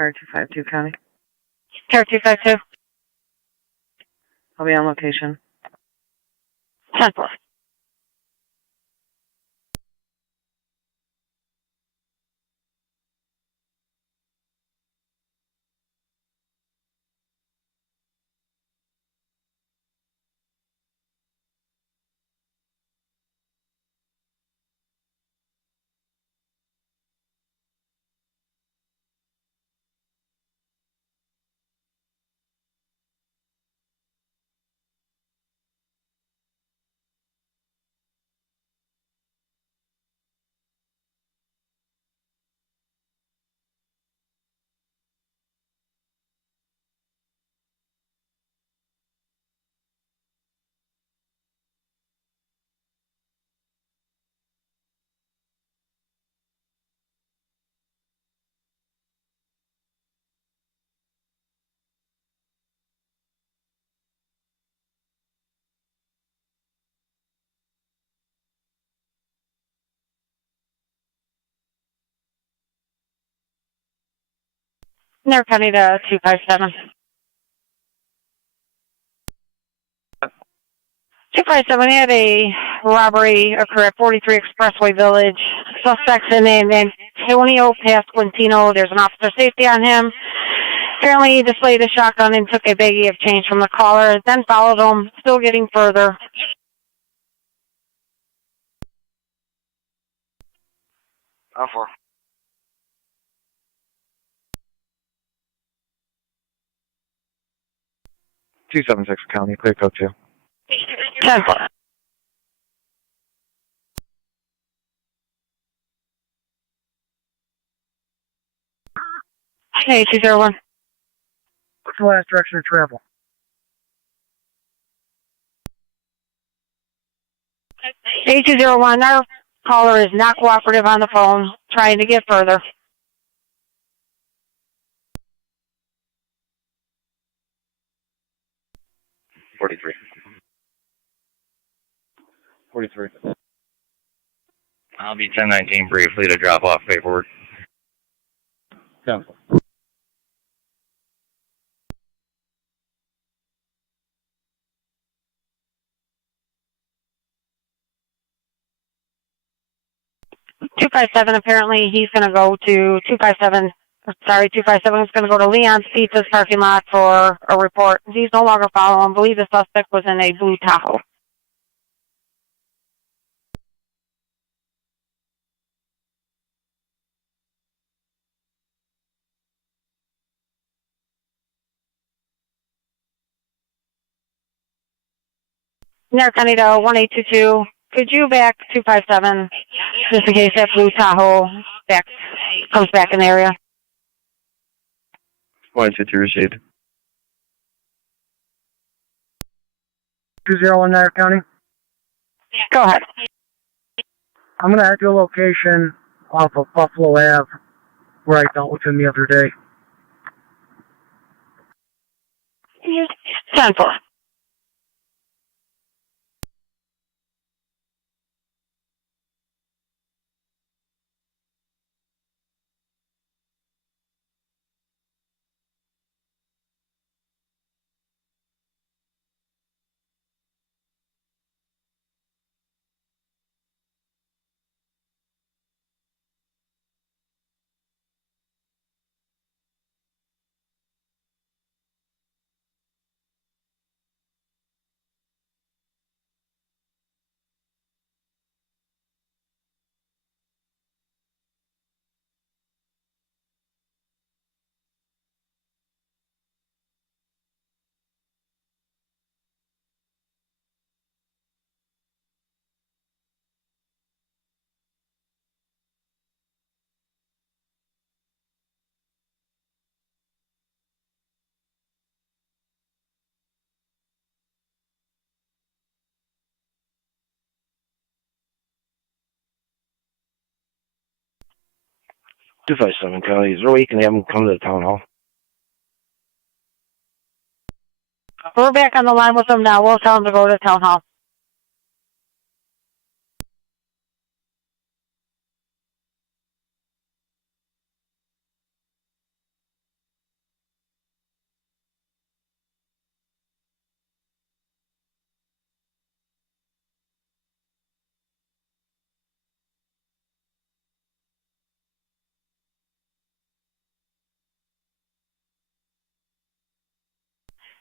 car 252 County. Car 252. I'll be on location. 10-4. Niagara County to 257. 257 had a robbery occur at 43 Expressway Village. Suspects in name Antonio Pasquantino. There's an officer safety on him. Apparently he displayed a shotgun and took a baggie of change from the caller, then followed him, still getting further. Oh, 4. $276 County, clear code 2. 10-4. Hey, 201. What's the last direction of travel? A201, our caller is not cooperative on the phone, trying to get further. $43. I'll be 1019 briefly to drop off paperwork. 10-4. $257, apparently he's going to go to 257. Sorry, 257 is going to go to Leon's Pizza's parking lot for a report. He's no longer following. I believe the suspect was in a blue Tahoe. Niagara County to 1822. Could you back 257 just in case that blue Tahoe comes back in the area? 152 received. 201 Niagara County. Go ahead. I'm going to add your location off of Buffalo Ave, where I dealt with him the other day. 10-4. $257 County. Is there a way you can have them come to the town hall? We're back on the line with them now. We'll tell them to go to town hall.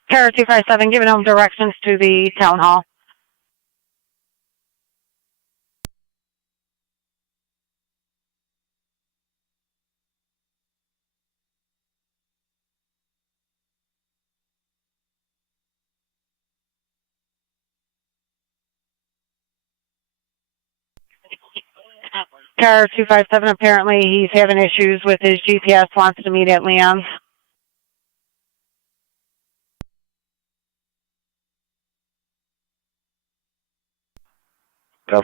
Kara 257, giving him directions to the town hall. Kara 257, apparently he's having issues with his GPS, wants to meet at Leon's. Go.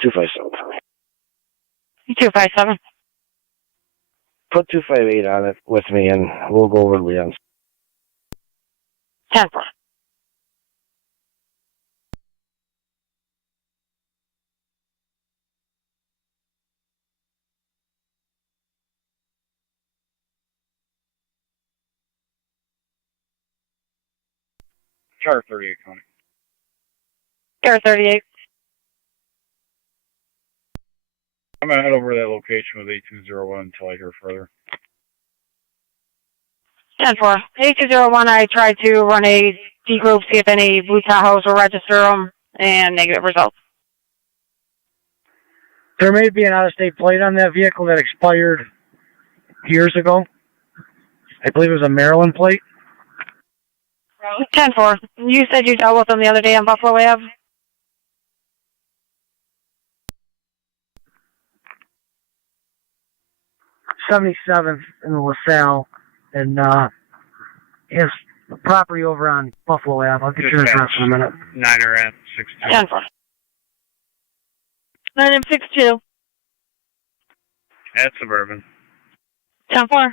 Two 257 for me. 257. Put 258 on it with me, and we'll go over Leon's. 10-4. Car 38, Connie. Kara 38. I'm going to head over to that location with 8201 until I hear further. 10-4. 8201, I tried to run a D group, see if any blue Tahoes will register them, and negative results. There may be an out-of-state plate on that vehicle that expired years ago. I believe it was a Maryland plate. 10-4. You said you dealt with them the other day on Buffalo Ave? '77 in LaSalle, and his property over on Buffalo Ave. I'll get your address in a minute. 9R62. 10-4. 9M62. At Suburban. 10-4.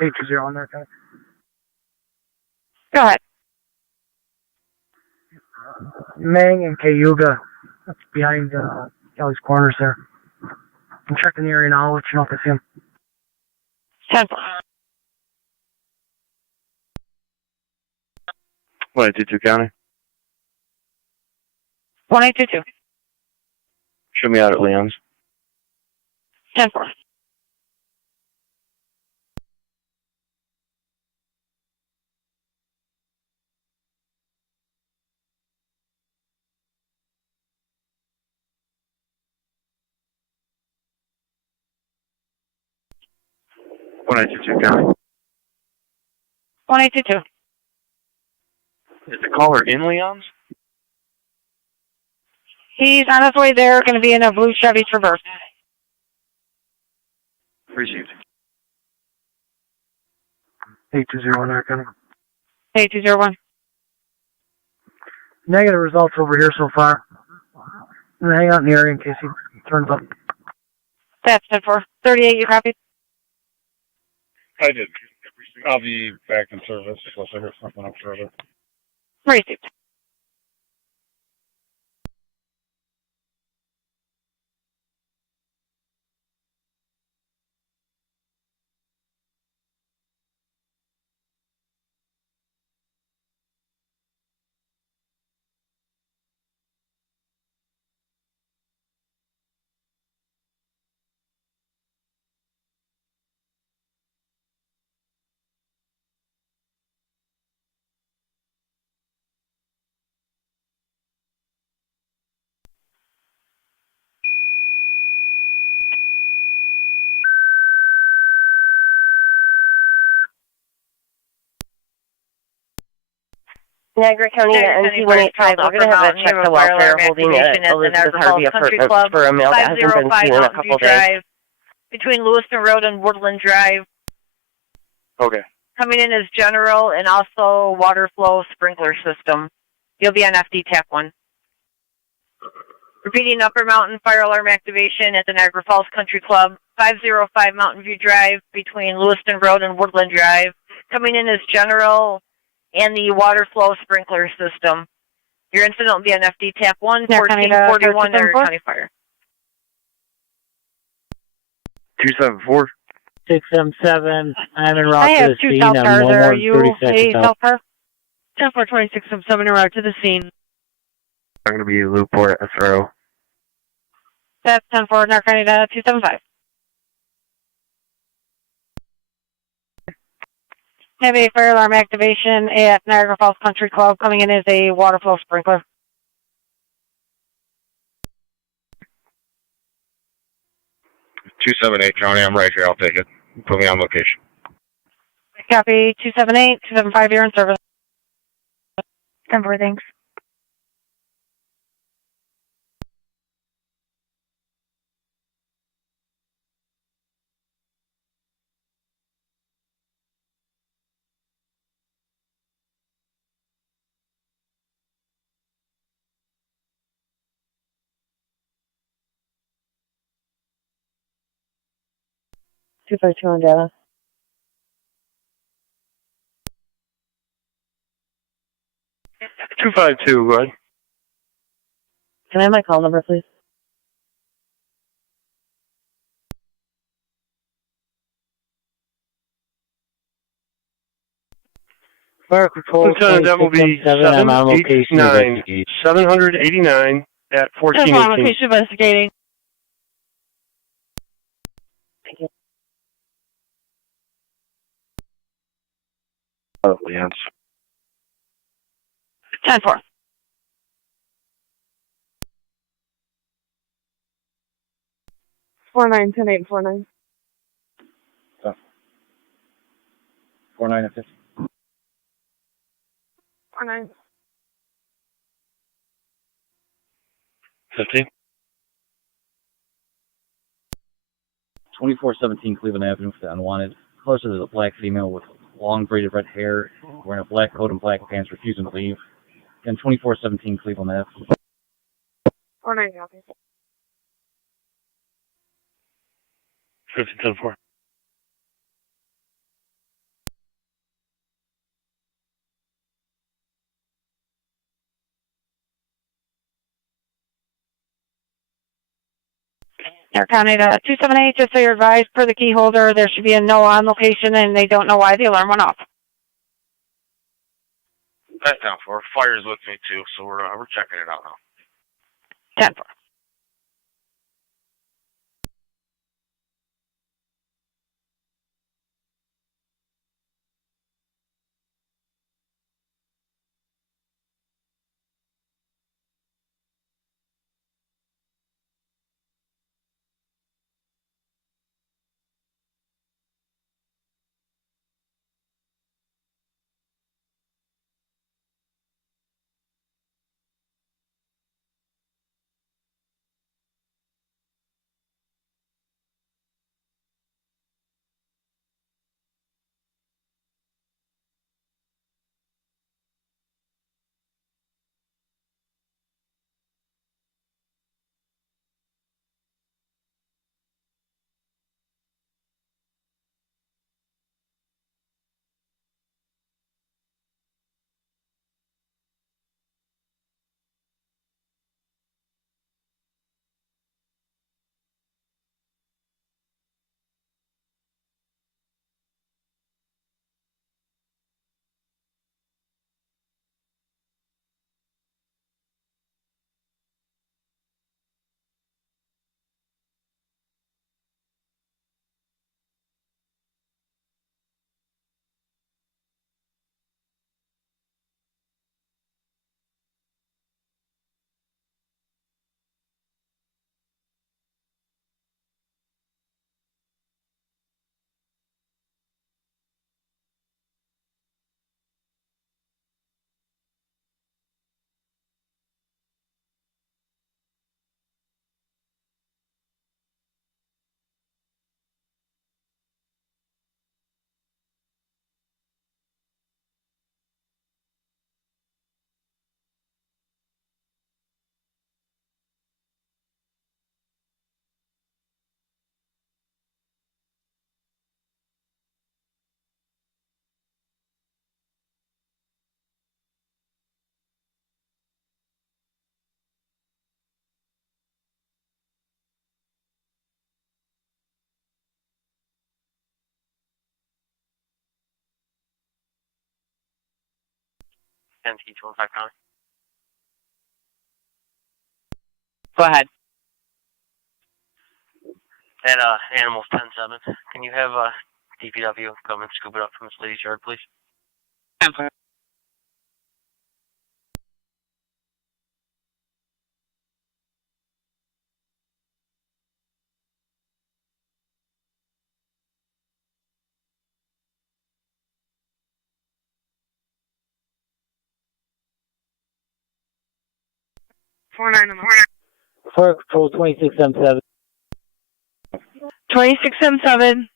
H0 on there, guys. Go ahead. Mang and Cayuga. That's behind Kelly's Corners there. I'm checking the area now. I'll let you know if I see him. 10-4. 122 County. 1822. Show me out at Leon's. 10-4. County. 1822. Is the caller in Leon's? He's on his way there, going to be in a blue Chevy Traverse. Received. 8201 there, Kenny. 8201. Negative results over here so far. Hang out in the area in case he turns up. That's 10-4. 38, you copied? I did. I'll be back in service unless I hear something up further. Received. Niagara County at NC185. We're going to have a check the welfare holding at Elizabeth Harvey Apartments for a mail that hasn't been seen in a couple days. Between Lewiston Road and Woodland Drive. Okay. Coming in as general and also water flow sprinkler system. You'll be on FD TAC 1. Repeating Upper Mountain fire alarm activation at the Niagara Falls Country Club, 505 Mountain View Drive between Lewiston Road and Woodland Drive. Coming in as general and the water flow sprinkler system. Your incident will be on FD TAP 1, 1441 Niagara County Fire. 274. 677. I'm en route I to have the two scene. south I'm cars no there. more Are than you 30 a seconds out. south car? 10-4, 26, I'm en route to the scene. I'm going to be Lockport SRO. That's 10-4, Narcanita 275. Have a fire alarm activation at Niagara Falls Country Club. Coming in as a water flow sprinkler. 278, Johnny. I'm right here. I'll take it. Put me on location. Copy 278, 275, you're in service. 10-4, thanks. Two five two on data. 252, go ahead. Can I have my call number, please? Fire control. Lieutenant, that will be 789 at 1418. On location investigating. Oh, yes. 10-4. Four nine 10-849. 49 and 50. 49. 50. 2417 Cleveland Avenue for the unwanted. Closer to the black female with long braided red hair, wearing a black coat and black pants, refusing to leave. Again, 2417 Cleveland Avenue. 49, copy. 50-4. Narcanita 278, just so you're advised, per the key holder, there should be a no on location and they don't know why the alarm went off. That's down for. Fire's with me too, so we're checking it out now. 10-4. NT25 County. Go ahead. At Animals 10-7, can you have DPW come and scoop it up from this lady's yard, please? Answer. Four nine. Fire Patrol 2677. 2677.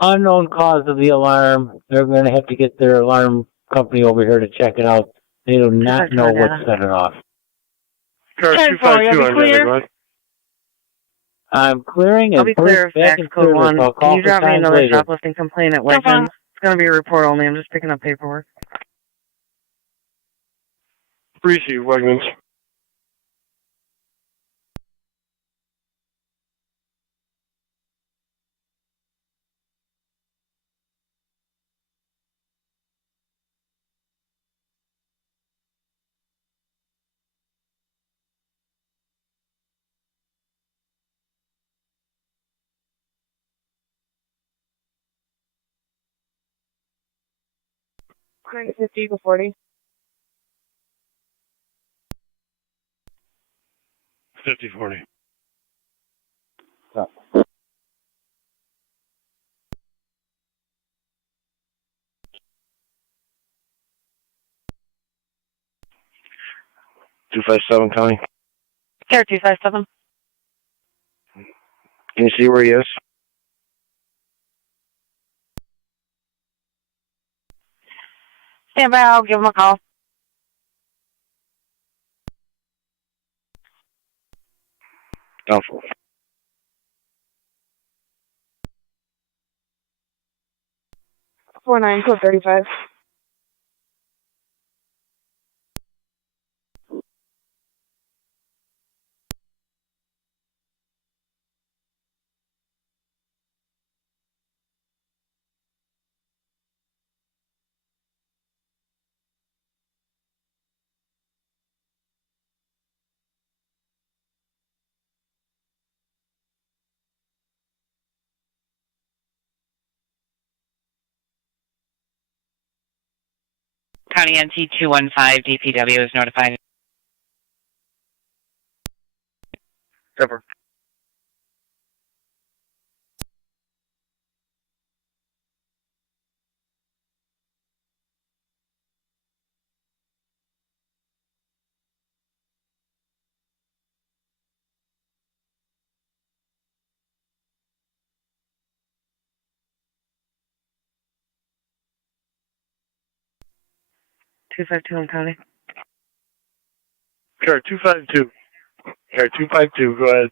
Unknown cause of the alarm. They're going to have to get their alarm company over here to check it out. They do not know what set it off. Car 252 on Niagara. I'm clearing I'll and be clear if back fax in code service. 1. I'll Can call you for drop me times another later. shoplifting complaint at Wegmans? It's going to be a report only. I'm just picking up paperwork. Receive, Wegmans. Nine 50 to 40. 50-40. Stop. $257 County. Care 257. Can you see where he is? Stand by, I'll give him a call. Doubtful. Four nine code 35. County NT 215 DPW is notified. Cover. Two five two on County. Car 252. Car 252, go ahead.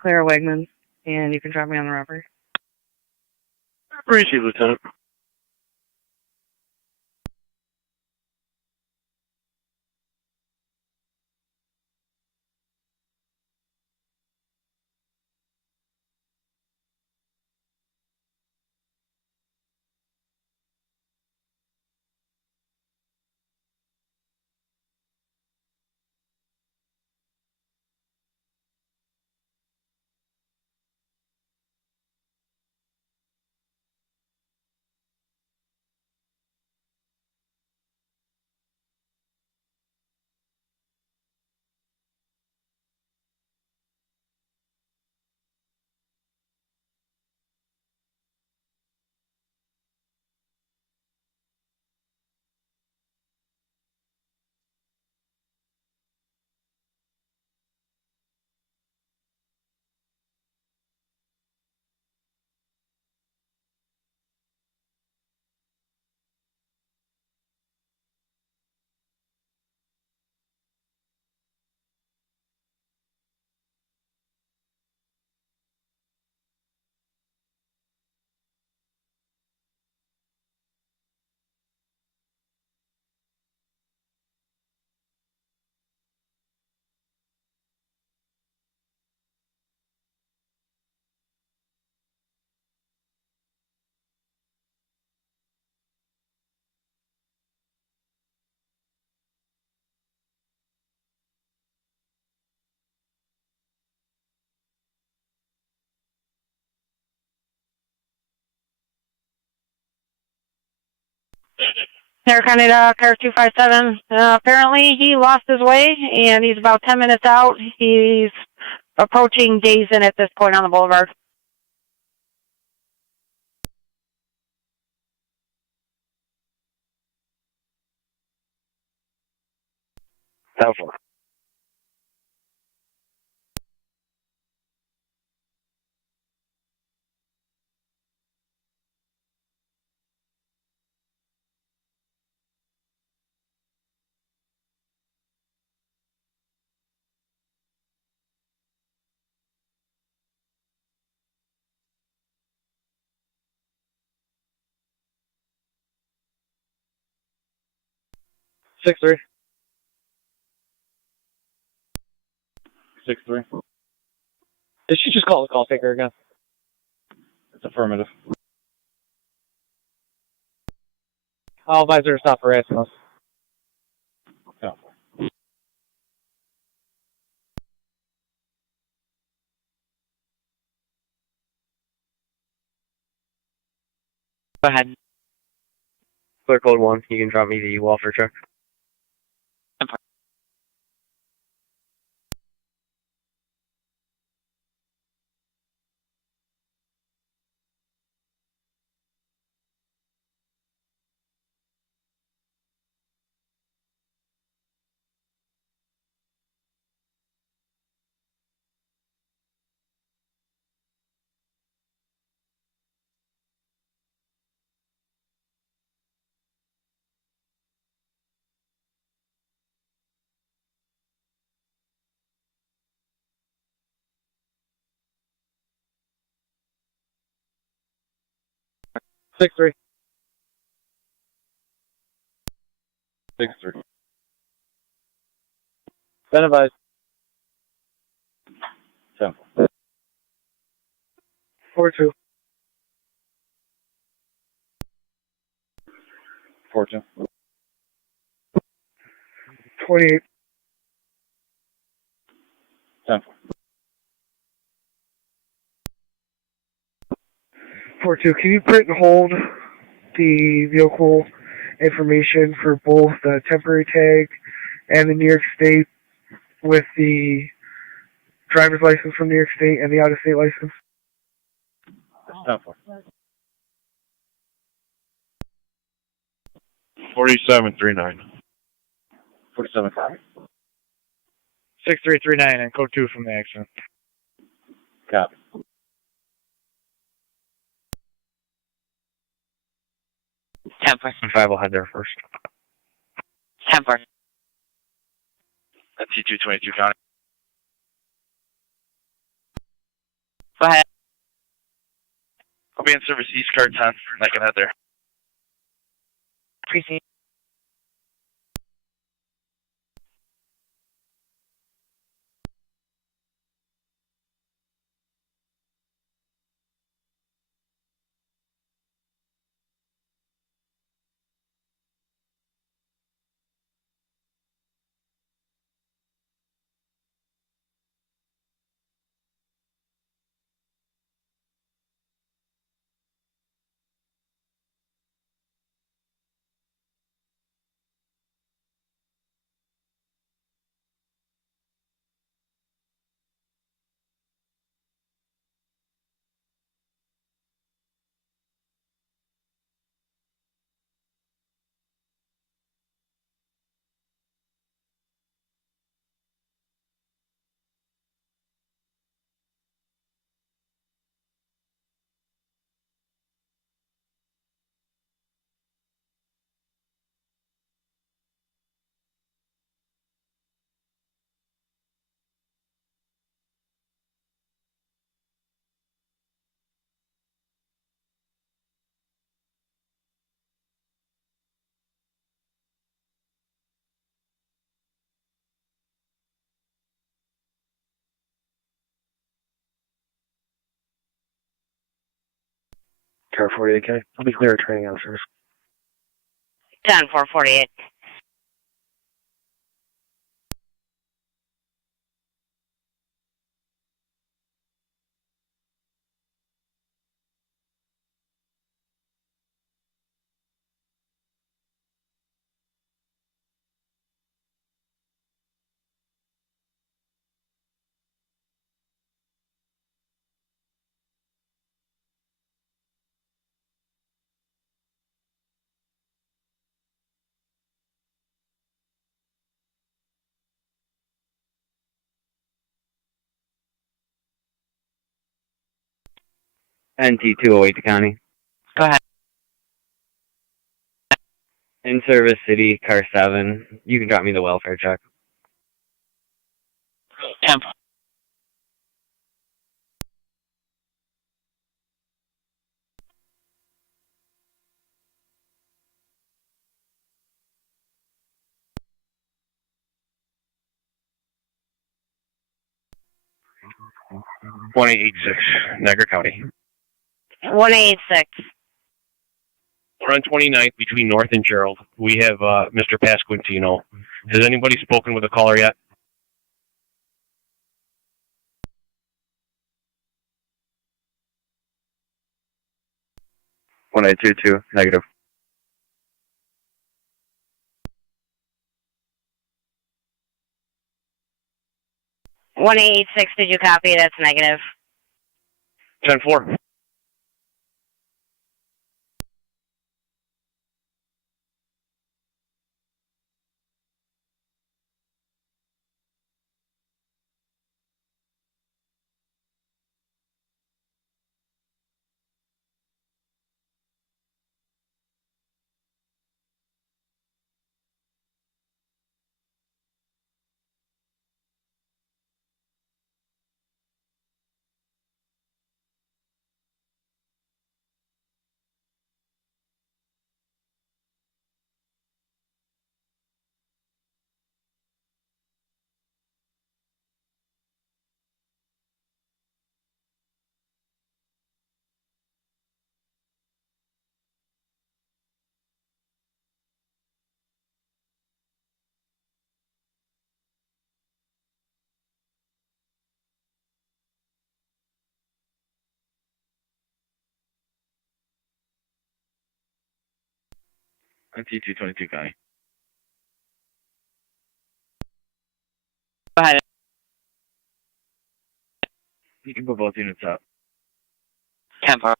Clear Wegmans, and you can drop me on the robbery. Receive, Lieutenant. Air Canada, car 257. Apparently he lost his way and he's about 10 minutes out. He's approaching Dazen at this point on the boulevard. Doubtful. Six three. 6-3. Did she just call the call taker again? It's affirmative. I'll advise her to stop harassing us. Yeah. Go ahead. Clear code 1. You can drop me the welfare check. Six three. 6-3. Been advised. 10. 4-2. 4-2. 28. 10. 4-2. Can you print and hold the vehicle information for both the temporary tag and the New York State with the driver's license from New York State and the out-of-state license? 10. 4739. 47. 6339 and code 2 from the accident. Copy. 10.5 will head there first. 10-4. That's T222 County. Go ahead. I'll be in service East Car 10. I can head there. Appreciate. Car 48K. I'll be clear of training officers. 10-4-48. NT208 to county. Go ahead. In service city, car 7. You can drop me the welfare check. 10. One 886, Niagara County. 186. We're on 29th between North and Gerald. We have Mr. Pasquantino. Has anybody spoken with the caller yet? One 822, negative. One 886, did you copy? That's negative. 10-4. NT222 county. Go ahead. You can put both units up. 10-4.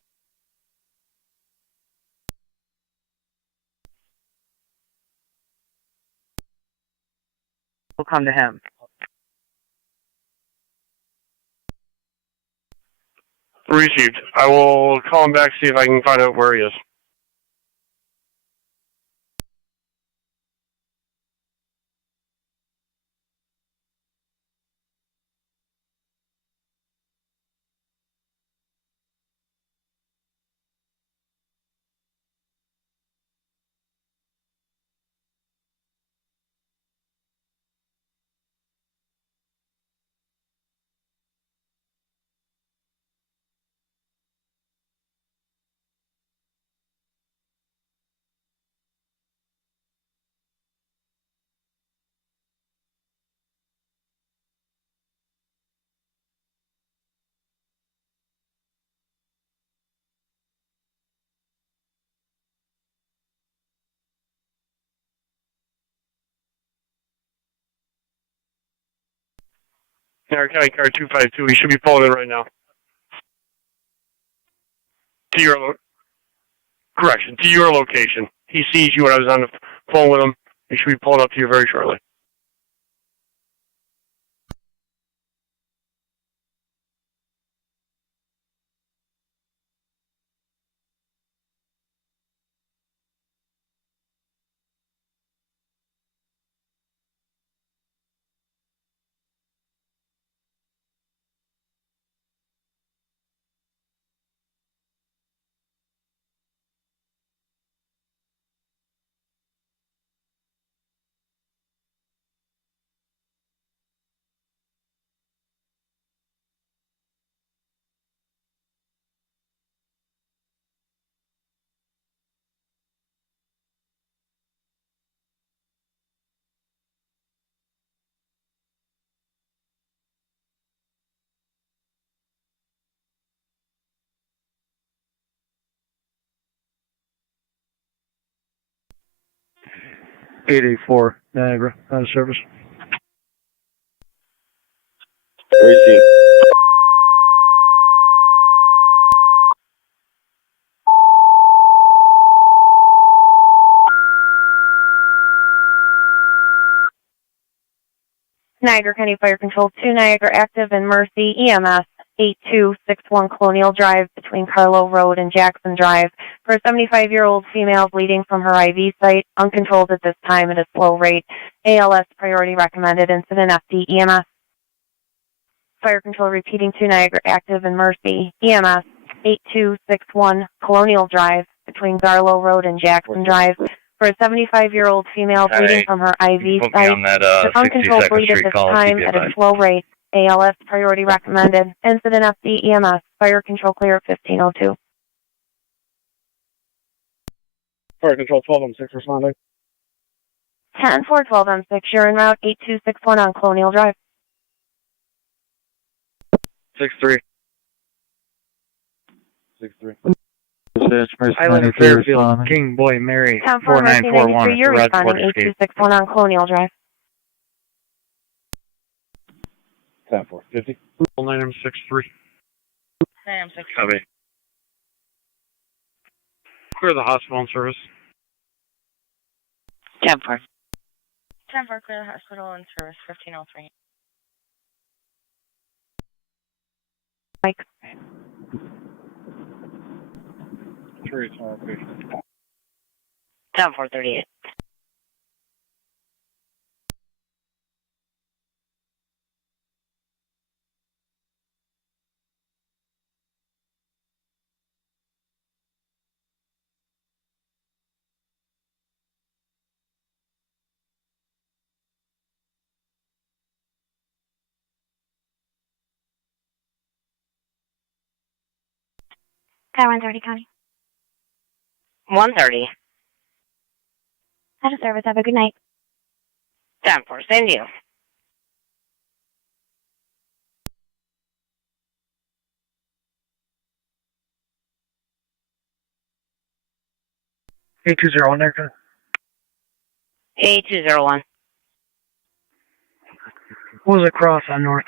We'll come to him. Received. I will call him back, see if I can find out where he is. Niagara County Car 252. He should be pulling in right now. To your correction, to your location. He sees you when I was on the phone with him. He should be pulling up to you very shortly. $884, Niagara, out of service. Received. Niagara County Fire Control 2, Niagara Active and Mercy EMS. 8261 Colonial Drive between Carlo Road and Jackson Drive for a 75-year-old female bleeding from her IV site, uncontrolled at this time at a slow rate. ALS priority recommended. Incident FD EMS. Fire control repeating to Niagara active and Mercy. EMS 8261 Colonial Drive between Garlow Road and Jackson Drive for a 75-year-old female bleeding from her IV site. On that, Uncontrolled 62nd bleed at Street this call, time keep you at a advised. slow rate. ALS priority recommended. Incident FD EMS. Fire control clear at 1502. Fire control 12-6 responding. 10-4, 12-M6. You're en route 8261 on Colonial Drive. 6-3. 6-3. Island Fairfield, King Boy Mary, 10-4, 4941. You're Red responding Port Escape. 8261 on Colonial Drive. 10-4. 50. 9M63. 9M63. Copy. Clear the hospital and service. 10-4. 10-4, clear the hospital and service, 1503. Mike. 3 is our patient. 10-4, 38. Car 130 County. 130. Out of service. Have a good night. 10-4, same to you. A20 Niagara. 8201. What was it cross on north?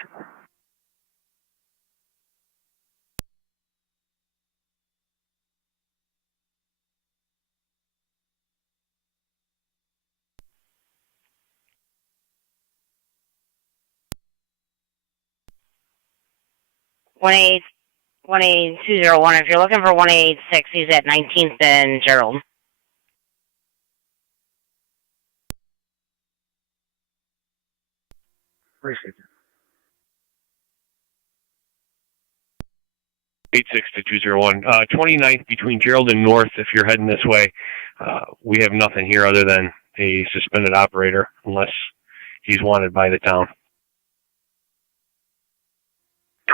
One eight 18201. If you're looking for 186, he's at 19th and Gerald. Appreciate it. 86201. 29th between Gerald and North, if you're heading this way. We have nothing here other than a suspended operator, unless he's wanted by the town.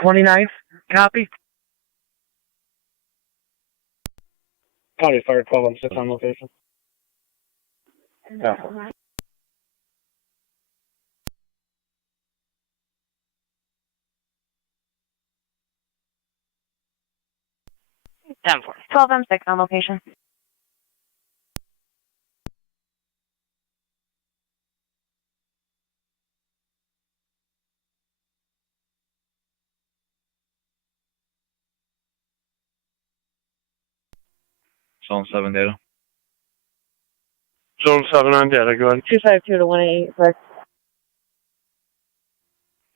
29th, copy. County Fire 12-6 on location. Yeah. 10-4. 12M6 on location. Zone 7 data. Zone 7 on data, go ahead. 252 to 186.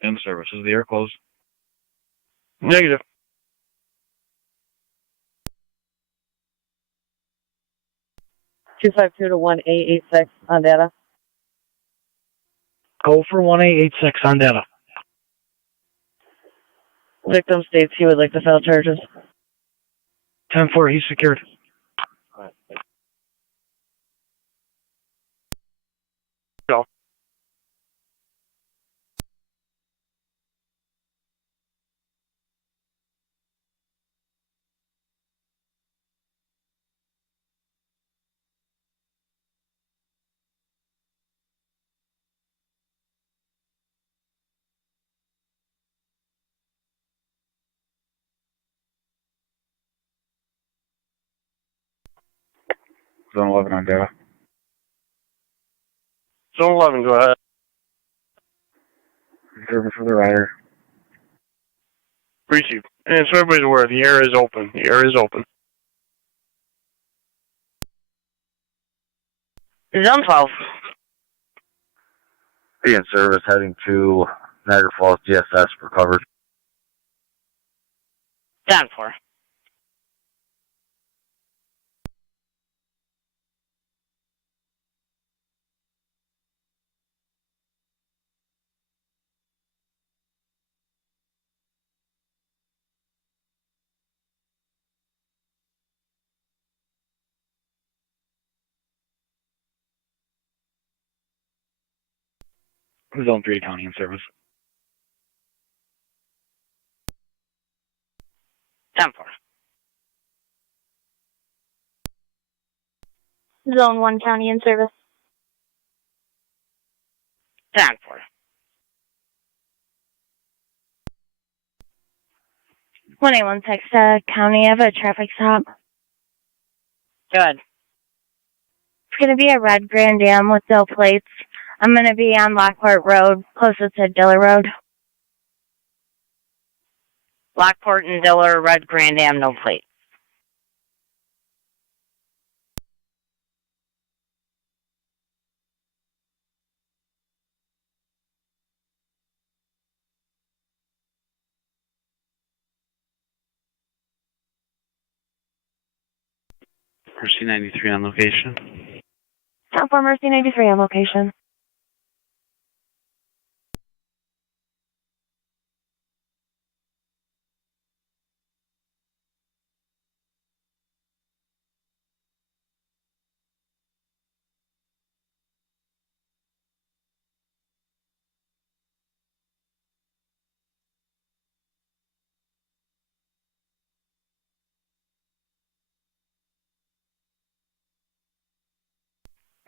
In service. Is the air closed? Negative. Two 252 to 1886 on data. Go for 1886 on data. Victim states he would like to file charges. 10-4, he's secured. Go. Zone 11 on data. Zone 11, go ahead. Service for the rider. Receive. And so everybody's aware, the air is open. The air is open. Zone 12. Be in service heading to Niagara Falls DSS for coverage. Down 4. Zone 3 County in service. Down 4. Zone 1 County in service. Down 4. 181 County, I have a traffic stop. Good. It's going to be a red Grand Am with no plates. I'm going to be on Lockport Road, closest to Diller Road. Lockport and Diller, red Grand Am, no plate. Mercy 93 on location. Top 4 Mercy 93 on location.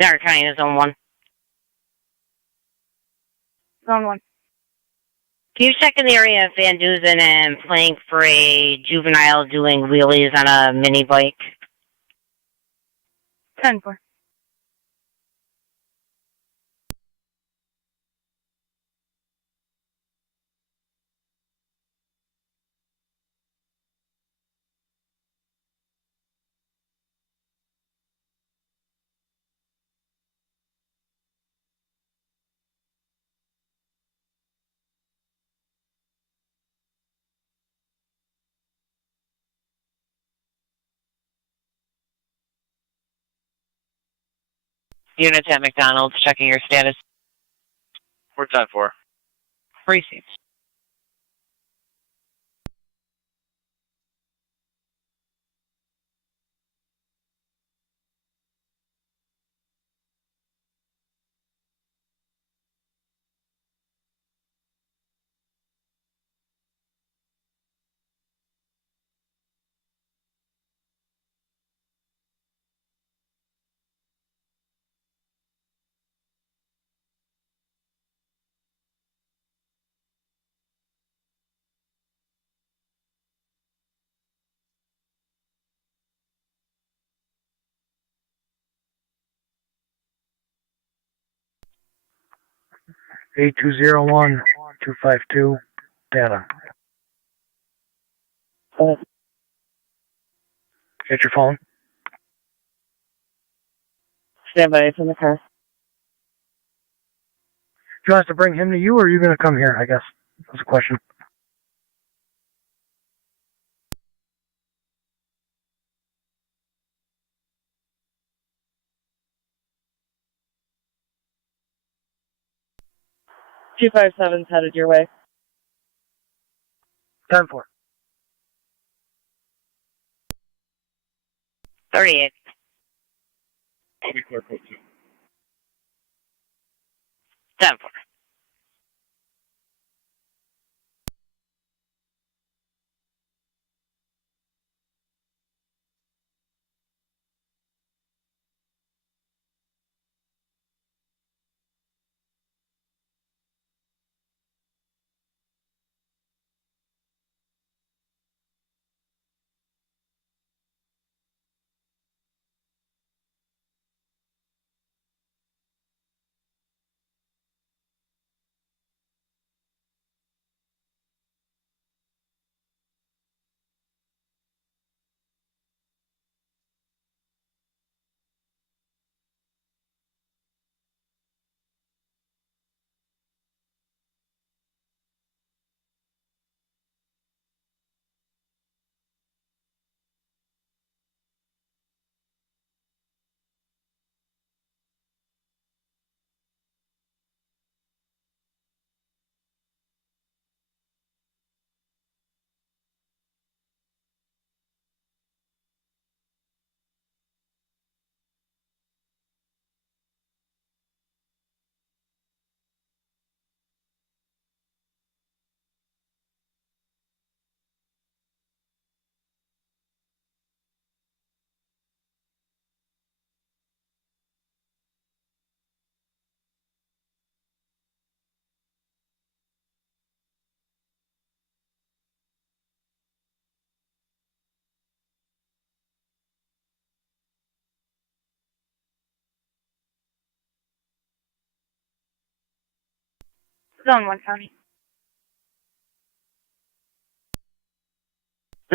Niagara County is Zone 1. Zone 1. Can you check in the area of Van Duzen and playing for a juvenile doing wheelies on a mini bike? 10-4. Units at McDonald's, checking your status. 410-4. Received. A201252 data. Get your phone. Stand by from the car. Do you want us to bring him to you, or are you going to come here, I guess? That's the question. $257's headed your way. 10-4. 38. I'll be clear code 2. 10-4. Zone 1 County.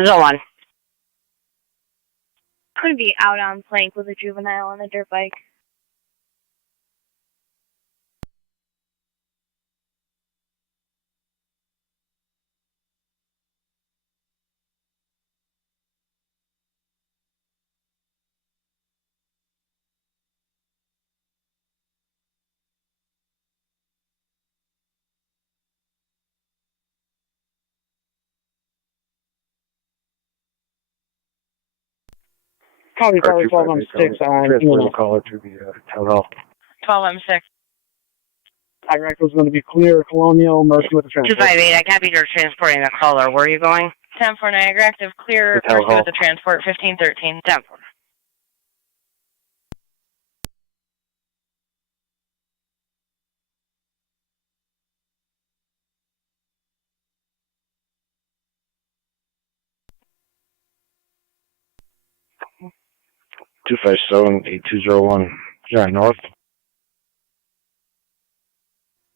Zone 1. Could be out on Plank with a juvenile on a dirt bike. Copy, caller 12M6 on Transport the caller to the town hall. 12M6. Iraq was going to be clear. Colonial, Mercy with the transport. 258, I copied you're transporting the caller. Where are you going? 10-4 Niagara, active clear. The town Mercy hall. with the transport, 1513. 10-4. Two 8201. Yeah, north.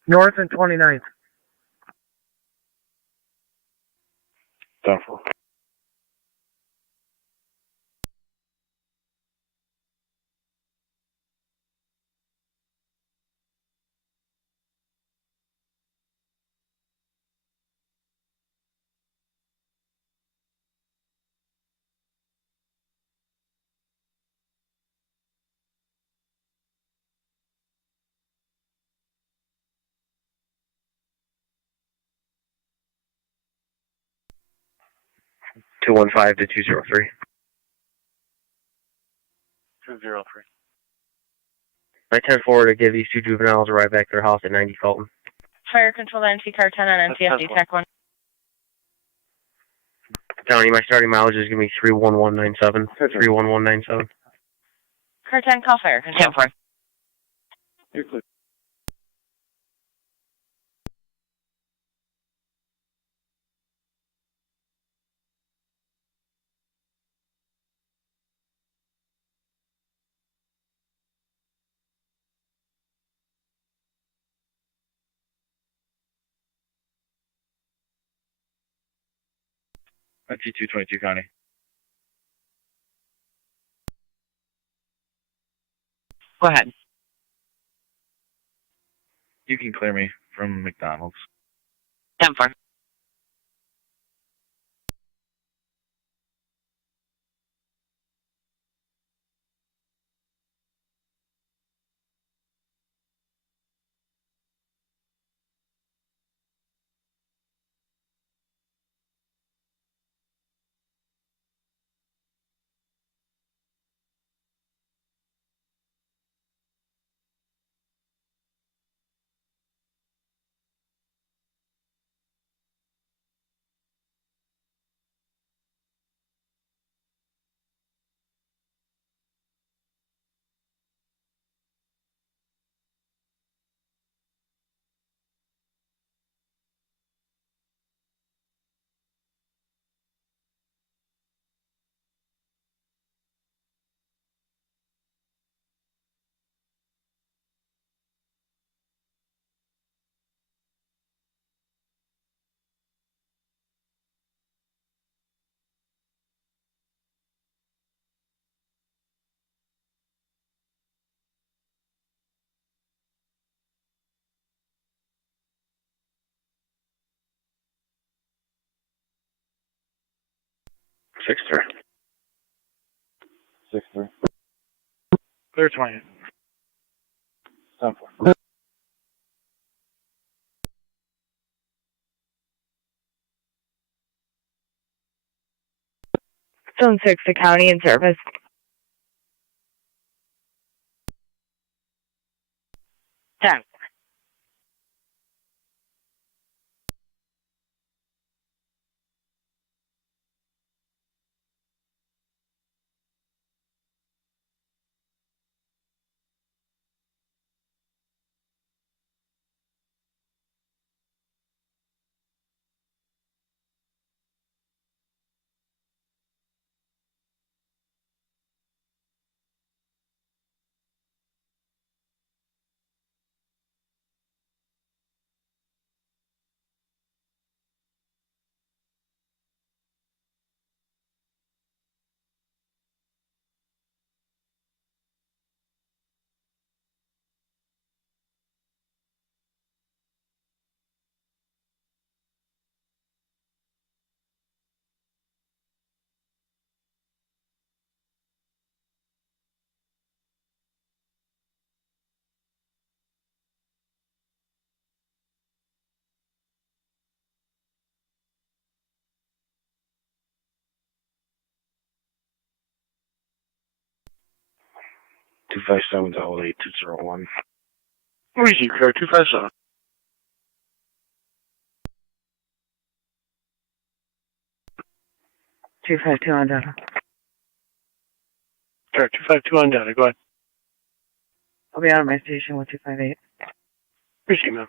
North and 29th. 10-4. Two 215 to 203. 203. My 10-4 to give these two juveniles a ride back to their house at 90 Fulton. Fire control NC car 10 on NCFD TAC 1. County, my starting mileage is going to be 31197. 31197. Car 10, call fire control. 10-4. You're clear. T222 County. Go ahead. You can clear me from McDonald's. 10-4. Six 3. Clear 20. 10-4. Zone 6, the county in service. 10. 257-8201. Receive code 257. On data. Sure, 252 on data. Go ahead. I'll be out of my station with 258. Receive, ma'am.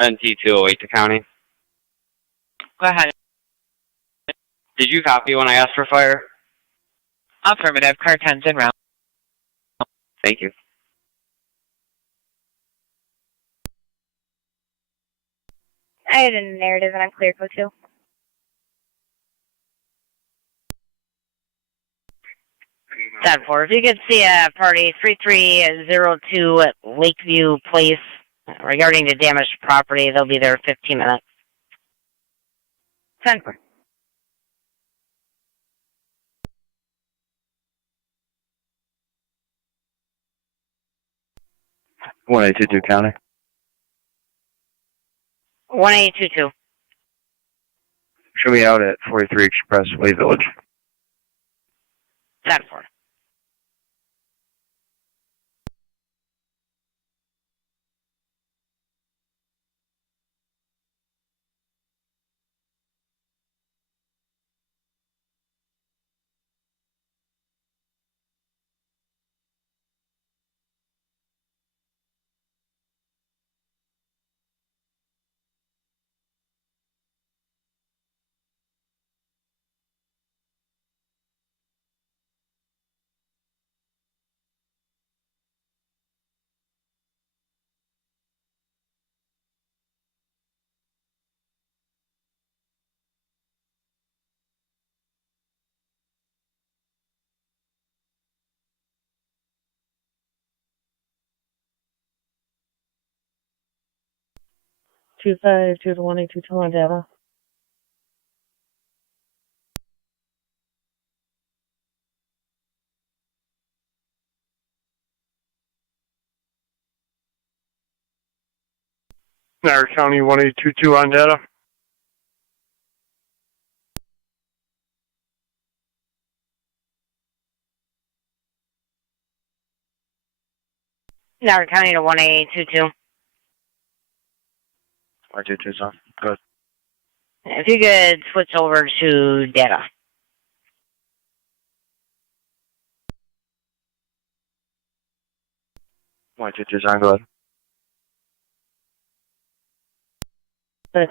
NT208 to county. Go ahead. Did you copy when I asked for fire? Affirmative. Car 10's en route. Thank you. I had a narrative and I'm clear code 2. That 4. If you could see a party 3302 at Lakeview Place regarding the damaged property, they'll be there in 15 minutes. 10-4. One 822 county. 1822. Show me out at 43 Expressway Village. 10-4. Two five two to 1822 on data. Niagara County 1822 on data. Niagara County to 1822. 122's on. Good. If you could switch over to data. One 122's on. Go ahead.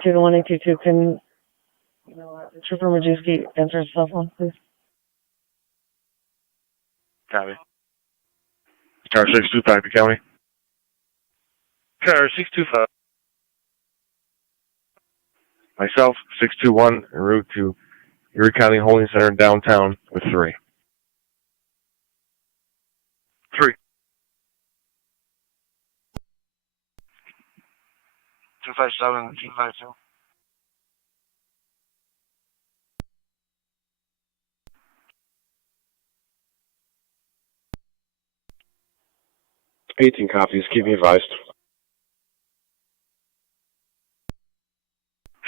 2 to 1822 can Trooper Majewski answer his cell phone, please. Copy. Car 625 to county. Car 625. Myself, 621, en route to Erie County Holding Center downtown with 3. 3. 257, 252. $18 copies. Keep me advised.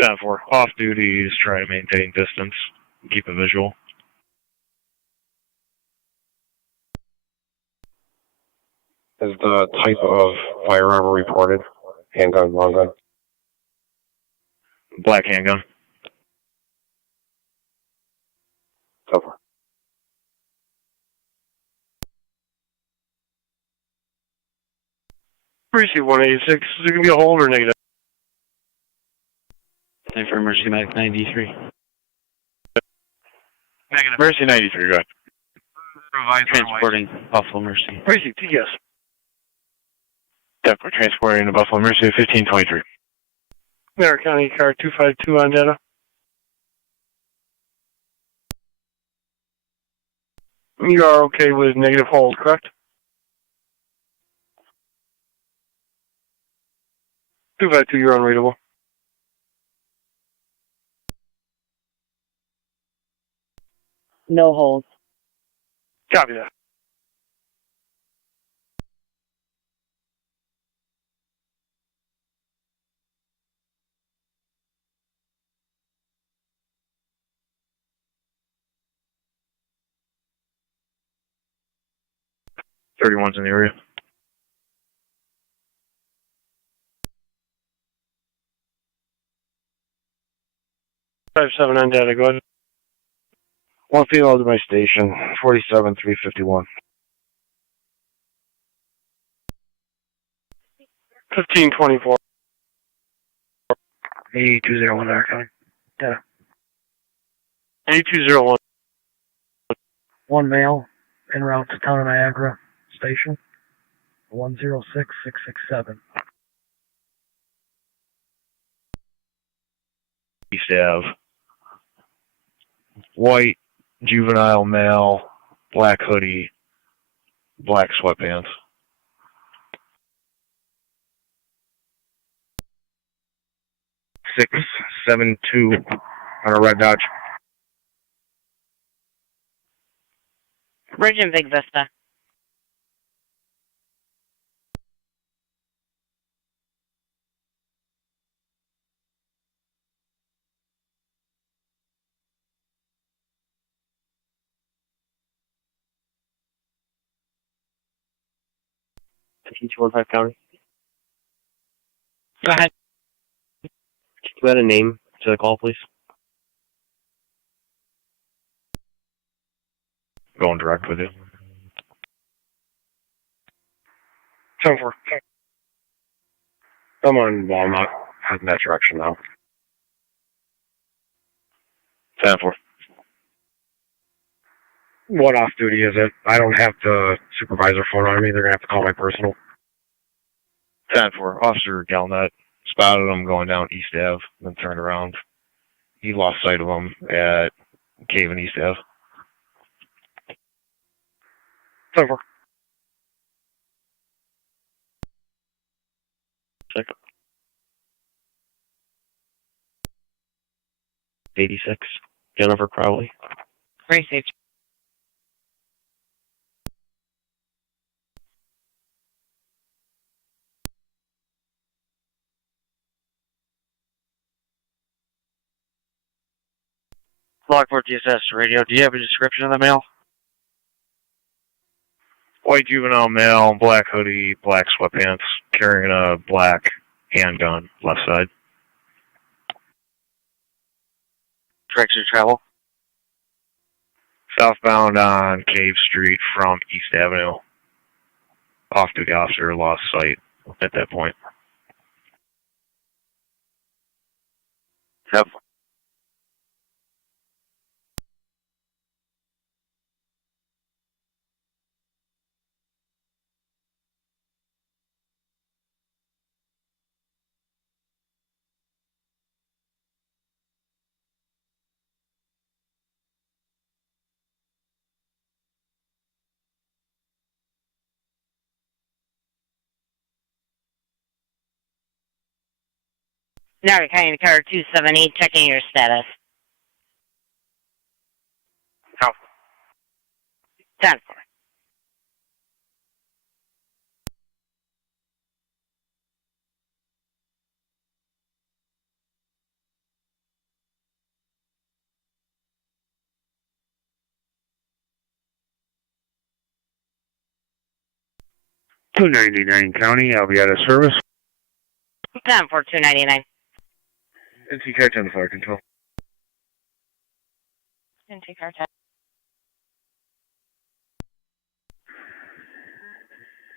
10-4. Off duties, try to maintain distance. Keep a visual. Is the type of firearm reported? Handgun, long gun? Black handgun. So far. Receive 186. Is it going to be a hold or negative? Time for Mercy Mac 93. Negative. Mercy 93, go ahead. Transporting Buffalo Mercy. Receive TS. Yep, we're transporting to Buffalo Mercy 1523. Niagara County car 252 on data. You are okay with negative hold, correct? 252, you're unreadable. No hold. Copy that. Thirty-one's in the area. Five seven on data, go ahead. One female to my station, 47-351. 1524. 8201 Niagara County. Data. 8201. One male en route to town of Niagara station. 106667. East Ave. White, juvenile male, black hoodie, black sweatpants. 672 on a red Dodge. Bridge in Big Vista. T215 County. Go ahead. Can you add a name to the call, please? Going direct with you. 10-4. I'm on Walnut, heading that direction now. 10-4. What off duty is it? I don't have the supervisor phone on me. They're going to have to call my personal. 10-4. Officer Galnet spotted him going down East Ave, then turned around. He lost sight of him at Cave and East Ave. 10-4. Second. 86. Jennifer Crowley. Receive. Lockport DSS radio. Do you have a description of the male? White juvenile male, black hoodie, black sweatpants, carrying a black handgun, left side. Direction of travel? Southbound on Cave Street from East Avenue. Off-duty officer lost sight at that point. Yep. Niagara County car 278, checking your status. No. 10-4. $299 County. I'll be out of service. 10-4, 299. NC car 10 fire control. NT car 10.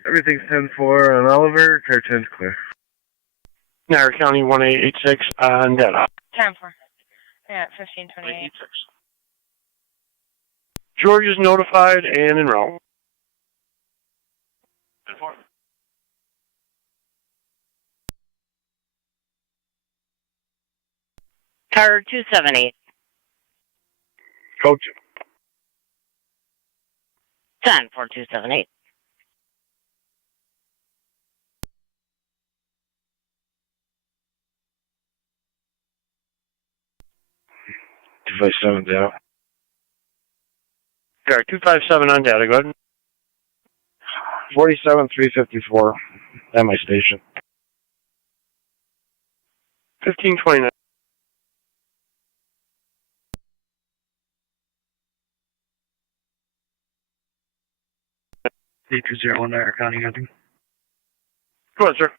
Everything's 10-4 on Oliver. Car 10's clear. Niagara County 1886 on data. 10-4. Yeah, 1528. George is notified and en route. 10-4. Car 278. Code 10 for 278. Device 7 down. Car 257 on data, go ahead. 47-354 at my station. 1529. 8201 Niagara County, nothing. Go ahead, sir.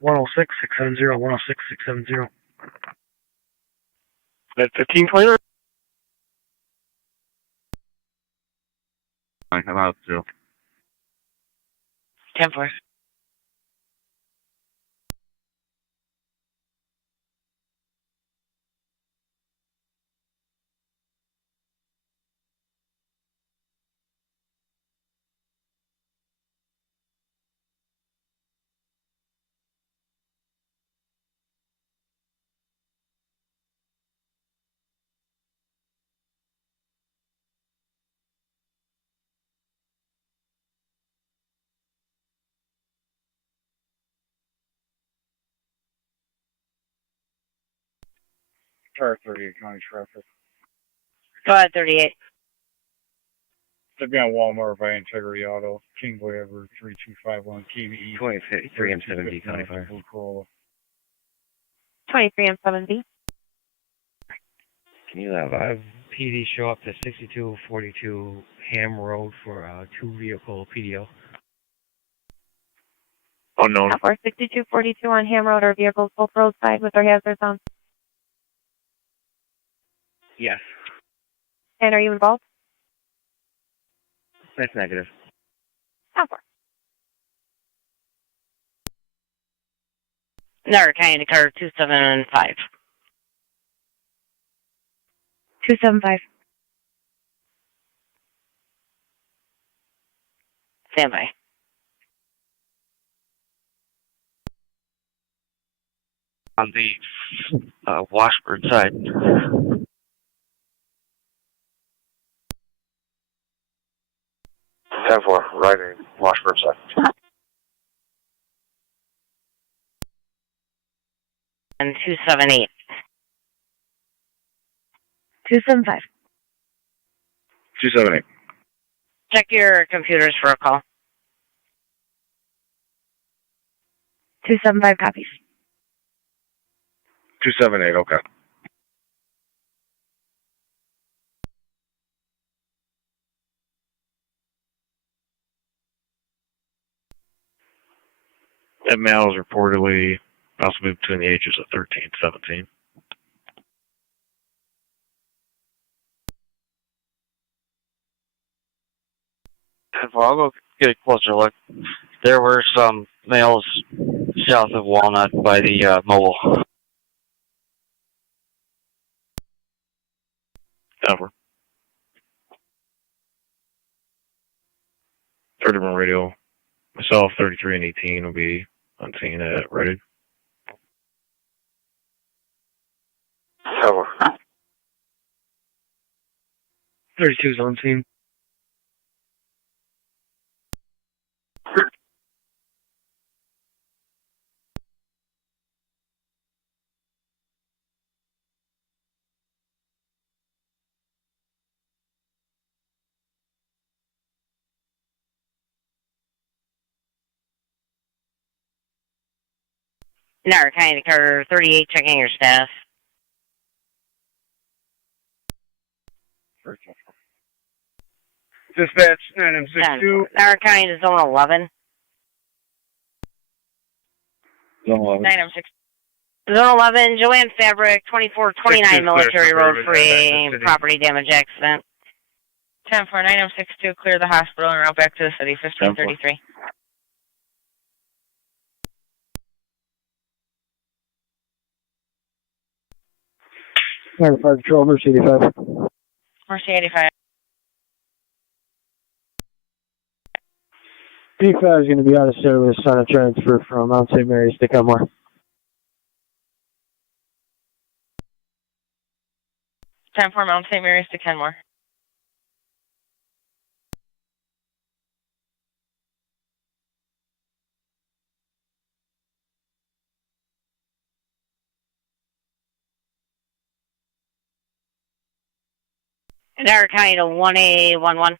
106 670 106 670. At 1529. I'm out too. 10-4. Car 38 County Traffic. Go ahead, 38. They've been on Walmart by Integrity Auto. King Whatever 3251 KBE. 23 M70 County Fire. Corolla. 23 M70. Can you have PD show up to 6242 Ham Road for a 2-vehicle PDO? Unknown. 6242 on Ham Road. Our vehicles both roadside with our hazards on. Yes. And are you involved? That's negative. 10-4. Niagara County car 275. 275. Standby. On the Washburn side. 10-4, riding Washburn side. And 278. 275. 278. Check your computers for a call. 275 copies. 278, okay. That male is reportedly possibly between the ages of 13 and 17. I'll go get a closer look. There were some males south of Walnut by the mobile. Over. 31 radio. Myself, 33 and 18 will be on scene at Reddit. Over. 32 is on scene. Niagara County car 38, checking your status. Dispatch 9M62. Niagara County to zone 11. Zone 11. 9M6. Zone 11, Joanne Fabric, 2429 Military Road for a property damage accident. 10-4, clear the hospital and route back to the city, 1533. Niagara Fire Control, Mercy 85. Mercy 85. P5 is going to be out of service on a transfer from Mount St. Mary's to Kenmore. 10-4, Mount St. Mary's to Kenmore. Niagara County to 1A11.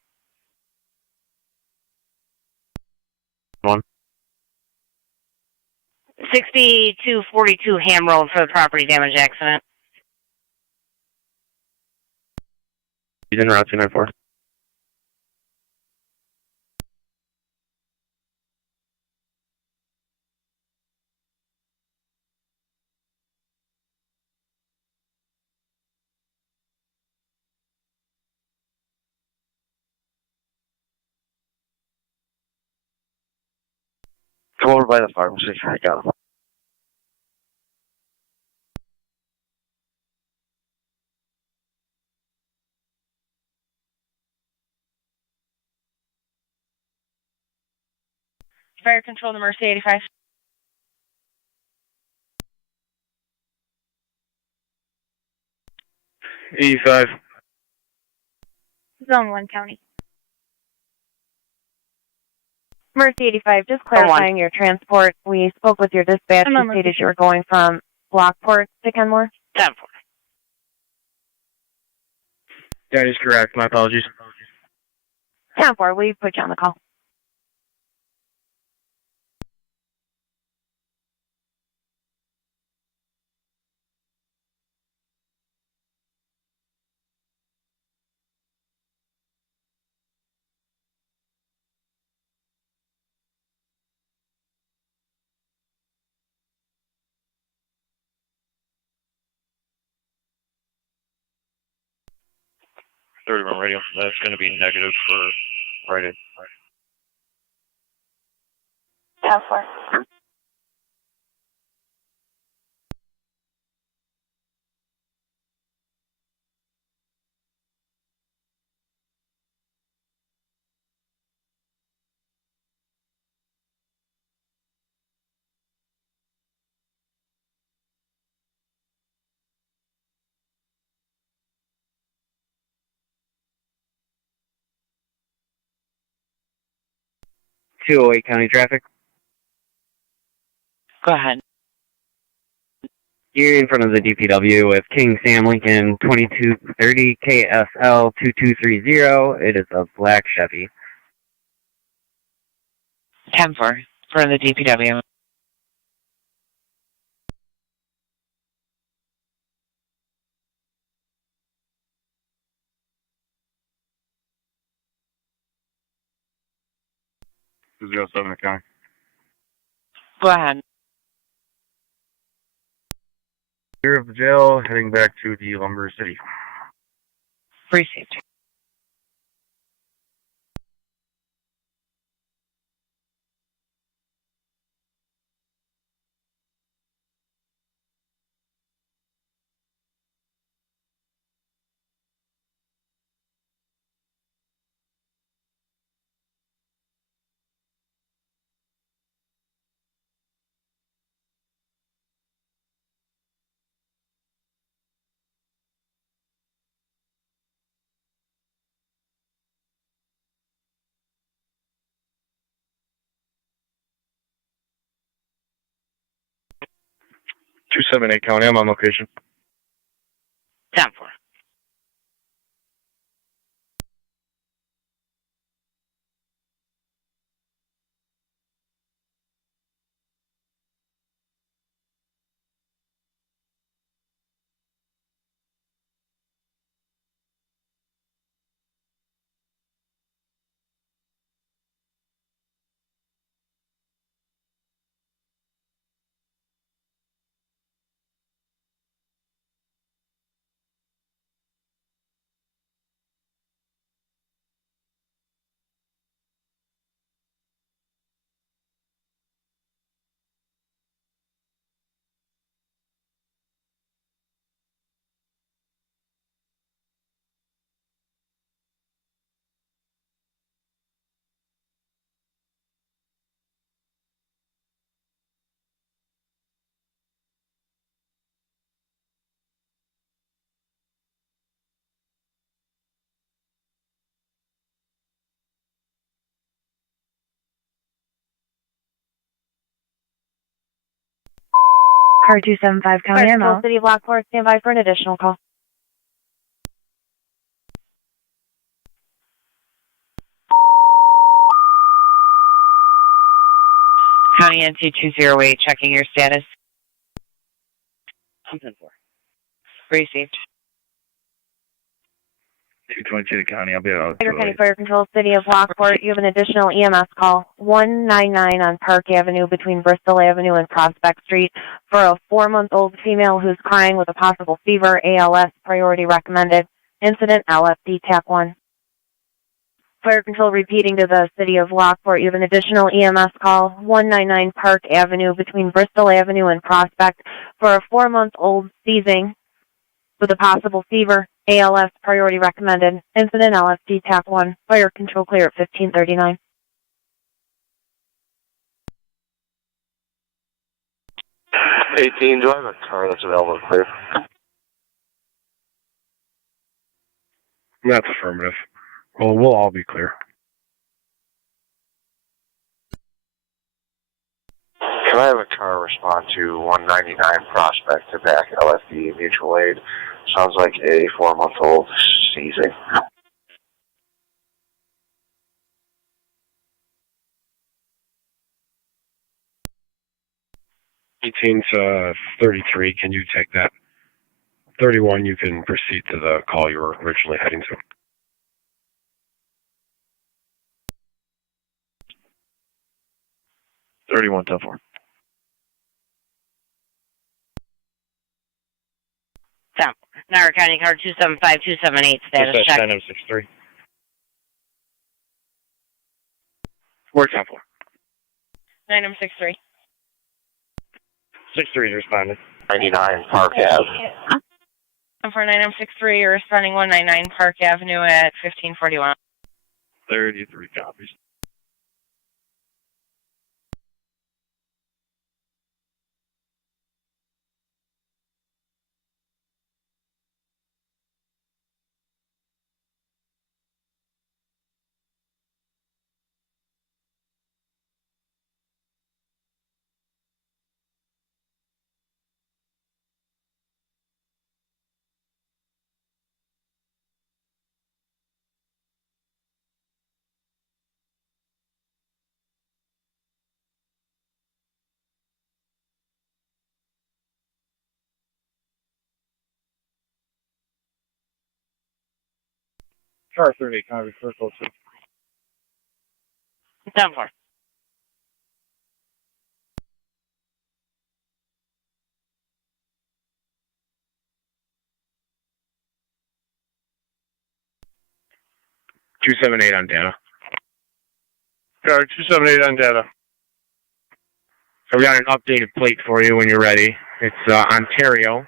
1. 6242 Ham Road for the property damage accident. He's in route 294. Come over by the pharmacy. I got him. Fire control to Mercy 85. E5. Zone 1 County. Mercy 85, just clarifying your transport. We spoke with your dispatch. You stated you were going from Lockport to Kenmore. 10-4. That is correct. My apologies. 10-4, we put you on the call. Third room radio. That's going to be negative for right in. 10-4. .208 County Traffic. Go ahead. You're in front of the DPW with King Sam Lincoln 2230 KSL 2230. It is a black Chevy. 10-4 for the DPW. This is 07 County. Go ahead. Clear of the jail, heading back to the Lumber City. Received. .278 County, I'm on location. 10-4. Car 275 County Fire Control, Control, City of Lockport, stand by for an additional call. County NC 208, checking your status. I'm 10-4. Received. 222 to county. I'll be out. Niagara County Fire Control, City of Lockport, you have an additional EMS call, 199 on Park Avenue between Bristol Avenue and Prospect Street for a 4-month-old female who's crying with a possible fever, ALS, priority recommended. Incident, LFD, TAC 1. Fire Control repeating to the City of Lockport, you have an additional EMS call, 199 Park Avenue between Bristol Avenue and Prospect for a 4-month-old seizing with a possible fever, ALS, priority recommended. Incident, LFD, TAC 1. Fire Control clear at 1539. 18, do I have a car that's available to clear? That's affirmative. Well, we'll all be clear. Can I have a car respond to 199 Prospect to back LFD mutual aid? Sounds like a 4-month-old seizing. Eighteen's 33. Can you take that? 31, you can proceed to the call you were originally heading to. $31, 10-4. Niagara County Car 275-278, status check. 963. 4-10-4. 963. 63 is responded. 99 Park Ave. And for 963, you're responding 199 Park Avenue at 1541. 33 copies. Car 38, can I refer close to? 10-4. Two 278 on data. Car 278 on data. So we got an updated plate for you when you're ready. It's Ontario.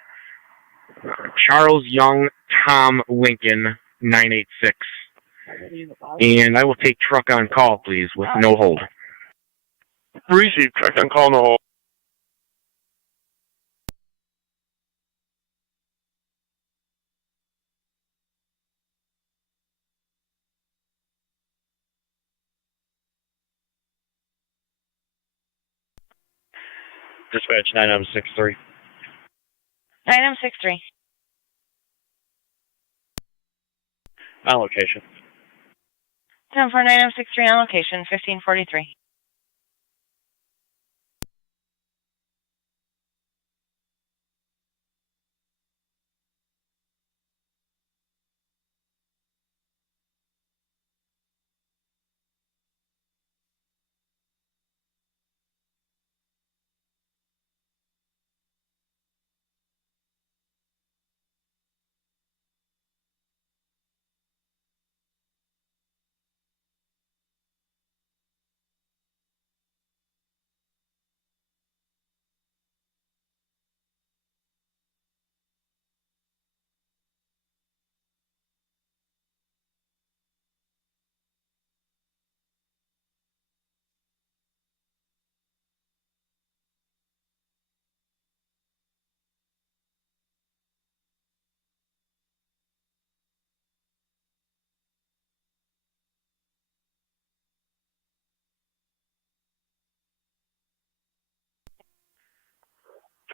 Charles Young, Tom Lincoln, 986. And I will take truck on call, please, with no hold. Receive truck on call, no hold. Dispatch 9063. 963. On location. 10 for 963 on location, 1543.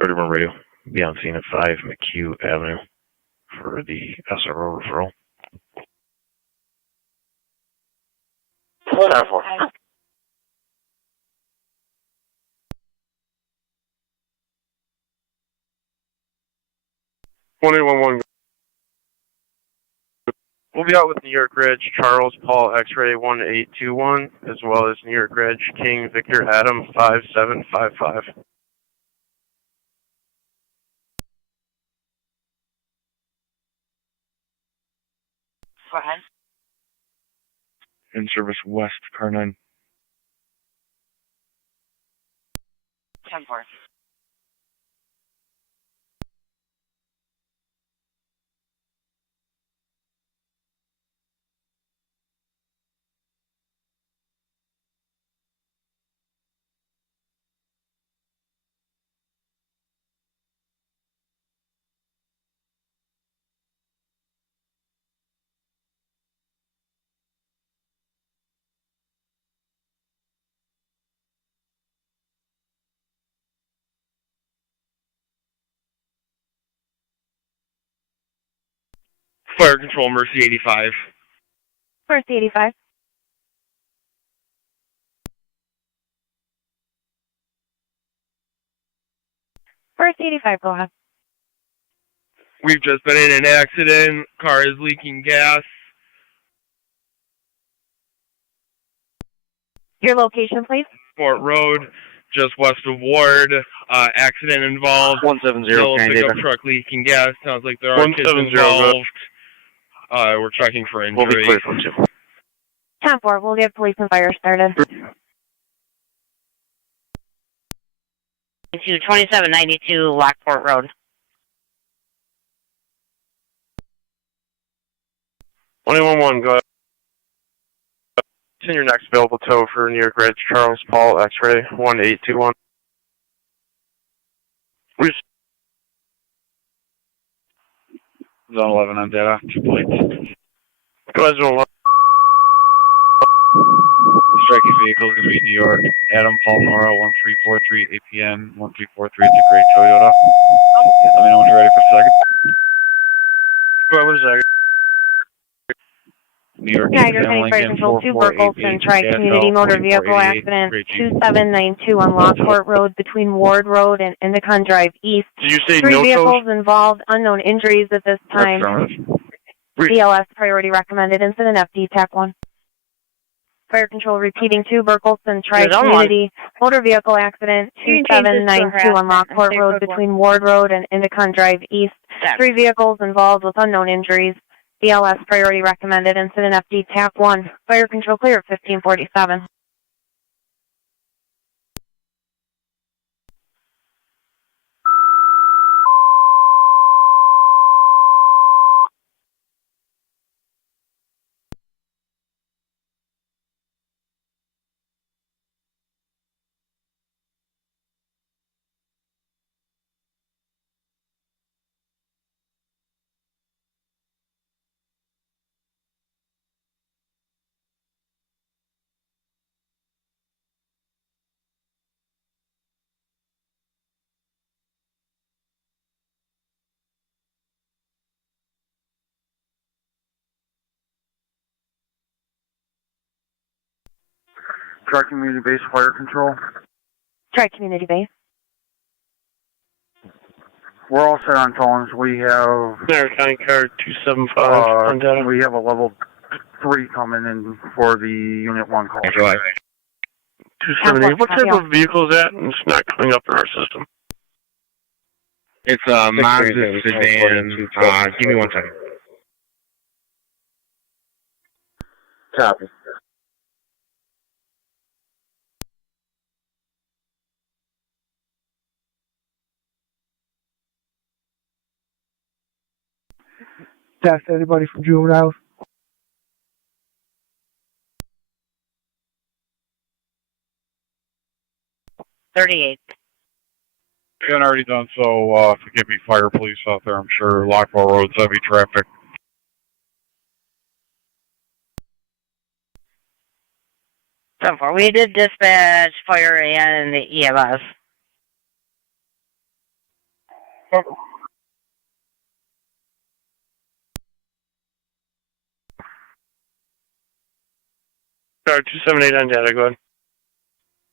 31 radio. Be on scene at 5 McHugh Avenue for the SRO referral. 494. 21-1. We'll be out with New York Ridge, Charles Paul X-ray 1821, as well as New York Ridge, King Victor Adam 5755. Go ahead. In service west, car 9. 10-4. Fire control, Mercy 85. Mercy 85. Mercy 85, go ahead. We've just been in an accident. Car is leaking gas. Your location, please? Fort Road, just west of Ward. Accident involved. 170. Yellow Can pickup data. truck leaking gas. Sounds like there are kids 170, involved. We're checking for injury. We'll be clear for 2. 10-4, we'll get police and fire started. To 2792 Lockport Road. 21-1, go ahead. Send your next available tow for New York Ridge, Charles Paul X-ray 1821. Zone 11 on data. 2 plates. Go ahead, Zone 11. Striking vehicle is going to be New York. Adam Paul Nora 1343 APN 1343. It's a gray Toyota. Let me know when you're ready for a second. Go ahead with a second. New York Niagara County Fire Control 2 Burkholson, Tri-Community Motor Vehicle Accident 2792 on Lockport Road between Ward Road and Endicott Drive East. Did you say 3 no vehicles tows? involved, unknown injuries at this time. BLS priority recommended, incident FD TAC 1. Fire Control repeating 2 Burkholson, Tri-Community Motor Vehicle Accident 2792 on Lockport Road between Ward Road and Endicott Drive East. 3 vehicles involved with unknown injuries. BLS priority recommended, incident FD TAC 1. Fire Control clear at 1547. Tri-Community Base Fire Control. Tri-Community Base. We're all set on phones. We have... Niagara County Card 275 on data. We have a level 3 coming in for the Unit 1 call. 270. What type of vehicle is that? It's not coming up in our system. It's a Mazda sedan. Give me 1 second. Copy. Test anybody from juveniles? $38. Been already done so. If you give me fire police out there, I'm sure Lockport Road's heavy traffic. 10-4. We did dispatch fire and the EMS. Car 278 on data, go ahead.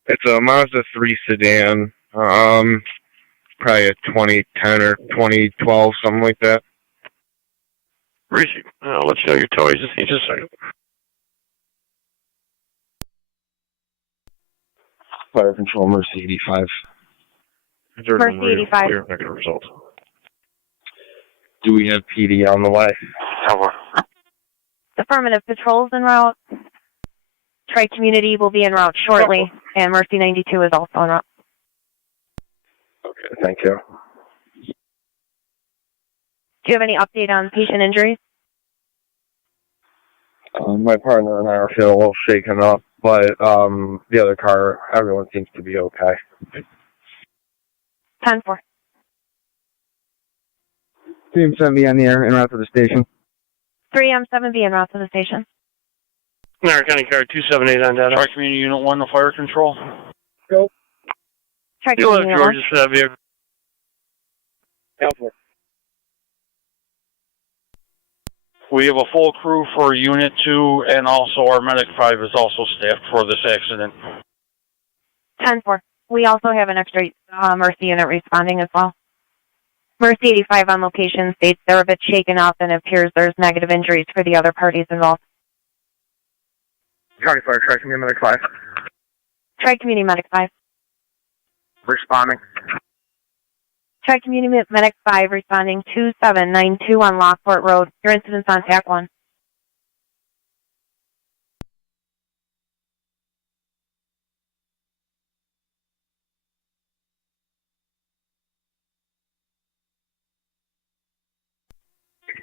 It's a Mazda 3 sedan. Probably a 2010 or 2012, something like that. Receive. I'll let you know your toys. Just need a second. Fire control, Mercy 85. Mercy 85. Negative result. Do we have PD on the way? Over. Affirmative. Patrols en route. Tri-Community will be en route shortly, and Mercy 92 is also en route. Okay, thank you. Do you have any update on patient injuries? My partner and I are feeling a little shaken up, but the other car, everyone seems to be okay. 10-4. Team 7B on the air, en route to the station. 3M7B en route to the station. Niagara County Car 278 on data. Tri-Community Unit 1 to fire control. Go. You'll have Tri-Community Georges for that vehicle. We have a full crew for Unit 2, and also our Medic 5 is also staffed for this accident. 10-4. We also have an extra Mercy unit responding as well. Mercy 85 on location states they're a bit shaken up and it appears there's negative injuries for the other parties involved. County Fire, Tri-Community Medic 5. Tri-Community Medic 5. Responding. Tri-Community Medic 5 responding 2792 on Lockport Road. Your incident's on TAC 1.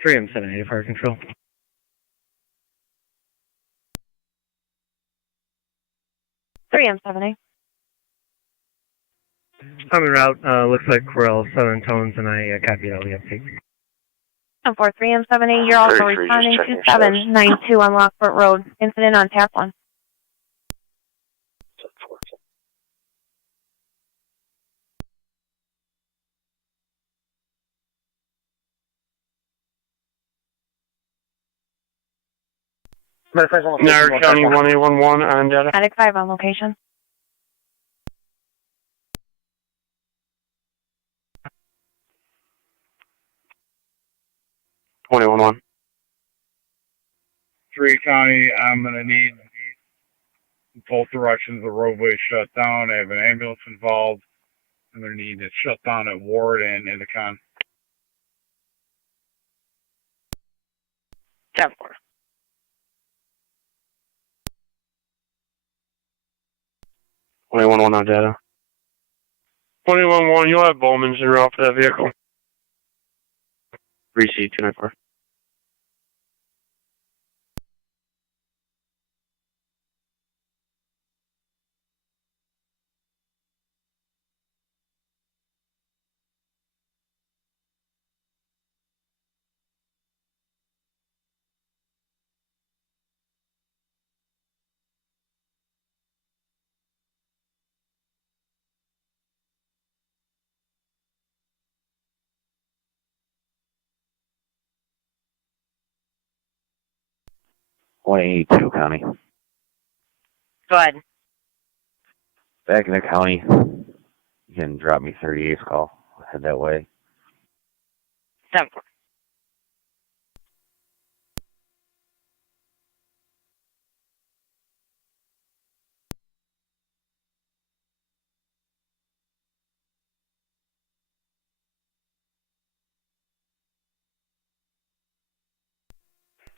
Three M78 fire control. Three M78. I'm en route. Looks like Corel Southern Tones, and I copied all the updates. 10-4, 3M78. You're also responding 2792 on Lockport Road. Incident on TAC 1. Niagara County 1811 on data. Medic 5 on location. One. 3 County, I'm going to need both directions of the roadway shut down. I have an ambulance involved. I'm going to need it shut down at Ward and Endicott. 10-4. One on data. 21-1, you'll have Bowman's en route for that vehicle. 3C294. County. Go ahead. Back in the county, you can drop me 38's call. Head that way. 10-4.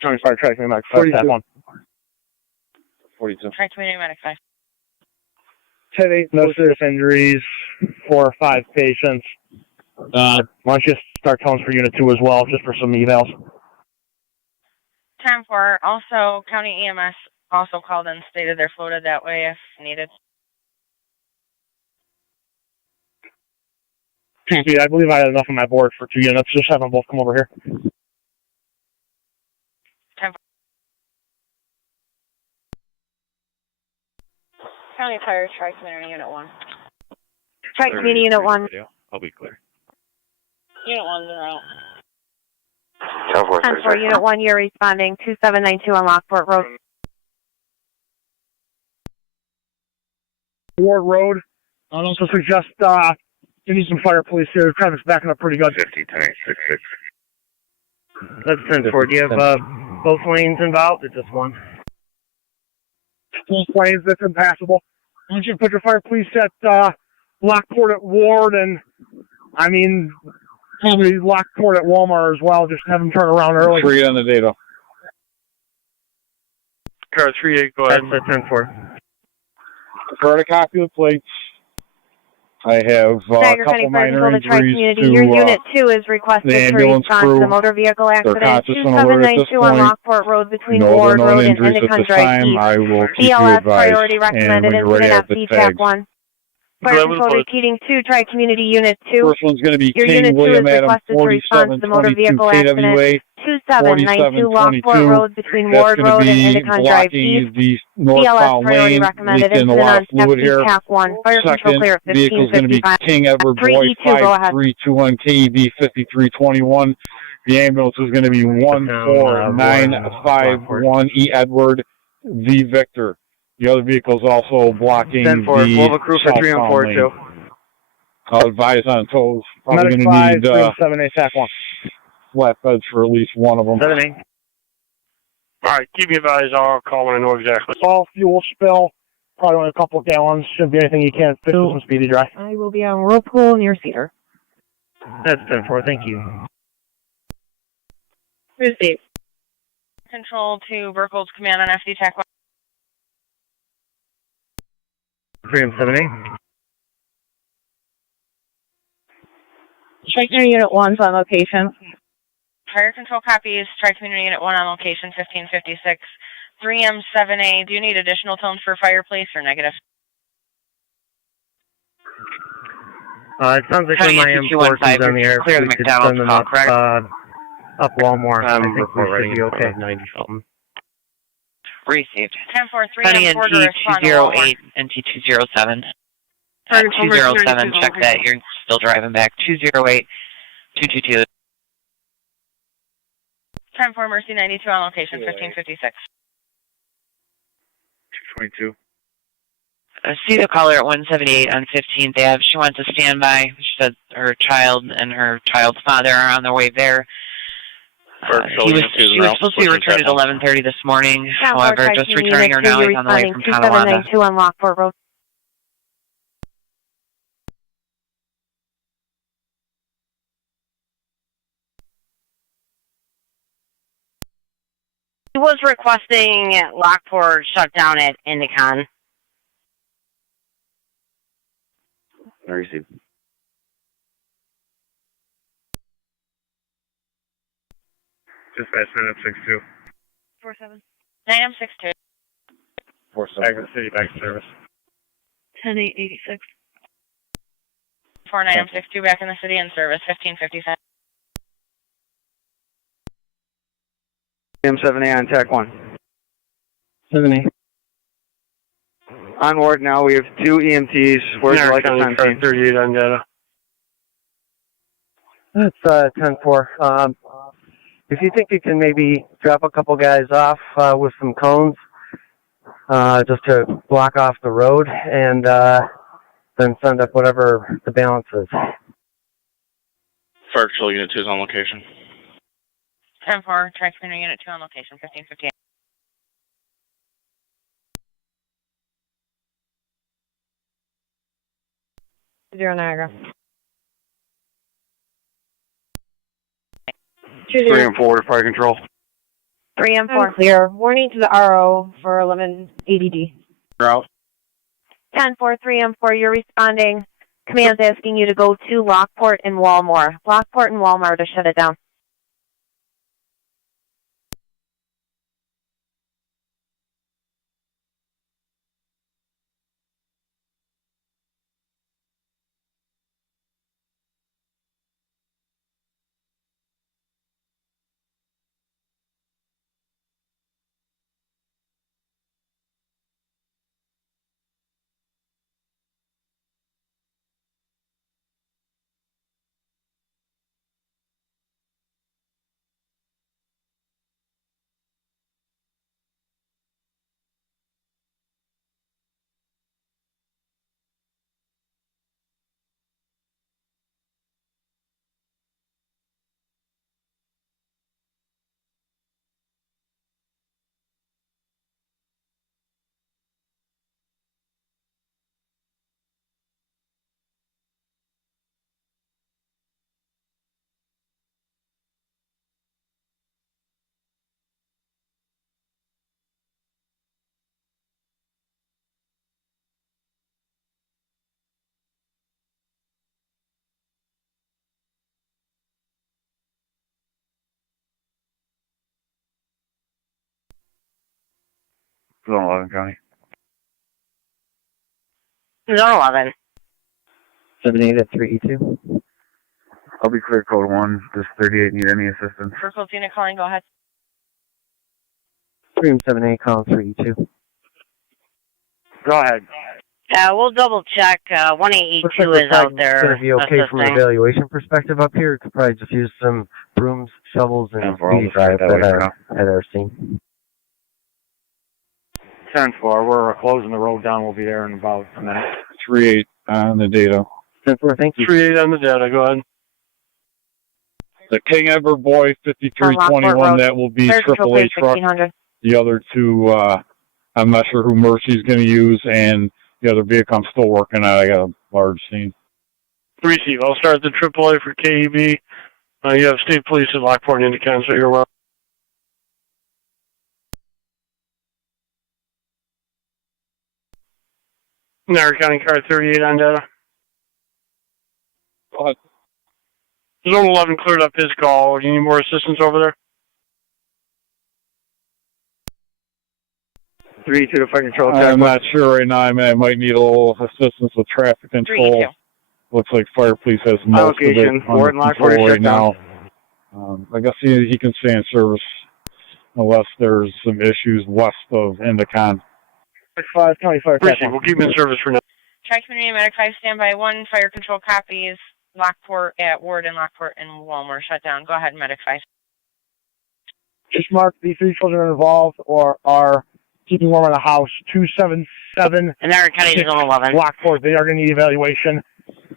County Fire, Tri-Community Medic 5, 1. 42. Tri-Community Medic 5. 10-8, no serious injuries, 4 or 5 patients. Why don't you start tones for Unit 2 as well, just for some emails? 10-4. Also, County EMS also called and stated they're floated that way if needed. I believe I had enough on my board for 2 units. Just have them both come over here. 10-4. County Fire, Tri-Community Unit 1. Tri-Community Unit 1. I'll be clear. Unit 1, they're out. 10-4, Unit 1, you're responding 2792 on Lockport Road. Ward Road. I'd also suggest you need some fire police here. Traffic's backing up pretty good. 50-10-6-6. That's 10-4. Do you have both lanes involved or just one? Both lanes, that's impassable. Why don't you put your fire police at Lockport at Ward and, I mean, probably Lockport at Walmart as well. Just have them turn around early. 3 on the data. Car 38, go ahead. That's 10-4. Prepared a copy of the plates. I have a couple minor injuries to Your Unit 2 is requested the to ambulance respond to crew. the motor vehicle They're accident. conscious and alert at this 2792 on point. Lockport Road between No Ward known Road and injuries at Endicott this Drive time. East. I will keep you BLS advised. priority And recommended when you're ready, incident I have at the TAC tags. 1. Fire control repeating 2, Tri-Community Unit 2. First one's going to be Your King Unit 2 William is Adam requested to respond to the motor 4722 vehicle accident. KWA. 2792 Lockport Road between Ward That's Road going and to be Endicott Drive blocking East. the northbound BLS priority lane, recommended leaking a incident lot on of fluid here. TAC 1. Fire control Second clear at vehicle is going to be 1555. King Edward Boy 3E2, go ahead. 5321 KEB 5321. The ambulance is going to be 14951 E Edward V Victor. The other vehicle is also blocking 10-4. We'll have a crew for 3 and 4 lane. too. I'll advise on toes. Probably Medic going to 5, need 307A, TAC 1. flatbeds for at least one of them. 7A. All right, keep me advised. I'll call when I know exactly. All fuel spill, probably only a couple of gallons. Shouldn't be anything you can't fix with some speedy dry. I will be on Whirlpool near Cedar. That's 10-4. Thank you. Receive. Control to Burkle's command on FD TAC 1. 3 and 7A. Tri-Community Unit 1's on location. Fire control copies. Tri-Community Unit 1 on location 1556. 3M7A. Do you need additional tones for fire police or negative? It sounds like when my M4 is on the air, clear the we could McDonald's send them call, up, correct? up Walmart. I think we reporting should be okay. 90 something. Received. 10-4, 20 3M4 to respond to Walmart. NT 208, NT 207. Sorry, 207, check that. You're still driving back. 208, 222. 10-4, Mercy 92 on location 1556. 222. See the caller at 178 on 15th Ave. She wants a standby. She said her child and her child's father are on their way there. She was supposed to be returned at 11:30 this morning. However, just returning her now. He's on the way from Tonawanda. 2792 on Lockport Road. He was requesting Lockport shut down at Endicott. I received. Dispatch 9M62. 47. 9M62. 47. City back service. 10-8-86. 4 9M62 back in the city in service 1557. M7A on TAC 1. 7A. Onward now, we have 2 EMTs. Where's the like on 38 on data. That's 10-4. If you think you can maybe drop a couple guys off with some cones, just to block off the road, and then send up whatever the balance is. Fire Control Unit 2 is on location. 10-4, Tri-Community Unit 2 on location 1558. Zero Niagara. 3 and 4 to fire control. 3 and 4. Clear. Warning to the RO for 11 ADD. You're out. 10-4, 3 and 4, you're responding. Command's asking you to go to Lockport and Walmart. Lockport and Walmart to shut it down. Zone 11 County. Zone 11. 78 at 3E2. I'll be clear code 1. Does 38 need any assistance? Circles unit calling, go ahead. 378 calling 3E2. Go ahead. We'll double check. 1882 is out there. It's going to be okay from an evaluation perspective up here. Could probably just use some brooms, shovels, and speedy drive at our scene. 10-4, we're closing the road down. We'll be there in about a minute. 3-8 on the data. 10-4, thank you. 3-8 on the data, go ahead. The King Edward Boy 5321, that will be AAA truck. The other two, I'm not sure who Mercy's going to use, and the other vehicle I'm still working on. I got a large scene. Receive. I'll start the AAA for KEB. You have state police at Lockport and Indican, so you're well. Niagara County car 38 on data. Go ahead. Zone 11 cleared up his call. Do you need more assistance over there? 3-2 to fire control. I'm not sure right now. I might need a little assistance with traffic control. 3-2. Looks like fire police has most of it under control right now. I guess he can stay in service unless there's some issues west of Endicott. 5 County Fire. We'll keep him in service for now. Tri-Community Medic 5, standby 1, fire control copies. Lockport at Ward and Lockport and Walmart shut down. Go ahead, Medic 5. Just mark the 3 children involved or are keeping warm in the house. 277. And Niagara County is Zone 11. Lockport, they are going to need evaluation.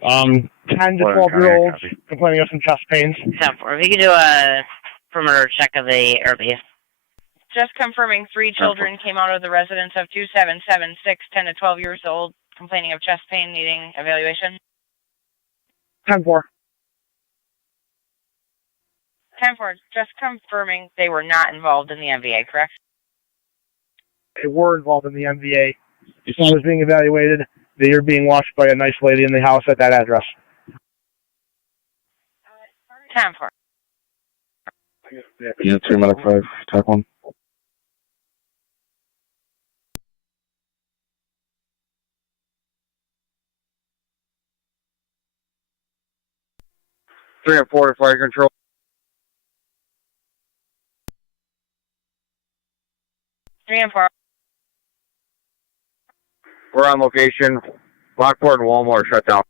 10 to 12-year-olds complaining of some chest pains. 10-4. We can do a perimeter check of the airbase. Just confirming 3 children came out of the residence of 2776, 10 to 12 years old, complaining of chest pain, needing evaluation. 10-4. 10-4, just confirming they were not involved in the MVA, correct? They were involved in the MVA. Someone was being evaluated. They are being watched by a nice lady in the house at that address. 10-4. Yeah, 3 Medic 5, TAC 1. Three and 4 to fire control. 3 and 4. We're on location. Lockport and Walmart shut down.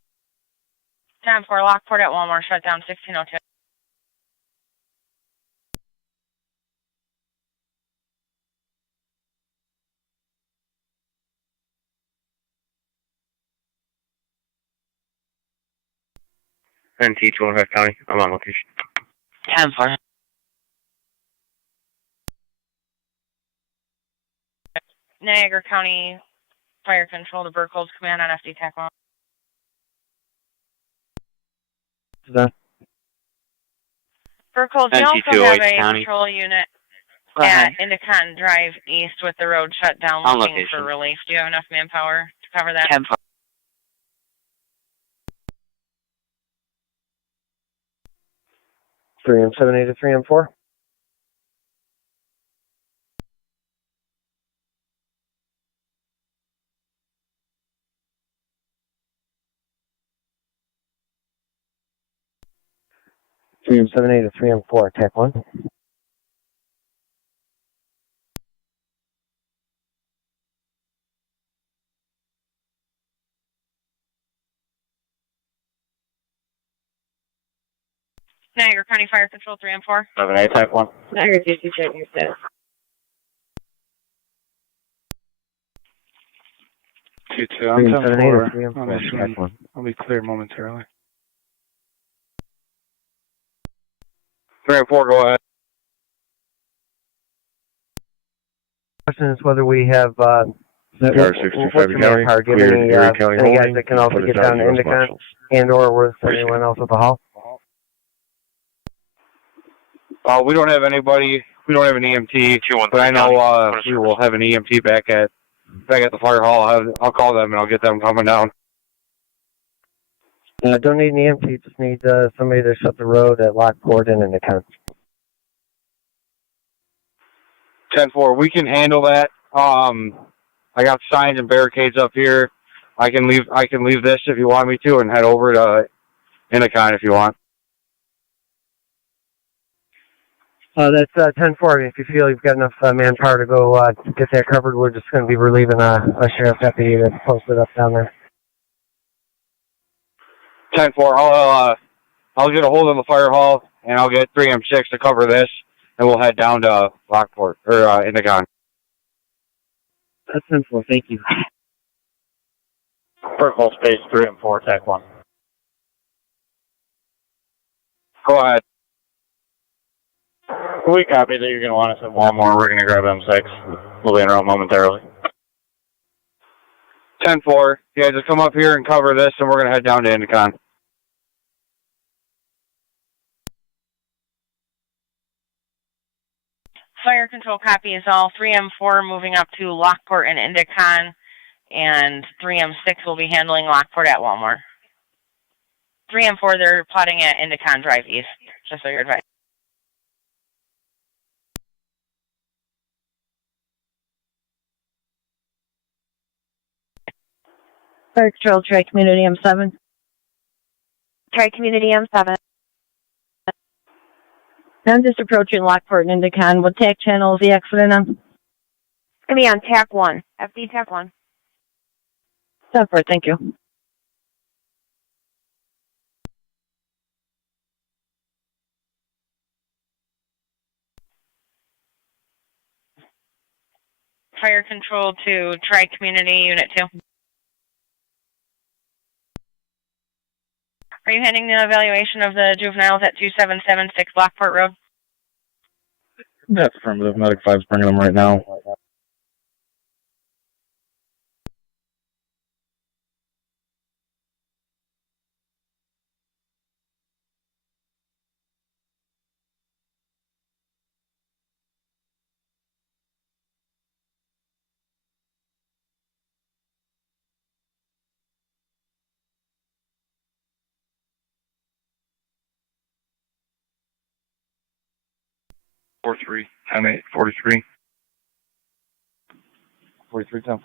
10-4, Lockport at Walmart shut down, 1602. NT 205 County. I'm on location. 10-4. Niagara County Fire Control to Burkholz Command on FD TAC 1. Burkholz, you also have a control unit at Endicott Drive East with the road shut down looking for relief. Do you have enough manpower to cover that? 10-4. Three and 7-8 to 3 and 4. Three and 7-8 to 3 and 4. TAC 1. Niagara County Fire Control 3 and 4. 7-8 TAC 1. Niagara DC checking your status. 2-2. I'm 10-4. I'll be clear momentarily. 3 and 4, go ahead. Question is whether we have Car 65 County, clear any County guys holding, that can also get down to Endicott and or with anyone else at the hall. We don't have anybody. We don't have an EMT, but I know we will have an EMT back at the fire hall. I'll call them and I'll get them coming down. Don't need an EMT, just need somebody to shut the road at Lockport and Endicott. 10-4, we can handle that. I got signs and barricades up here. I can leave this if you want me to, and head over to Innicon if you want. That's 10-4. If you feel you've got enough manpower to go get that covered, we're just going to be relieving a sheriff's deputy that's posted up down there. 10-4. I'll get a hold of the fire hall, and I'll get 3M6 to cover this, and we'll head down to Lockport, or Innicon. That's 10-4. Thank you. Purple space 3 and 4, TAC 1. Go ahead. We copy that you're going to want us at Walmart. We're going to grab M6. We'll be in route momentarily. 10-4. Yeah, just come up here and cover this, and we're going to head down to Innicon. Fire control copies all. 3M4 moving up to Lockport and Indicon, and 3M6 will be handling Lockport at Walmart. 3M4, they're plotting at Indicon Drive East, just so you're advised. Fire control, Tri-Community M7. Tri-Community M7. I'm just approaching Lockport and Indicon. What TAC channel is the accident on? It's going to be on TAC 1. FD TAC 1. 10-4, thank you. Fire control to Tri-Community Unit 2. Are you handing the evaluation of the juveniles at 2776 Lockport Road? That's affirmative. Medic 5's bringing them right now. Four-three, 10-8, 43. 43, 10-4.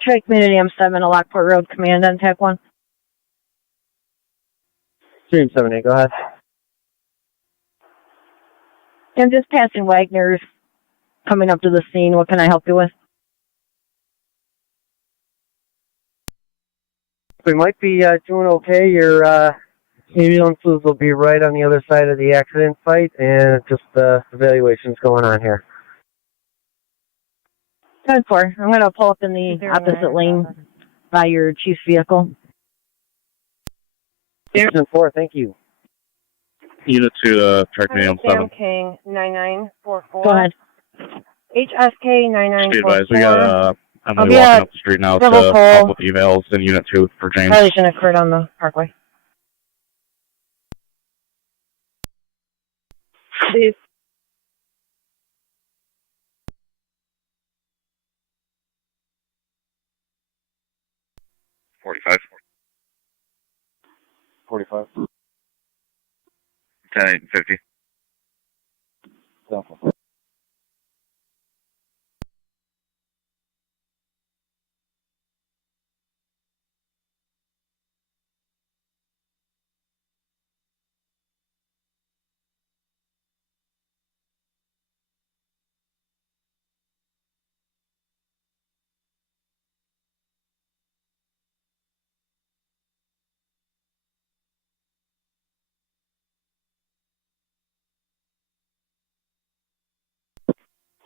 Tri-Community M7 at Lockport Road, command on TAC 1. 3M78, go ahead. I'm just passing Wagner's coming up to the scene. What can I help you with? We might be doing okay. Your ambulances will be right on the other side of the accident site, and just evaluations going on here. 10-4. I'm going to pull up in the opposite lane by your chief's vehicle. 10-4, thank you. Unit 2, Tri-Community M7. King 9944. Go ahead. HSK 9944. Be advised, we got Emily walking up the street now to help with evals in Unit 2 for James. Violation occurred on the parkway. Please. $45. 45. 10-8 and 50. 10-4.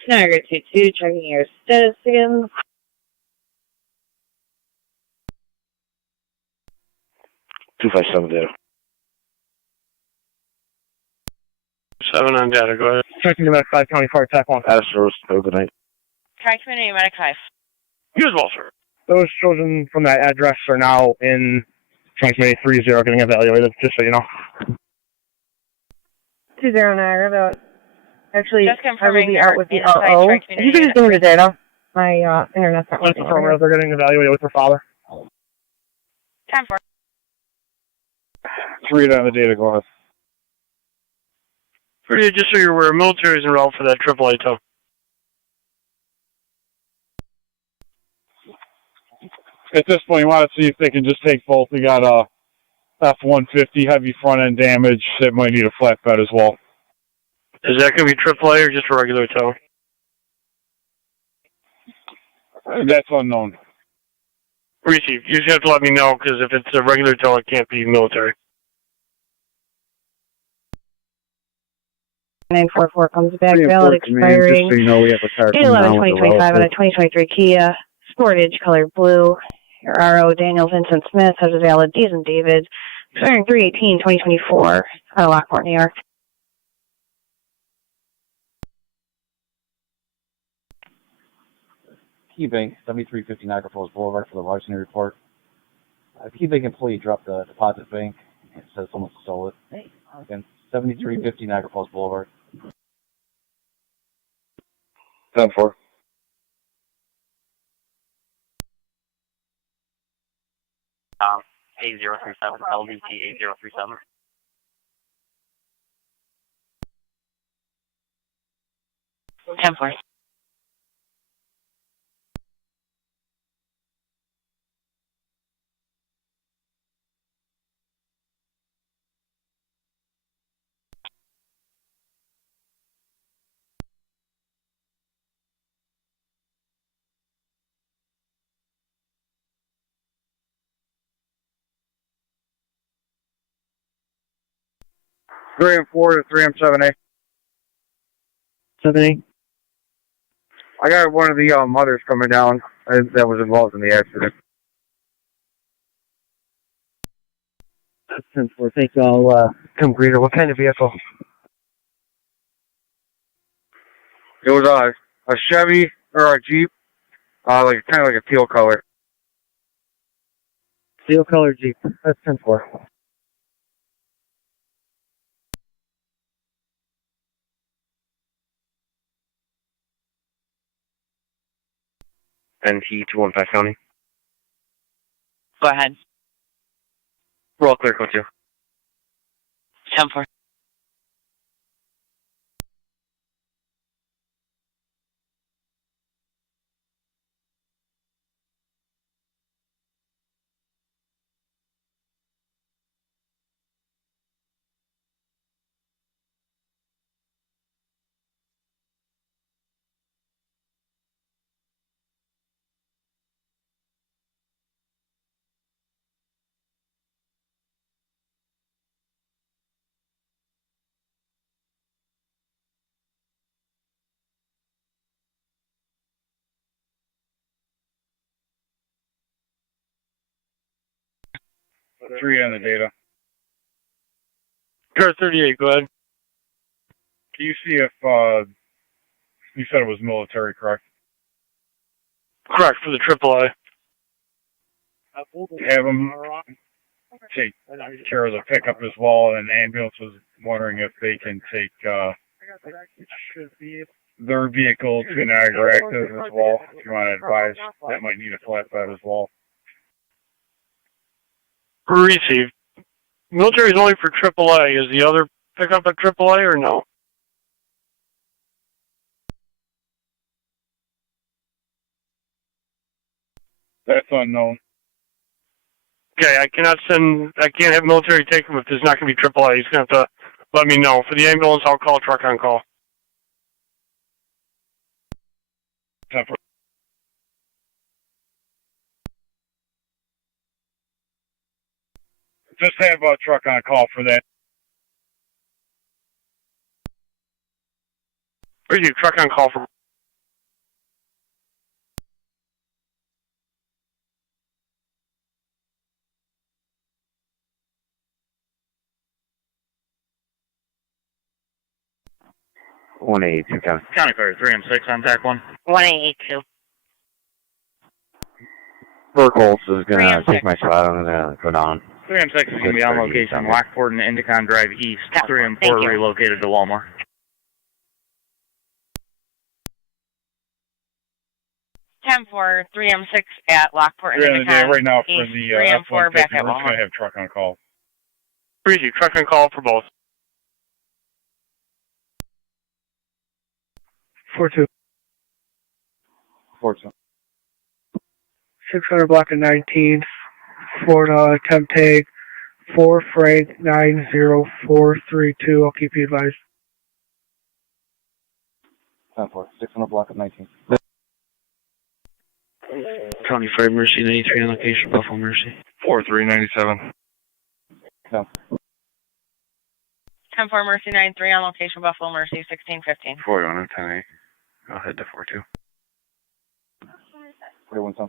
Niagara 22, checking your status again. 257 data. 7 on data, go ahead. Checking the Medic 5 County Fire TAC 1. Astros, good night. Tri-Community Medic 5. You as well, sir. Those children from that address are now in Tri-Community 30 getting evaluated, just so you know. 20 Niagara, Actually, Just I will confirming be they're out with the inside OO. If tri-community you could just give me the unit. data. My internet's not working. They're getting evaluated with their father. 10-4. 3 on the data, go ahead. Just so you're aware, military's enrolled for that AAA tow. At this point, you want to see if they can just take both. We got a F-150 heavy front end damage. It might need a flatbed as well. Is that going to be AAA or just a regular tow? That's unknown. Receive. You just have to let me know, because if it's a regular tow, it can't be military. 944 comes back, valid expiring. Just so you know, we have a car 8/11/2025 on a 2023 Kia Sportage, color blue. Your RO, Daniel Vincent Smith, has a valid D as in David, expiring 3/18/2024 out of Lockport, New York. Key Bank, 7350 Niagara Falls Boulevard for the larceny report. Key Bank employee dropped the deposit bank. It says someone stole it. Again, 7350 Niagara Falls Boulevard. 10-4. A037, LDT 8037. Templars. Three and 4 to 3M7A. 7A. I got one of the mothers coming down that was involved in the accident. That's 10-4. Thank you. I'll come greet her. What kind of vehicle? It was a Chevy or a Jeep, like kind of like a teal color. Teal color Jeep. That's 10-4. NT215 County. Go ahead. We're all clear, code 2. 10-4. Three on the data. Car 38, go ahead. Can you see if, you said it was military, correct? Correct, for the AAA. Have them take care of the pickup as well, and the ambulance was wondering if they can take their vehicle to Niagara Active as well. If you want to advise, that might need a flatbed as well. Received. Military is only for AAA. Is the other pickup at AAA or no? That's unknown. Okay, I can't have military take him if there's not going to be AAA. He's going to have to let me know. For the ambulance, I'll call truck on call. Just have a truck on call for that. Where's your truck on call for? One 182 County. County Fire 3M6 on TAC 1. 1882. Burkholz is going to take my spot. I'm going to go down. 3M6 is going to be on location, Lockport and Indicon Drive East. 3M4 relocated to Walmart. 10-4, 3M6 at Lockport. Right now for the 3M4 back at we're just Walmart. going to have truck on call. Breezy, truck on call for both. 4-2. 4-2. 600 block of 19. Florida temp tag 4 Frank 90432. I'll keep you advised. 10-4. 600 block of 19. County Fire Mercy 93 on location, Buffalo Mercy. 4397. 10. 10-4 Mercy 93 on location, Buffalo Mercy 1615. 41 on 10-8. I'll head to 4-2. 41 10.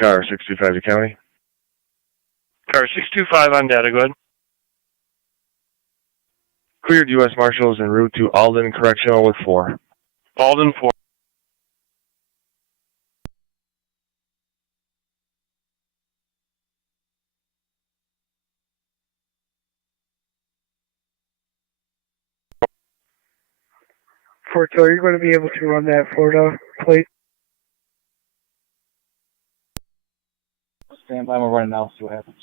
Car 625 to county. Car 625 on data, go ahead. Cleared U.S. Marshals en route to Alden Correctional with 4. Alden 4. Forto, are you going to be able to run that Florida plate? Stand by, we're running now, see what happens.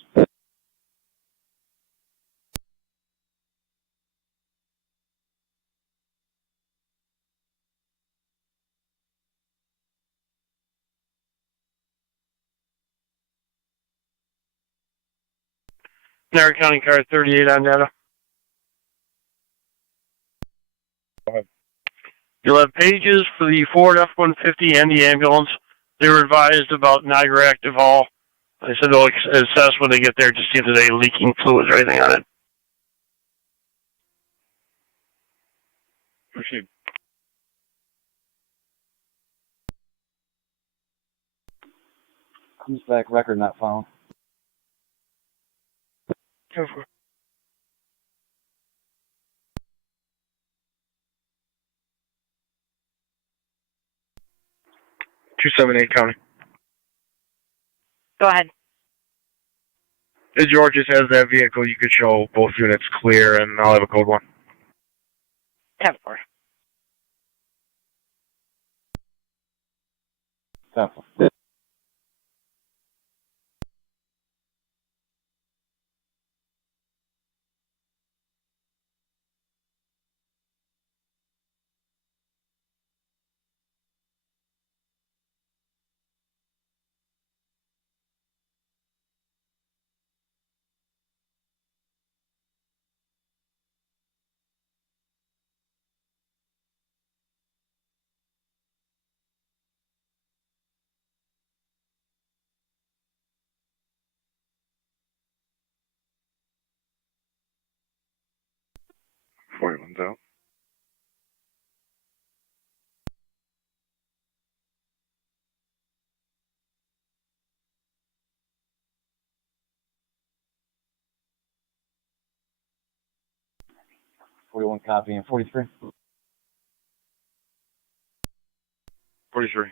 Niagara County car 38 on data. You'll have pages for the Ford F-150 and the ambulance. They were advised about Niagara Active Hall. They said they'll assess when they get there to see if there's any leaking fluids or anything on it. Proceed. Comes back, record not found. 10-4. 278 County. Go ahead. If Georges has that vehicle, you could show both units clear, and I'll have a code 1. 10-4. 10-4. One's out. $41 copy and 43. 43.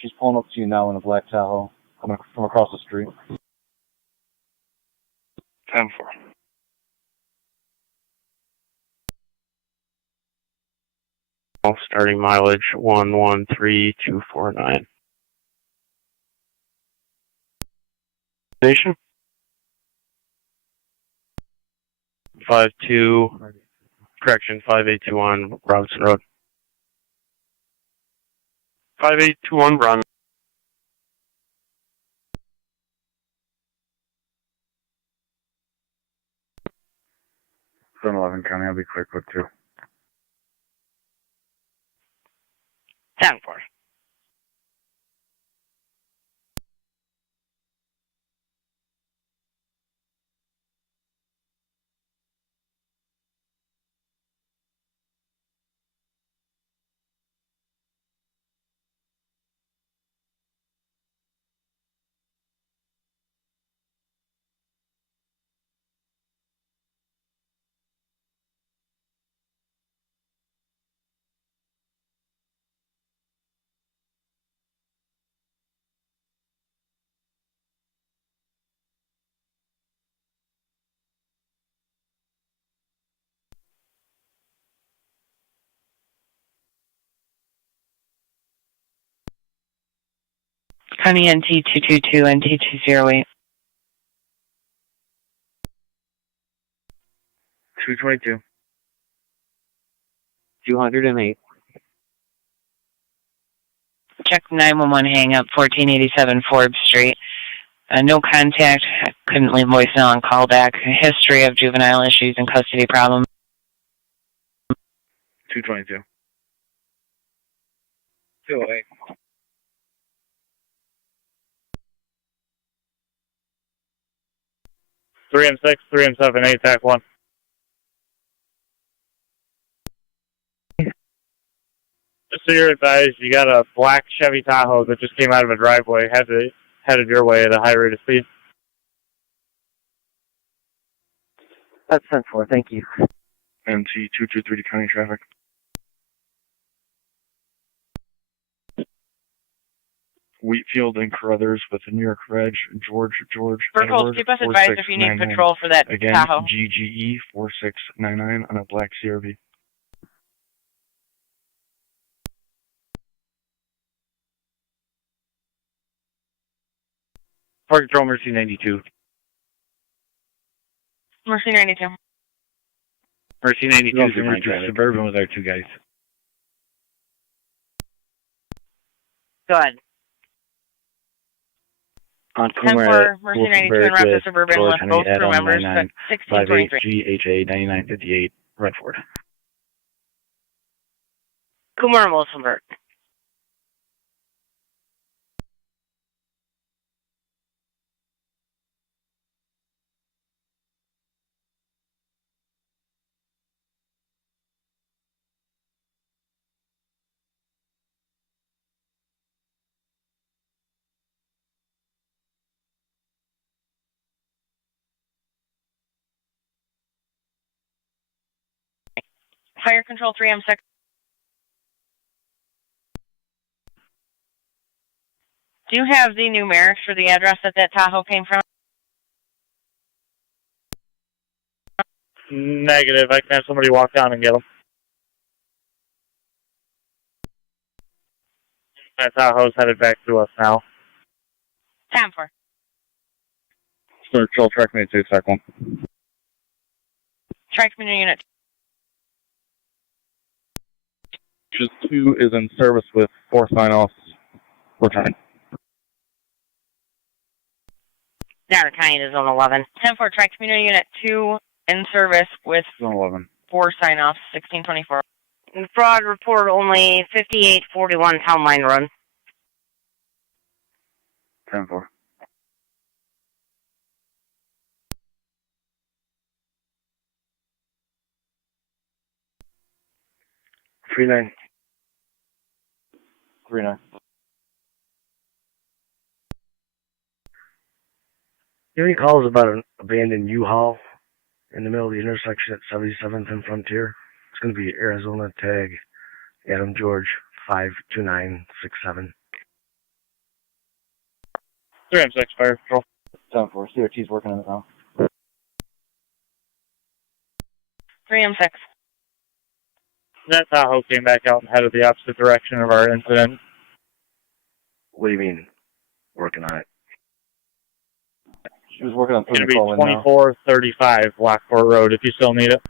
She's pulling up to you now in a black Tahoe, coming from across the street. 10-4. Starting mileage 113249. Nation? 5821 Robinson Road. 5821 Brown. From 11 County, I'll be quick with 2. 10-4. County NT 222, NT 208. 222. 208. Check 911 hang up, 1487 Forbes Street. No contact. Couldn't leave voicemail on callback. A history of juvenile issues and custody problems. 222. 208. Three M6, 3M7, TAC 1. Just so you're advised, you got a black Chevy Tahoe that just came out of a driveway, headed your way at a high rate of speed. That's 10-4, thank you. NT 223 to county traffic. Wheatfield and Carruthers with the New York Reg, George. Burkholz, keep us advised if you need patrol for that again, Tahoe. GGE 4699 on a black CRV. Park Control Mercy 92. Mercy 92. Mercy 92 No, is your traffic. Suburban with our 2 guys. Go ahead. On 10-4, Mercy 92 and Raptor Suburban with both crew members, 1623. GHA 9958, Redford. Kumar Wilsonburg. Fire Control 3M6. Do you have the numerics for the address that Tahoe came from? Negative. I can have somebody walk down and get them. That Tahoe's headed back to us now. 10-4. Sir, Control, track me to TAC 1. Track Community Unit. 2 is in service with 4 sign-offs. Return. Niagara County is on 11. 10-4, Track Community Unit 2 in service with 11. 4 sign-offs, 1624. Fraud report only 5841 Town Line Road. 10-4. Three 9. 3-9. You have any calls about an abandoned U-Haul in the middle of the intersection at 77th and Frontier? It's going to be Arizona tag Adam George 52967. 3M6, Fire Patrol. 10-4, CRT's working on it now. 3M6. That Tahoe came back out and headed the opposite direction of our incident. What do you mean, working on it? She was working on It's going to be 2435 Lockport Road if you still need it.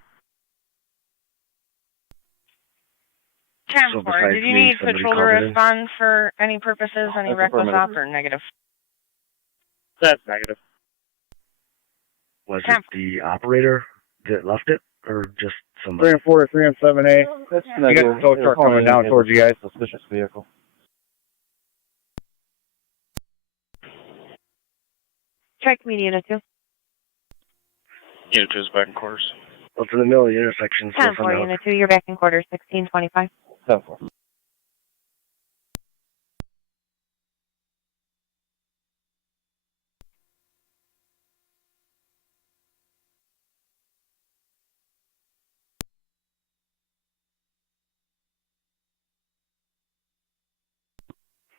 Transport, did you need patrol to respond for any purposes, any reckless ops, or negative? That's negative. Was it the operator that left it, or just somebody? 3 and 4 to 3 and 7A. That's You got the tow truck coming down towards you guys. Suspicious vehicle. Check me, Unit 2. Unit 2 is back in quarters. Up in the middle of the intersection. 10-4, Unit 2, you're back in quarters, 1625. 10-4.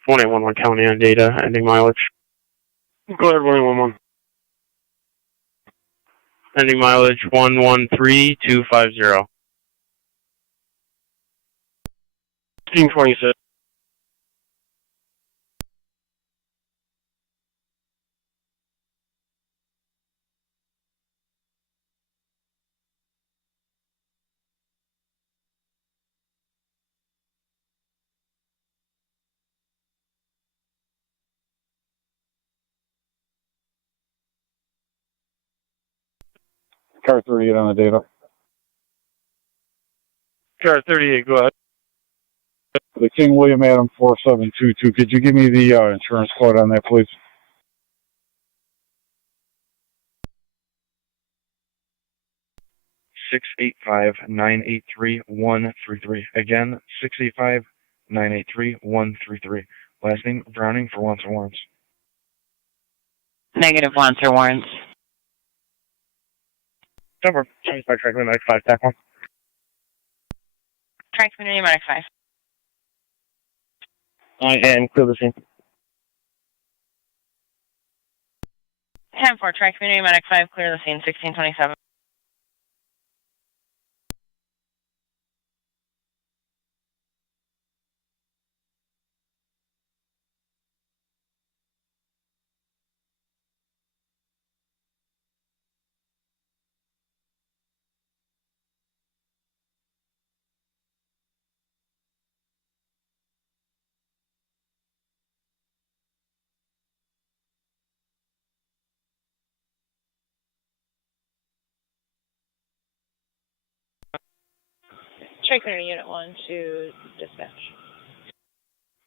One 811 county on data, ending mileage. Go ahead, 111. Ending mileage 113250. 1626. Car 38 on the data. Car 38, go ahead. The King William Adam 4722. Could you give me the insurance code on that, please? $685-983-133. Again, $685-983-133. Last name Browning for wants or warrants. Negative wants or warrants. Cover. Change by track limit 5, TAC 1. Track community medic 5. And clear the scene. 10-4, track community medic 5, clear the scene, 1627. Track community unit 1 to dispatch.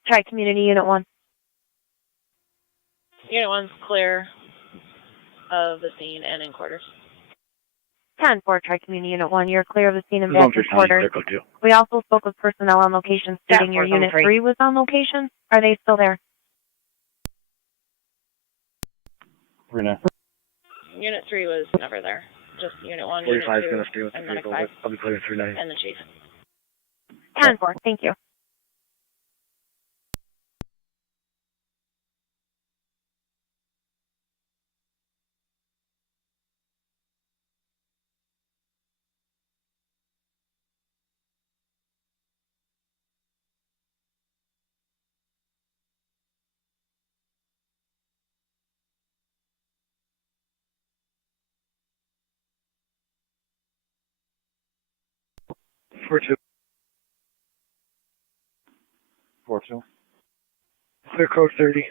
Try community Unit 1. Unit 1's clear of the scene and in quarters. 10-4, Try community Unit 1, you're clear of the scene and back in quarters. We also spoke with personnel on location stating your Unit 3 was on location. Are they still there? 3-9. Unit 3 was never there. Just Unit 1, 45 is Unit 2, going to stay with the and Medic vehicle. 5, I'll be clear 39. and the chief. 10-4, thank you. For 2. 4-2. Clear code 30.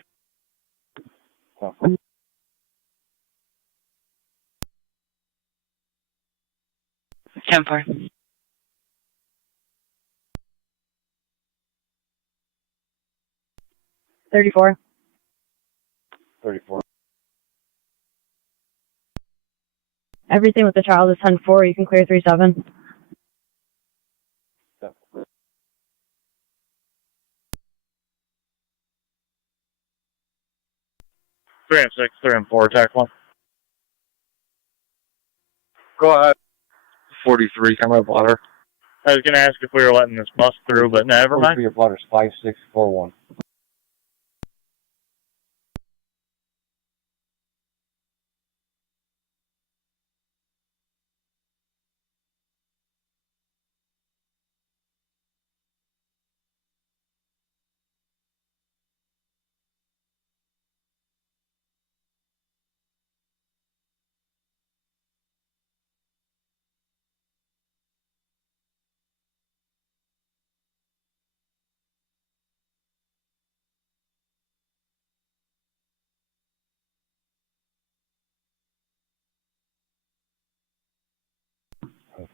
10-4. $34. 34. Everything with the child is 10-4, you can clear 3-7. 3 and 6, 3 and 4, TAC 1. Go ahead. 43, come up water. I was going to ask if we were letting this bus through, but never mind. 43 of Waters 5641.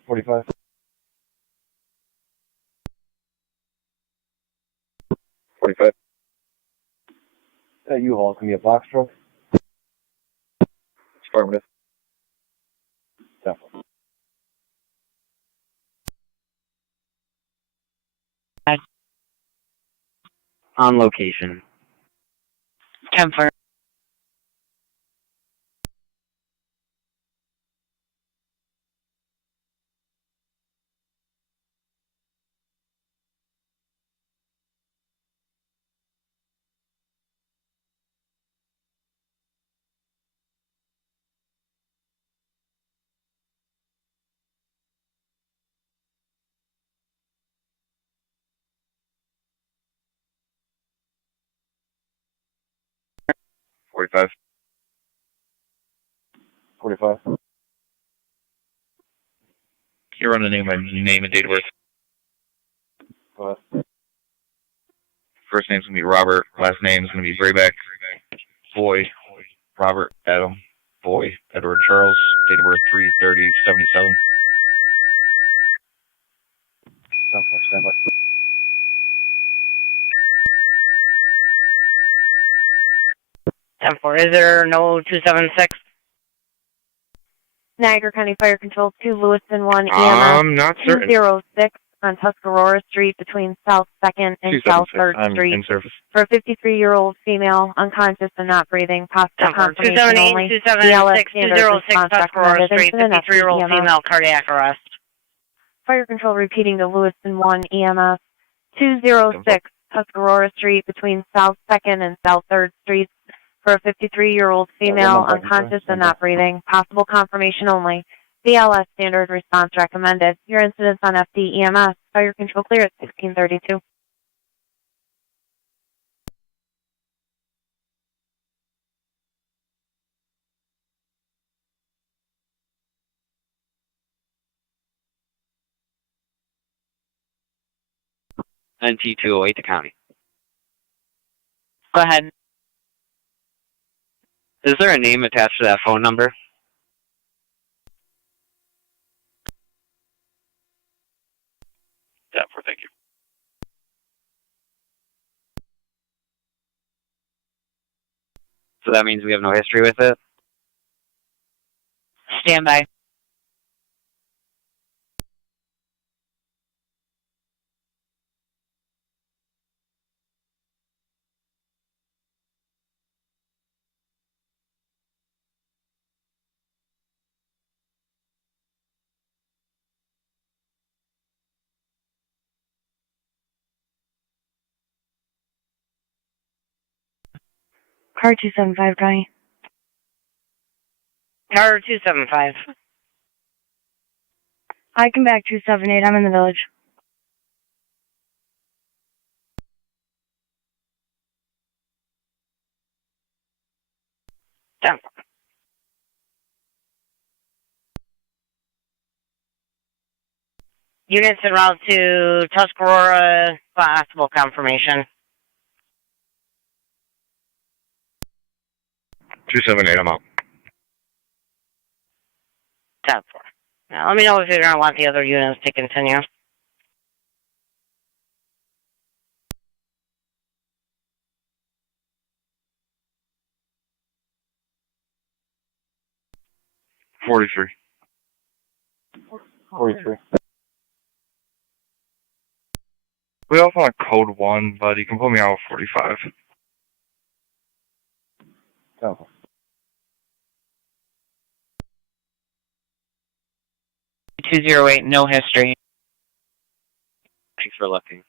45. 45. That U-Haul is going to be a box truck. Affirmative. Definitely. On location. 10-4. $45. 45. You run the name and date of birth. Go ahead. First name's gonna be Robert. Last name's gonna be Brayback. Boy, Robert, Adam, Boy, Edward, Charles. Date of birth 3/30/77. 10-4, stand by. Is there no 276? Niagara County Fire Control to Lewiston 1 EMS. Not certain. 206 on Tuscarora Street between South 2nd and South 3rd I'm Street. in service. For a 53-year-old female, unconscious and not breathing, possible confirmation 278, only. 276, BLS 206 Tuscarora Street, incident 53-year-old EMS. female cardiac arrest. Fire Control repeating to Lewiston 1 EMS. 206 Tuscarora Street between South 2nd and South 3rd Streets. For a 53-year-old female, unconscious and not breathing, possible confirmation only. BLS standard response recommended. Your incidents on FD EMS. Fire Control clear at 1632. NT 208 to county. Go ahead. Is there a name attached to that phone number? Yeah, thank you. So that means we have no history with it? Stand by. Car 275, Connie. Car 275. I come back 278. I'm in the village. Down. Units en route to Tuscarora, possible confirmation. 278, I'm out. 10-4. Now, let me know if you're going to want the other units to continue. $43. 43. We also want code 1, but you can put me out with 45. 10-4. 208, no history. Thanks for looking.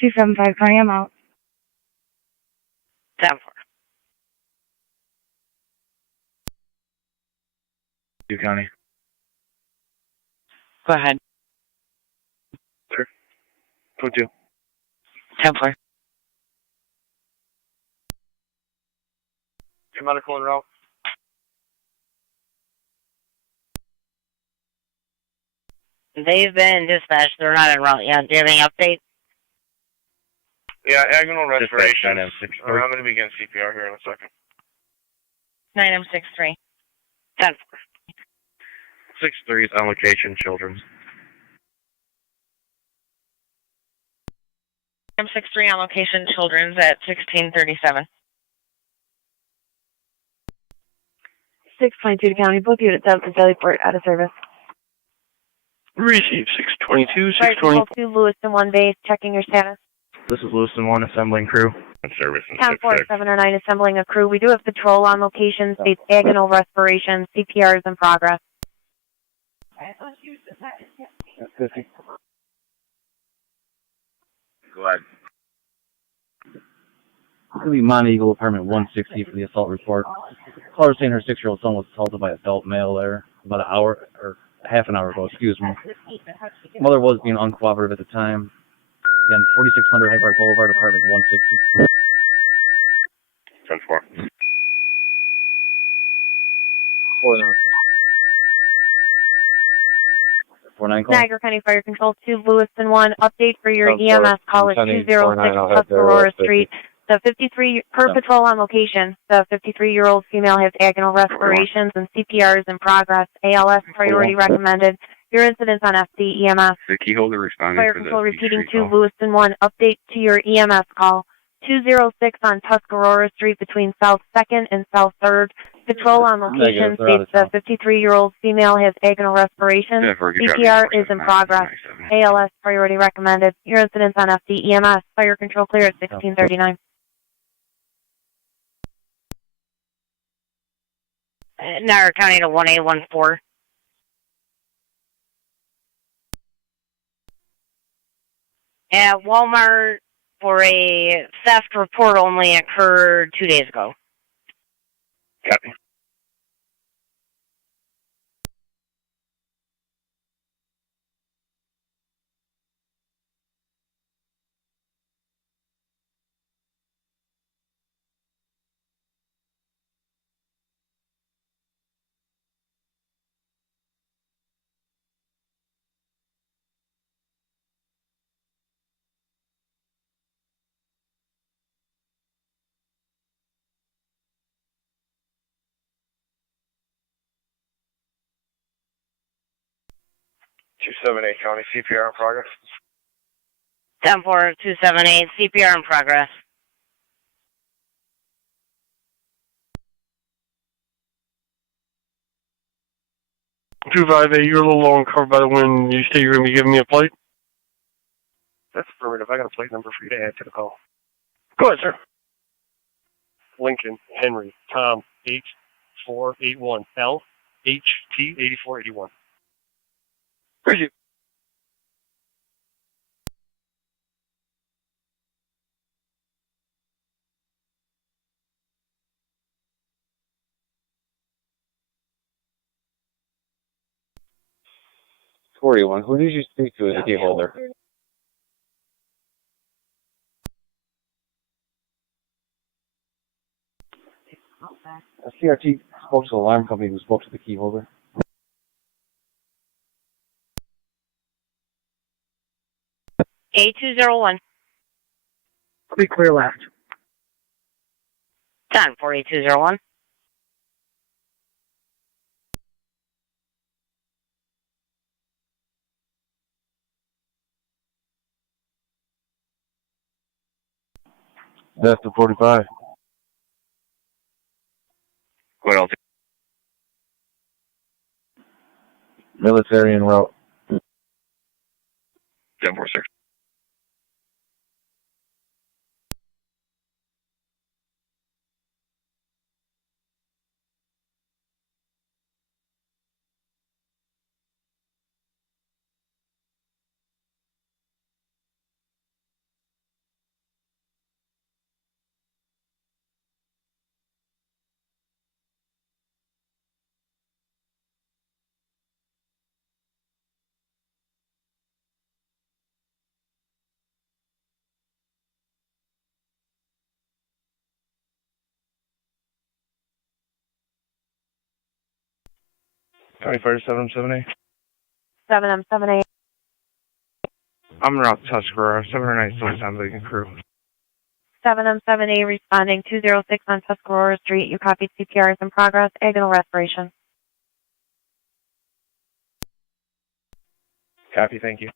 275 County, I'm out. 10-4. 2 County. Go ahead. Sure. Code 2. 10-4. Medical en route. They've been dispatched. They're not en route yet. Do you have any update? Yeah, agonal respiration. I'm 9M63. going to begin CPR here in a second. 9M63. 10-4. 6-3 is on location, children. M63 on location, Children's at 1637. 622 County, both units out to Middleport, out of service. Receive 622, Fire 620. Control 2, Lewiston 1 base, checking your status. This is Lewiston 1 assembling crew. Service in 10-4, 709 assembling a crew. We do have patrol on location, states agonal respiration, CPR is in progress. That's 50. Go ahead. It's going to be Monte Eagle Apartment 160 for the assault report. Caller saying her 6-year-old son was assaulted by an adult male there about an hour, or half an hour ago, excuse me. Mother was being uncooperative at the time. Again, 4600 Hyde Park Boulevard, Apartment 160. 10-4. 49 call. Niagara County Fire Control 2, Lewiston 1, update for your EMS call at 206 Tuscarora Street. The 53 per patrol on location. The 53-year-old female has agonal respirations and CPR is in progress. ALS priority recommended. Your incidents on FD EMS. The key holder responding Fire for Control the repeating call. 2, Lewiston 1, update to your EMS call. 206 on Tuscarora Street between South 2nd and South 3rd. Patrol on location states the 53-year-old female has agonal respiration. CPR is in progress. ALS priority recommended. Your incidents on FD EMS. Fire Control clear at 1639. Niagara County to 1A14. At Walmart for a theft report only occurred 2 days ago. Copy. $278 County, CPR in progress. 10-4, 278, CPR in progress. Two 5A, you're a little low and covered by the wind. You say you're going to be giving me a plate? That's affirmative. I got a plate number for you to add to the call. Go ahead, sir. Lincoln, Henry, Tom, H481, L, HT 8481. Where's you? $41. Who did you speak to as a key holder? A CRT spoke to the alarm company who spoke to the key holder. A201. Be clear left. 10-4, A201. That's the 45. Go ahead, Military en route. 10-4, sir. County Fire 778. 7M78. I'm around Tuscarora. 709 still sounds like a crew. 7M78 responding 206 on Tuscarora Street. You copied CPR is in progress. Agonal respiration. Copy, thank you.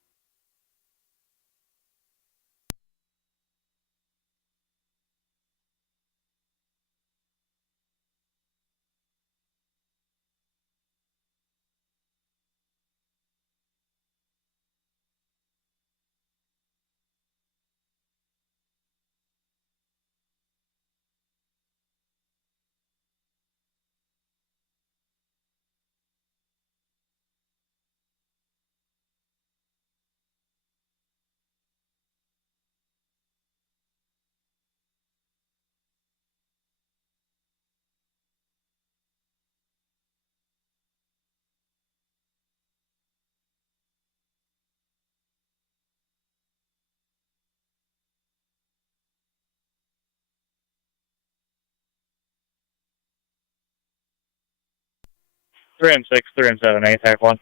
Three M6, 3M7, TAC 1.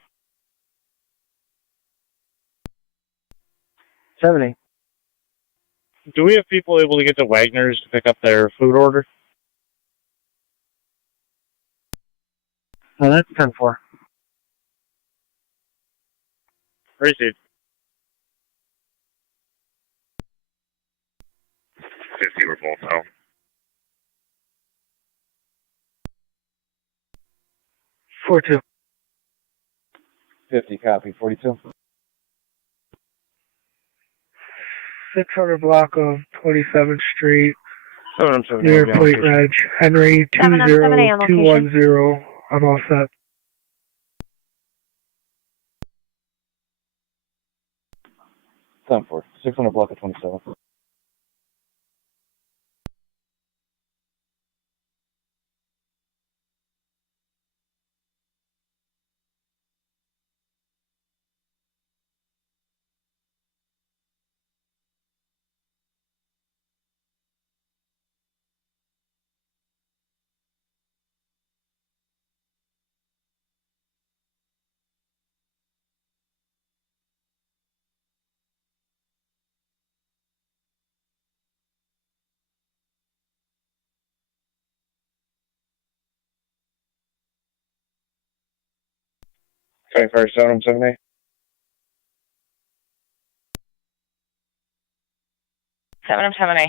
70. Do we have people able to get to Wagner's to pick up their food order? Oh, that's 10-4. Received. 50 were both out. 4-2. 50, copy. 42. 600 block of 27th Street, 7M78. near Plate Reg, Henry 20210. I'm all set. Time for 600 block of 27. County Fire 7M78. 7M78.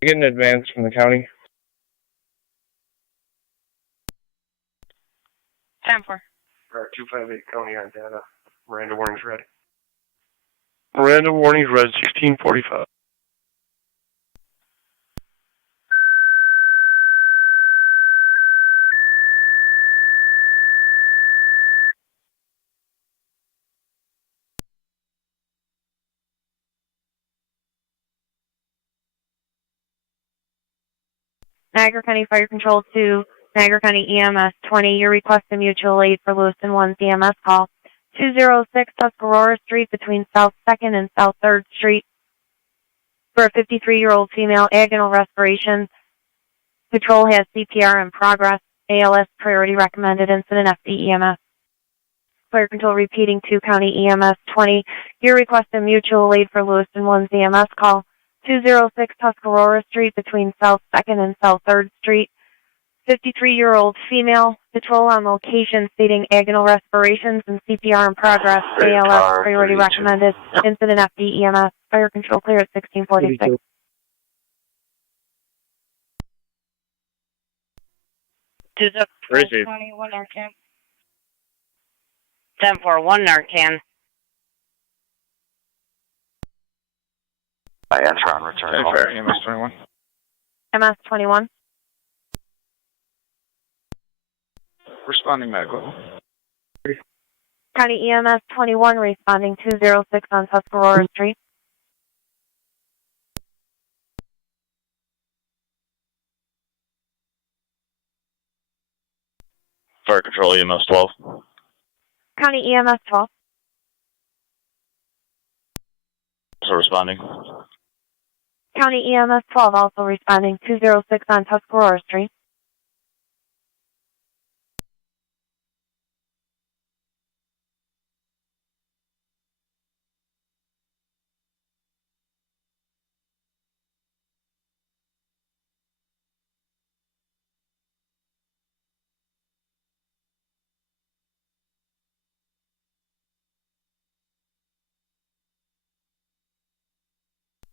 Getting advance from the county. 10-4. 258 County on data. Miranda warnings ready. Miranda warnings red 1645. Niagara County Fire Control to Niagara County EMS 20. Your request of mutual aid for Lewiston 1's EMS call. 206 Tuscarora Street between South 2nd and South 3rd Street. For a 53-year-old female, agonal respiration. Patrol has CPR in progress. ALS priority recommended. Incident FDEMS. Fire Control repeating to County EMS 20. Your request of mutual aid for Lewiston 1's EMS call. 206 Tuscarora Street between South 2nd and South 3rd Street. 53-year-old female, patrol on location stating agonal respirations and CPR in progress. ALS priority recommended. Incident FDEMS. Fire Control clear at 1646. To the 21 Narcan. 10-4, Narcan. Answer on return. Fair, EMS 21. MS 21. Responding medical. County EMS 21 responding 206 on Tuscarora Street. Fire Control EMS 12. County EMS 12. So responding. County EMS 12 also responding 206 on Tuscarora Street.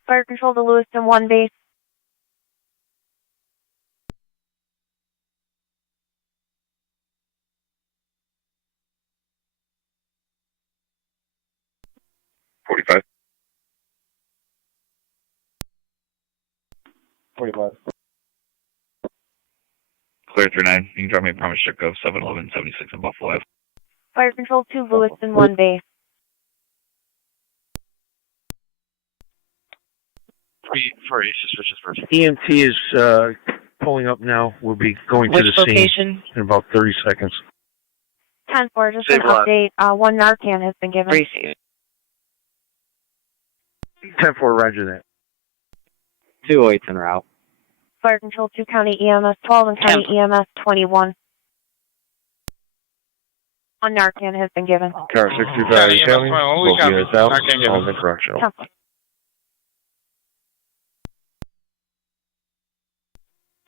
Fire control to Lewiston 1 base. $45. 45. Clear 39. You can drop me a promise check of 71176 in Buffalo Ave. Fire control to Lewiston 1 base. 348 suspicious person. EMT is pulling up now. We'll be going to the scene in about 30 seconds. 10-4, just an update. One Narcan has been given. Receive. 10-4, roger that. 208's en route. Fire control to County EMS 12 and County EMS 21. One Narcan has been given. Car 65, County. Both units out. All the correctional. 10-4.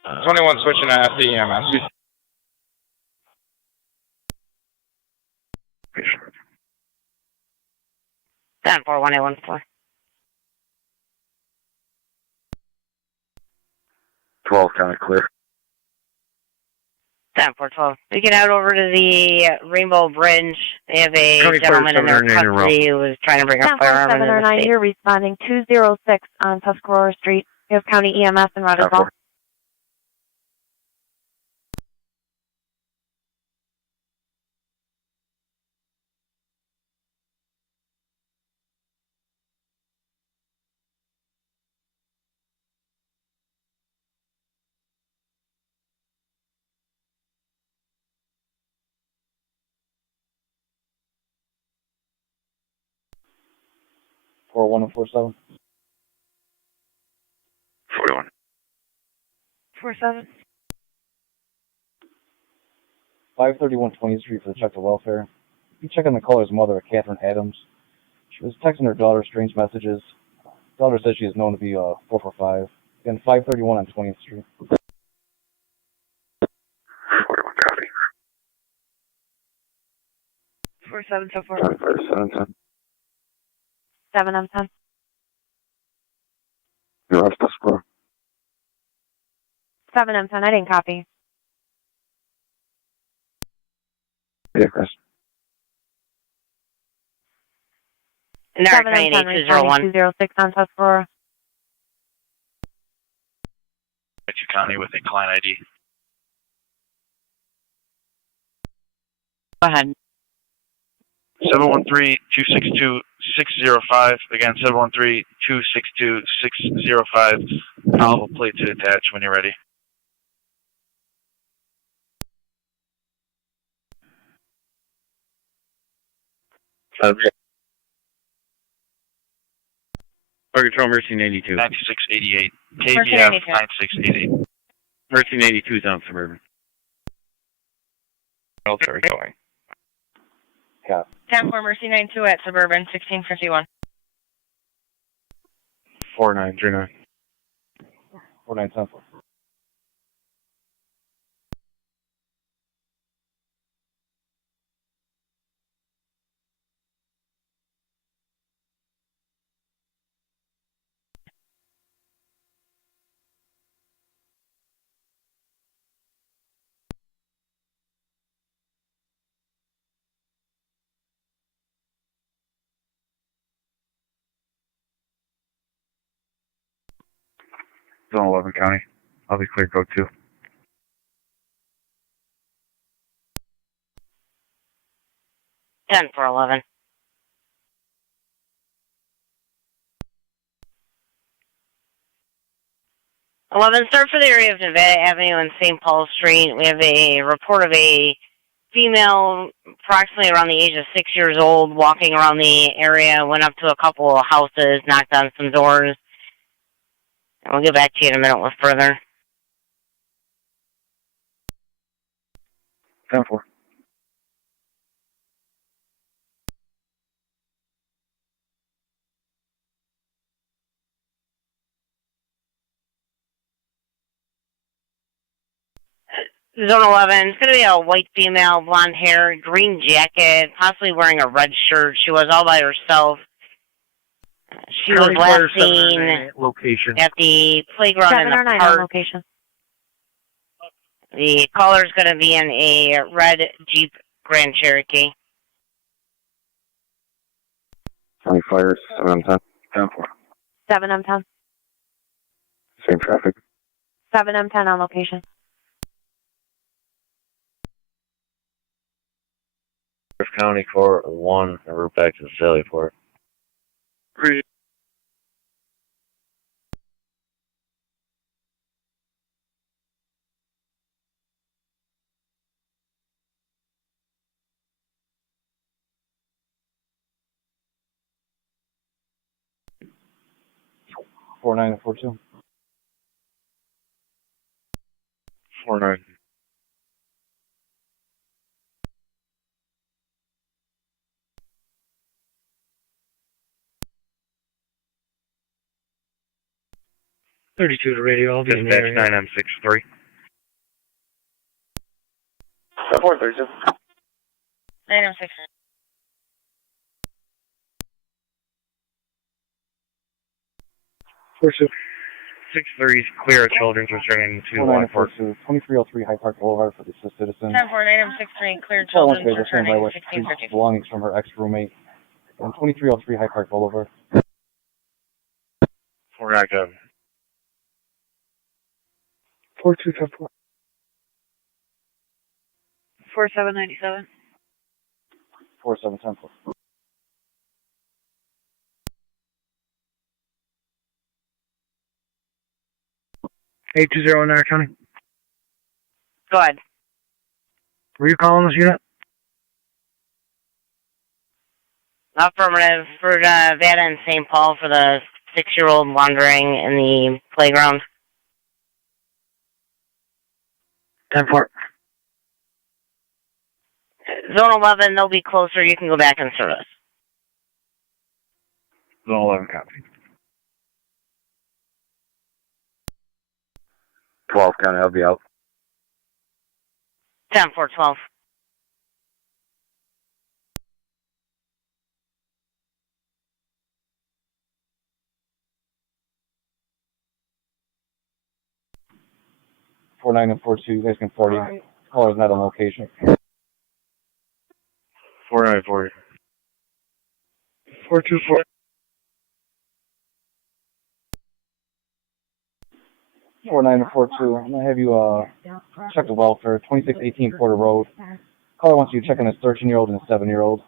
Uh, 21 switching to FDEMS. Down 41814. 12 County clear. Down 412. We get out over to the Rainbow Bridge. They have a gentleman in their custody who was trying to bring a firearm into the state. You're responding 206 on Tuscarora Street. You have County EMS and route as well. Four 1 and 47. 41. 47. 531 20th Street for the check to welfare. You check on the caller's mother, Catherine Adams. She was texting her daughter strange messages. Daughter says she is known to be 445. Again, 531 on 20th Street. 41 copy. 47 so far. 7 7 on 10. You're off Tuscarora. 7 on 10. I didn't copy. Yeah, Chris. Narcan 7 on 10, 8201. 206 on Tuscarora. County with a client ID. Go ahead. 713-262-605. Again, 713-262-605. I'll plate to attach when you're ready. Fire Control, Mercy 92. 9688. KBF 9688. Mercy 92 is on Suburban. Military going. Yeah. 10-4 Mercy 92 at Suburban 1651. 4939. 4910. Zone 11 County. I'll be clear code 2. 10-411. Start for the area of Nevada Avenue and St. Paul Street. We have a report of a female approximately around the age of 6 years old walking around the area, went up to a couple of houses, knocked on some doors. And we'll get back to you in a minute with further. 10-4. Zone 11, it's going to be a white female, blonde hair, green jacket, possibly wearing a red shirt. She was all by herself. She was last seen location. at the playground in the park. Location. The caller's going to be in a red Jeep Grand Cherokee. County Fires, 7 on 10. 10-4. 7 on 10. Same traffic. 7 on 10 on location. County Court 1, and we're back to the Sally Port. Great. Four 9 and 4-2. 4-9. To radio. I'll be in the Dispatch area. 9M63. 432. 906. 4-2. 6-3, clear of children's returning to 4-9 and 1-4. 4-2. 2303 Hyde Park Boulevard for the assist citizen. 10-4, 9M63, clear Call children's one standby returning with 1650. belongings from her ex-roommate. And 2303 Hyde Park Boulevard. 4-9-7. 4-2, 10-4. 4797. 4710. 820 in Niagara County. Go ahead. Were you calling this unit? Affirmative for Nevada and St. Paul for the 6-year-old wandering in the playground. 10-4. Zone 11, they'll be closer. You can go back in service. Zone 11 copy. 12 County, I'll be out. 10-4-12. Four 9 and 4-2. You guys can 40. Caller's not on location. 4-9-4. 424. 4 9 and 4-2. I'm gonna have you check the welfare. 2618 Porter Road. Caller wants you to check on his 13-year-old and his 7-year-old.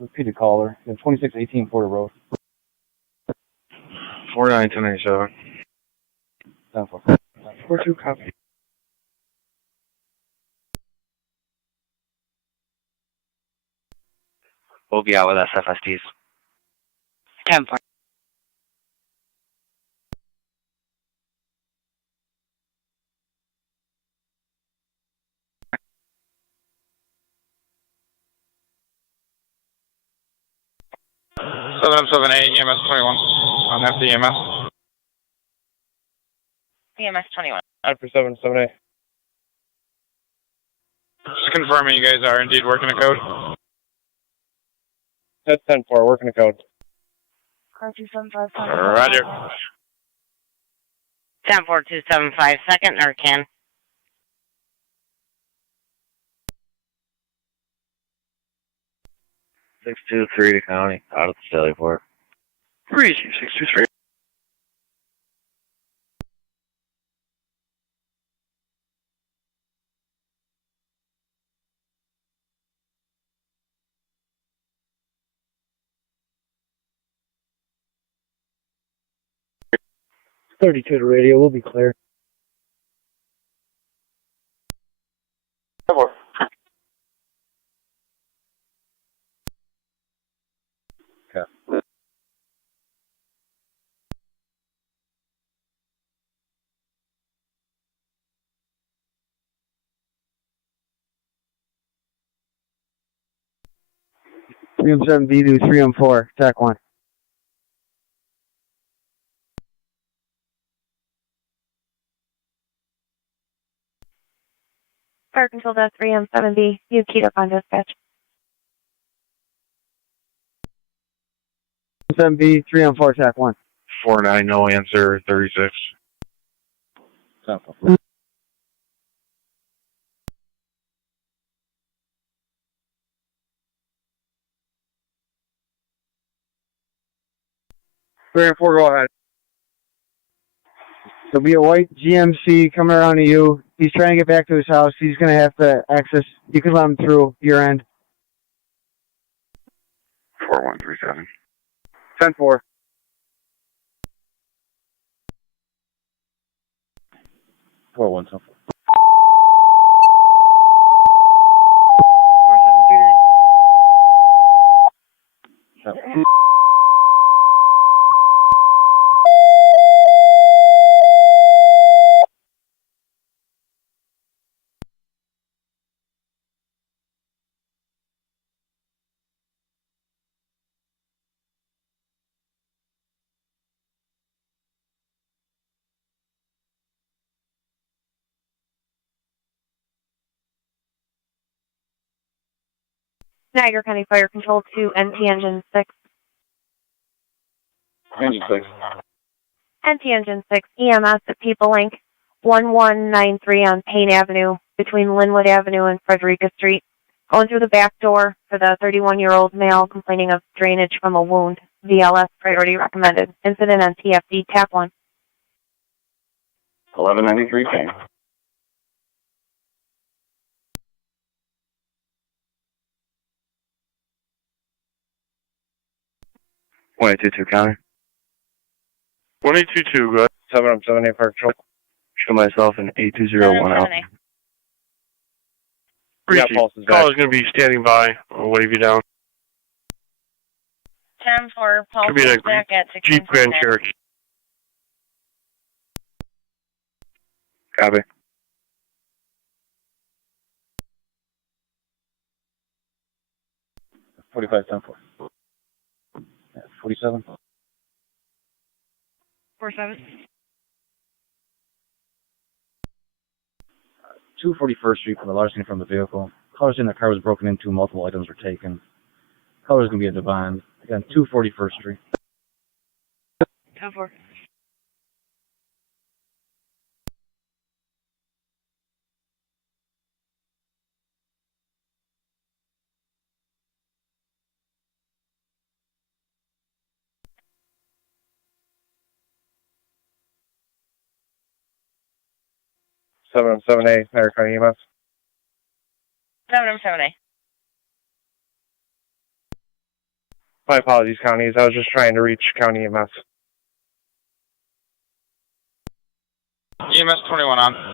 Repeated caller. Then 2618 Porter Road. 4-9-10-97. 10-4. 4-2, copy. We'll be out with SFSTs. 10-4. Seven 7-8, EMS 21. On empty EMS. EMS 21. Out for 7-7-8. Just confirming you guys are indeed working a code. That's 10-4, working the code. Car 275. Roger. 10-4-275, second Narcan. 623 to County, out of the Sally Port. 623. To the radio, we'll be clear. 4. Okay. Three M 7 B to 3 M 4, TAC 1. Fire control to 3M7B. You keyed up on dispatch. 7B, 3 on 4, TAC 1. 4-9, no answer, 36. 10-4. Three and 4, go ahead. There'll be a white GMC coming around to you. He's trying to get back to his house. He's going to have to access. You can let him through your end. 4137. 10-4. 4-1, 10-4. 4739. Niagara County Fire Control to NT Engine 6. Engine 6. NT Engine 6, EMS at People Link, 1193 on Payne Avenue, between Linwood Avenue and Frederica Street. Going through the back door for the 31-year-old male complaining of drainage from a wound. VLS priority recommended. Incident on TFD, TAC 1. 1193 Payne. One 22 counter. 2022, good. 778 Park Control. Show myself an 8201 out. Yeah, pulses back. Call is going to be standing by. I'll wave you down. 10-4, Paul Could be a back at 16. Jeep Grand Cherokee. Copy. $45, 10-4. Yeah, 47. 47. 241st Street for the larceny from the vehicle. Colors in the car was broken into, multiple items were taken. Color is going to be a Devon. Again, 241st Street. 10-4. 778 Niagara County EMS. 778. My apologies, counties. I was just trying to reach County EMS. EMS 21 on.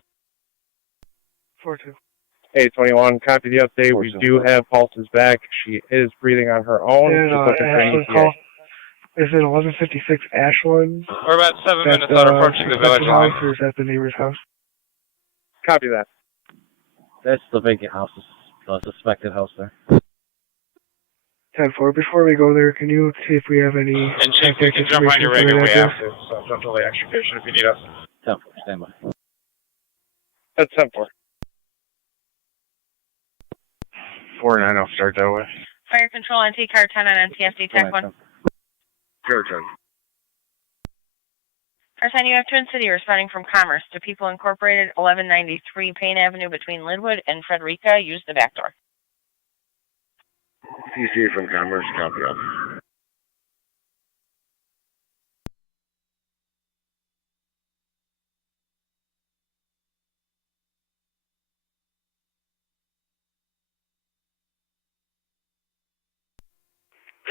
4-2. 821, copy the update. We do have pulses back. She is breathing on her own. And Just looking for an Ashland ETA. call. Is it 1156 Ashland? We're about 7 minutes out approaching the village line. Or is that the neighbor's house? Copy that. That's the vacant house, the suspected house there. 10-4. Before we go there, can you see if we have any... And Chief, we can jump on your regular we have to. So jump to the extra patient if you need us. 10-4, stand by. That's 10-4. 4-9, I'll start that way. Fire Control, NT Car 10 on NTFD, TAC 1. Your turn. Car 10, you have Twin City responding from Commerce to People Incorporated, 1193 Payne Avenue between Linwood and Frederica. Use the back door. CC from Commerce, copy up.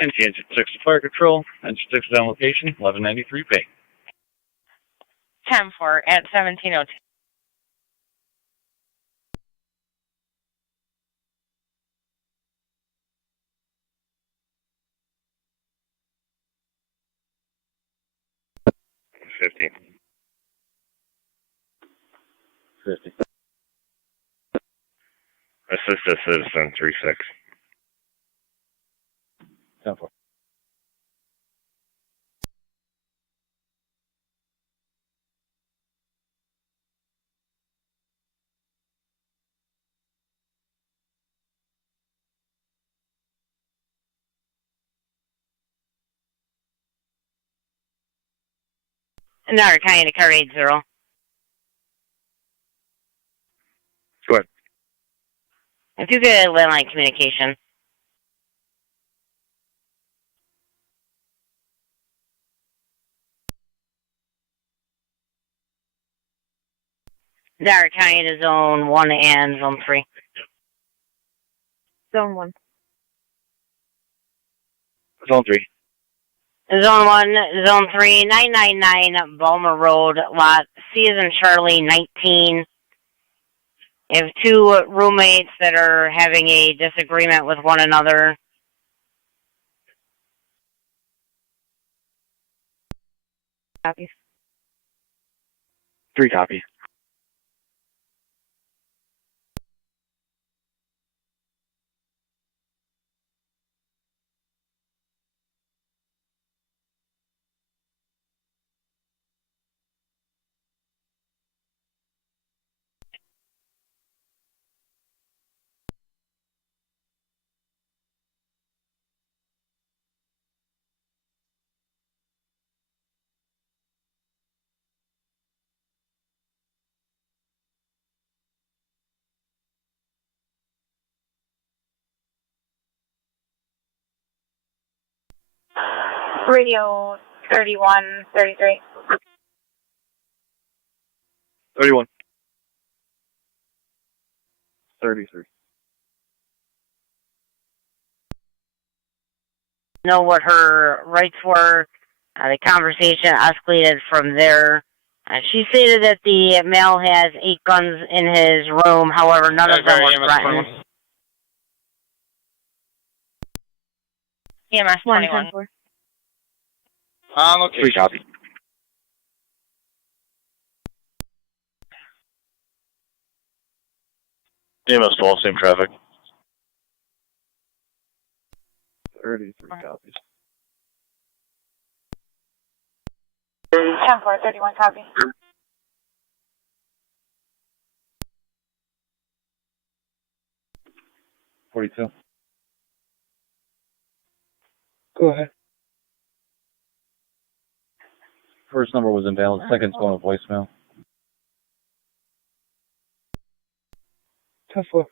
NT Engine 6 to Fire Control. Engine 6 is on location, 1193 Payne. 10-4 at 1702. $50. 50. Assist a citizen, 3-6. 10-4. Niagara County to car 80. Go ahead. If you get landline communication. Niagara County to Zone 1 and Zone 3. Zone 1. Zone 3. Zone 1, Zone 3, 999 Balmer Road, Lot C as in Charlie, 19. You have two roommates that are having a disagreement with one another. Copies. 3 copies. Radio 3133. 31. 33. Know what her rights were. The conversation escalated from there. She stated that the male has 8 guns in his room, however, none of them were threatened. EMS 21. Okay. 3 copies. EMS 12, same traffic. 33 copies. 10-4, 31 copy. $42. Go ahead. First number was invalid. Second's going to voicemail. 10-4.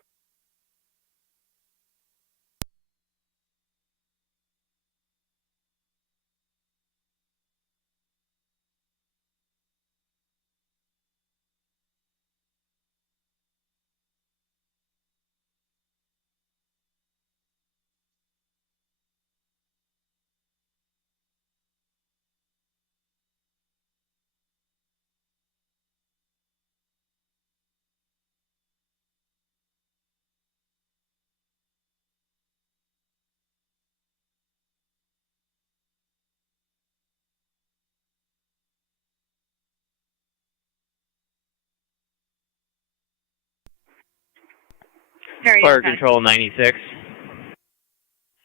Fire control 96.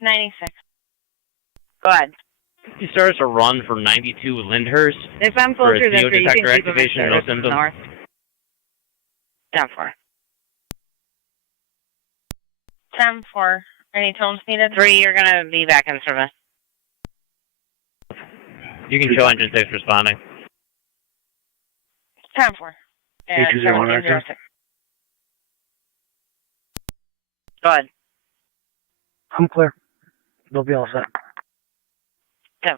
96. Go ahead. He starts a run for 92 Lyndhurst. If I'm for a closer than CO 3, you detector can keep them in activation, no service symptoms. north. 10-4. 10-4. Any tones needed? 3, you're going to be back in service. You can show engine 6 responding. 10-4. And 820 Go ahead. I'm clear. They'll be all set. 10-4.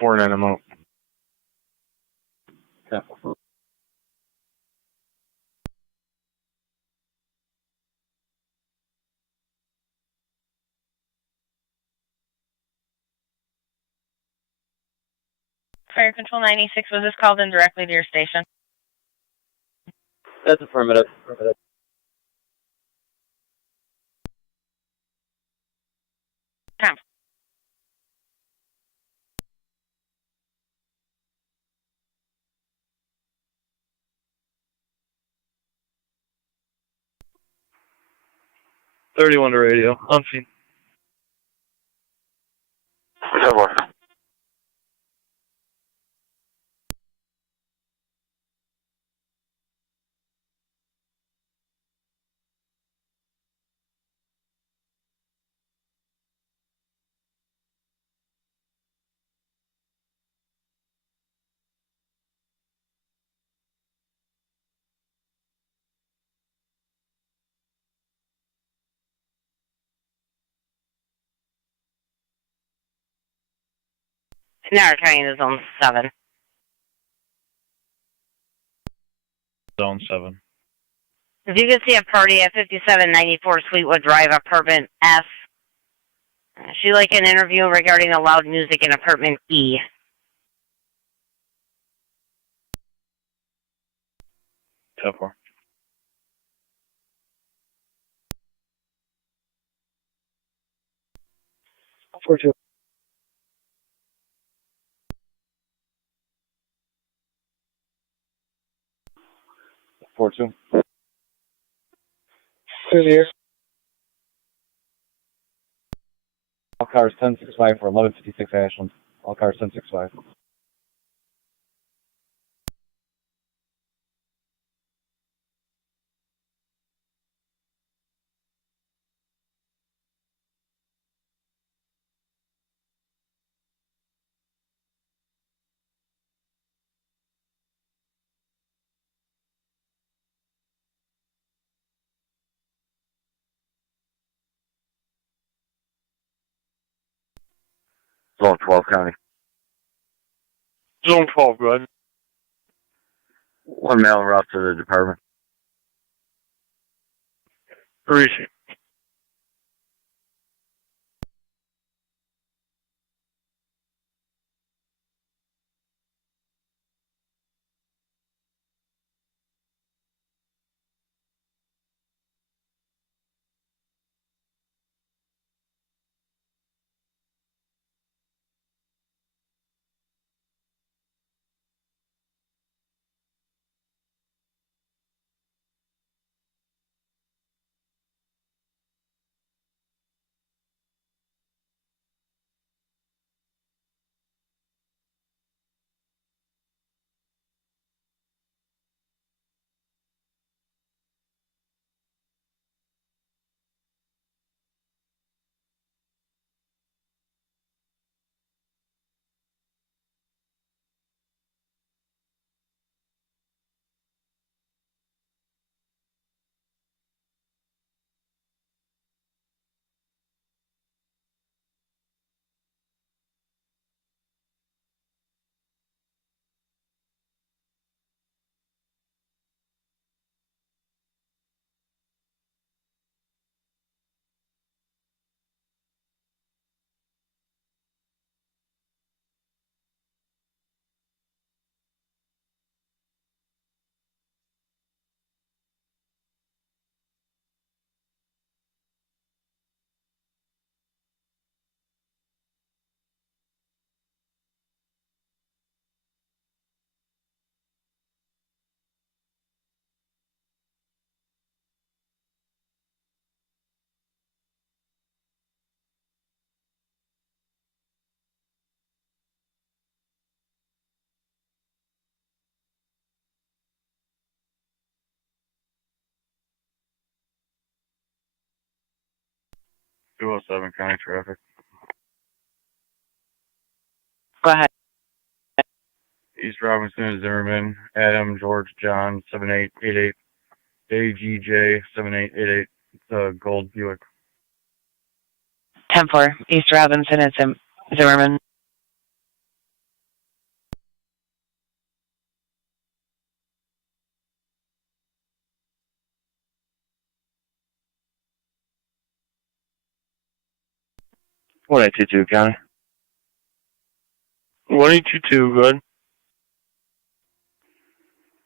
Four and I'm out. Fire Control 96, was this called in directly to your station? That's affirmative. 10. $31 to radio. On scene. 10-4. Niagara County in Zone 7. Zone 7. If you could see a party at 5794 Sweetwood Drive, apartment F. She'd like an interview regarding the loud music in apartment E. 10-4. Four two. Four two. Clear the air. All cars 1065 for 1156 Ashland. All cars 1065. Zone 12 County. Zone 12, good. One mail route to the department. Appreciate it. Two 207 County traffic. Go ahead. East Robinson, Zimmerman, Adam, George, John, 7888. AGJ, 7888. It's a gold Buick. 10-4. East Robinson and Zimmerman. One 822 County. 1822, good.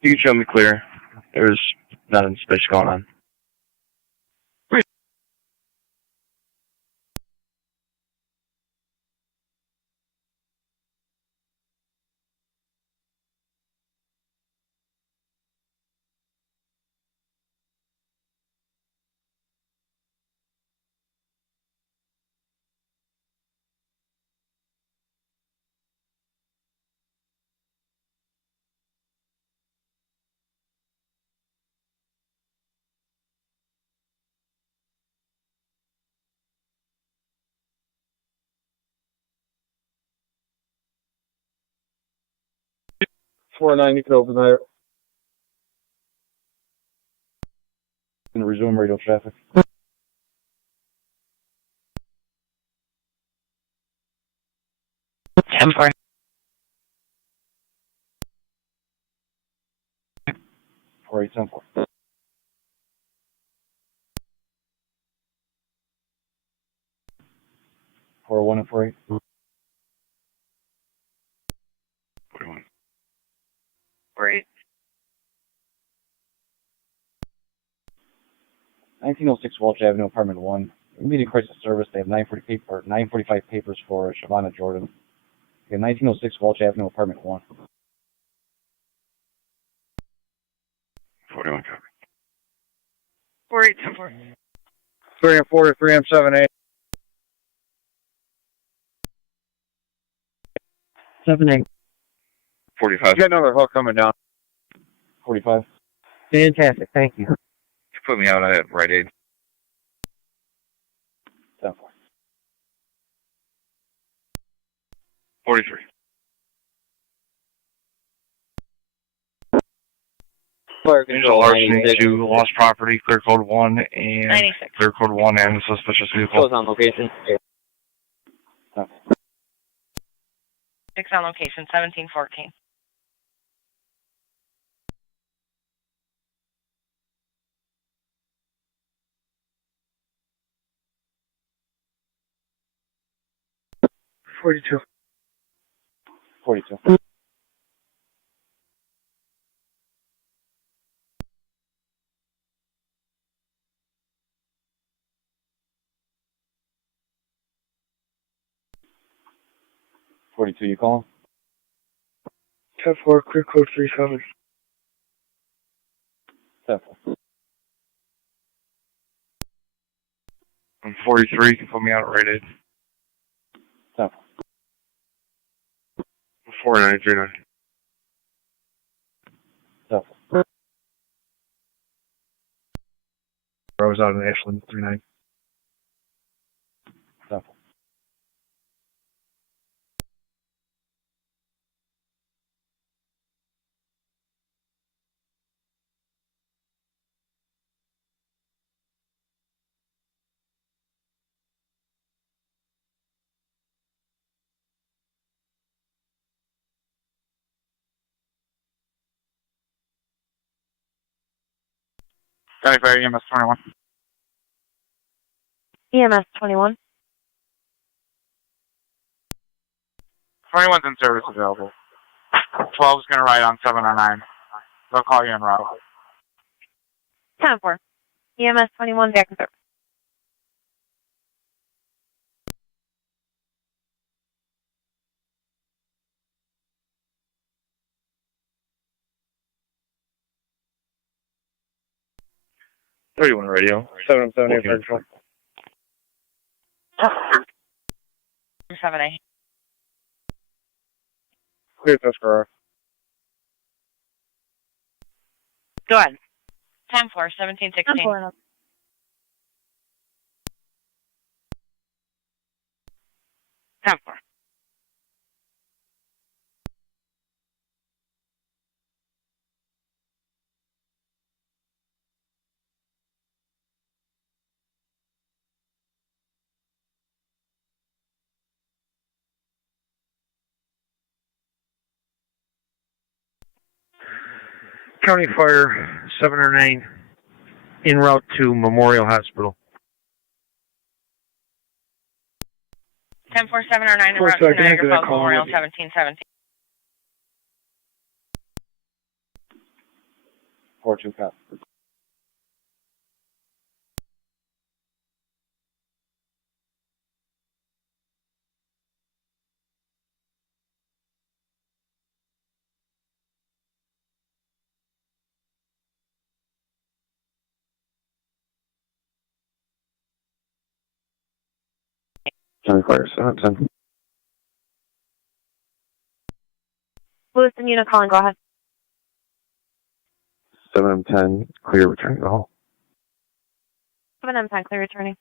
You can show me clear. There's nothing special going on. Four 9, you can open there. And resume radio traffic. 10-4. 48, 10-4. For 1 and 48. 41. 48. 1906 Welch Avenue, apartment 1. Immediate crisis service. They have 945 papers for Shavonna Jordan. Okay, 1906 Welch Avenue, apartment 1. 41 copy. 48, 10-4. 3 and 4 to 3 M78. 7-8. 45. Got another hook coming down. 45. Fantastic. Thank you. You put me out at Rite Aid. 10-4. 43. Angel larceny 2, lost property, clear code 1, and 96. clear code 1 and suspicious vehicle. Goes on location. 6 on location, 1714. $42. 42. 42, you calling? 10-4, clear code 37. 10-4. I'm 43, you can put me out at Rite Aid. 10-4. 4939. 10-4. I was out in Ashland, 39. 10-4. County Fire EMS 21. EMS 21. 21's in service available. 12's going to ride on 709. They'll call you en route. 10-4. EMS 21, back in service. Radio. 778 Virtual. 7A. Clear Tuscarora. Go ahead. 10-4, 1716. 10-4. County Fire 709 en route to Memorial Hospital. 10-4, 709, en route to Niagara Falls Memorial, 1717. 42, copy. County Fire 710. Lewiston unit calling, go ahead. 7M10, clear return call. 7M10, clear returning.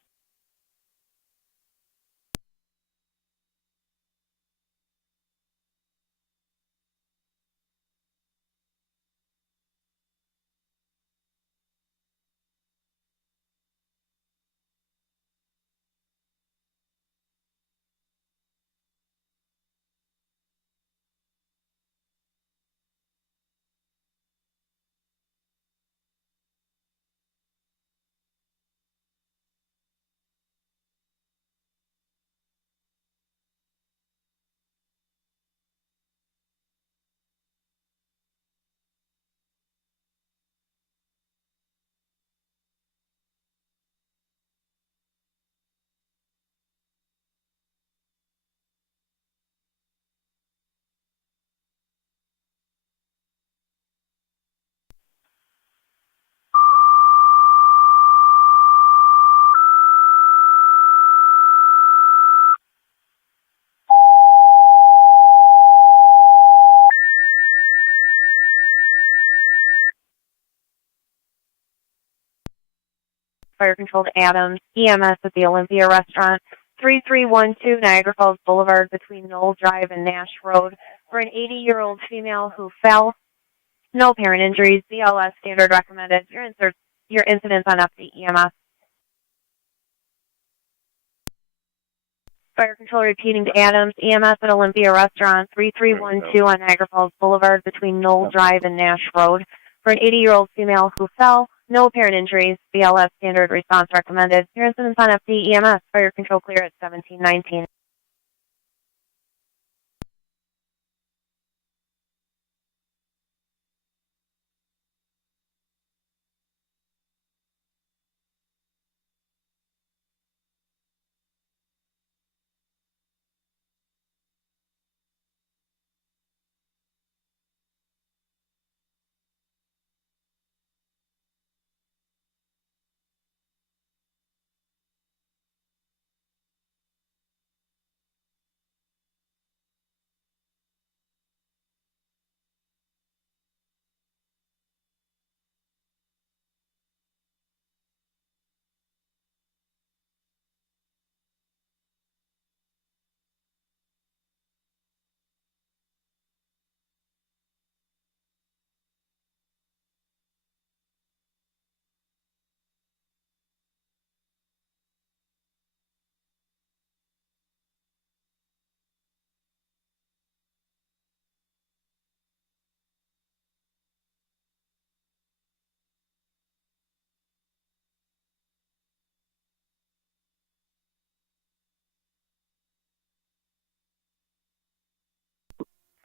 Fire Control to Adams, EMS at the Olympia Restaurant, 3312 Niagara Falls Boulevard between Knoll Drive and Nash Road for an 80-year-old female who fell. No apparent injuries. BLS standard recommended. Your incidents on update EMS. Fire Control repeating to Adams, EMS at Olympia Restaurant, 3312 on Niagara Falls Boulevard between Knoll Drive and Nash Road for an 80-year-old female who fell. No apparent injuries. BLS standard response recommended. Your incidents on update EMS. Fire Control clear at 1719.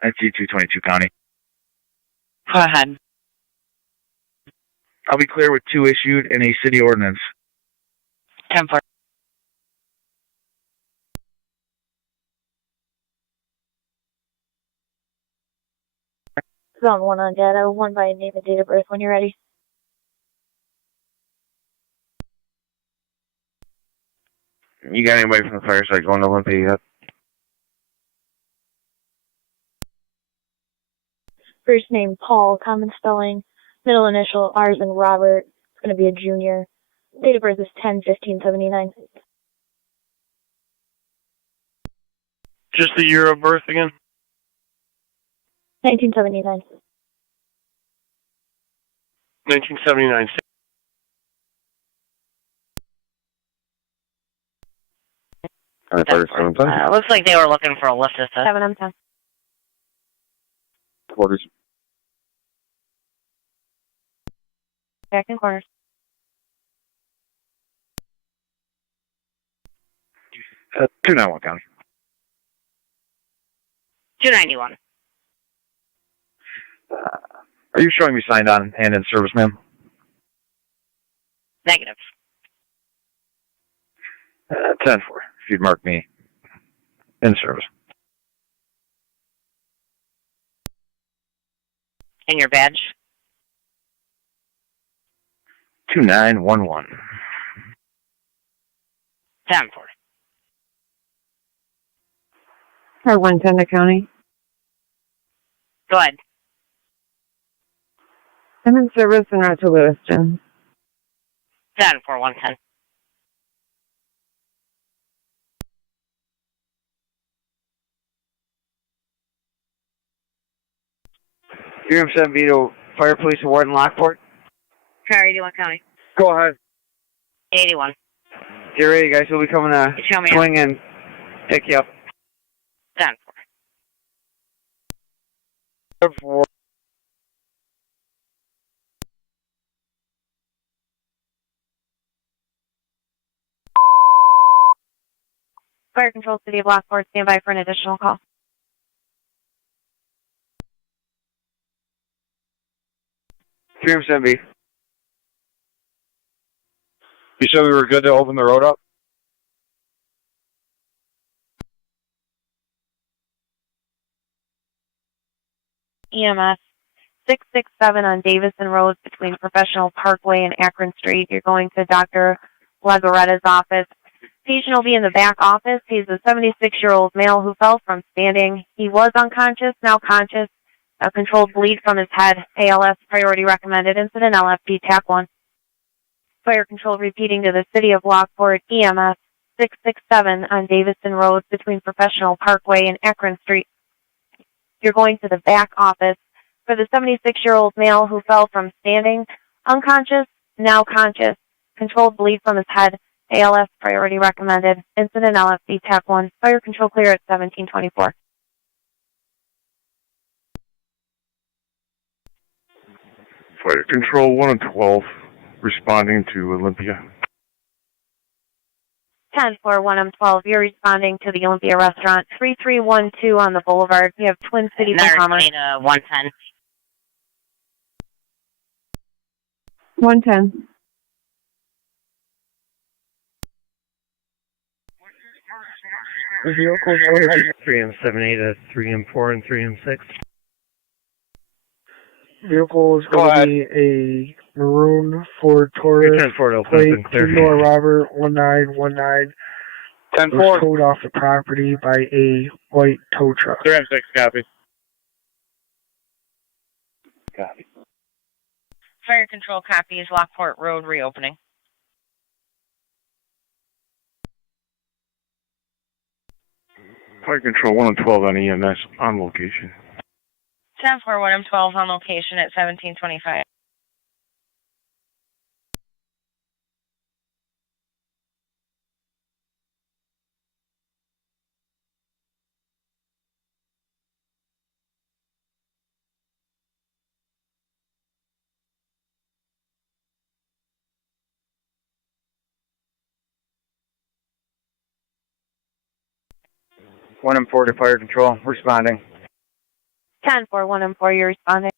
IT 222 County. Go ahead. I'll be clear with 2 issued and a city ordinance. 10-4. Zone 1 on data, 1 by name and date of birth when you're ready. You got anybody from the fire site going to Olympia yet? First name Paul, common spelling, middle initial R's in Robert. It's going to be a junior. Date of birth is 10/15/79. Just the year of birth again? 1979. 1979. Looks like they were looking for a lift assist. 7 on 10. Quarters. Back in corners. Uh, 291 County. 291. Are you showing me signed on and in service, ma'am? Negative. 10-4. If you'd mark me in service. And your badge? 2911. 10-4. Car 110 to County. Go ahead. I'm in service and route to Lewiston. 10-4-110. UM7 Vito, Fire Police Award in Lockport. Car 81 County. Go ahead. 81. Get ready, guys. We'll be coming to swing and pick you up. 10-4. Fire Control, City of Lockport, stand by for an additional call. UM7B. You said we were good to open the road up? EMS 667 on Davison Road between Professional Parkway and Akron Street. You're going to Dr. Legaretta's office. Patient will be in the back office. He's a 76-year-old male who fell from standing. He was unconscious, now conscious. A controlled bleed from his head. ALS priority recommended. Incident LFP TAC 1. Fire control repeating to the city of Lockport, EMS 667 on Daviston Road between Professional Parkway and Akron Street. You're going to the back office for the 76-year-old male who fell from standing, unconscious, now conscious, controlled bleed from his head, ALS priority recommended, incident LFD TAC 1, fire control clear at 1724. Fire control 1 and 12, responding to Olympia. 10-4-1-12, you're responding to the Olympia restaurant, 3312 on the boulevard. You have Twin Cities and Commerce. 110. 110. Vehicles 3M78 at 3M4 and 3M6. Vehicle is going to be a maroon Ford Taurus, plate 2 Noah Robert 1919. 10-4. Was towed off the property by a white tow truck. 3M6, copy. Copy. Fire control copies Lockport Road reopening. Fire control 1 and 12 on EMS on location. 10-4-1-12 on location at 1725. One and 4 to fire control, responding. 10-4-1-4, you're responding.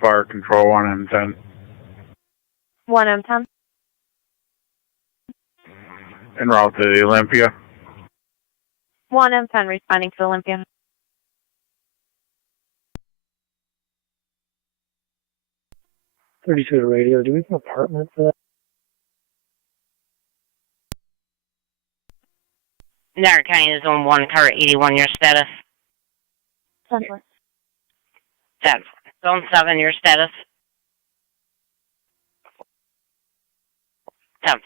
Fire control 1 and 10. 1M10. En route to the Olympia. 1M10 responding to Olympia. .32 to radio. Do we have an apartment for that? Niagara County is Zone 1, car 81, your status. 10-4. 10. Zone 7, your status. 10-4.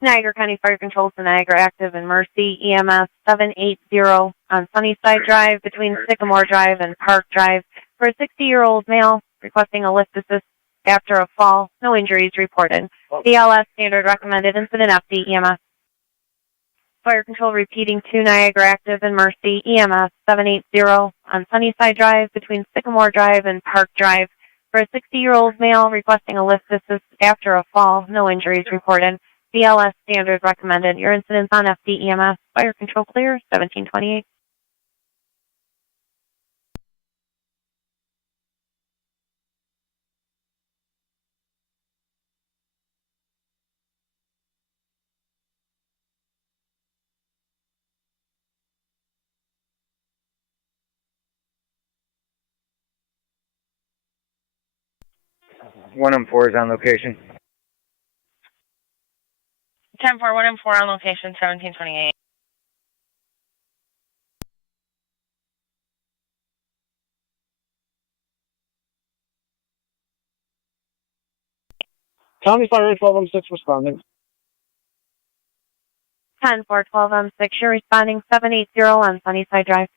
Niagara County Fire Control to Niagara active and Mercy EMS 780 on Sunnyside Drive between Sycamore Drive and Park Drive for a 60-year-old male requesting a lift assist after a fall. No injuries reported. BLS standard recommended incident FD EMS. Fire Control repeating to Niagara active and Mercy EMS 780 on Sunnyside Drive between Sycamore Drive and Park Drive for a 60-year-old male requesting a lift assist after a fall. No injuries reported. BLS standard recommended. Your incidents on FD EMS. Fire control clear, 1728. One and 4 is on location. 10-4, 1 and 4 on location, 1728. County Fire 12M6 responding. 10-4, 12M6, you're responding 780 on Sunnyside Drive.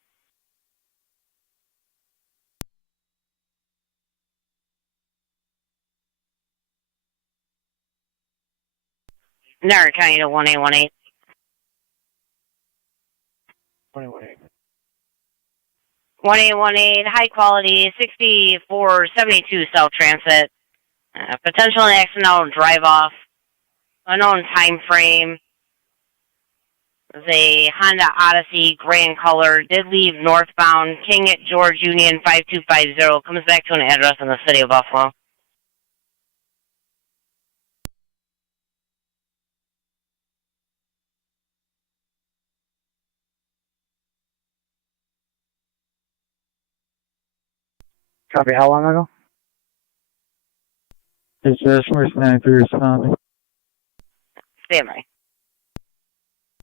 Niagara County to 1818. 1818, high quality, 6472 South Transit. Potential accidental drive off. Unknown time frame. The Honda Odyssey, gray in color, did leave northbound King at George Union 5250. Comes back to an address in the city of Buffalo. Copy. How long ago? It's Somerset 93 responding. Stand by.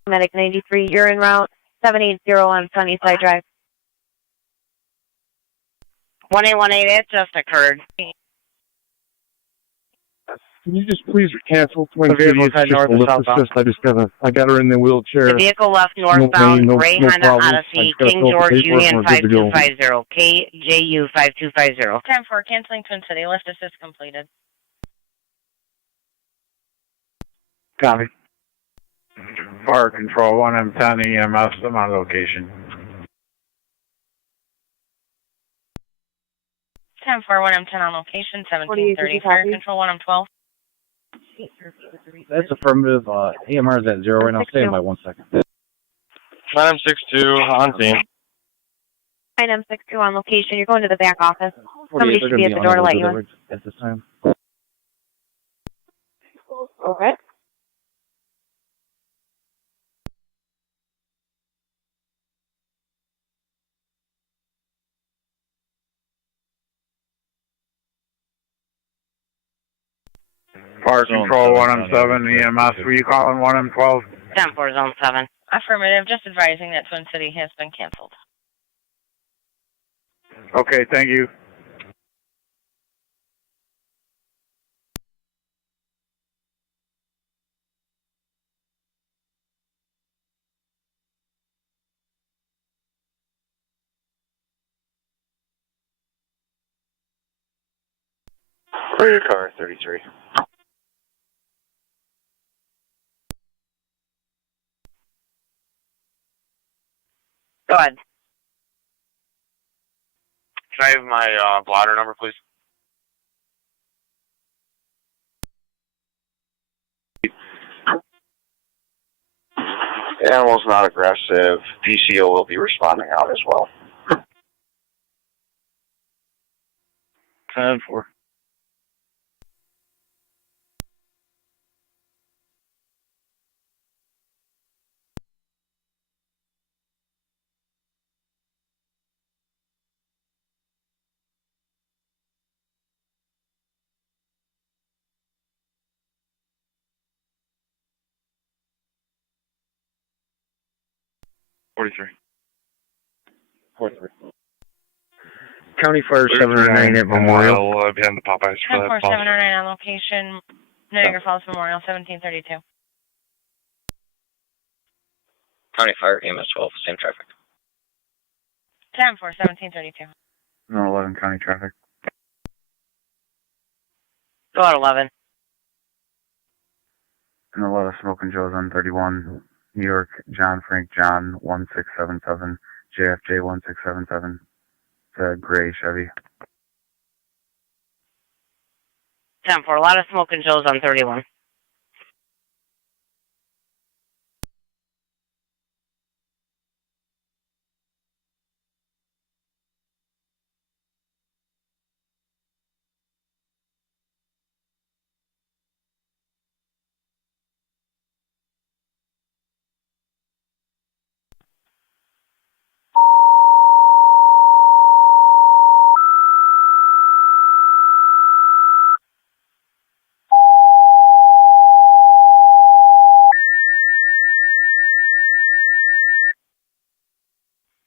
Medic 93, you're en route 780 on Sunnyside Drive. 1818, it just occurred. Can you just please cancel Twin The vehicle Cities? head Just north a or lift southbound? assist. I got her in the wheelchair. The vehicle left northbound, No gray no Honda problems. Odyssey, I just King gotta fill out the George paperwork Union and we're good to go. 5250, KJU 5250. 10-4, canceling Twin City. Lift assist completed. Copy. Fire control, 1M10 EMS, I'm on location. 10-4, 1M10 on location, 1730. Fire control, 1M12. That's affirmative. AMR is at 0 right now. Stay by 1 second. 9M62 on scene. 9M62 on location. You're going to the back office. 48, Somebody they're should be at gonna the door to let unable you in. delivered at this time. Okay. Fire control, 1M7 EMS, were you calling 1M12? 10-4, zone 7. Affirmative, just advising that Twin City has been canceled. Okay, thank you. For your car, 33. Go ahead. Can I have my blotter number, please? Animal's not aggressive. PCO will be responding out as well. 10-4. County Fire 709 at Memorial. Behind the Popeyes for 10-4, that. 709 on location, Niagara Falls Memorial, 1732. County Fire, EMS 12, same traffic. 10-4, 1732. No, 11 county traffic. Go at 11. And 11 Smoking Joe's on 31. New York, John Frank John 1677, JFJ 1677. It's a gray Chevy. 10-4, a lot of smoke and Joe's on 31.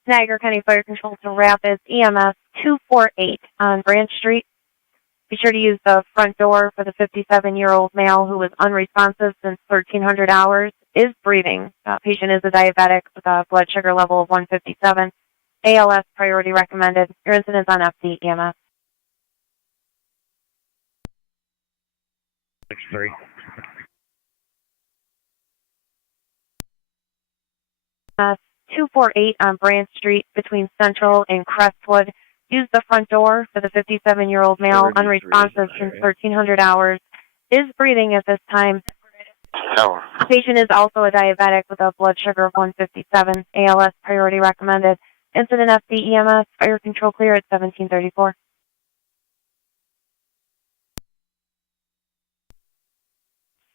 Niagara County Fire Control to Rapids, EMS 248 on Branch Street. Be sure to use the front door for the 57-year-old male who was unresponsive since 1300 hours, is breathing. Patient is a diabetic with a blood sugar level of 157. ALS priority recommended. Your incident's on FD EMS. 6-3. 248 on Branch Street between Central and Crestwood. Use the front door for the 57-year-old male, unresponsive since 1300 hours. Is breathing at this time. The patient is also a diabetic with a blood sugar of 157. ALS priority recommended. Incident FD EMS, fire control clear at 1734.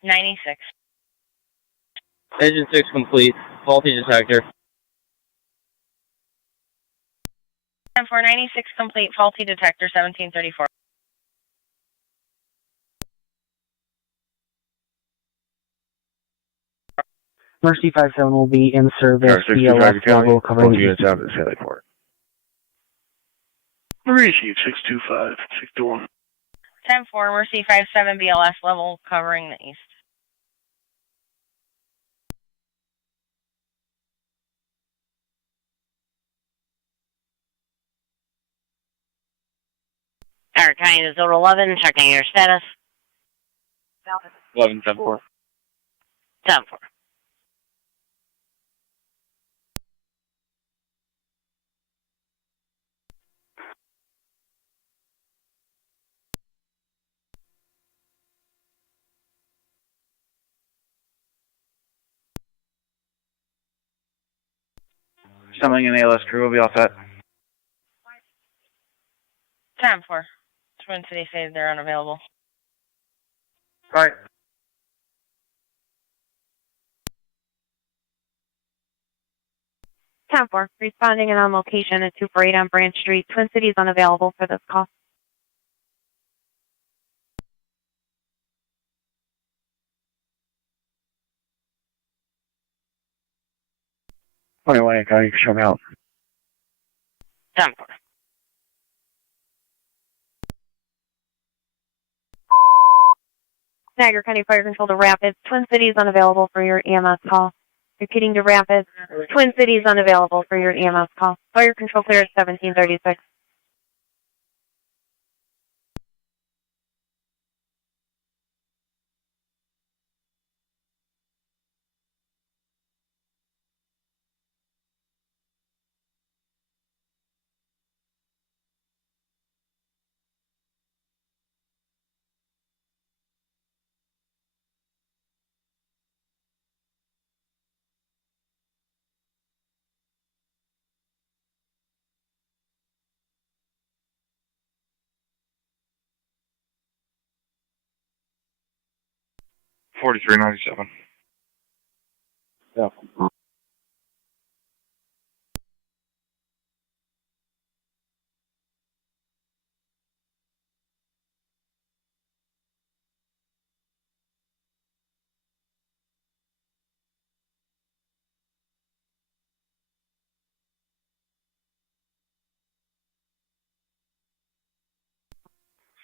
$96. Engine 6 complete. Faulty detector. 10-4, 96 complete. Faulty detector, 1734. Mercy 57 will be in service. BLS level covering the units out at Sallyport. Receive 625, 621. 10-4, Mercy 57 BLS level covering the east. Niagara County to Zone 11, checking your status. 11, 10-4. 10-4. Summoning an ALS crew will be all set. 10-4. Twin City says they're unavailable. Alright. 10-4, responding and on location at 248 on Branch Street. Twin Cities unavailable for this call. Anyway, can you show me out? 10-4. Niagara County Fire Control to Rapids. Twin Cities unavailable for your EMS call. Repeating to Rapids. Twin Cities unavailable for your EMS call. Fire Control clear at 1736. $43.97. Yeah.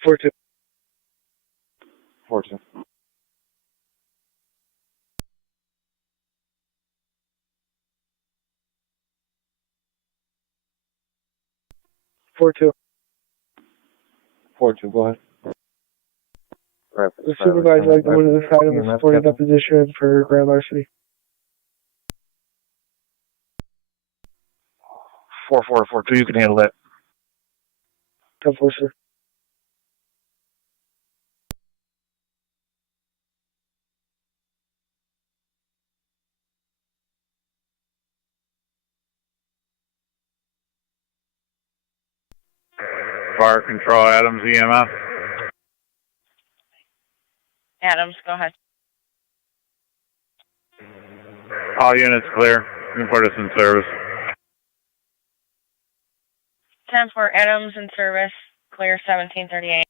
Four two. 4-2. Four two. 4-2, go ahead. The supervisor like the one to the side of the supporting deposition for grand larceny. 4442, you can handle that. 10-4, sir. Fire Control, Adams, EMS. Adams, go ahead. All units clear. You can put us in service. 10-4, Adams in service. Clear 1738.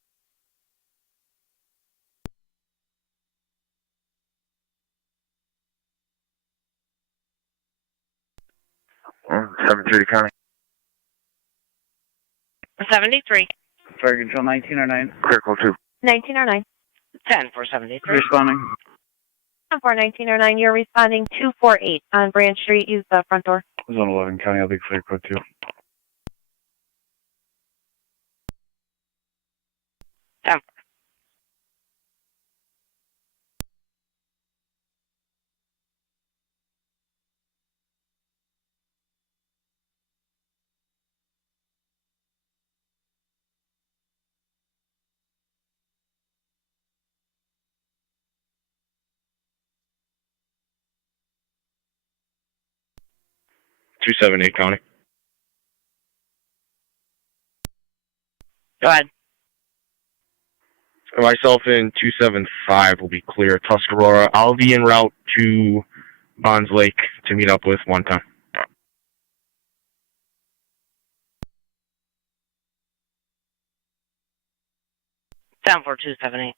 Seven City County. 73. Fire Control 1909. Clear call 2. 1909. 10-4, 73. Responding. 10-4, 1909. You're responding 248 on Branch Street. Use the front door. Zone 11 County, I'll be clear code 2. 10-4. 278 County. Go ahead. Myself in 275 will be clear. Tuscarora. I'll be en route to Bonds Lake to meet up with 110. Down for 278.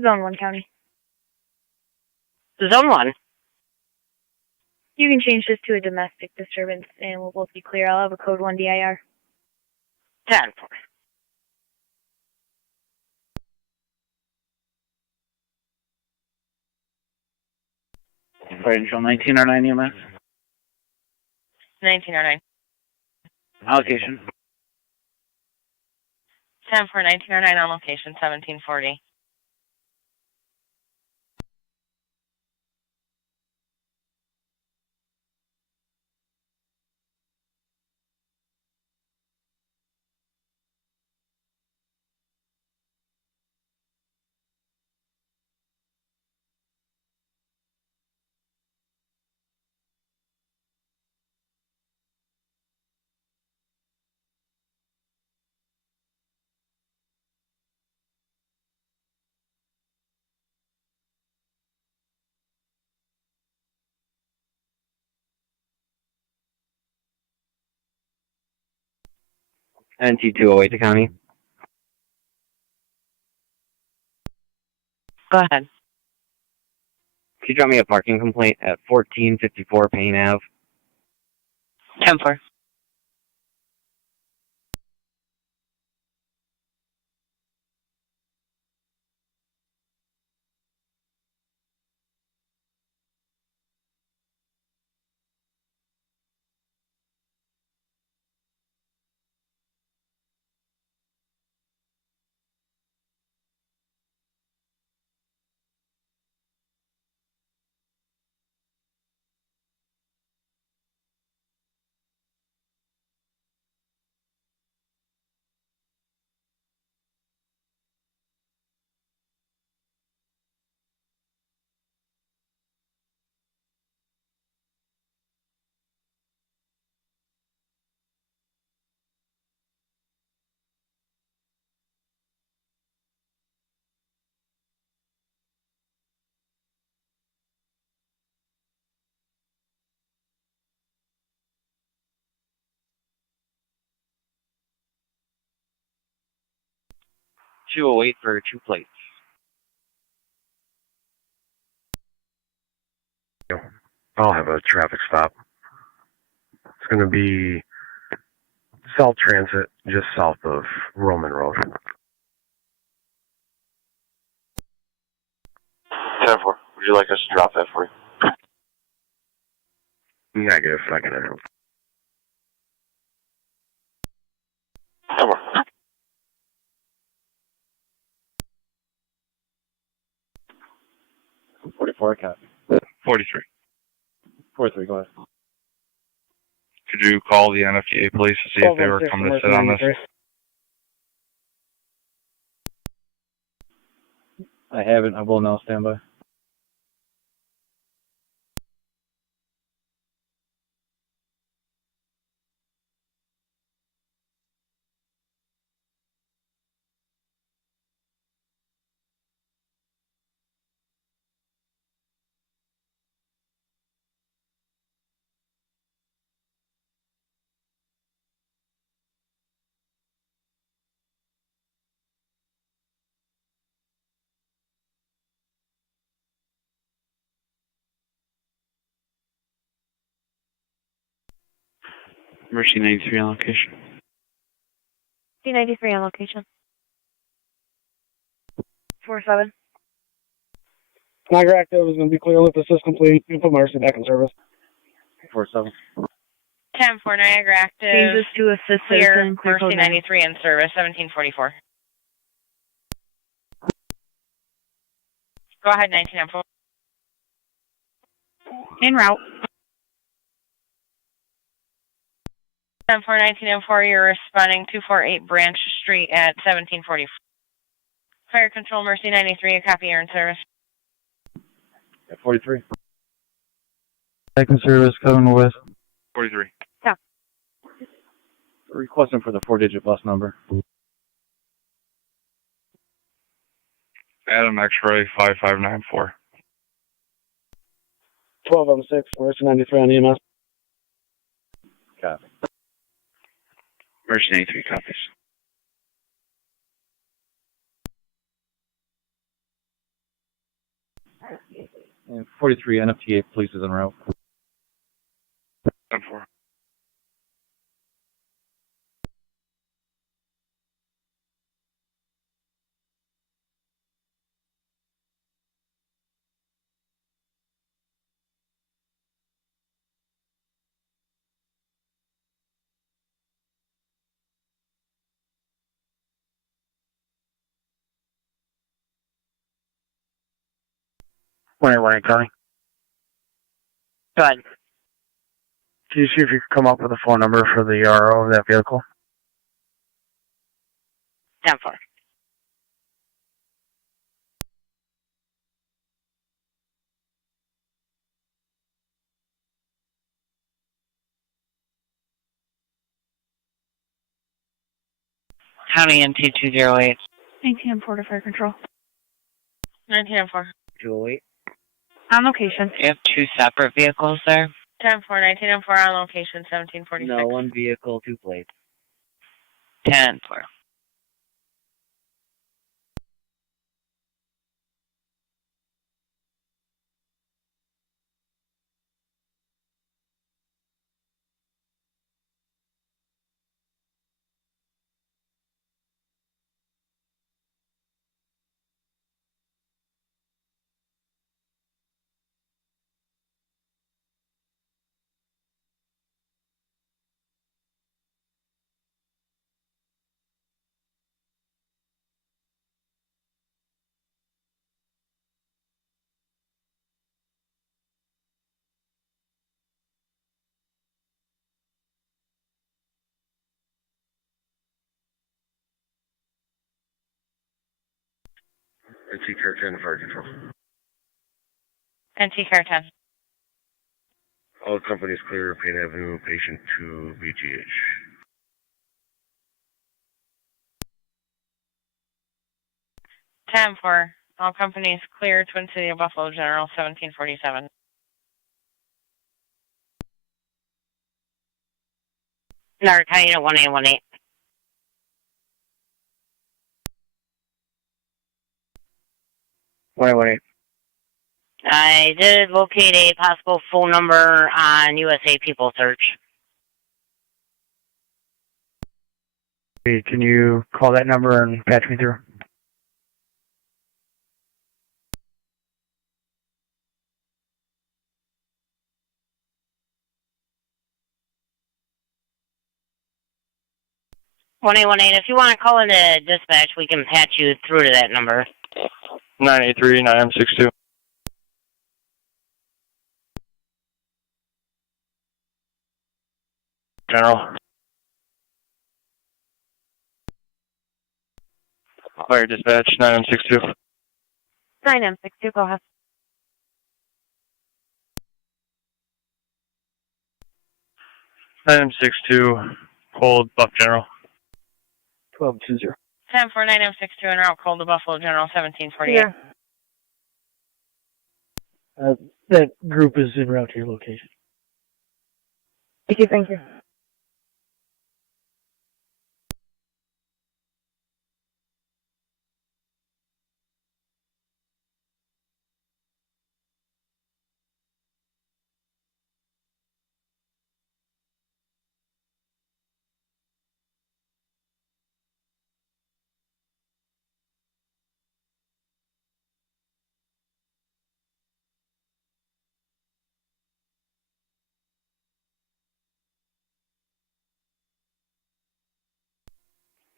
Zone 1 County. Zone 1. You can change this to a domestic disturbance and we'll both be clear. I'll have a code 1 DIR. 10. Angel 1909 EMS. 1909. Allocation. 10 for 1909 on location, 1740. NT208 to County. Go ahead. Could you drop me a parking complaint at 1454 Payne Ave? 10 for. $208 for 2 plates. I'll have a traffic stop. It's going to be South Transit, just south of Roman Road. 10-4. Would you like us to drop that for you? Negative, I can handle. 10-4. 44, copy. 43. 43, go ahead. Could you call the NFTA police to see if they were coming to sit on this? I haven't. I will now stand by. Mercy 93 on location. C93 on location. 4-7. Niagara active is going to be clear. Lift assist complete. You can put Mercy back in service. 4-7. 10-4 Niagara active. Changes to assist Clear. citizen. Clear Mercy code 9. 93 in service. 1744. Go ahead, 19-4. En route. 10-4, 19-4, you're responding 248 Branch Street at 1744. Fire Control, Mercy 93, a copy, you're in service. At 43. Back in service, coming west. 43. Yeah. Requesting for the 4-digit bus number. Adam X-ray 5594. 12 on 6. Mercy 93 on EMS. Copy. Mercy 93 copies. And 43 NFTA police is en route. 10-4. When County. Go ahead. Can you see if you can come up with a phone number for the RO of that vehicle? 10-4. County MT 208. 19-4 to fire control. 19-4. 208. On location. You have two separate vehicles there? 10-4, 19-4 on location, 1746. No, one vehicle, 2 plates. 10-4. NT Car 10 Fire Control. NT Car 10. All companies clear Payne Avenue, patient to BGH. Time for all companies clear, Twin City of Buffalo General, 1747. Niagara County to 1818. Wait. I did locate a possible phone number on USA People Search. Hey, can you call that number and patch me through? One 1818. If you want to call into dispatch, we can patch you through to that number. 983 9M62. General. Fire dispatch 9M62. 9M62, go ahead. M62, cold Buff General. 1220. 10-4, 9M62 en route, cold to Buffalo General, 1748. Yeah. That group is en route to your location. Thank you.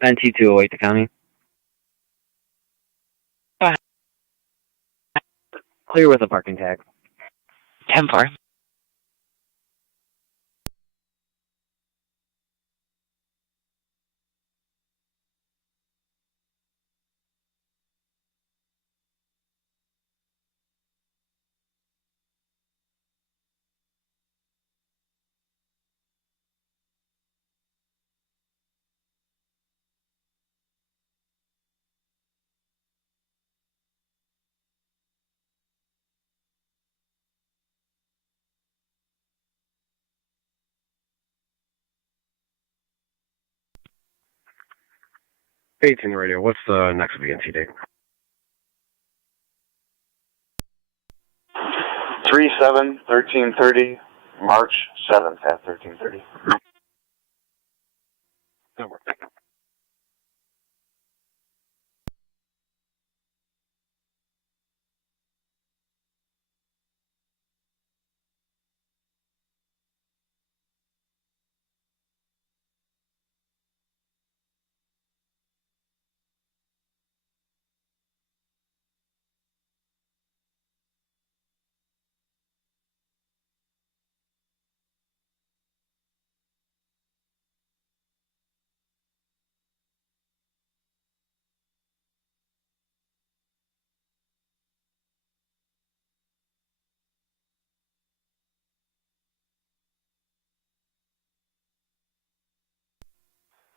NT208 to county. Clear with a parking tag. 10-4. Eighteen radio. What's the next VNT date? 3/7/1330, March 7th at 1330. That works.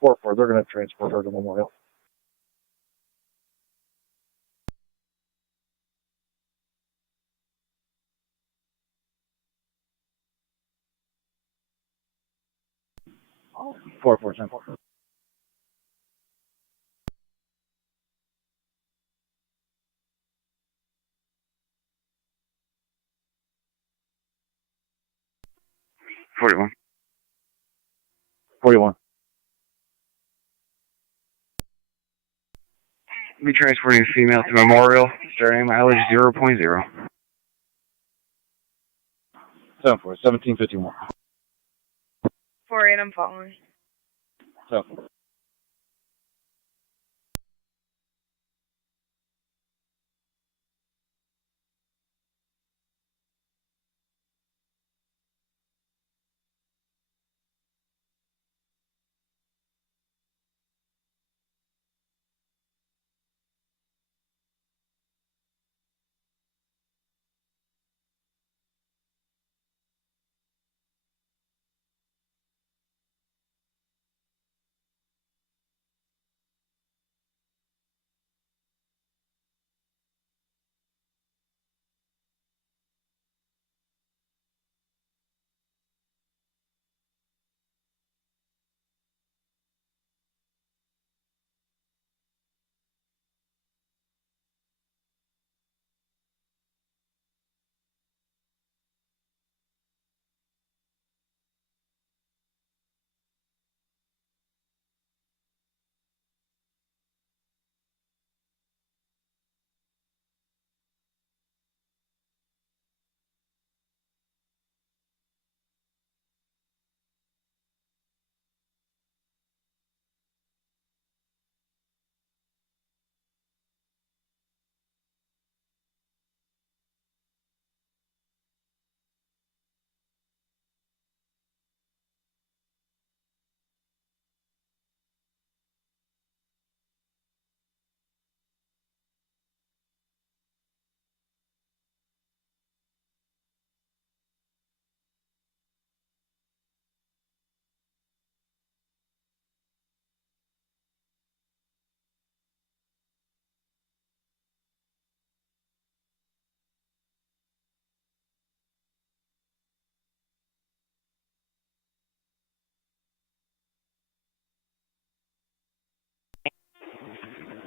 Four. They're going to transport her to Memorial. Four. 10-4. Forty-one. 41. Be transporting a female to Memorial, starting mileage 0.0. 7-4. 1751. 4-8, I'm following. 7-4.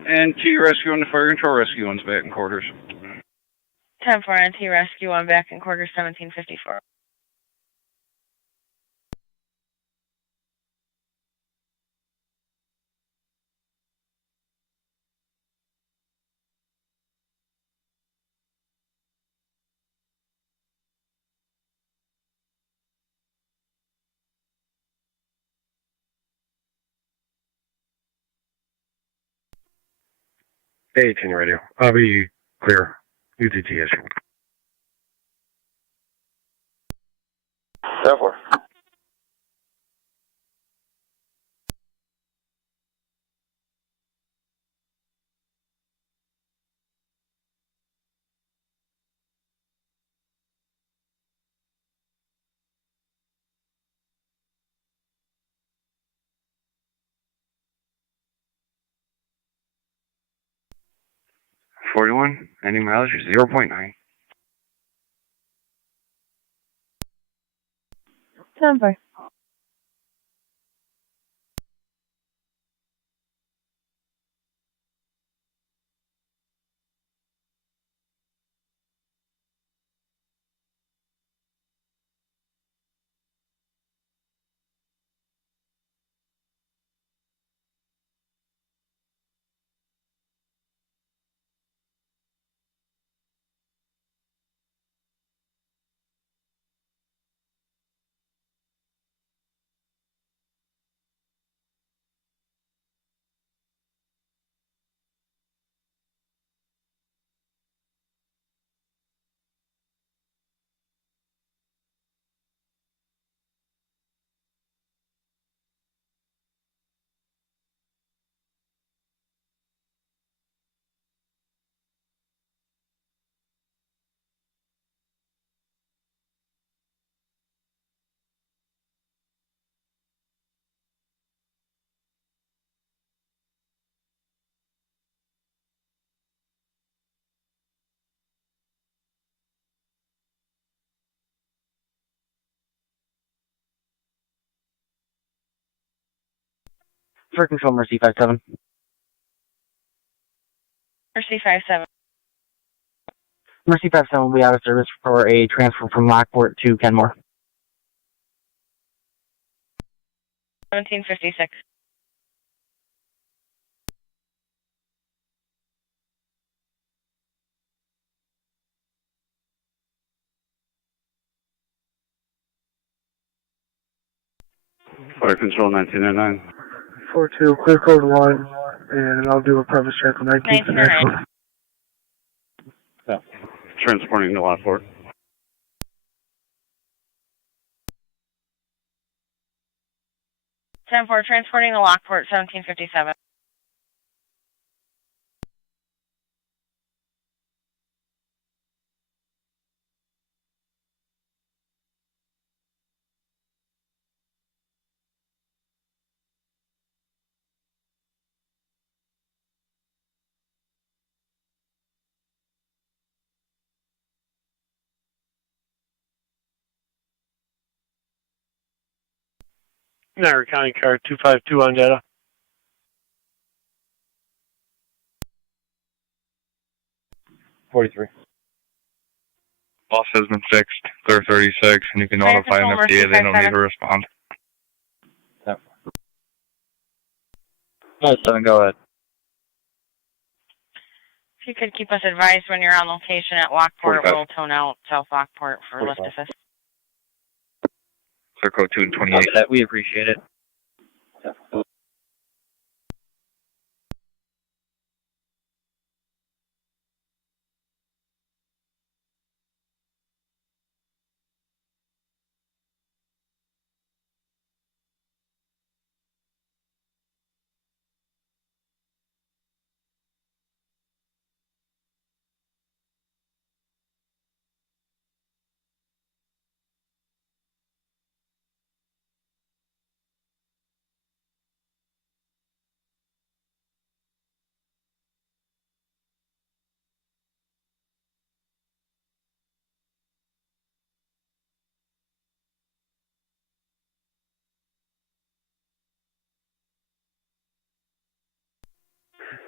And T rescue on the fire control rescue one's back in quarters. 10-4, NT rescue, I'm back in quarters 1754. 18 radio. I'll be clear. UTT issue. 10-4. $41, ending mileage is 0.9. 10-4. For control, Mercy 57. Mercy 57. Mercy 57 will be out of service for a transfer from Lockport to Kenmore. 1756. Fire control 1909. 4-2, clear code 1, and I'll do a preface check on 19th and actual. Yeah. Transporting to Lockport. 10-4, transporting to Lockport, 1757. Niagara County car 252 on data. 43. Loss has been fixed. Clear 36, and you can notify them if they don't need to respond. Yep. Alright, 7, go ahead. If you could keep us advised when you're on location at Lockport, 45. we'll tone out South Lockport for 45. lift assist. Clear code 2 and 28. We appreciate it.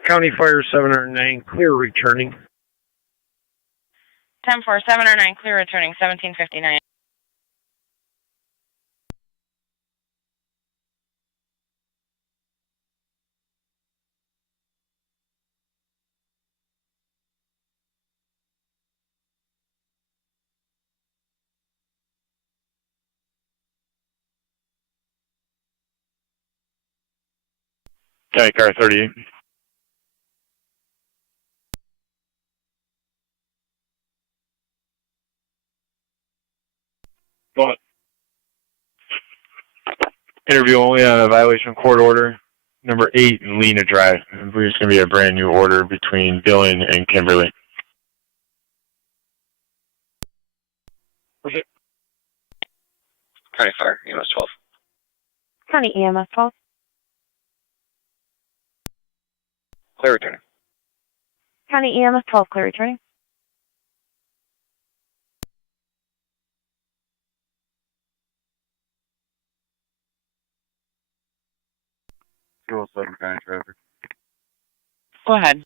County Fire 709, clear returning. 10-4, 709, clear returning, 1759. County car 38. Interview only on a violation of court order. Number 8 in Lena Drive. I believe it's going to be a brand new order between Dillon and Kimberly. County Fire, EMS 12. County EMS 12. Clear returning. County EMS 12, clear returning. Go 7 county traffic. Go ahead.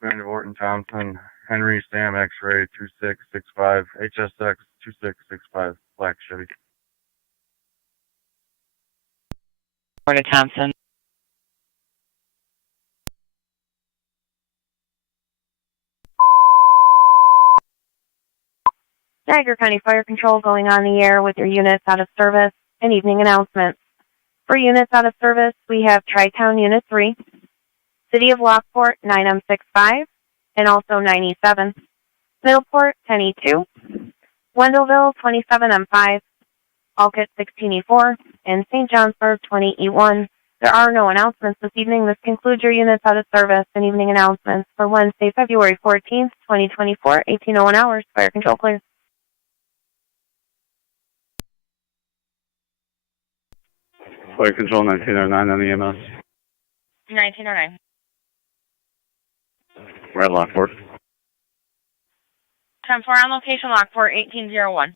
Commander Orton Thompson, Henry Sam X-ray 2665, HSX 2665, Black Chevy. Florida Thompson. Niagara County Fire Control going on the air with your units out of service and evening announcements. For units out of service, we have Tri-Town Unit 3, City of Lockport 9M65, and also 9E7, Middleport 10E2, Wendellville 27M5, Alcott 16E4, and St. Johnsburg 20E1. There are no announcements this evening. This concludes your units out of service and evening announcements for Wednesday, February 14th, 2024, 18:01 hours. Fire control clear. Fire control 1909 on the EMS. 1909. We're at Lockport. 10-4 on location, Lockport 1801.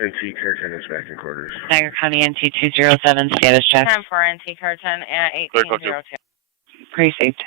NT Curtin is back in quarters. Niagara County NT 207, status check. 10-4 NT Curtin at 1802. Precinct.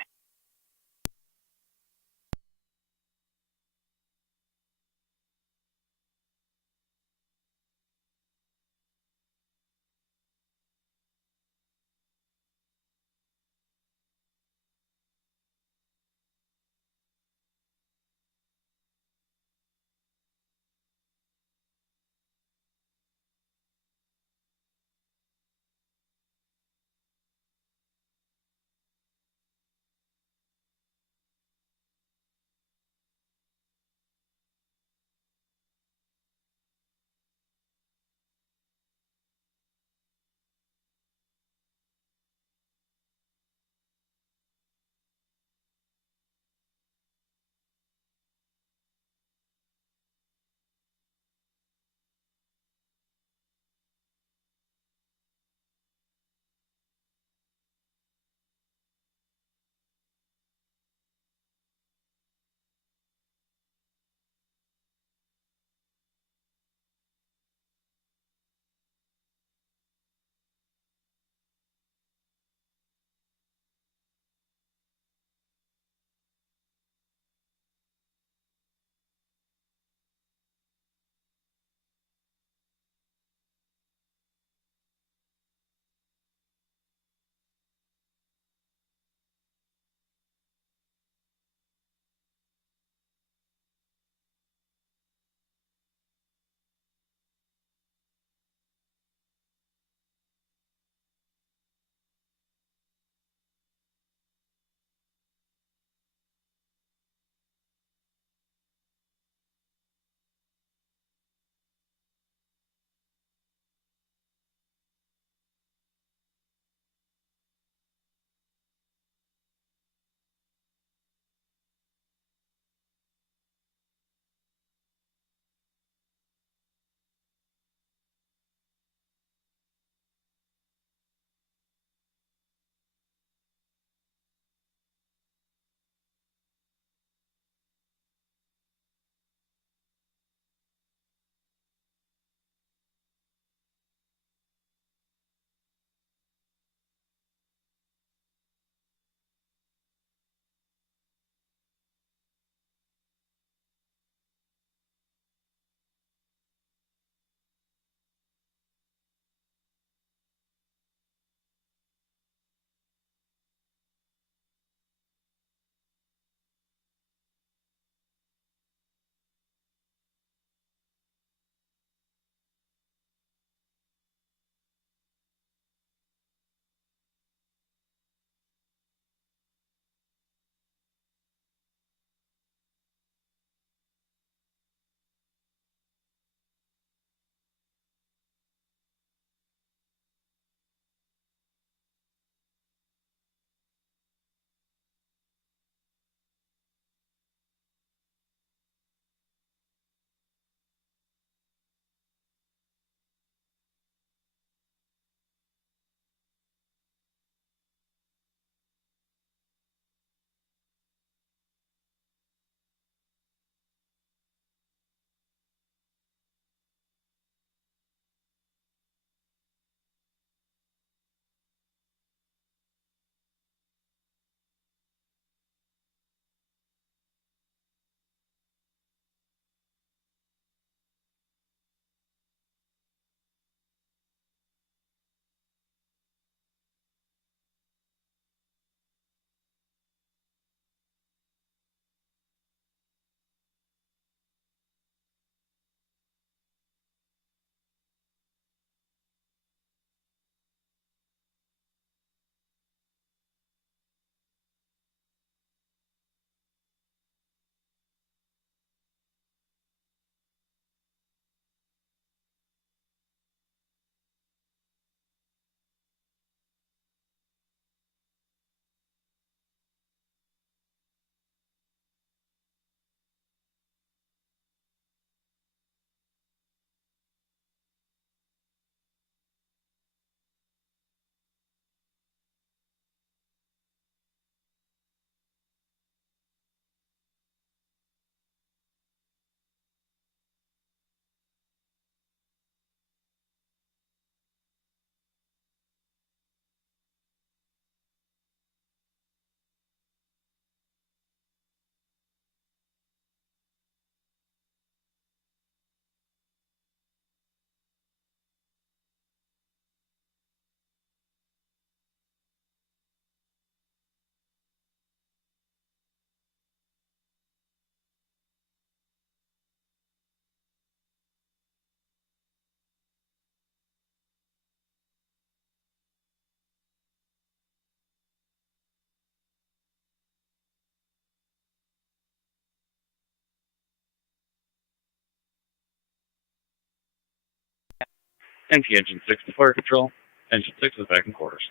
NT Engine 6 to fire control. Engine 6 is back in quarters.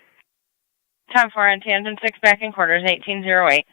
10-4, NT Engine 6 back in quarters, 1808.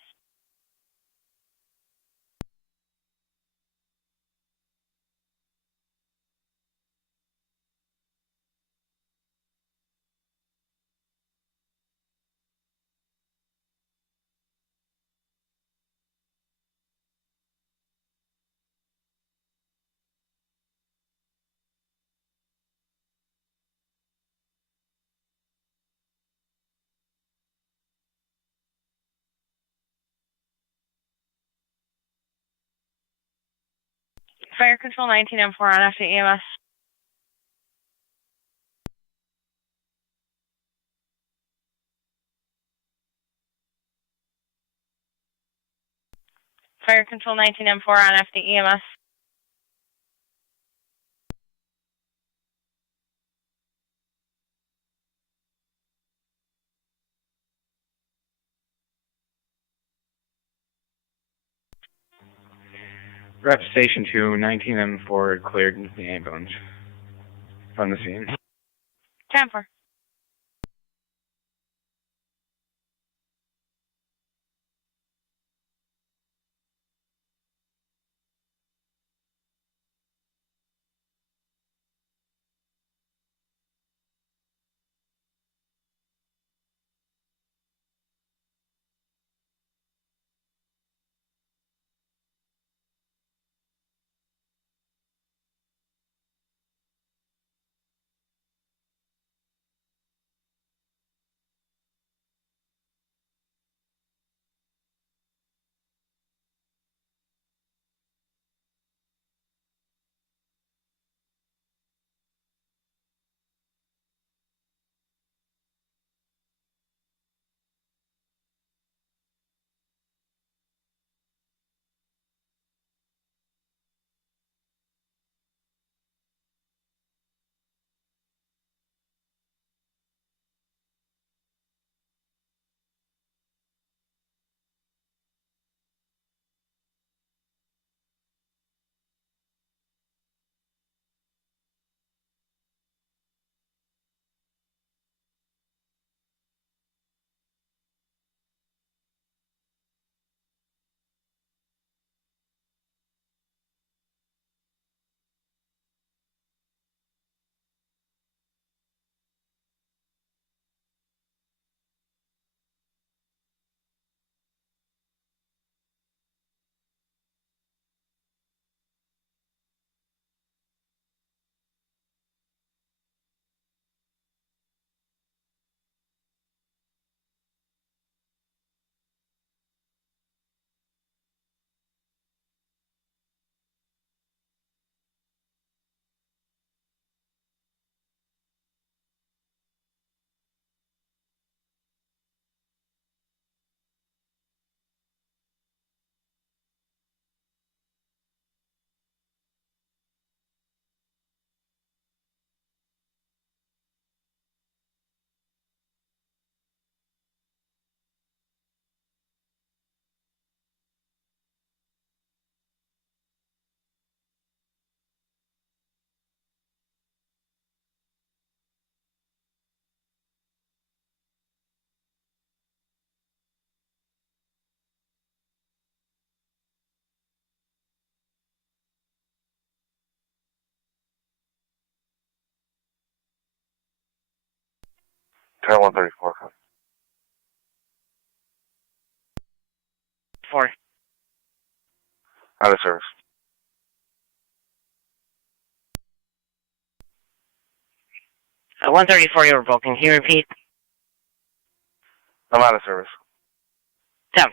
Fire control 19M4 on after EMS. Fire control 19M4 on after EMS. Rep Station 2, 19M4 cleared the ambulance from the scene. 10-4. Tower 134. 4. Out of service. At 134, you were broken. Can you repeat? I'm out of service. 10-4.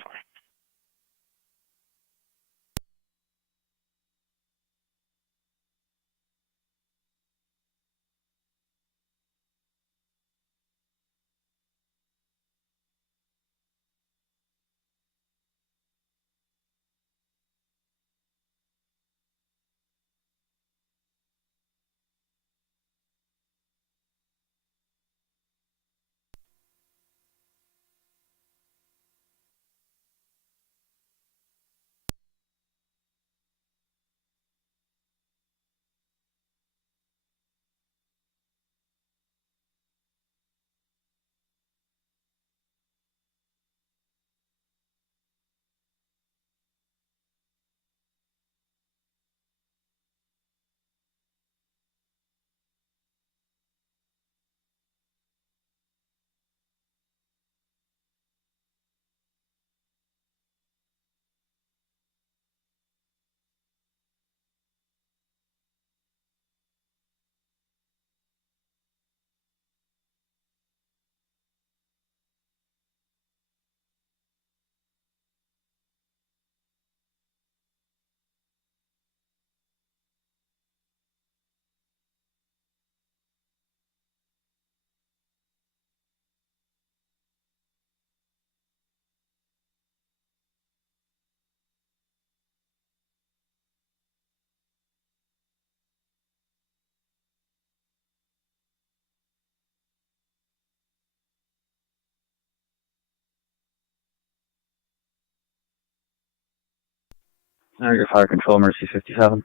Niagara Fire Control, Mercy 57.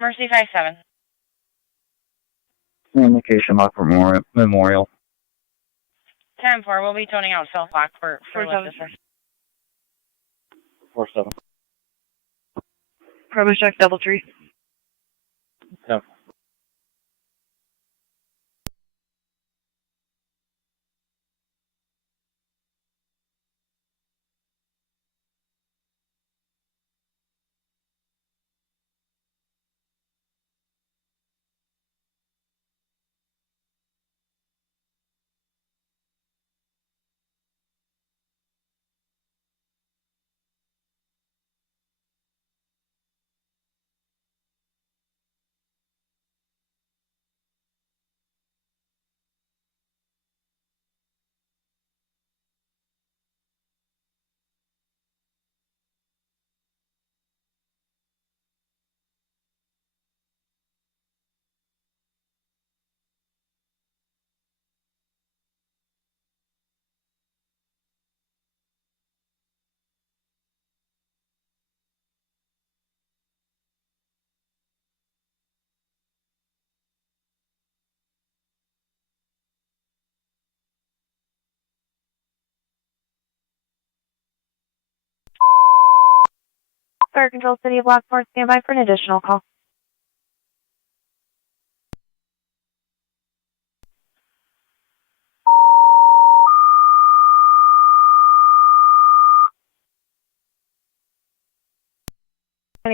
Mercy 57. And location Lockport Memorial. 10-4, we'll be toning out South Lockport for 47. 47. Promise check Doubletree. 10. Fire Control, City of Lockport, stand by for an additional call.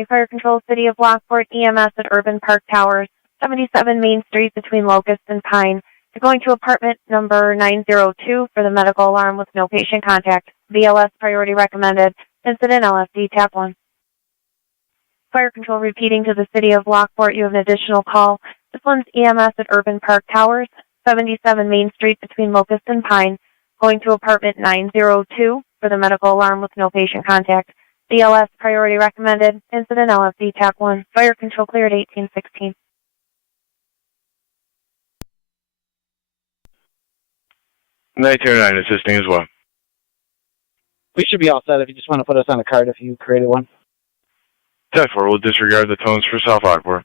Fire Control, City of Lockport, EMS at Urban Park Towers, 77 Main Street between Locust and Pine. You're going to apartment number 902 for the medical alarm with no patient contact. BLS priority recommended. Incident LFD TAC 1. Fire Control repeating to the City of Lockport, you have an additional call. This one's EMS at Urban Park Towers, 77 Main Street between Locust and Pine. Going to apartment 902 for the medical alarm with no patient contact. BLS priority recommended. Incident LFD TAC 1. Fire Control cleared 1816. (929) assisting as well. We should be all set if you just want to put us on a card if you created one. 10-4, we'll disregard the tones for South Lockport.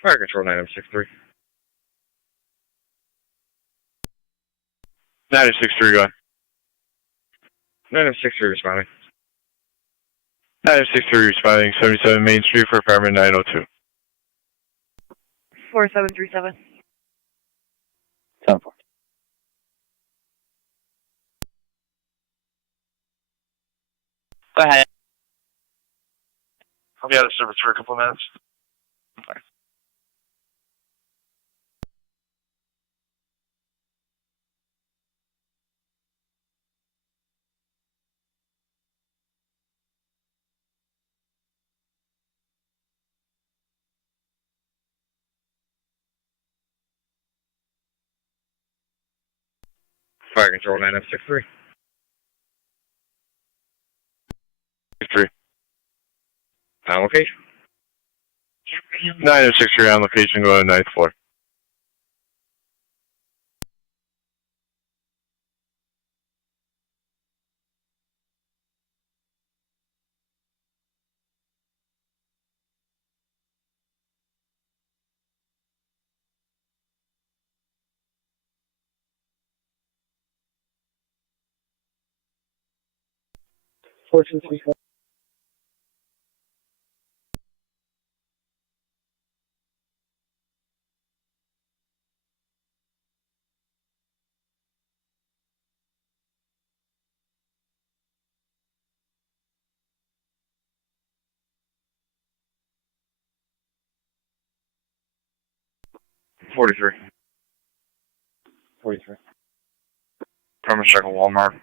Fire Control 9063. 9063, go ahead. 9063 responding. 9063 responding, 77 Main Street for apartment 902. 4737. 10-4. Go ahead. I'll be out of service for a couple of minutes. Okay. Fire Control 9063. 3. On location. 9063 on location, go to 9th floor. Fortune 34. (43). 43. Promise check a Walmart.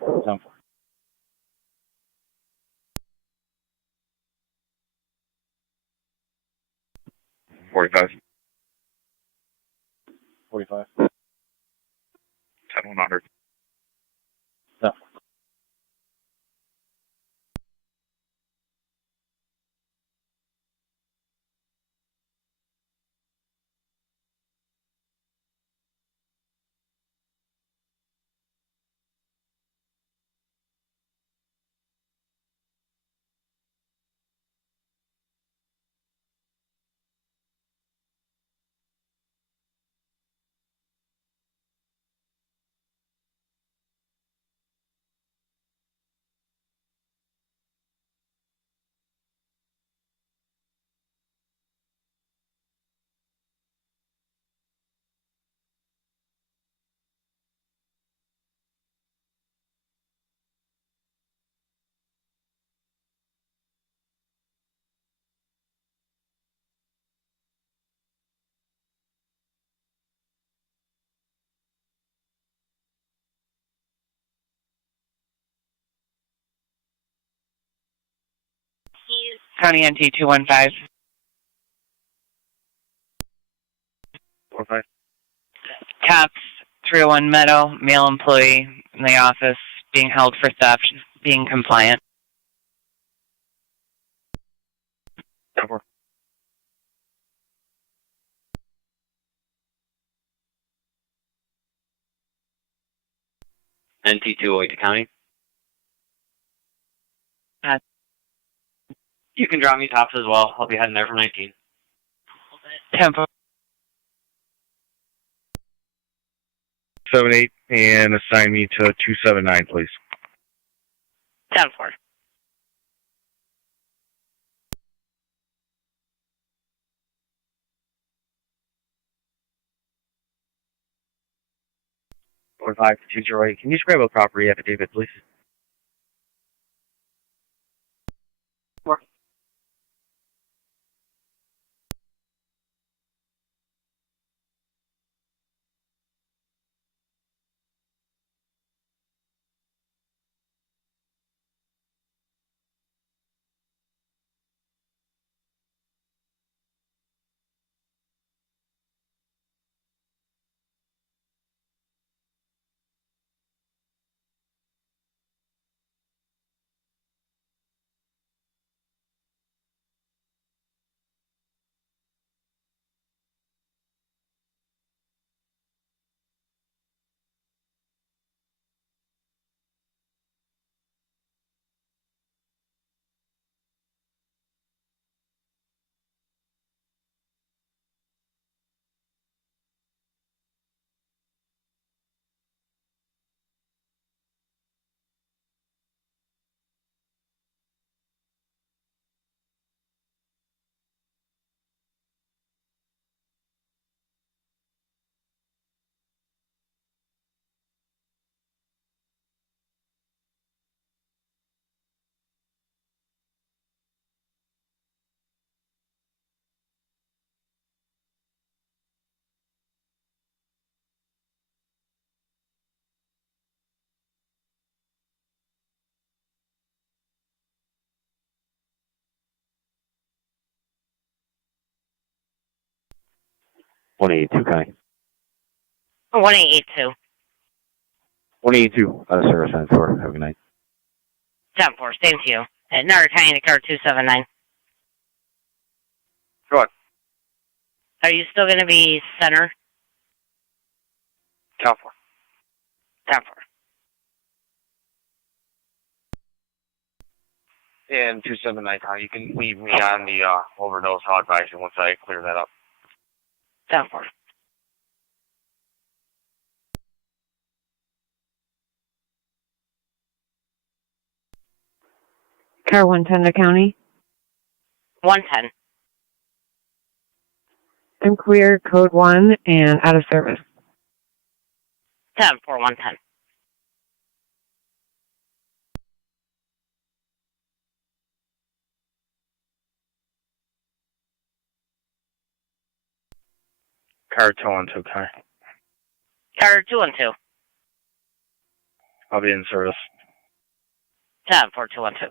10-4. 45. 45. 10-100. 10-4. County NT 215. 45. Cops 301 Meadow, male employee in the office, being held for theft, being compliant. 10-4. NT 208 to County. You can drop me tops as well. I'll be heading there for 19. 10-4. 78 and assign me to 279, please. 10-4. Or 5-208. Can you scribe a property affidavit, please? $182, County. 1882. 182 out of service on 4. Have a good night. 10-4. Same to you. At Niagara County to car 279. Go on. Are you still going to be center? 10-4. 10-4. And 279, County. You can leave me on the overdose hog advisor once I clear that up. 10-4. Car 110 to County. 110. I'm clear, code 1, and out of service. 10-4, 110. Car 212, County. Car 212. I'll be in service. 10-4212.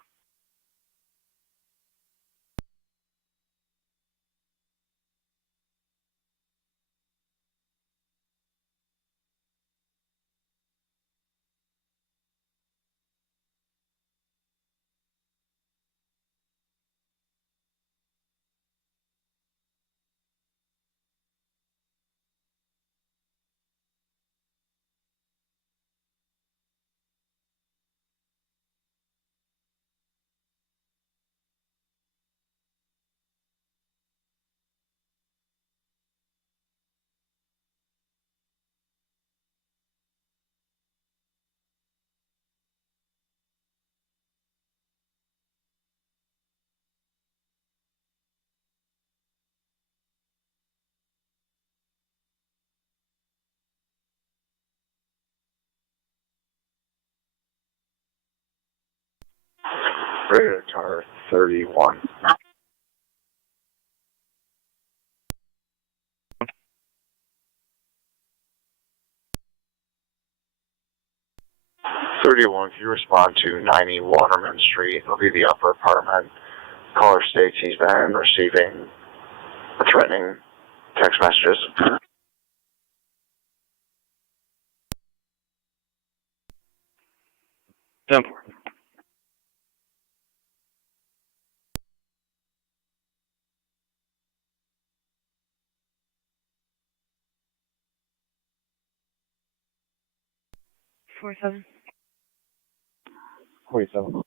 Radar Tower 31. Can you respond to 90 Waterman Street? It'll be the upper apartment. Caller states he's been receiving threatening text messages. Temple. $47. 47.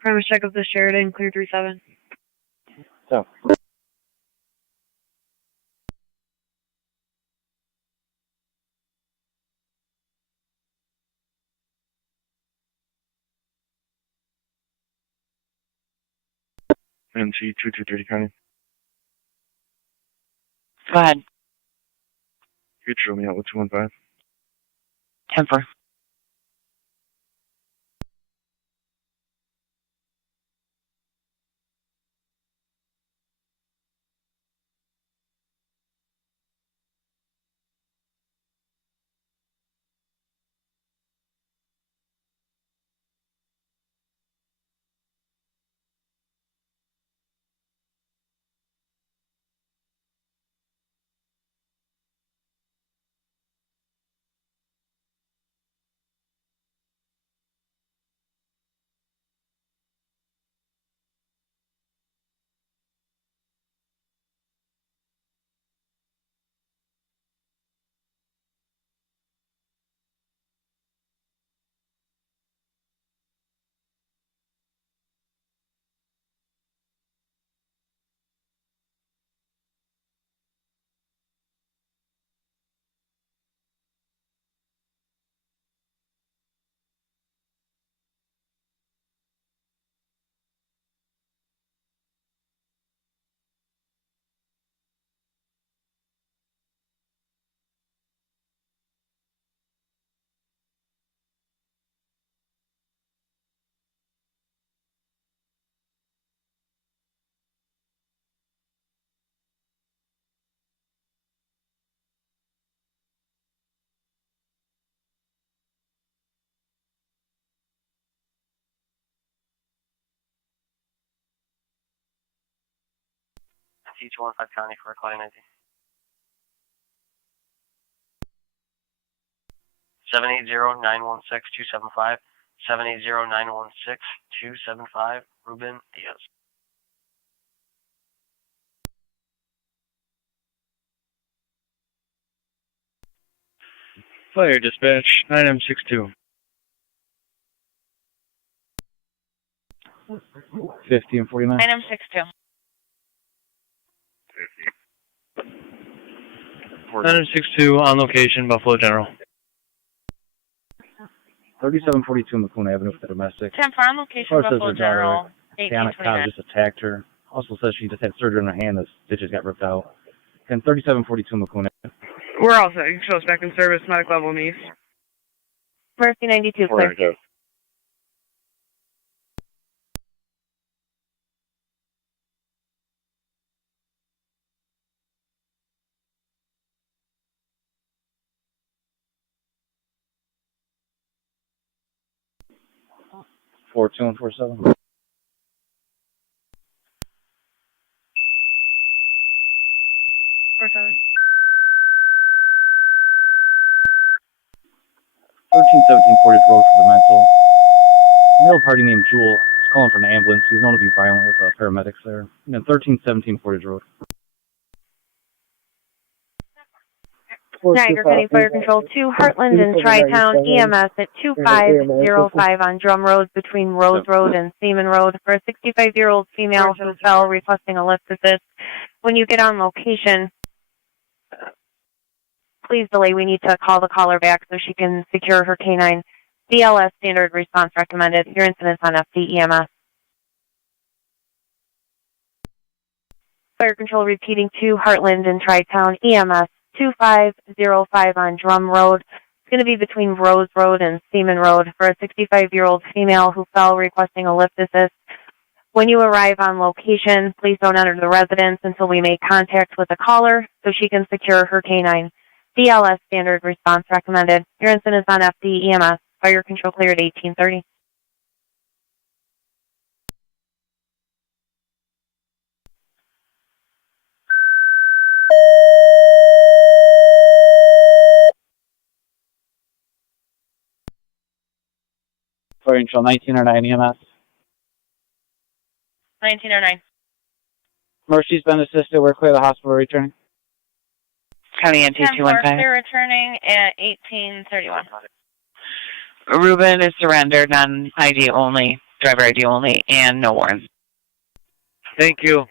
Premise check of the Sheridan, clear 37. So. NC 2230 County. Go ahead. You could show me out with 215. 10-4. T215 County for a client ID. 780-916-275. 780-916-275. Ruben Diaz. Fire dispatch 9M62. 50 and 49. 9M62. 9M62 on location, Buffalo General. 3742 McCoon Avenue for the domestic. 10-4 on location, Buffalo General. Panic cop just attacked her. Also says she just had surgery on her hand. The stitches got ripped out. And 3742 McCoon Avenue. We're all set. You can show us back in service, medic level needs. Mercy 92, clear. 42 and 47. 47. 1317 Portage Road for the mental. Male party named Jewel is calling for an ambulance. He's known to be violent with paramedics there. And then 1317 Portage Road. Niagara County Fire Control 2, Heartland and Tri-Town EMS at 2505 on Drum Road between Rose Road and Seaman Road for a 65-year-old female who fell requesting a lift assist. When you get on location, please delay. We need to call the caller back so she can secure her canine. BLS standard response recommended. Your incident's on FD EMS. Fire Control repeating to Heartland and Tri-Town EMS 2505 on Drum Road. It's going to be between Rose Road and Seaman Road for a 65-year-old female who fell requesting a lift assist. When you arrive on location, please don't enter the residence until we make contact with the caller so she can secure her canine. BLS standard response recommended. Your incident is on FD EMS. Fire Control cleared 1830. Fire Control 1909 EMS. 1909. Mercy's been assisted. We're clear the hospital returning. County NT 215. They're returning at 1831. Ruben is surrendered on ID only, driver ID only, and no warrants. Thank you.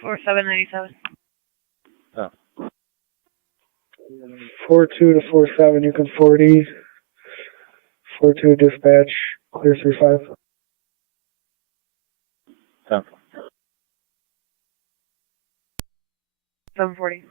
For 797. Oh. 42 to 47, you can 40. 42 dispatch, clear 35. 740.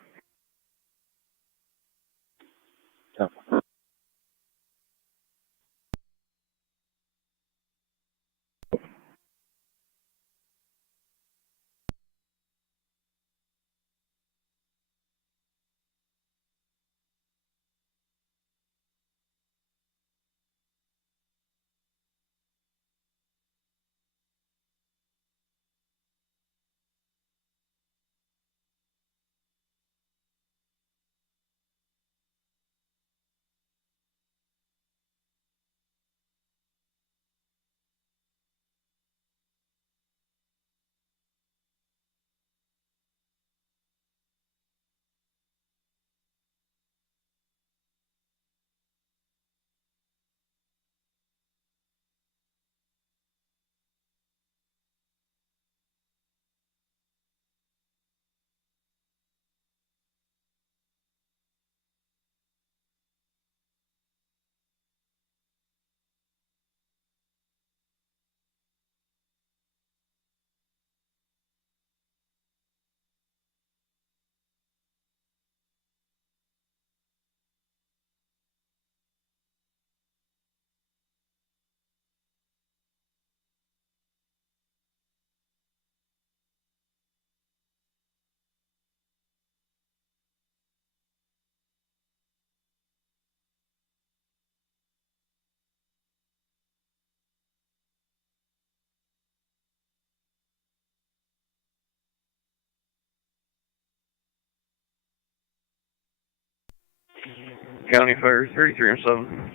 County Fire, 33M7.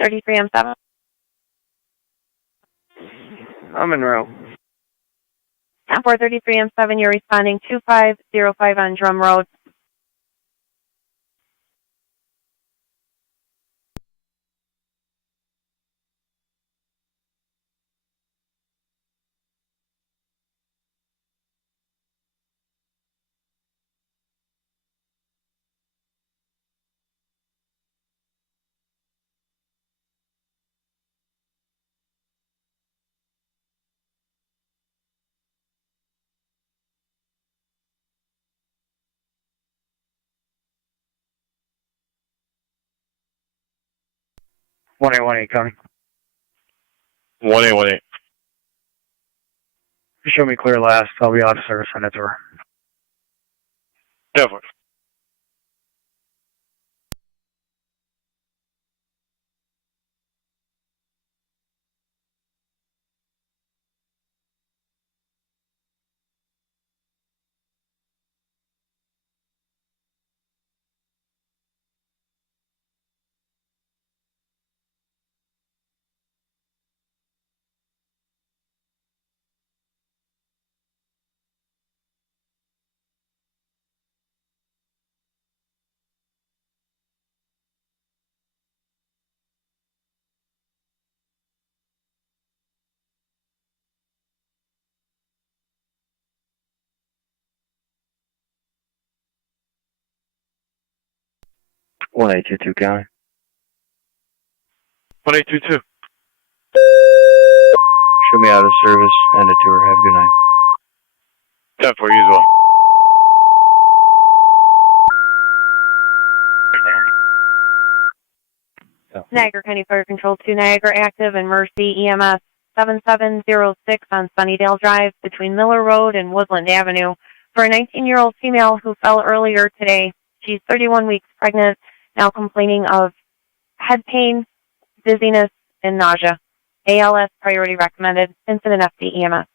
33M7. I'm en route. 433M7, you're responding 2505 on Drum Road. One eight County. 1818. Show me clear last. I'll be out of service on that door. Definitely. One 822 County. 1822. Show me out of service. End of tour. Have a good night. 10 for you as well. Niagara County Fire Control 2 Niagara active and Mercy EMS 7706 on Sunnydale Drive between Miller Road and Woodland Avenue for a 19-year-old female who fell earlier today. She's 31 weeks pregnant, now complaining of head pain, dizziness, and nausea. ALS priority recommended. Incident FD EMS.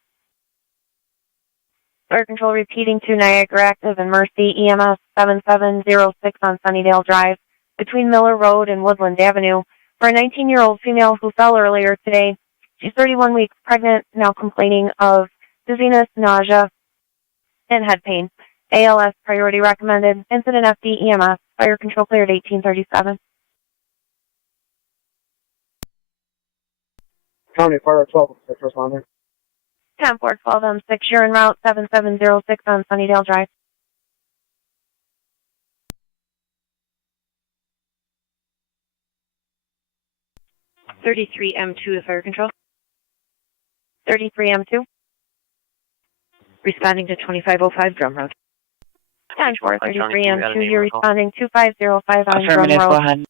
Fire Control repeating to Niagara active and Mercy EMS 7706 on Sunnydale Drive between Miller Road and Woodland Avenue for a 19-year-old female who fell earlier today. She's 31 weeks pregnant, now complaining of dizziness, nausea, and head pain. ALS priority recommended. Incident FD EMS. Fire Control cleared 1837. County Fire 12, first responder. 10-4-12 M6, you're en route 7706 on Sunnydale Drive. M2 to Fire Control. 33M2. Responding to 2505 Drum Road. 10-4, 33M2, you're responding 2505 on Drum Road. Go ahead.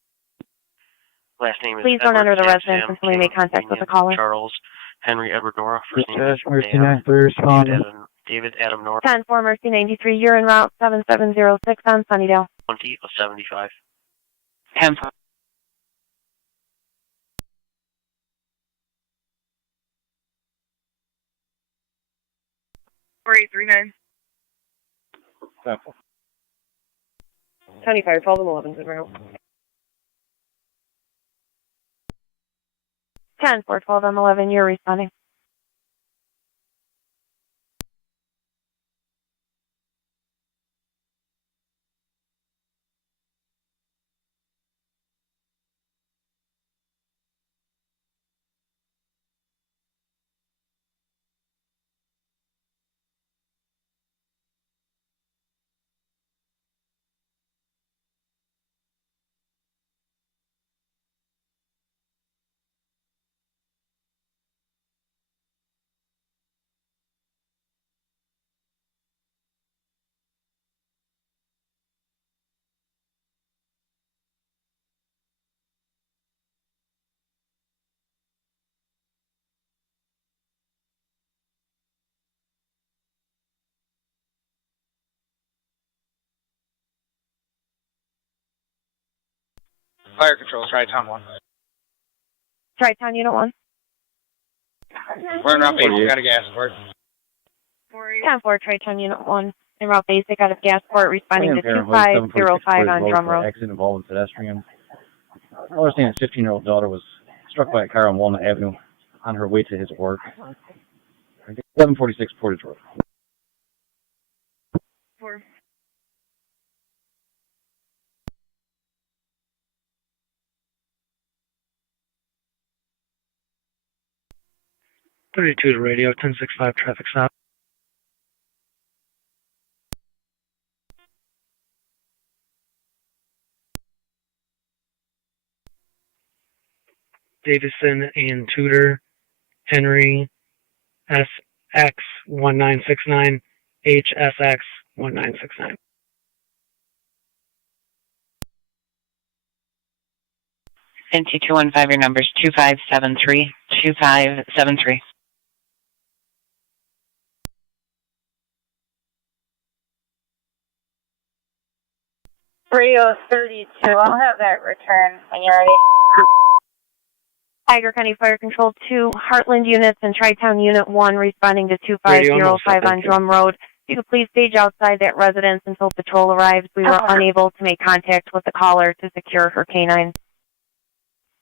Last name is Please don't enter the residence until we make contact with the caller. Charles Henry Edward Nora. First name is Mercy 93 responding. David Adam Nora. 10-4, Mercy 93, you're en route 7706 on Sunnydale. 20 of 75. 10. 4839. County Fire 12 and 11's en route. 10-4-12 M11, you're responding. Fire Control, Tri-Town 1. Tri-Town Unit 1. We're in route 8, we got a gas. 10-4, Tri-Town Unit 1. En route basic out of Gasport, responding to 2505 on Drum Road. Accident involving pedestrian. I understand his 15-year-old daughter was struck by a car on Walnut Avenue on her way to his work. 746 Portage Road. Four. To radio, 1065 traffic stop. Davison and Tudor, Henry, SX1969, HSX1969. NT215, your number's 2573, 2573. Radio 32, I'll have that return when you're ready. Tiger County Fire Control 2, Heartland units and Tri-Town Unit 1 responding to 2505 on Drum Road. You could please stage outside that residence until patrol arrives. We were unable to make contact with the caller to secure her canine.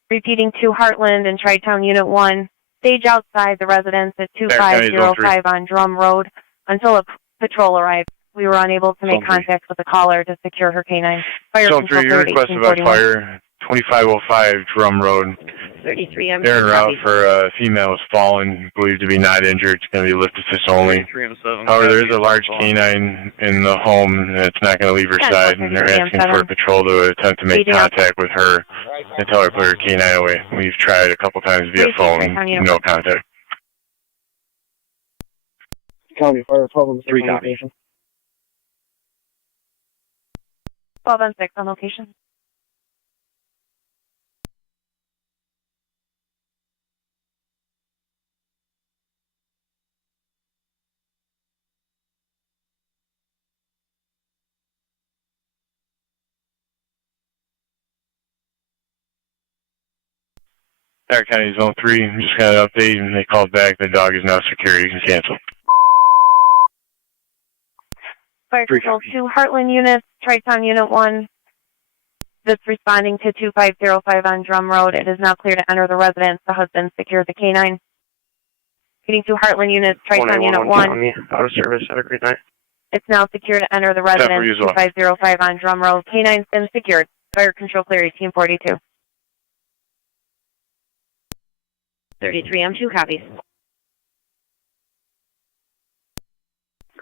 Repeating to Heartland and Tri-Town Unit 1, stage outside the residence at 2505 on Drum Road until a patrol arrives. We were unable to make contact with the caller to secure her canine. Fire Zone 3, you requested about fire, 2505 Drum Road. 33, I'm They're en route for a female who's fallen, believed to be not injured. It's going to be lift assist only. However, there is a large canine in the home, and it's not going to leave her side, and they're asking for a patrol to attempt to make contact with her and tell her to put her canine away. We've tried a couple times via phone, no contact. County Fire 12 on 3 copy. 12 on 6 on location. Niagara County Zone 3, just got an update, and they called back. The dog is now secure. You can cancel. Fire Control 2, Heartland units, Tri-Town Unit 1, that's responding to 2505 on Drum Road. It is now clear to enter the residence. The husband secured the canine. Getting to Heartland units, Tri-Town Unit 1. Out of service. Have a great night. It's now secure to enter the residence. 2505 on Drum Road. Canine's been secured. Fire Control clear, Team 42. 33 M2 copies.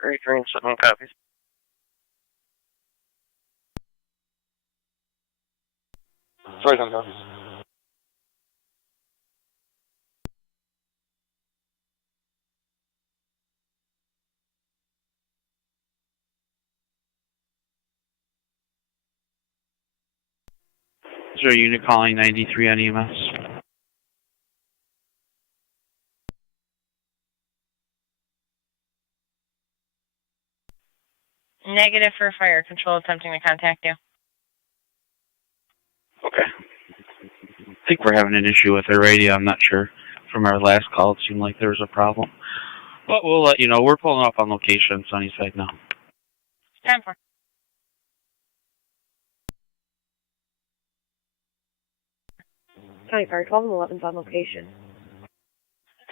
33 M7 copies. Sorry, some copies. Is there a unit calling 93 on EMS? Negative for Fire Control attempting to contact you. Okay. I think we're having an issue with the radio. I'm not sure. From our last call, it seemed like there was a problem. But we'll let you know. We're pulling up on location, Sunnyside now. 10-4. County Fire 12 and 11's on location.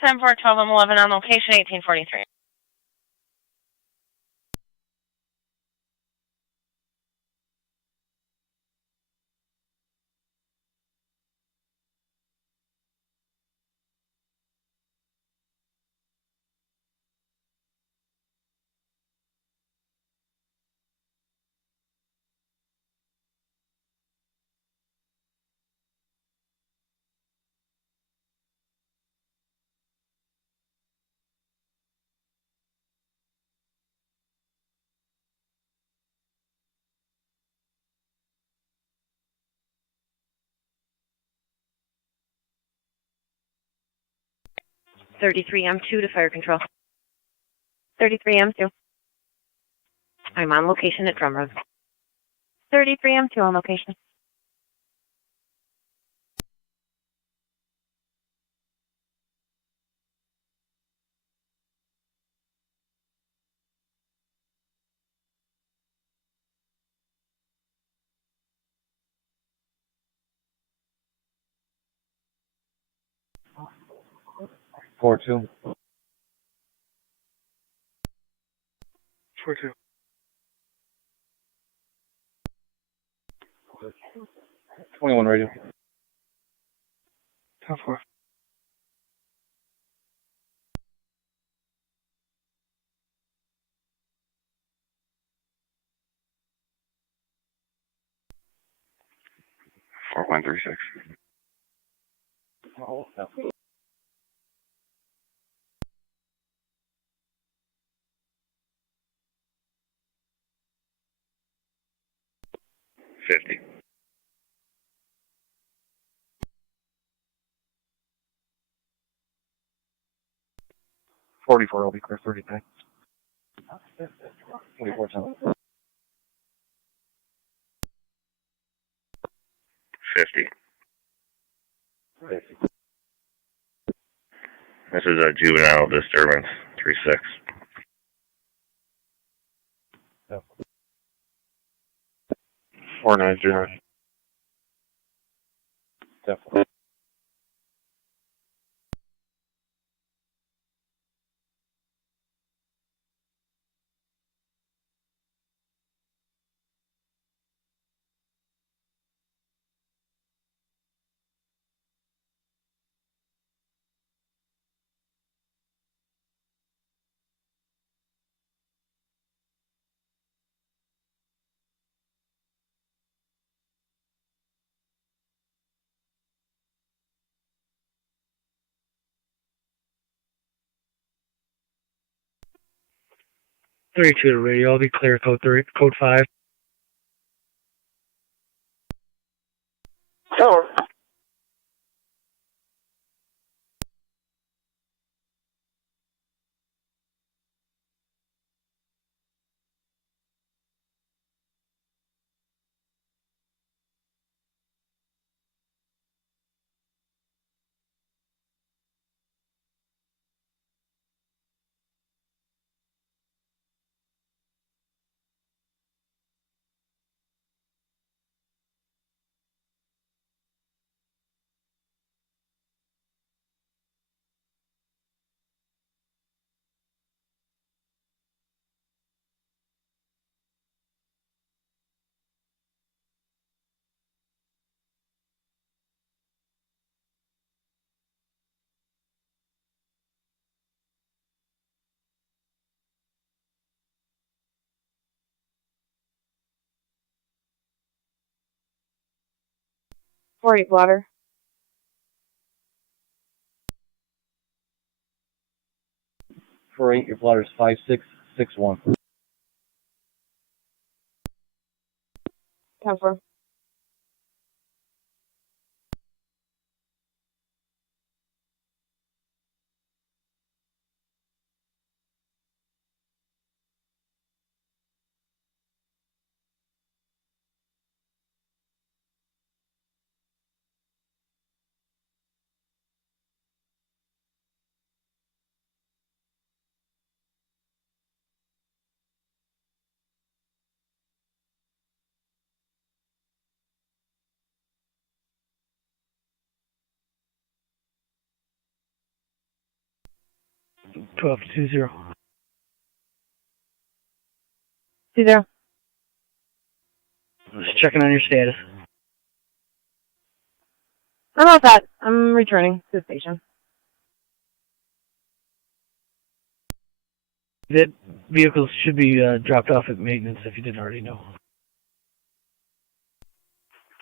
10-4, 12 and 11 on location, 1843. Thirty-three M2 to Fire Control. 33 M2. I'm on location at Drum Road. 33 M2 on location. 4-2. 4-2. 21 radio. 10-4. Four 136. Oh, no. 50. 44 will be clear 39. 44 10. 50. This is a juvenile disturbance. 3-6. Yep. 490. Definitely. To radio. I'll be clear. Code 5. Over. Blotter. 4-8, your bladder's 5-6-6-1. 10-4. 12-20. 20. Just checking on your status. I'm all set. I'm returning to the station. That vehicles should be dropped off at maintenance if you didn't already know.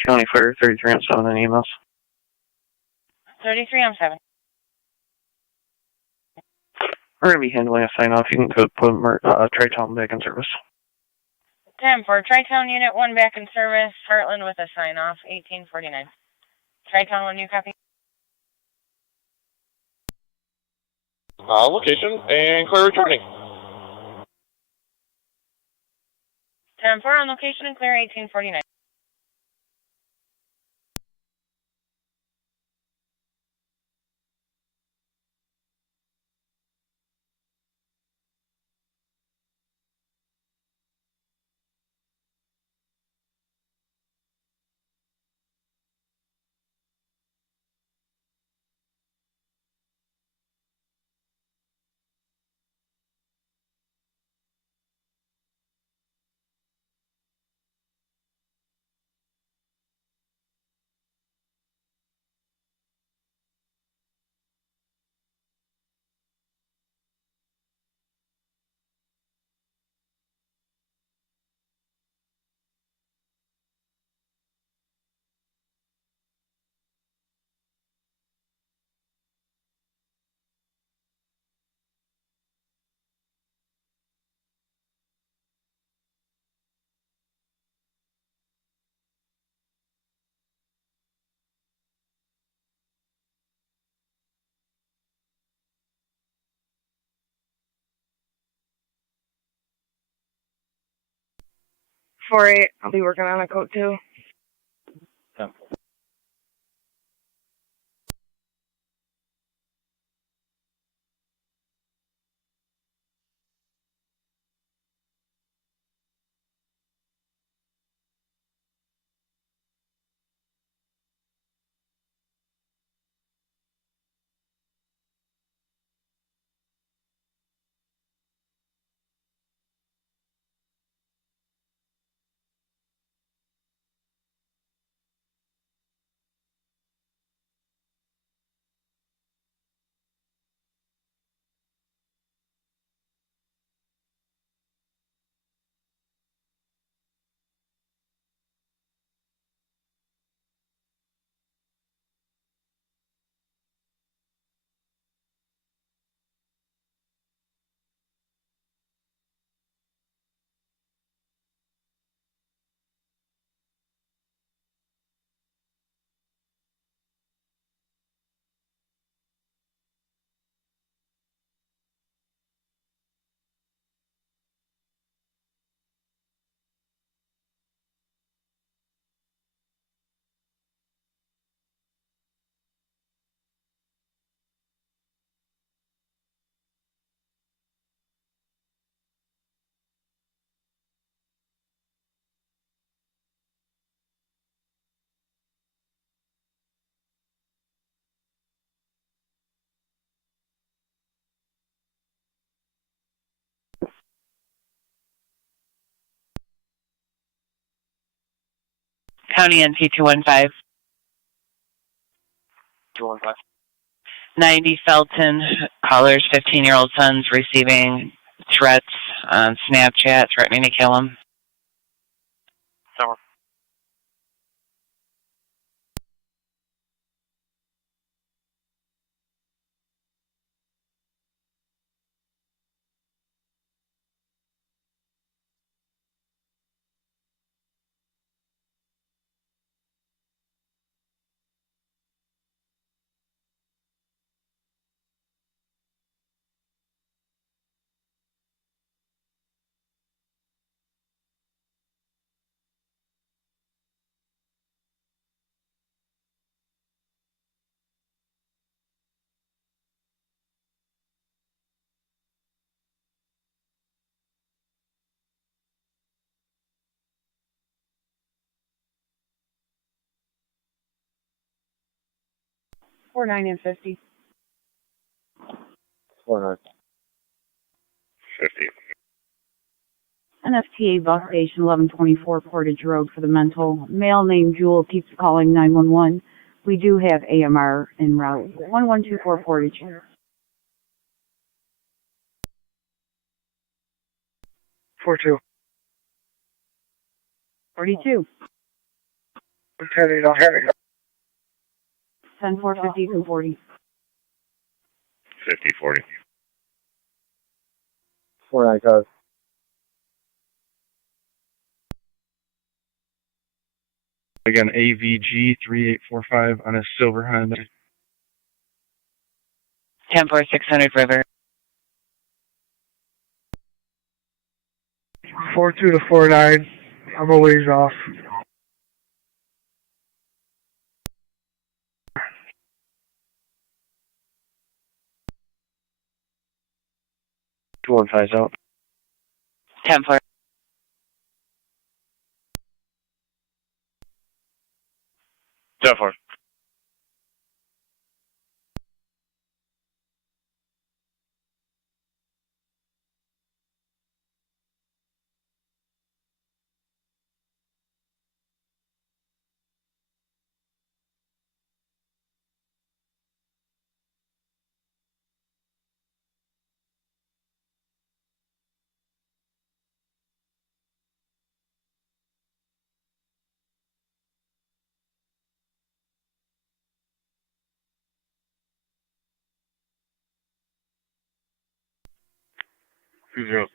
County Fire 33 on 7 and emails. 33 on 7. We're going to be handling a sign-off. You can put Tri-Town back in service. 10 for Tri-Town Unit 1 back in service. Heartland with a sign-off. 1849. Tri-Town 1, new copy. Location and clear returning. 10-4 on location and clear 1849. 4-8. I'll be working on a code 2. Yeah. County NP 215. 215. 90 Felton, caller's 15-year-old son's receiving threats on Snapchat, threatening to kill him. Summer. Four 9 and 50. 4-9. 50. NFTA bus station 1124 Portage Road for the mental. Male named Jewel keeps calling 911. We do have AMR en route. 1124 Portage. 4-2. 42. 10-8. 10-4, 50, 240. 50, 40. 4-9 code. Again, AVG 3845 on a silver Honda. 10-4, 600 River. 4-2 to 4-9. I'm a ways off. Two 1-5's out. 10-4. Definitely.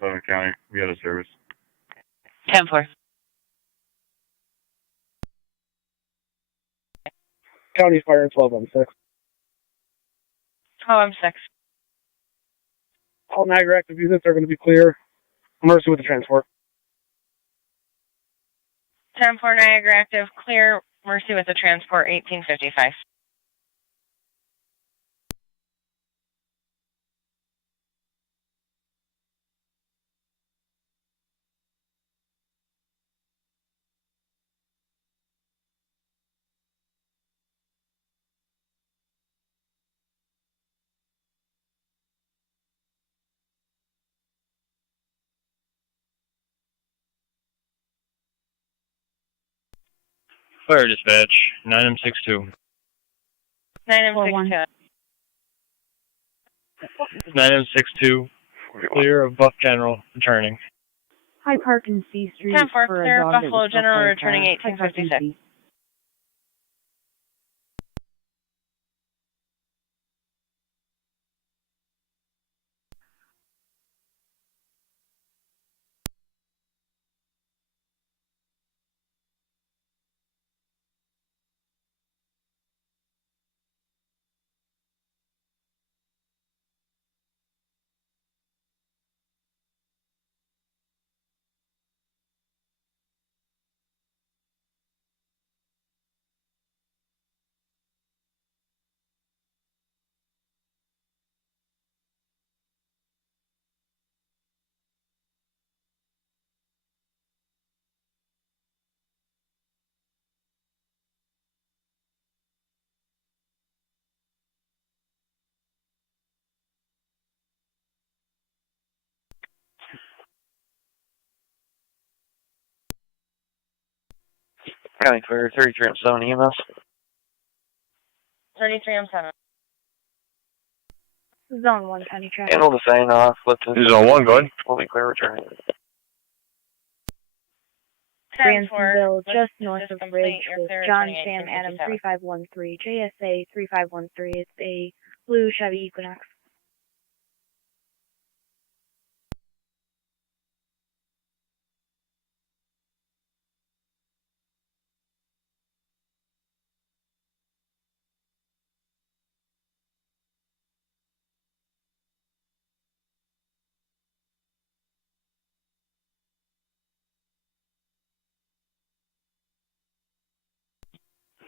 Southern County, we had a service. 10-4. County Fire 12-6. Oh, I'm 6. All Niagara active units are going to be clear. Emergency with the transport. 10-4 Niagara active, clear, Mercy with the transport, 1855. Fire dispatch, 9M62. 9M62. 9M62, clear of Buff General, returning. High Park and C Street 10-4 for clear, a dog that Buffalo was General, struck by a returning car. High Park and 1856. C. County Clear, 33M7 EMS. 33M7. Zone 1 county traffic. Handle the sign off, Lipton. Zone 1, go ahead. We'll be clear returning. Bransonville, just north of Ridge, with John Sam Adam 3513, JSA 3513. It's a blue Chevy Equinox.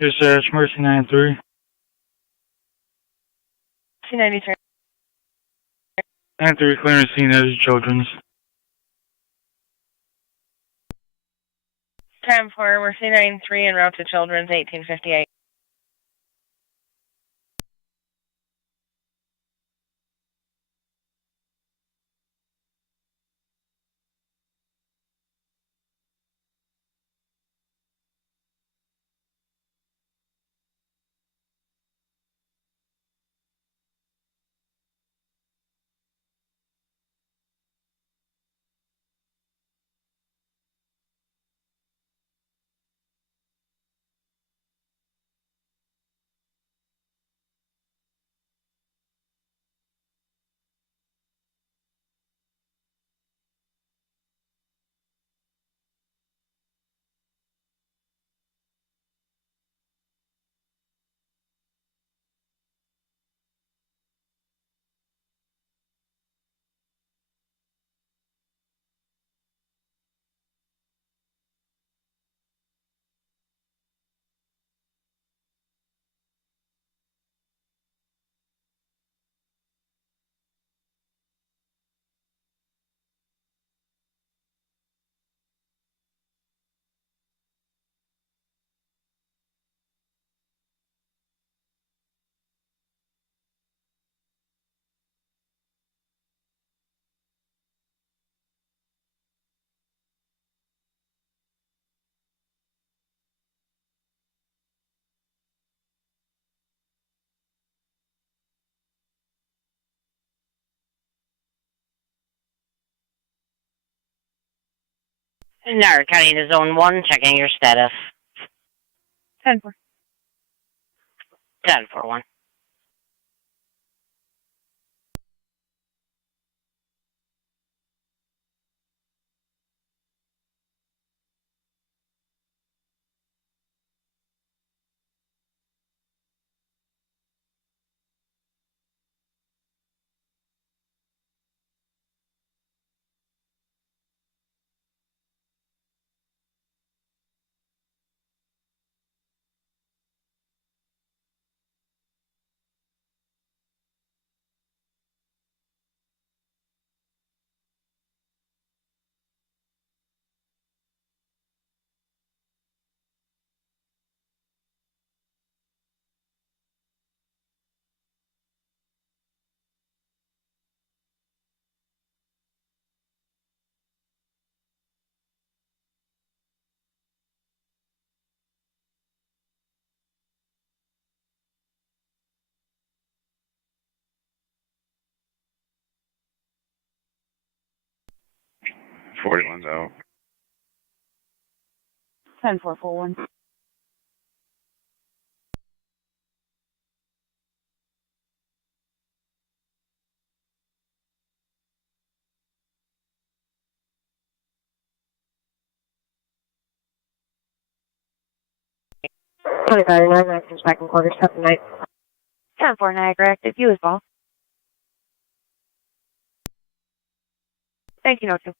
Dispatch, Mercy 93. C93. 93, clearance scene as children's. 10-4, we're C93 en route to Children's, 1858. Niagara County to Zone 1, checking your status. 10-4. 10-4-1. 41's out. 10-441. Niagara, active back in quarters, 7-9. 10-4 Niagara, active, you as well. Thank you, no 2.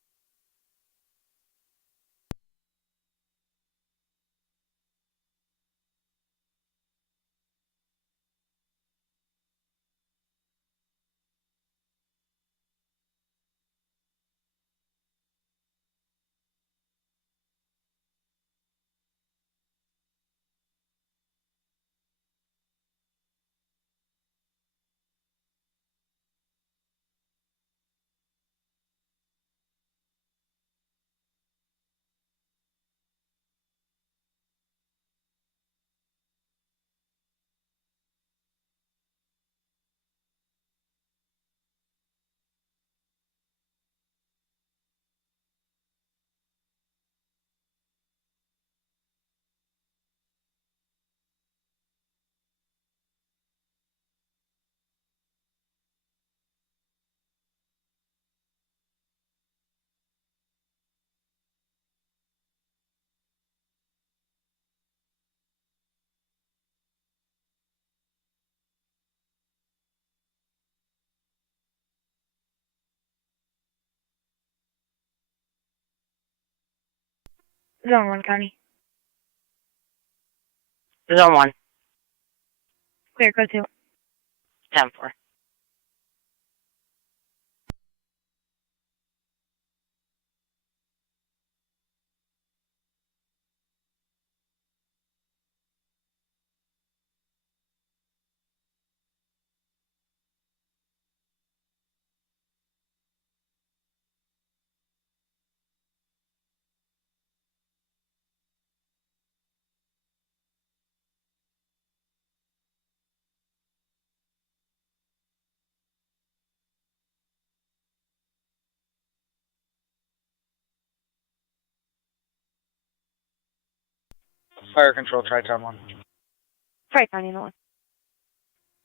Zone 1 County. Zone 1. Clear, code 2. 10-4. Fire control, Tri-Town 1. Tri-Town Unit 1.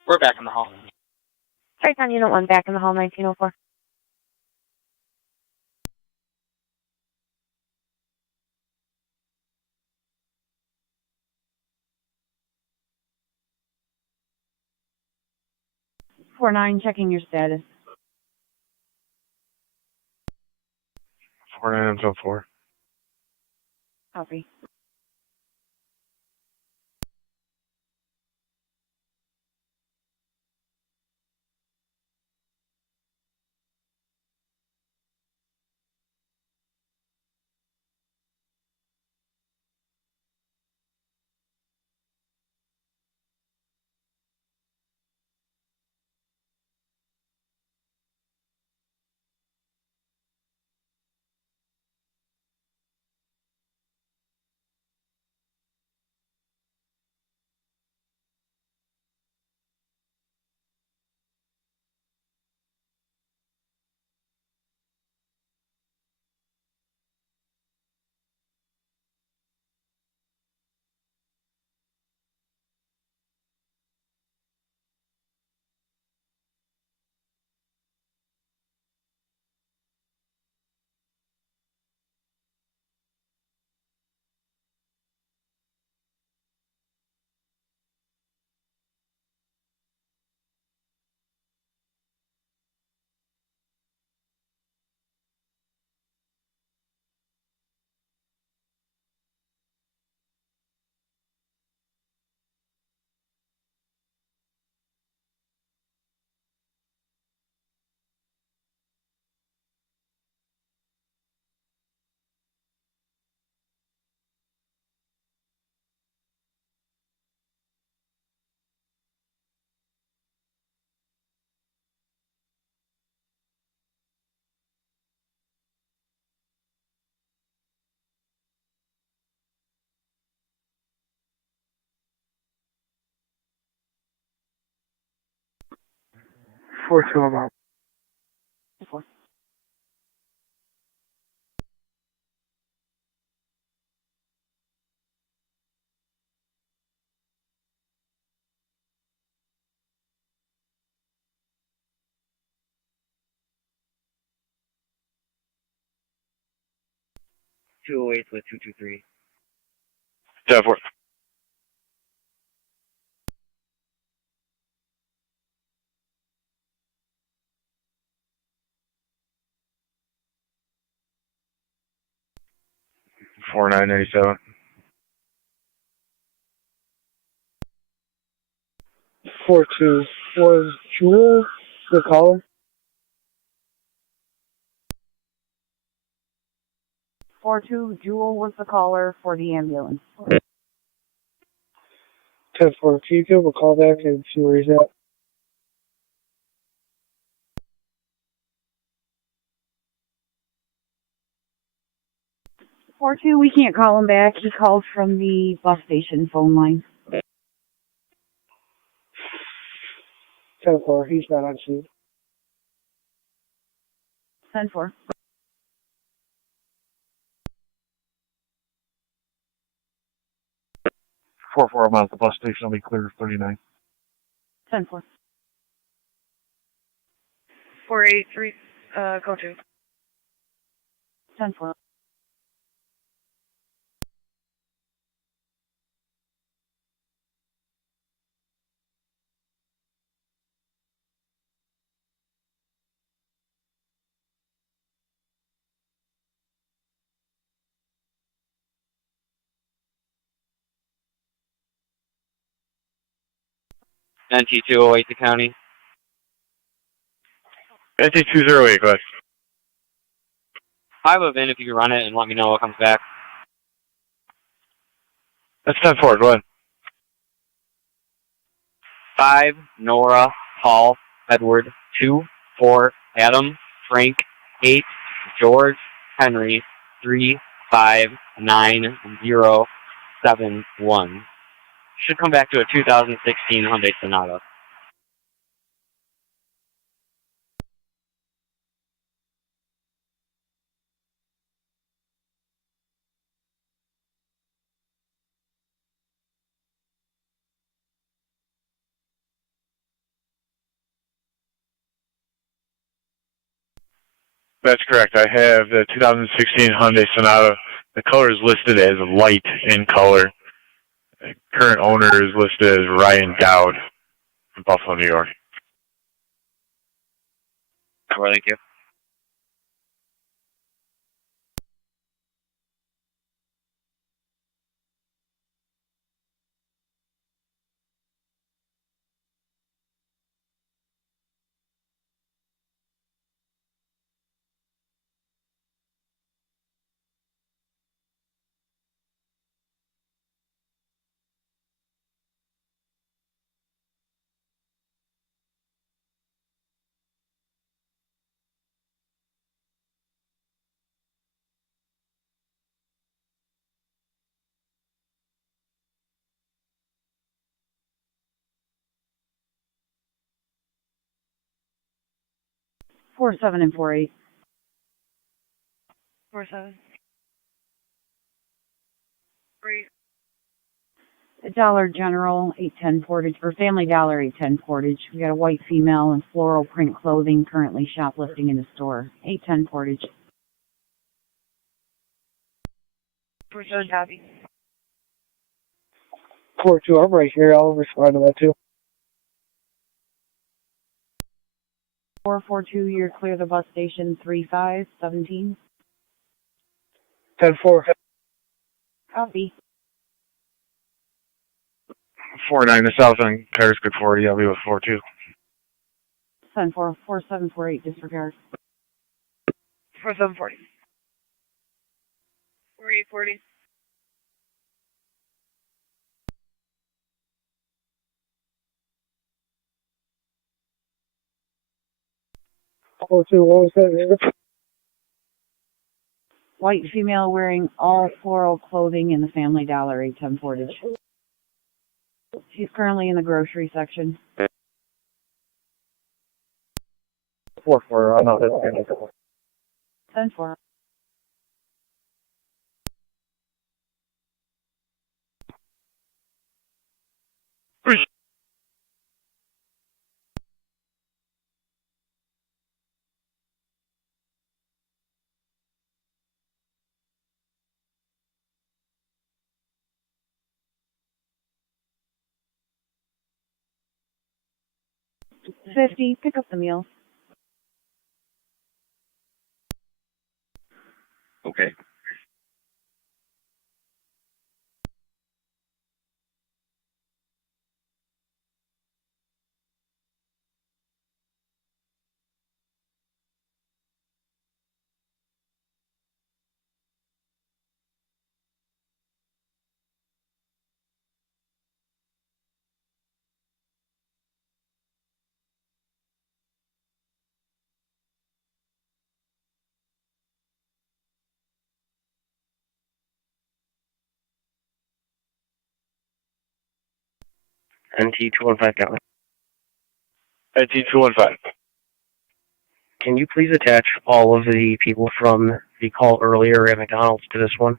We're back in the hall. Tri-Town Unit 1, back in the hall, 1904. Four nine, checking your status. 49 until 4. Copy. Four two, I'm out. 4. 208 with 223. 10-4. Four 987. 4-2 was Jewel the caller. 4-2, Jewel was the caller for the ambulance. 10-4, can you give him a call back and see where he's at? We can't call him back. He called from the bus station phone line. 10-4, he's not on scene. 10-4. 4-4, I'm out at the bus station. I'll be clear 39. 10-4. 483, go to. 10-4. 9208 the county. NT208, go ahead. 5 of in if you can run it and let me know what comes back. That's 10-4, go ahead. 5, Nora, Paul, Edward, 2, 4, Adam, Frank, 8, George, Henry, 3, 5, 9, 0, 7, 1. Should come back to a 2016 Hyundai Sonata. That's correct. I have the 2016 Hyundai Sonata. The color is listed as light in color. The current owner is listed as Ryan Dowd from Buffalo, New York. Well, thank you. Four 7 and 4-8. 4-7. 3. Dollar General 810 Portage, or Family Dollar 810 Portage. We got a white female in floral print clothing currently shoplifting in the store. 810 Portage. 4-7 copy. 4-2, I'm right here. I'll respond to that too. 442, you're clear the bus station 3517. 10-4. Copy. 4-9, the south on car's good 40. I'll be with 4-2. 10-4, 4748, disregard. 4740. 4840. 4-2, what was that? White female wearing all floral clothing in the Family Dollar 810 Portage. She's currently in the grocery section. 4-4, I'm not at 10-4. 50, pick up the meal. Okay. NT215 Gatling. NT215. Can you please attach all of the people from the call earlier at McDonald's to this one?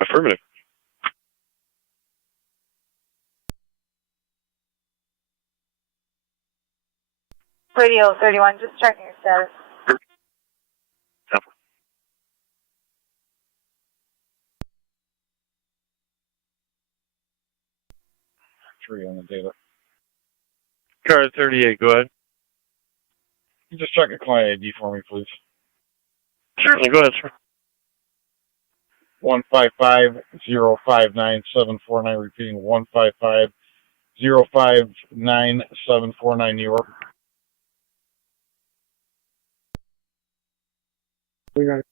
Affirmative. Radio 31, just checking your status. Three on the data. Car 38, go ahead. You just check a client ID for me, please. Certainly, go ahead, sir. 155-059-749, repeating 155-059-749, New York. We got it.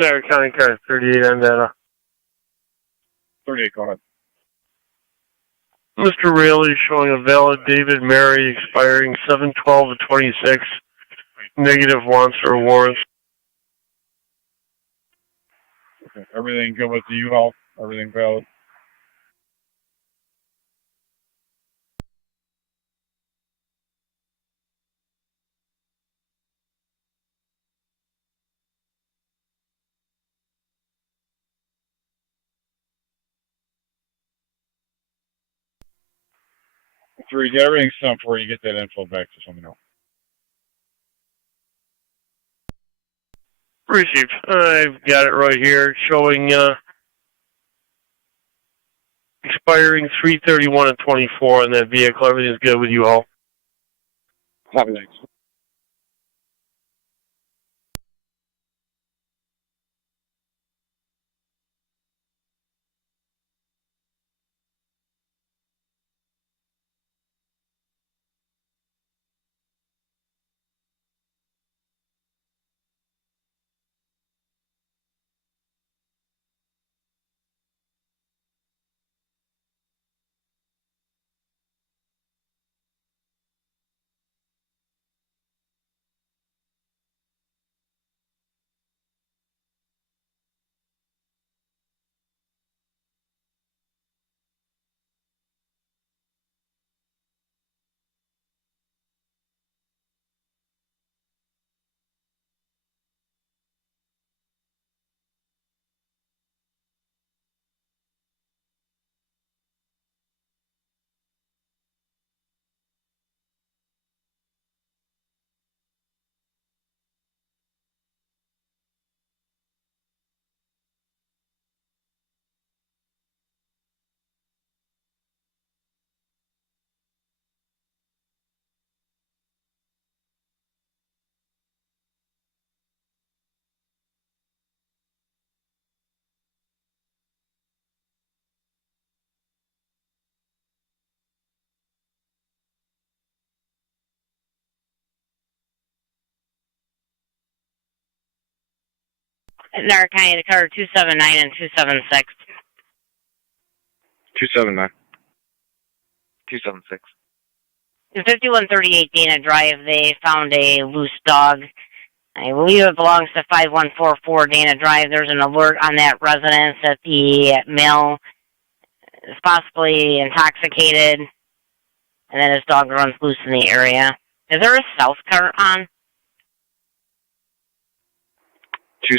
Niagara County car 38 on data. 38, go ahead. Mr. Rayleigh showing a valid David Mary expiring 7/12/26. Negative wants or warrants. Okay. Everything good with the U-Haul? Everything valid? Three, get everything sent before you get that info back to someone else. Received. I've got it right here showing expiring 3/31/24 on that vehicle. Everything's good with you all. Copy, thanks. Niagara County, the car 279 and 276. 279. 276. In 5138 Dana Drive, they found a loose dog. I believe it belongs to 5144 Dana Drive. There's an alert on that residence that the male is possibly intoxicated, and that his dog runs loose in the area. Is there a south car on?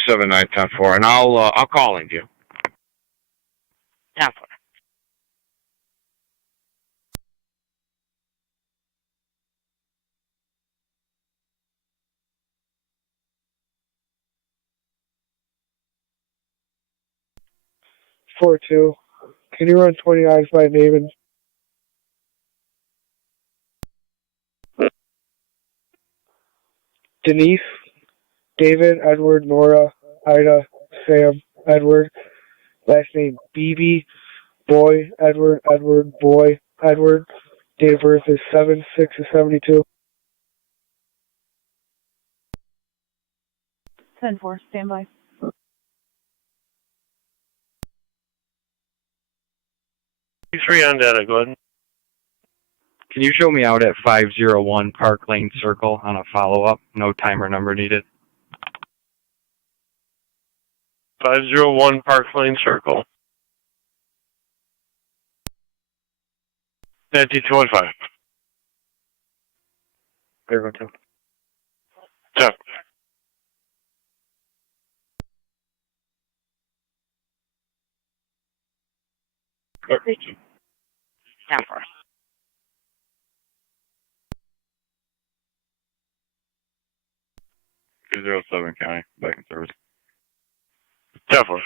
279-10-4, and I'll call in you. 10-4. Four two. Can you run 20 eyes by name and Denise, David, Edward, Nora, Ida, Sam, Edward. Last name Beebe, boy, Edward, boy, Edward. Date of birth is 7/6/72. 10-4, stand by. Three on data, go ahead. Can you show me out at 501 Park Lane Circle on a follow-up? No timer number needed. 501 Park Lane Circle. 9215. There we go. Tap. Down for us. $207 County, back in service. Tap for us.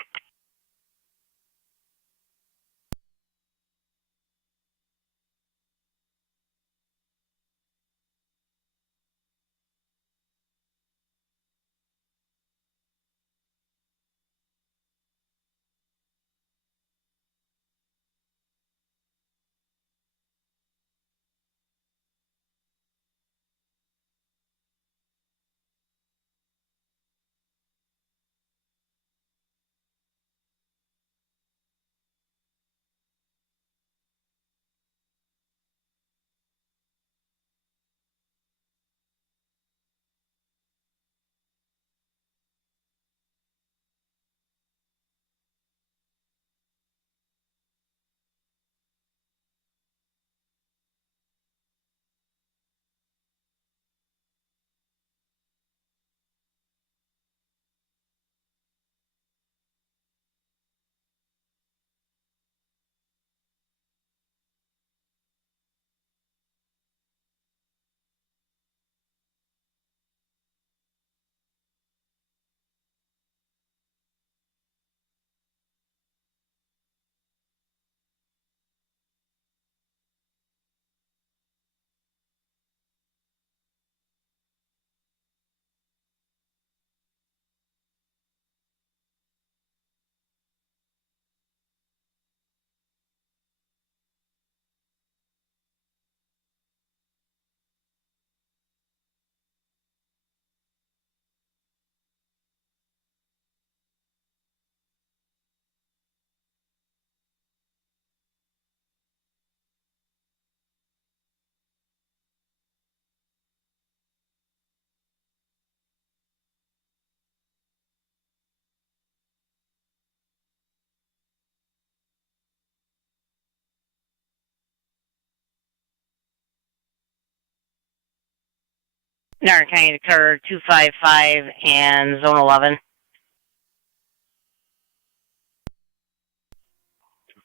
Niagara County declared 255 and zone 11.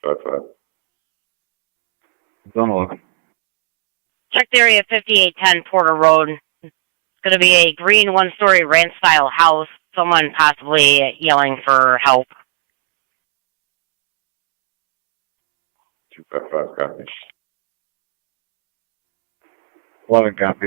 255. Zone 11. Check the area 5810 Porter Road. It's going to be a green one-story ranch-style house. Someone possibly yelling for help. 255 copy. 11 copy.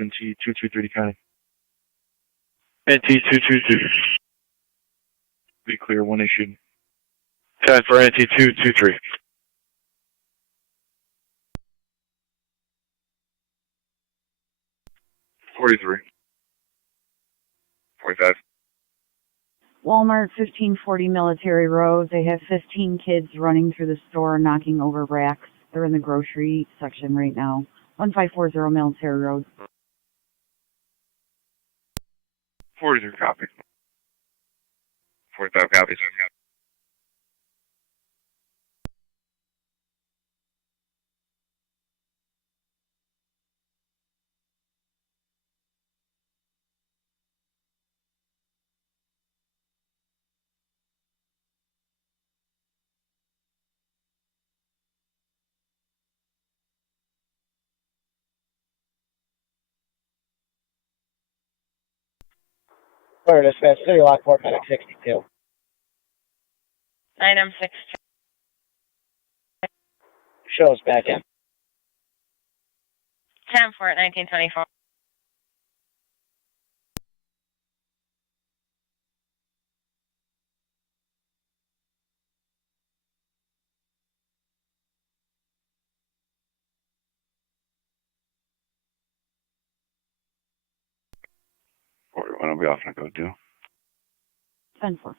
NT 223 County. NT 222. Be clear, one issued. 10 for NT 223. $43. 45. Walmart 1540 Military Road. They have 15 kids running through the store, knocking over racks. They're in the grocery section right now. 1540 Military Road. 43 copy. 45 copies. Clear dispatch, City Lockport, medic 62. 9M6. Shows back in. 10 for 1924. When I'll be off and I go do. 10-4.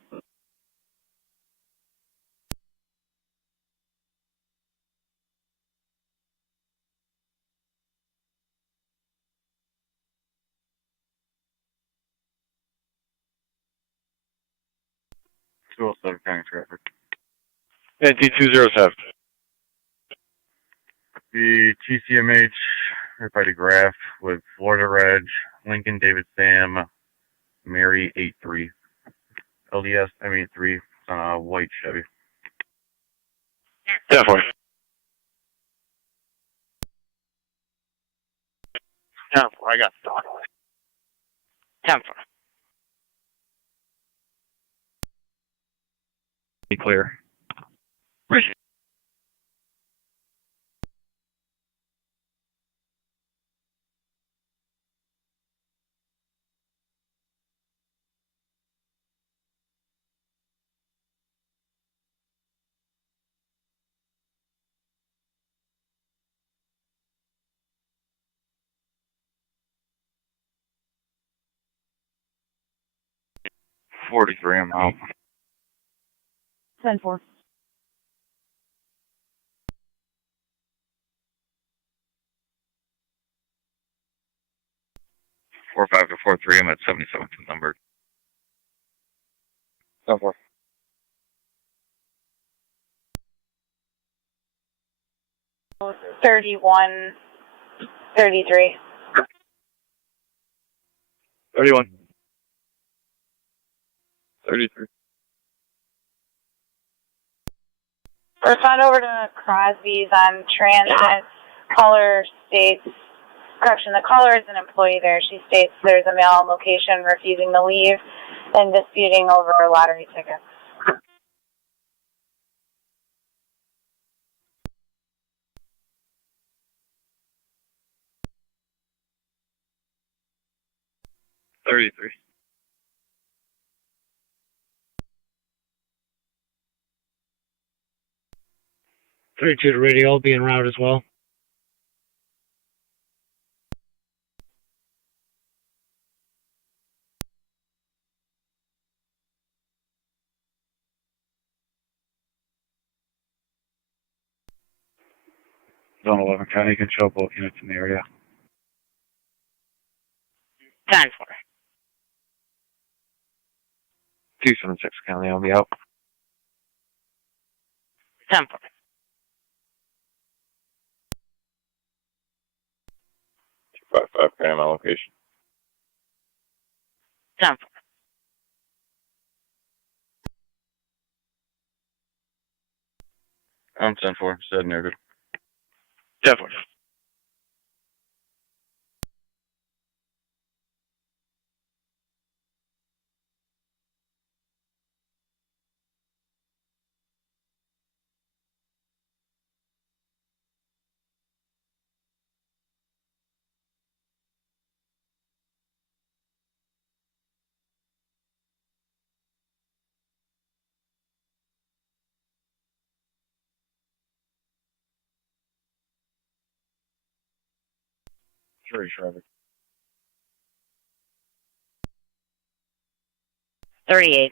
County traffic. NT 207. The TCMH Everybody Graph with Florida Reg, Lincoln David Sam, Mary 83. LDS M83, white Chevy. Definitely. 10-4, I got stock. 10-4. Be clear. Appreciate it. $43, I'm out. 10-4. Four 5 to 4-3, I'm at 77th number. 10-4. 31, 33. 31. 33. Respond over to Crosby's on transit. Caller states, correction, the caller is an employee there. She states there's a male on location refusing to leave and disputing over lottery tickets. $33. 32 to radio, I'll be en route as well. Zone 11 County, you can show both units in the area. 10-4. 276 County, I'll be out. 10-4. 255 County, my location. 10-4. 10-4, said negative. 10-4. Jury traffic. 38.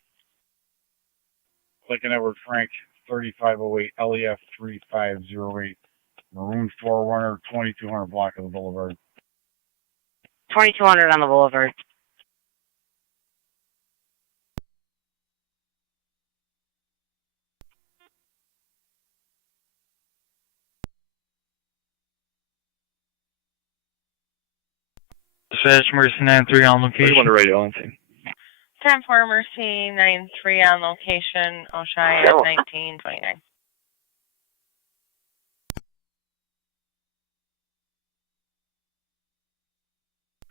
Lincoln Edward Frank, 3508, LEF 3508. Maroon 4runner, 2200 block of the Boulevard. 2200 on the Boulevard. Dispatch Mercy 93 on location. Radio on scene. 10-4 Mercy 93 on location, Oshai at 1929.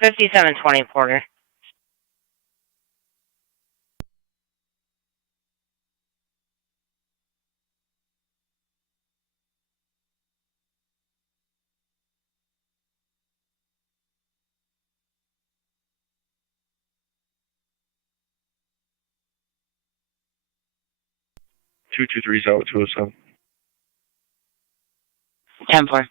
$57.20 Porter. Two 223's out 207. 10-4.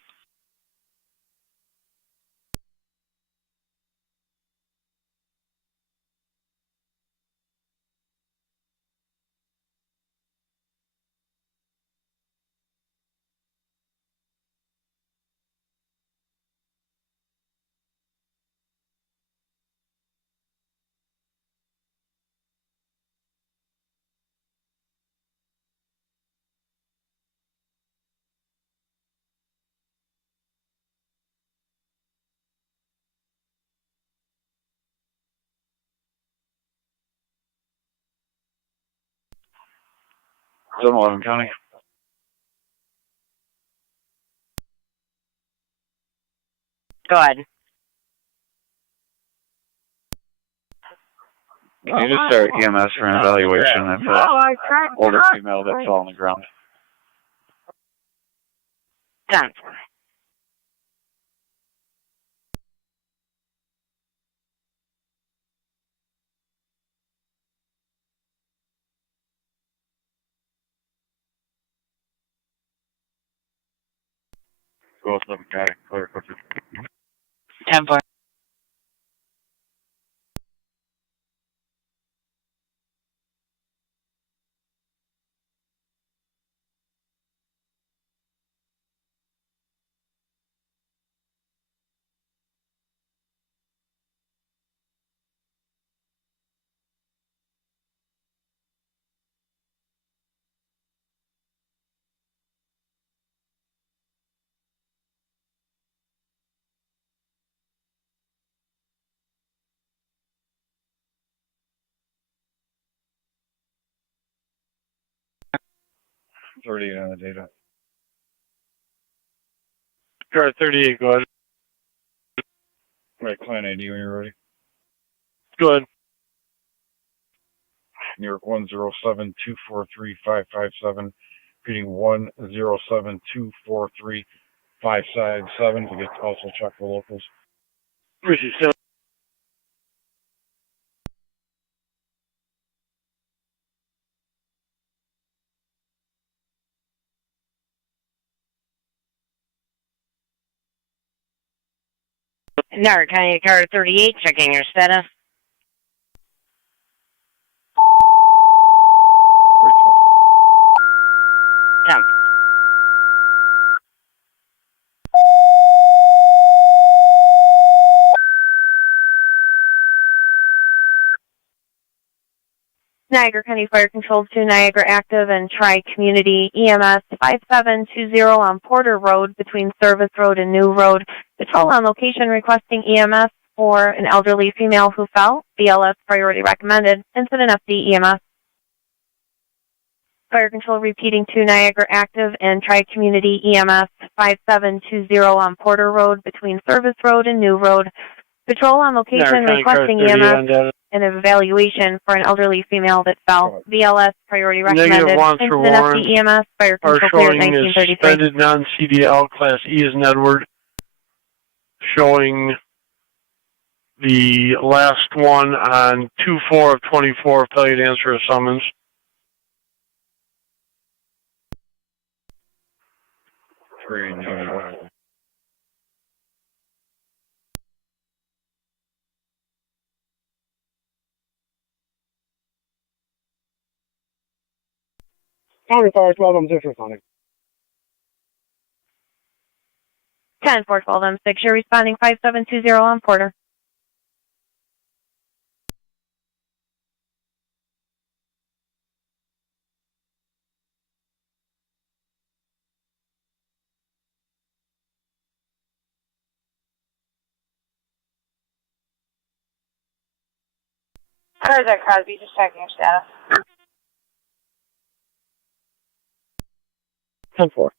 Zone 11 County. Go ahead. Can you just start EMS for an evaluation of the older female that fell on the ground? 10-4. Go 11 County. Clear, clear. 10-4. It's already on the data. Car 38, go ahead. Right, client ID when you're ready. Go ahead. New York 107-243-557, repeating 107-243-557. We get to also check the locals. Mercy 7. Niagara County Car 38, checking your status. Temp. Niagara County Fire Control to Niagara Active and Tri-Community EMS 5720 on Porter Road between Service Road and New Road. Patrol on location requesting EMS for an elderly female who fell. BLS priority recommended. Incident FD EMS. Fire Control repeating to Niagara Active and Tri-Community EMS 5720 on Porter Road between Service Road and New Road. Patrol on location requesting EMS and evaluation for an elderly female that fell. BLS priority recommended. -1 for Incident warrant. FD EMS. Fire Are Control cleared showing is 1933. suspended non-CDL Class E as an Edward. Showing the last one on 2-4 of 24, failure to answer a summons. County Fire 12M6 responding. 10-4-12-M6, you're responding 5720 on Porter. Roger, Crosby, just checking your status. 10-4.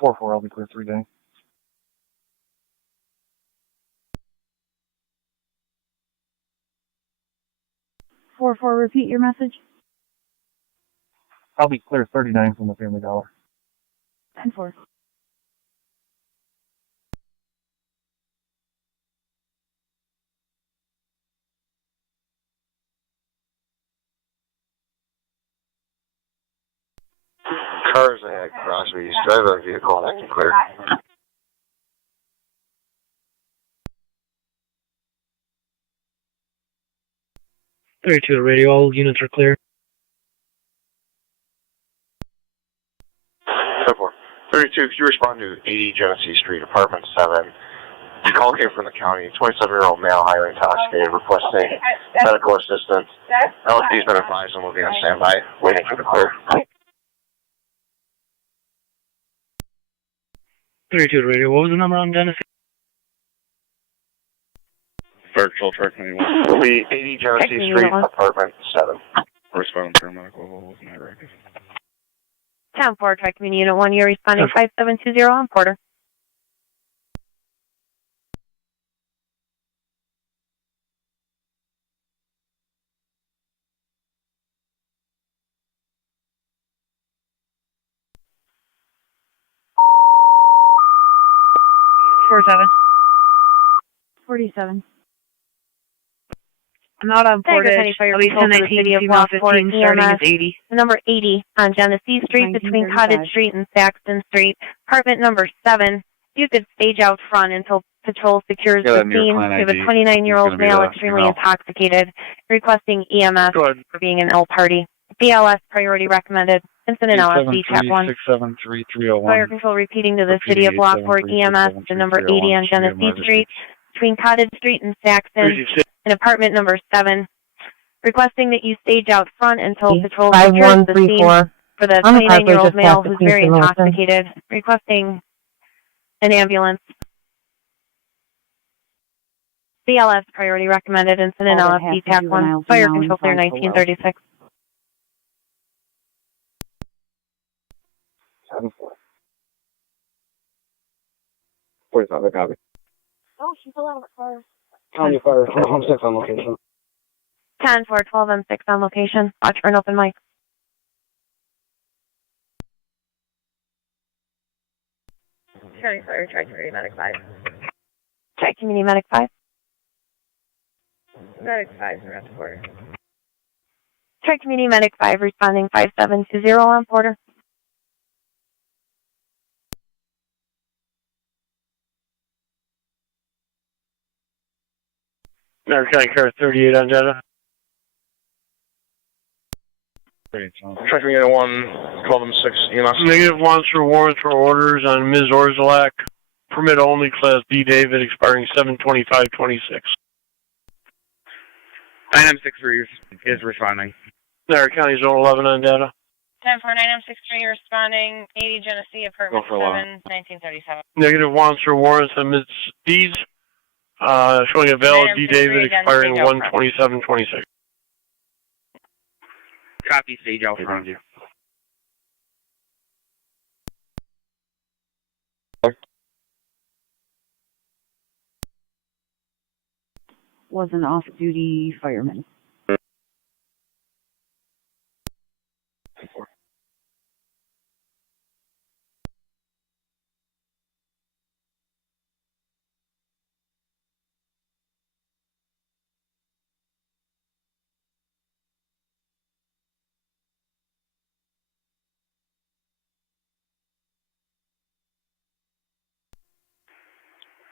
I'll be clear 3 days. 4-4, repeat your message. I'll be clear 39 from the Family Dollar. 10-4. Cars ahead, Crosby. Drive our vehicle and I can clear. 32 to radio, all units are clear. 32, could you respond to 80 Genesee Street, apartment 7? The call came from the county. 27-year-old male, highly intoxicated, requesting medical assistance. LSD's been advised and will be on standby, waiting for the clear. 32 to radio, what was the number on Genesee? Virtual truck 91. It'll be 80 Genesee Street, apartment 7. Responding to medical, Niagara. 10-4, Tri Community Unit 1, you're responding 5720 on Porter. $47. 47. I'm out on Portage. I'll be 1019, female 15, starting is 80. Number 80 on Genesee Street between Cottage Street and Saxton Street. Apartment number 7. You could stage out front until patrol secures the scene. We have a 29-year-old male extremely intoxicated requesting EMS for being an ill party. BLS priority recommended. Incident LSD Chat 1. 673-301. Fire control repeating to the city of Lockport EMS to number 80 on Genesee Street between Cottage Street and Saxton. In apartment number 7, requesting that you stage out front until patrol secures the scene for the 29-year-old male who's very intoxicated, requesting an ambulance. BLS priority recommended. Incident LSD TAC 1. Fire control clear 1936. 45, I copy. Oh, she's a lot of cars. County Fire 12M6 on location. 10-4-12-M6 on location. Watch for an open mic. County Fire, Tri Community Medic 5. Tri Community Medic 5. Medic 5, we're at the border. Tri Community Medic 5 responding 5720 on Porter. Niagara County Car 38 on data. Tracking Unit 1, 12M6, EMS. Negative wants for warrants for orders on Ms. Orzalak. Permit only, Class D David, expiring 7/25/26. 9M63 is responding. Niagara County Zone 11 on data. 10-4-9M63 responding, 80 Genesee, apartment 7, 1937. Negative wants for warrants on Ms. D's. Showing a valid D David expiring 1/27/26. Copy, stage out front. Was an off-duty fireman.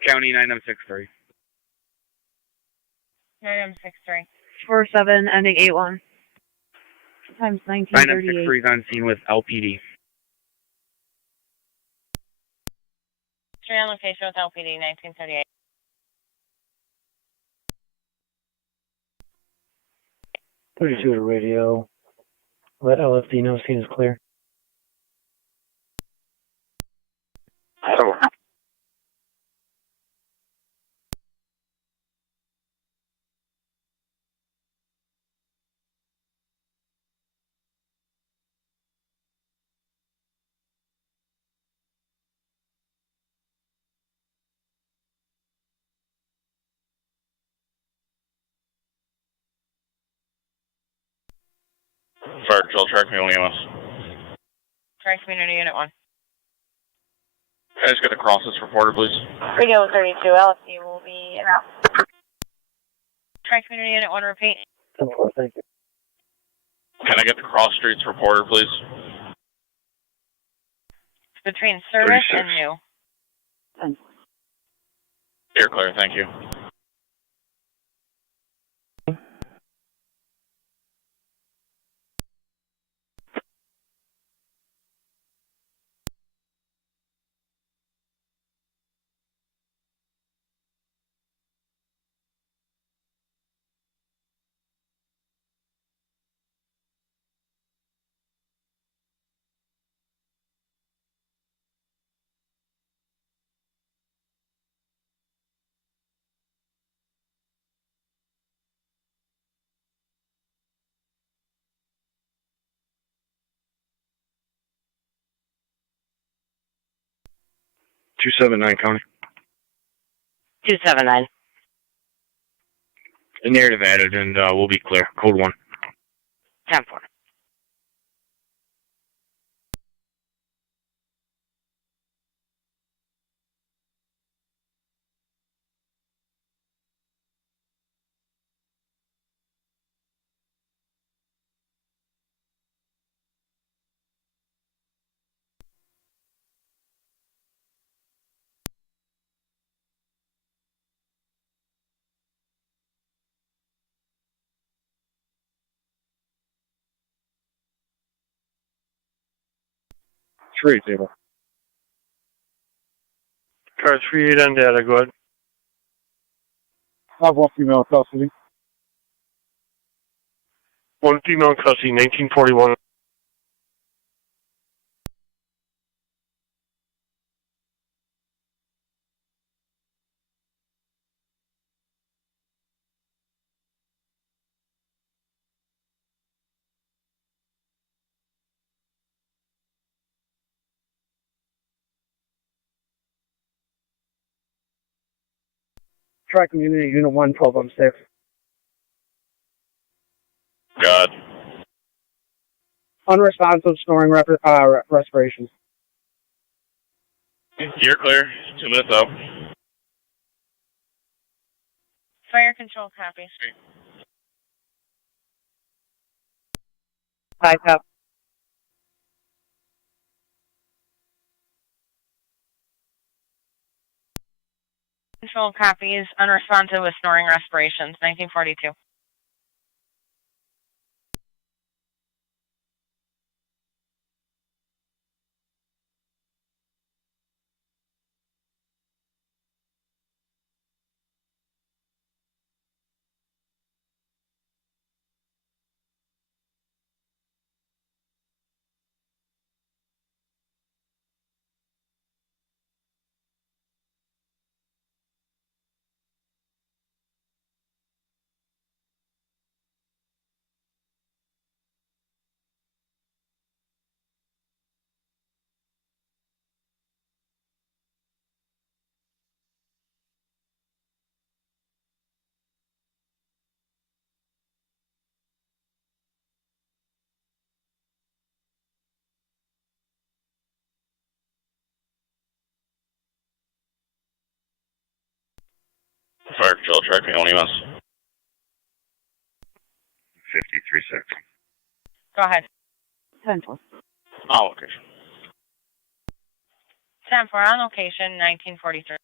County 9M63. 9M63. 47, ending 81. Times 1938. 9M63 is on scene with LPD. Stay on location with LPD 1938. To the radio. Let LFD know scene is clear. Fire Control, track me only EMS. Tri Community Unit 1. I just got the crosses reported, please. Radio 32, LFD will be out. Tri Community Unit 1, repeat. Thank you. Can I get the cross streets reported, please? Between service 36. and new. You're clear, thank you. County. 279. The narrative added, and we'll be clear. Code 1. 10-4. Tree table. Car 38 on data, go ahead. I have one female in custody. One female in custody, 1941. Tri Community Unit 1, 12 on 6. God. Unresponsive snoring respirations. You're clear. 2 minutes out. Fire control copy. 5 up. Control copies, unresponsive with snoring respirations, 1942. Fire Control, track me only EMS. 53-6. Go ahead. 10-4. On location. 10-4 on location, 1943.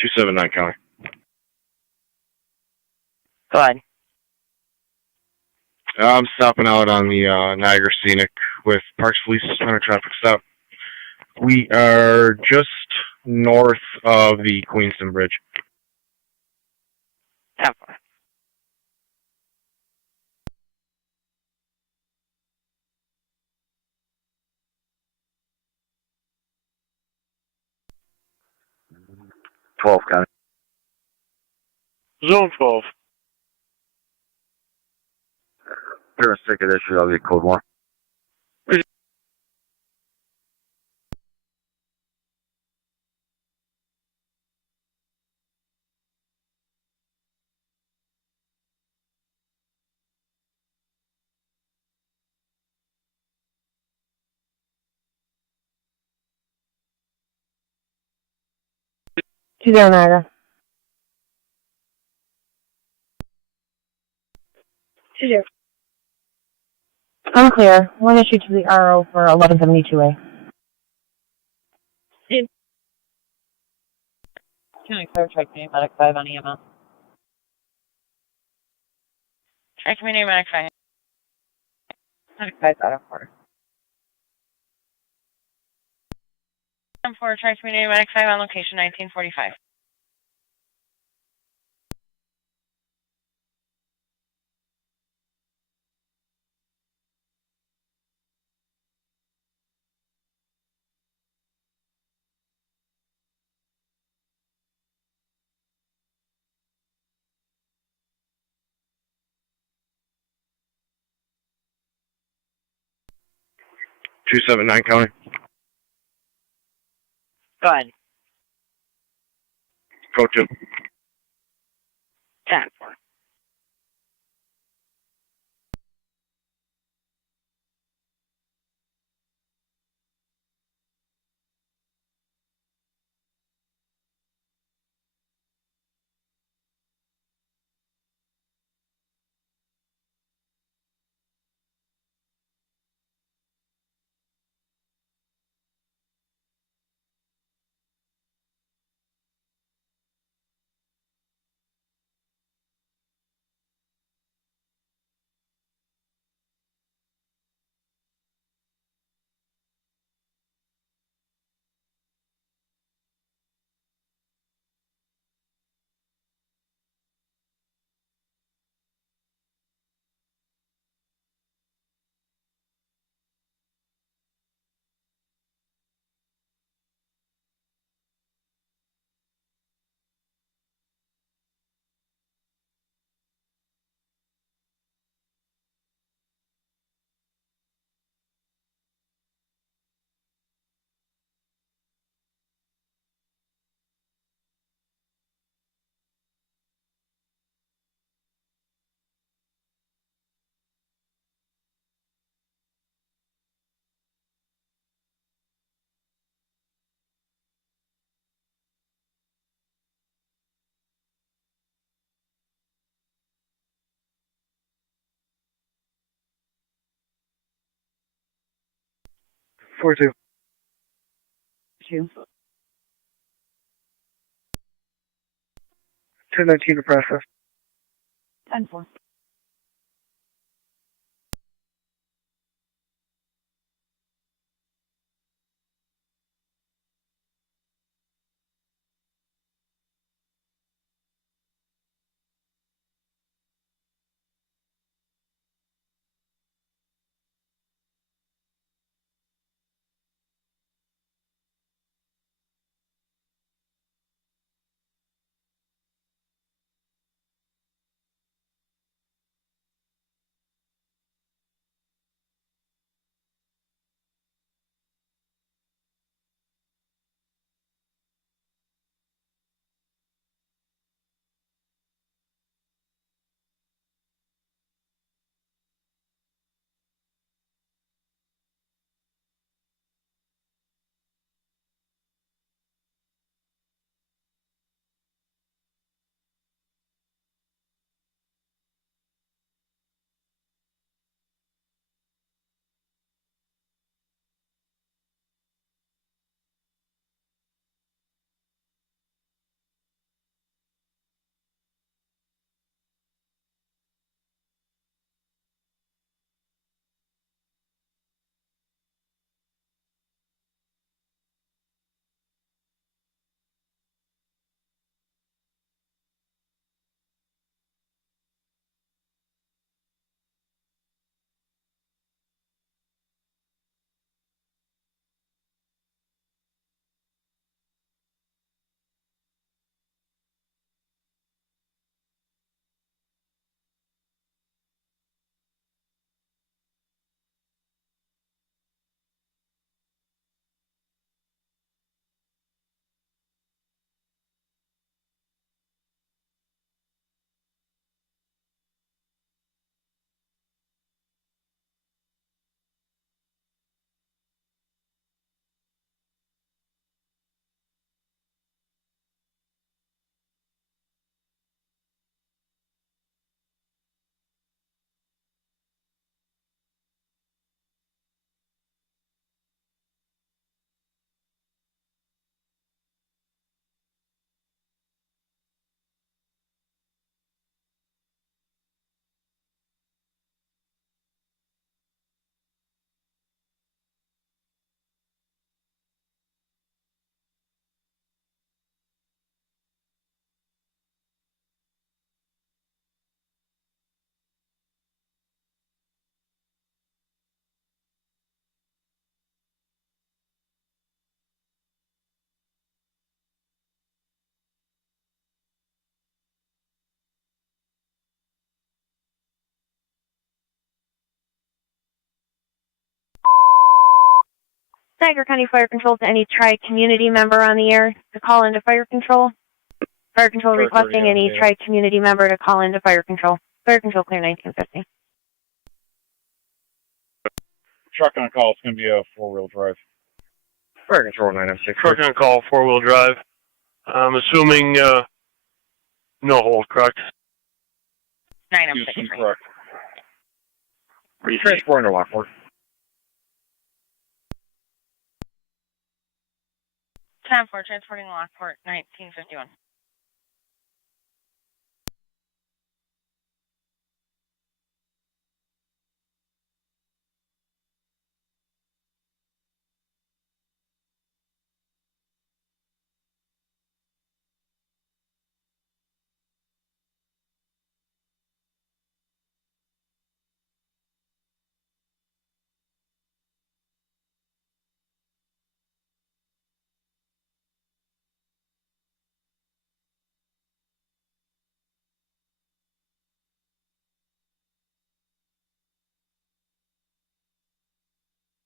279 County. Go ahead. I'm stopping out on the Niagara Scenic with Parks Police on a traffic stop. We are just north of the Queenston Bridge. 10-4. County. Zone 12. Clearance ticket issue, that'll be code 1. Two zero Niagara. 20. Unclear. One issue to the RO for 1172A. Can I clear Tri Community Medic 5 on EMS? Tri Community Medic 5. Medic 5 out of 4. 10-4, Tri Community Medic 5 on location 1945. Two 279 County. Go ahead. Code 2. 10-4. Four two. 2. 1019 to process. 10-4. Niagara County Fire Control to any Tri-Community member on the air to call into Fire Control. Fire Control requesting any Tri-Community member to call into Fire Control. Fire Control clear 1950. Truck on call, it's going to be a four-wheel drive. Fire Control 906. Truck on call, four-wheel drive. I'm assuming no hold, correct? 906. Correct. Transporting to Lockport. 10-4, transporting Lockport, 1951.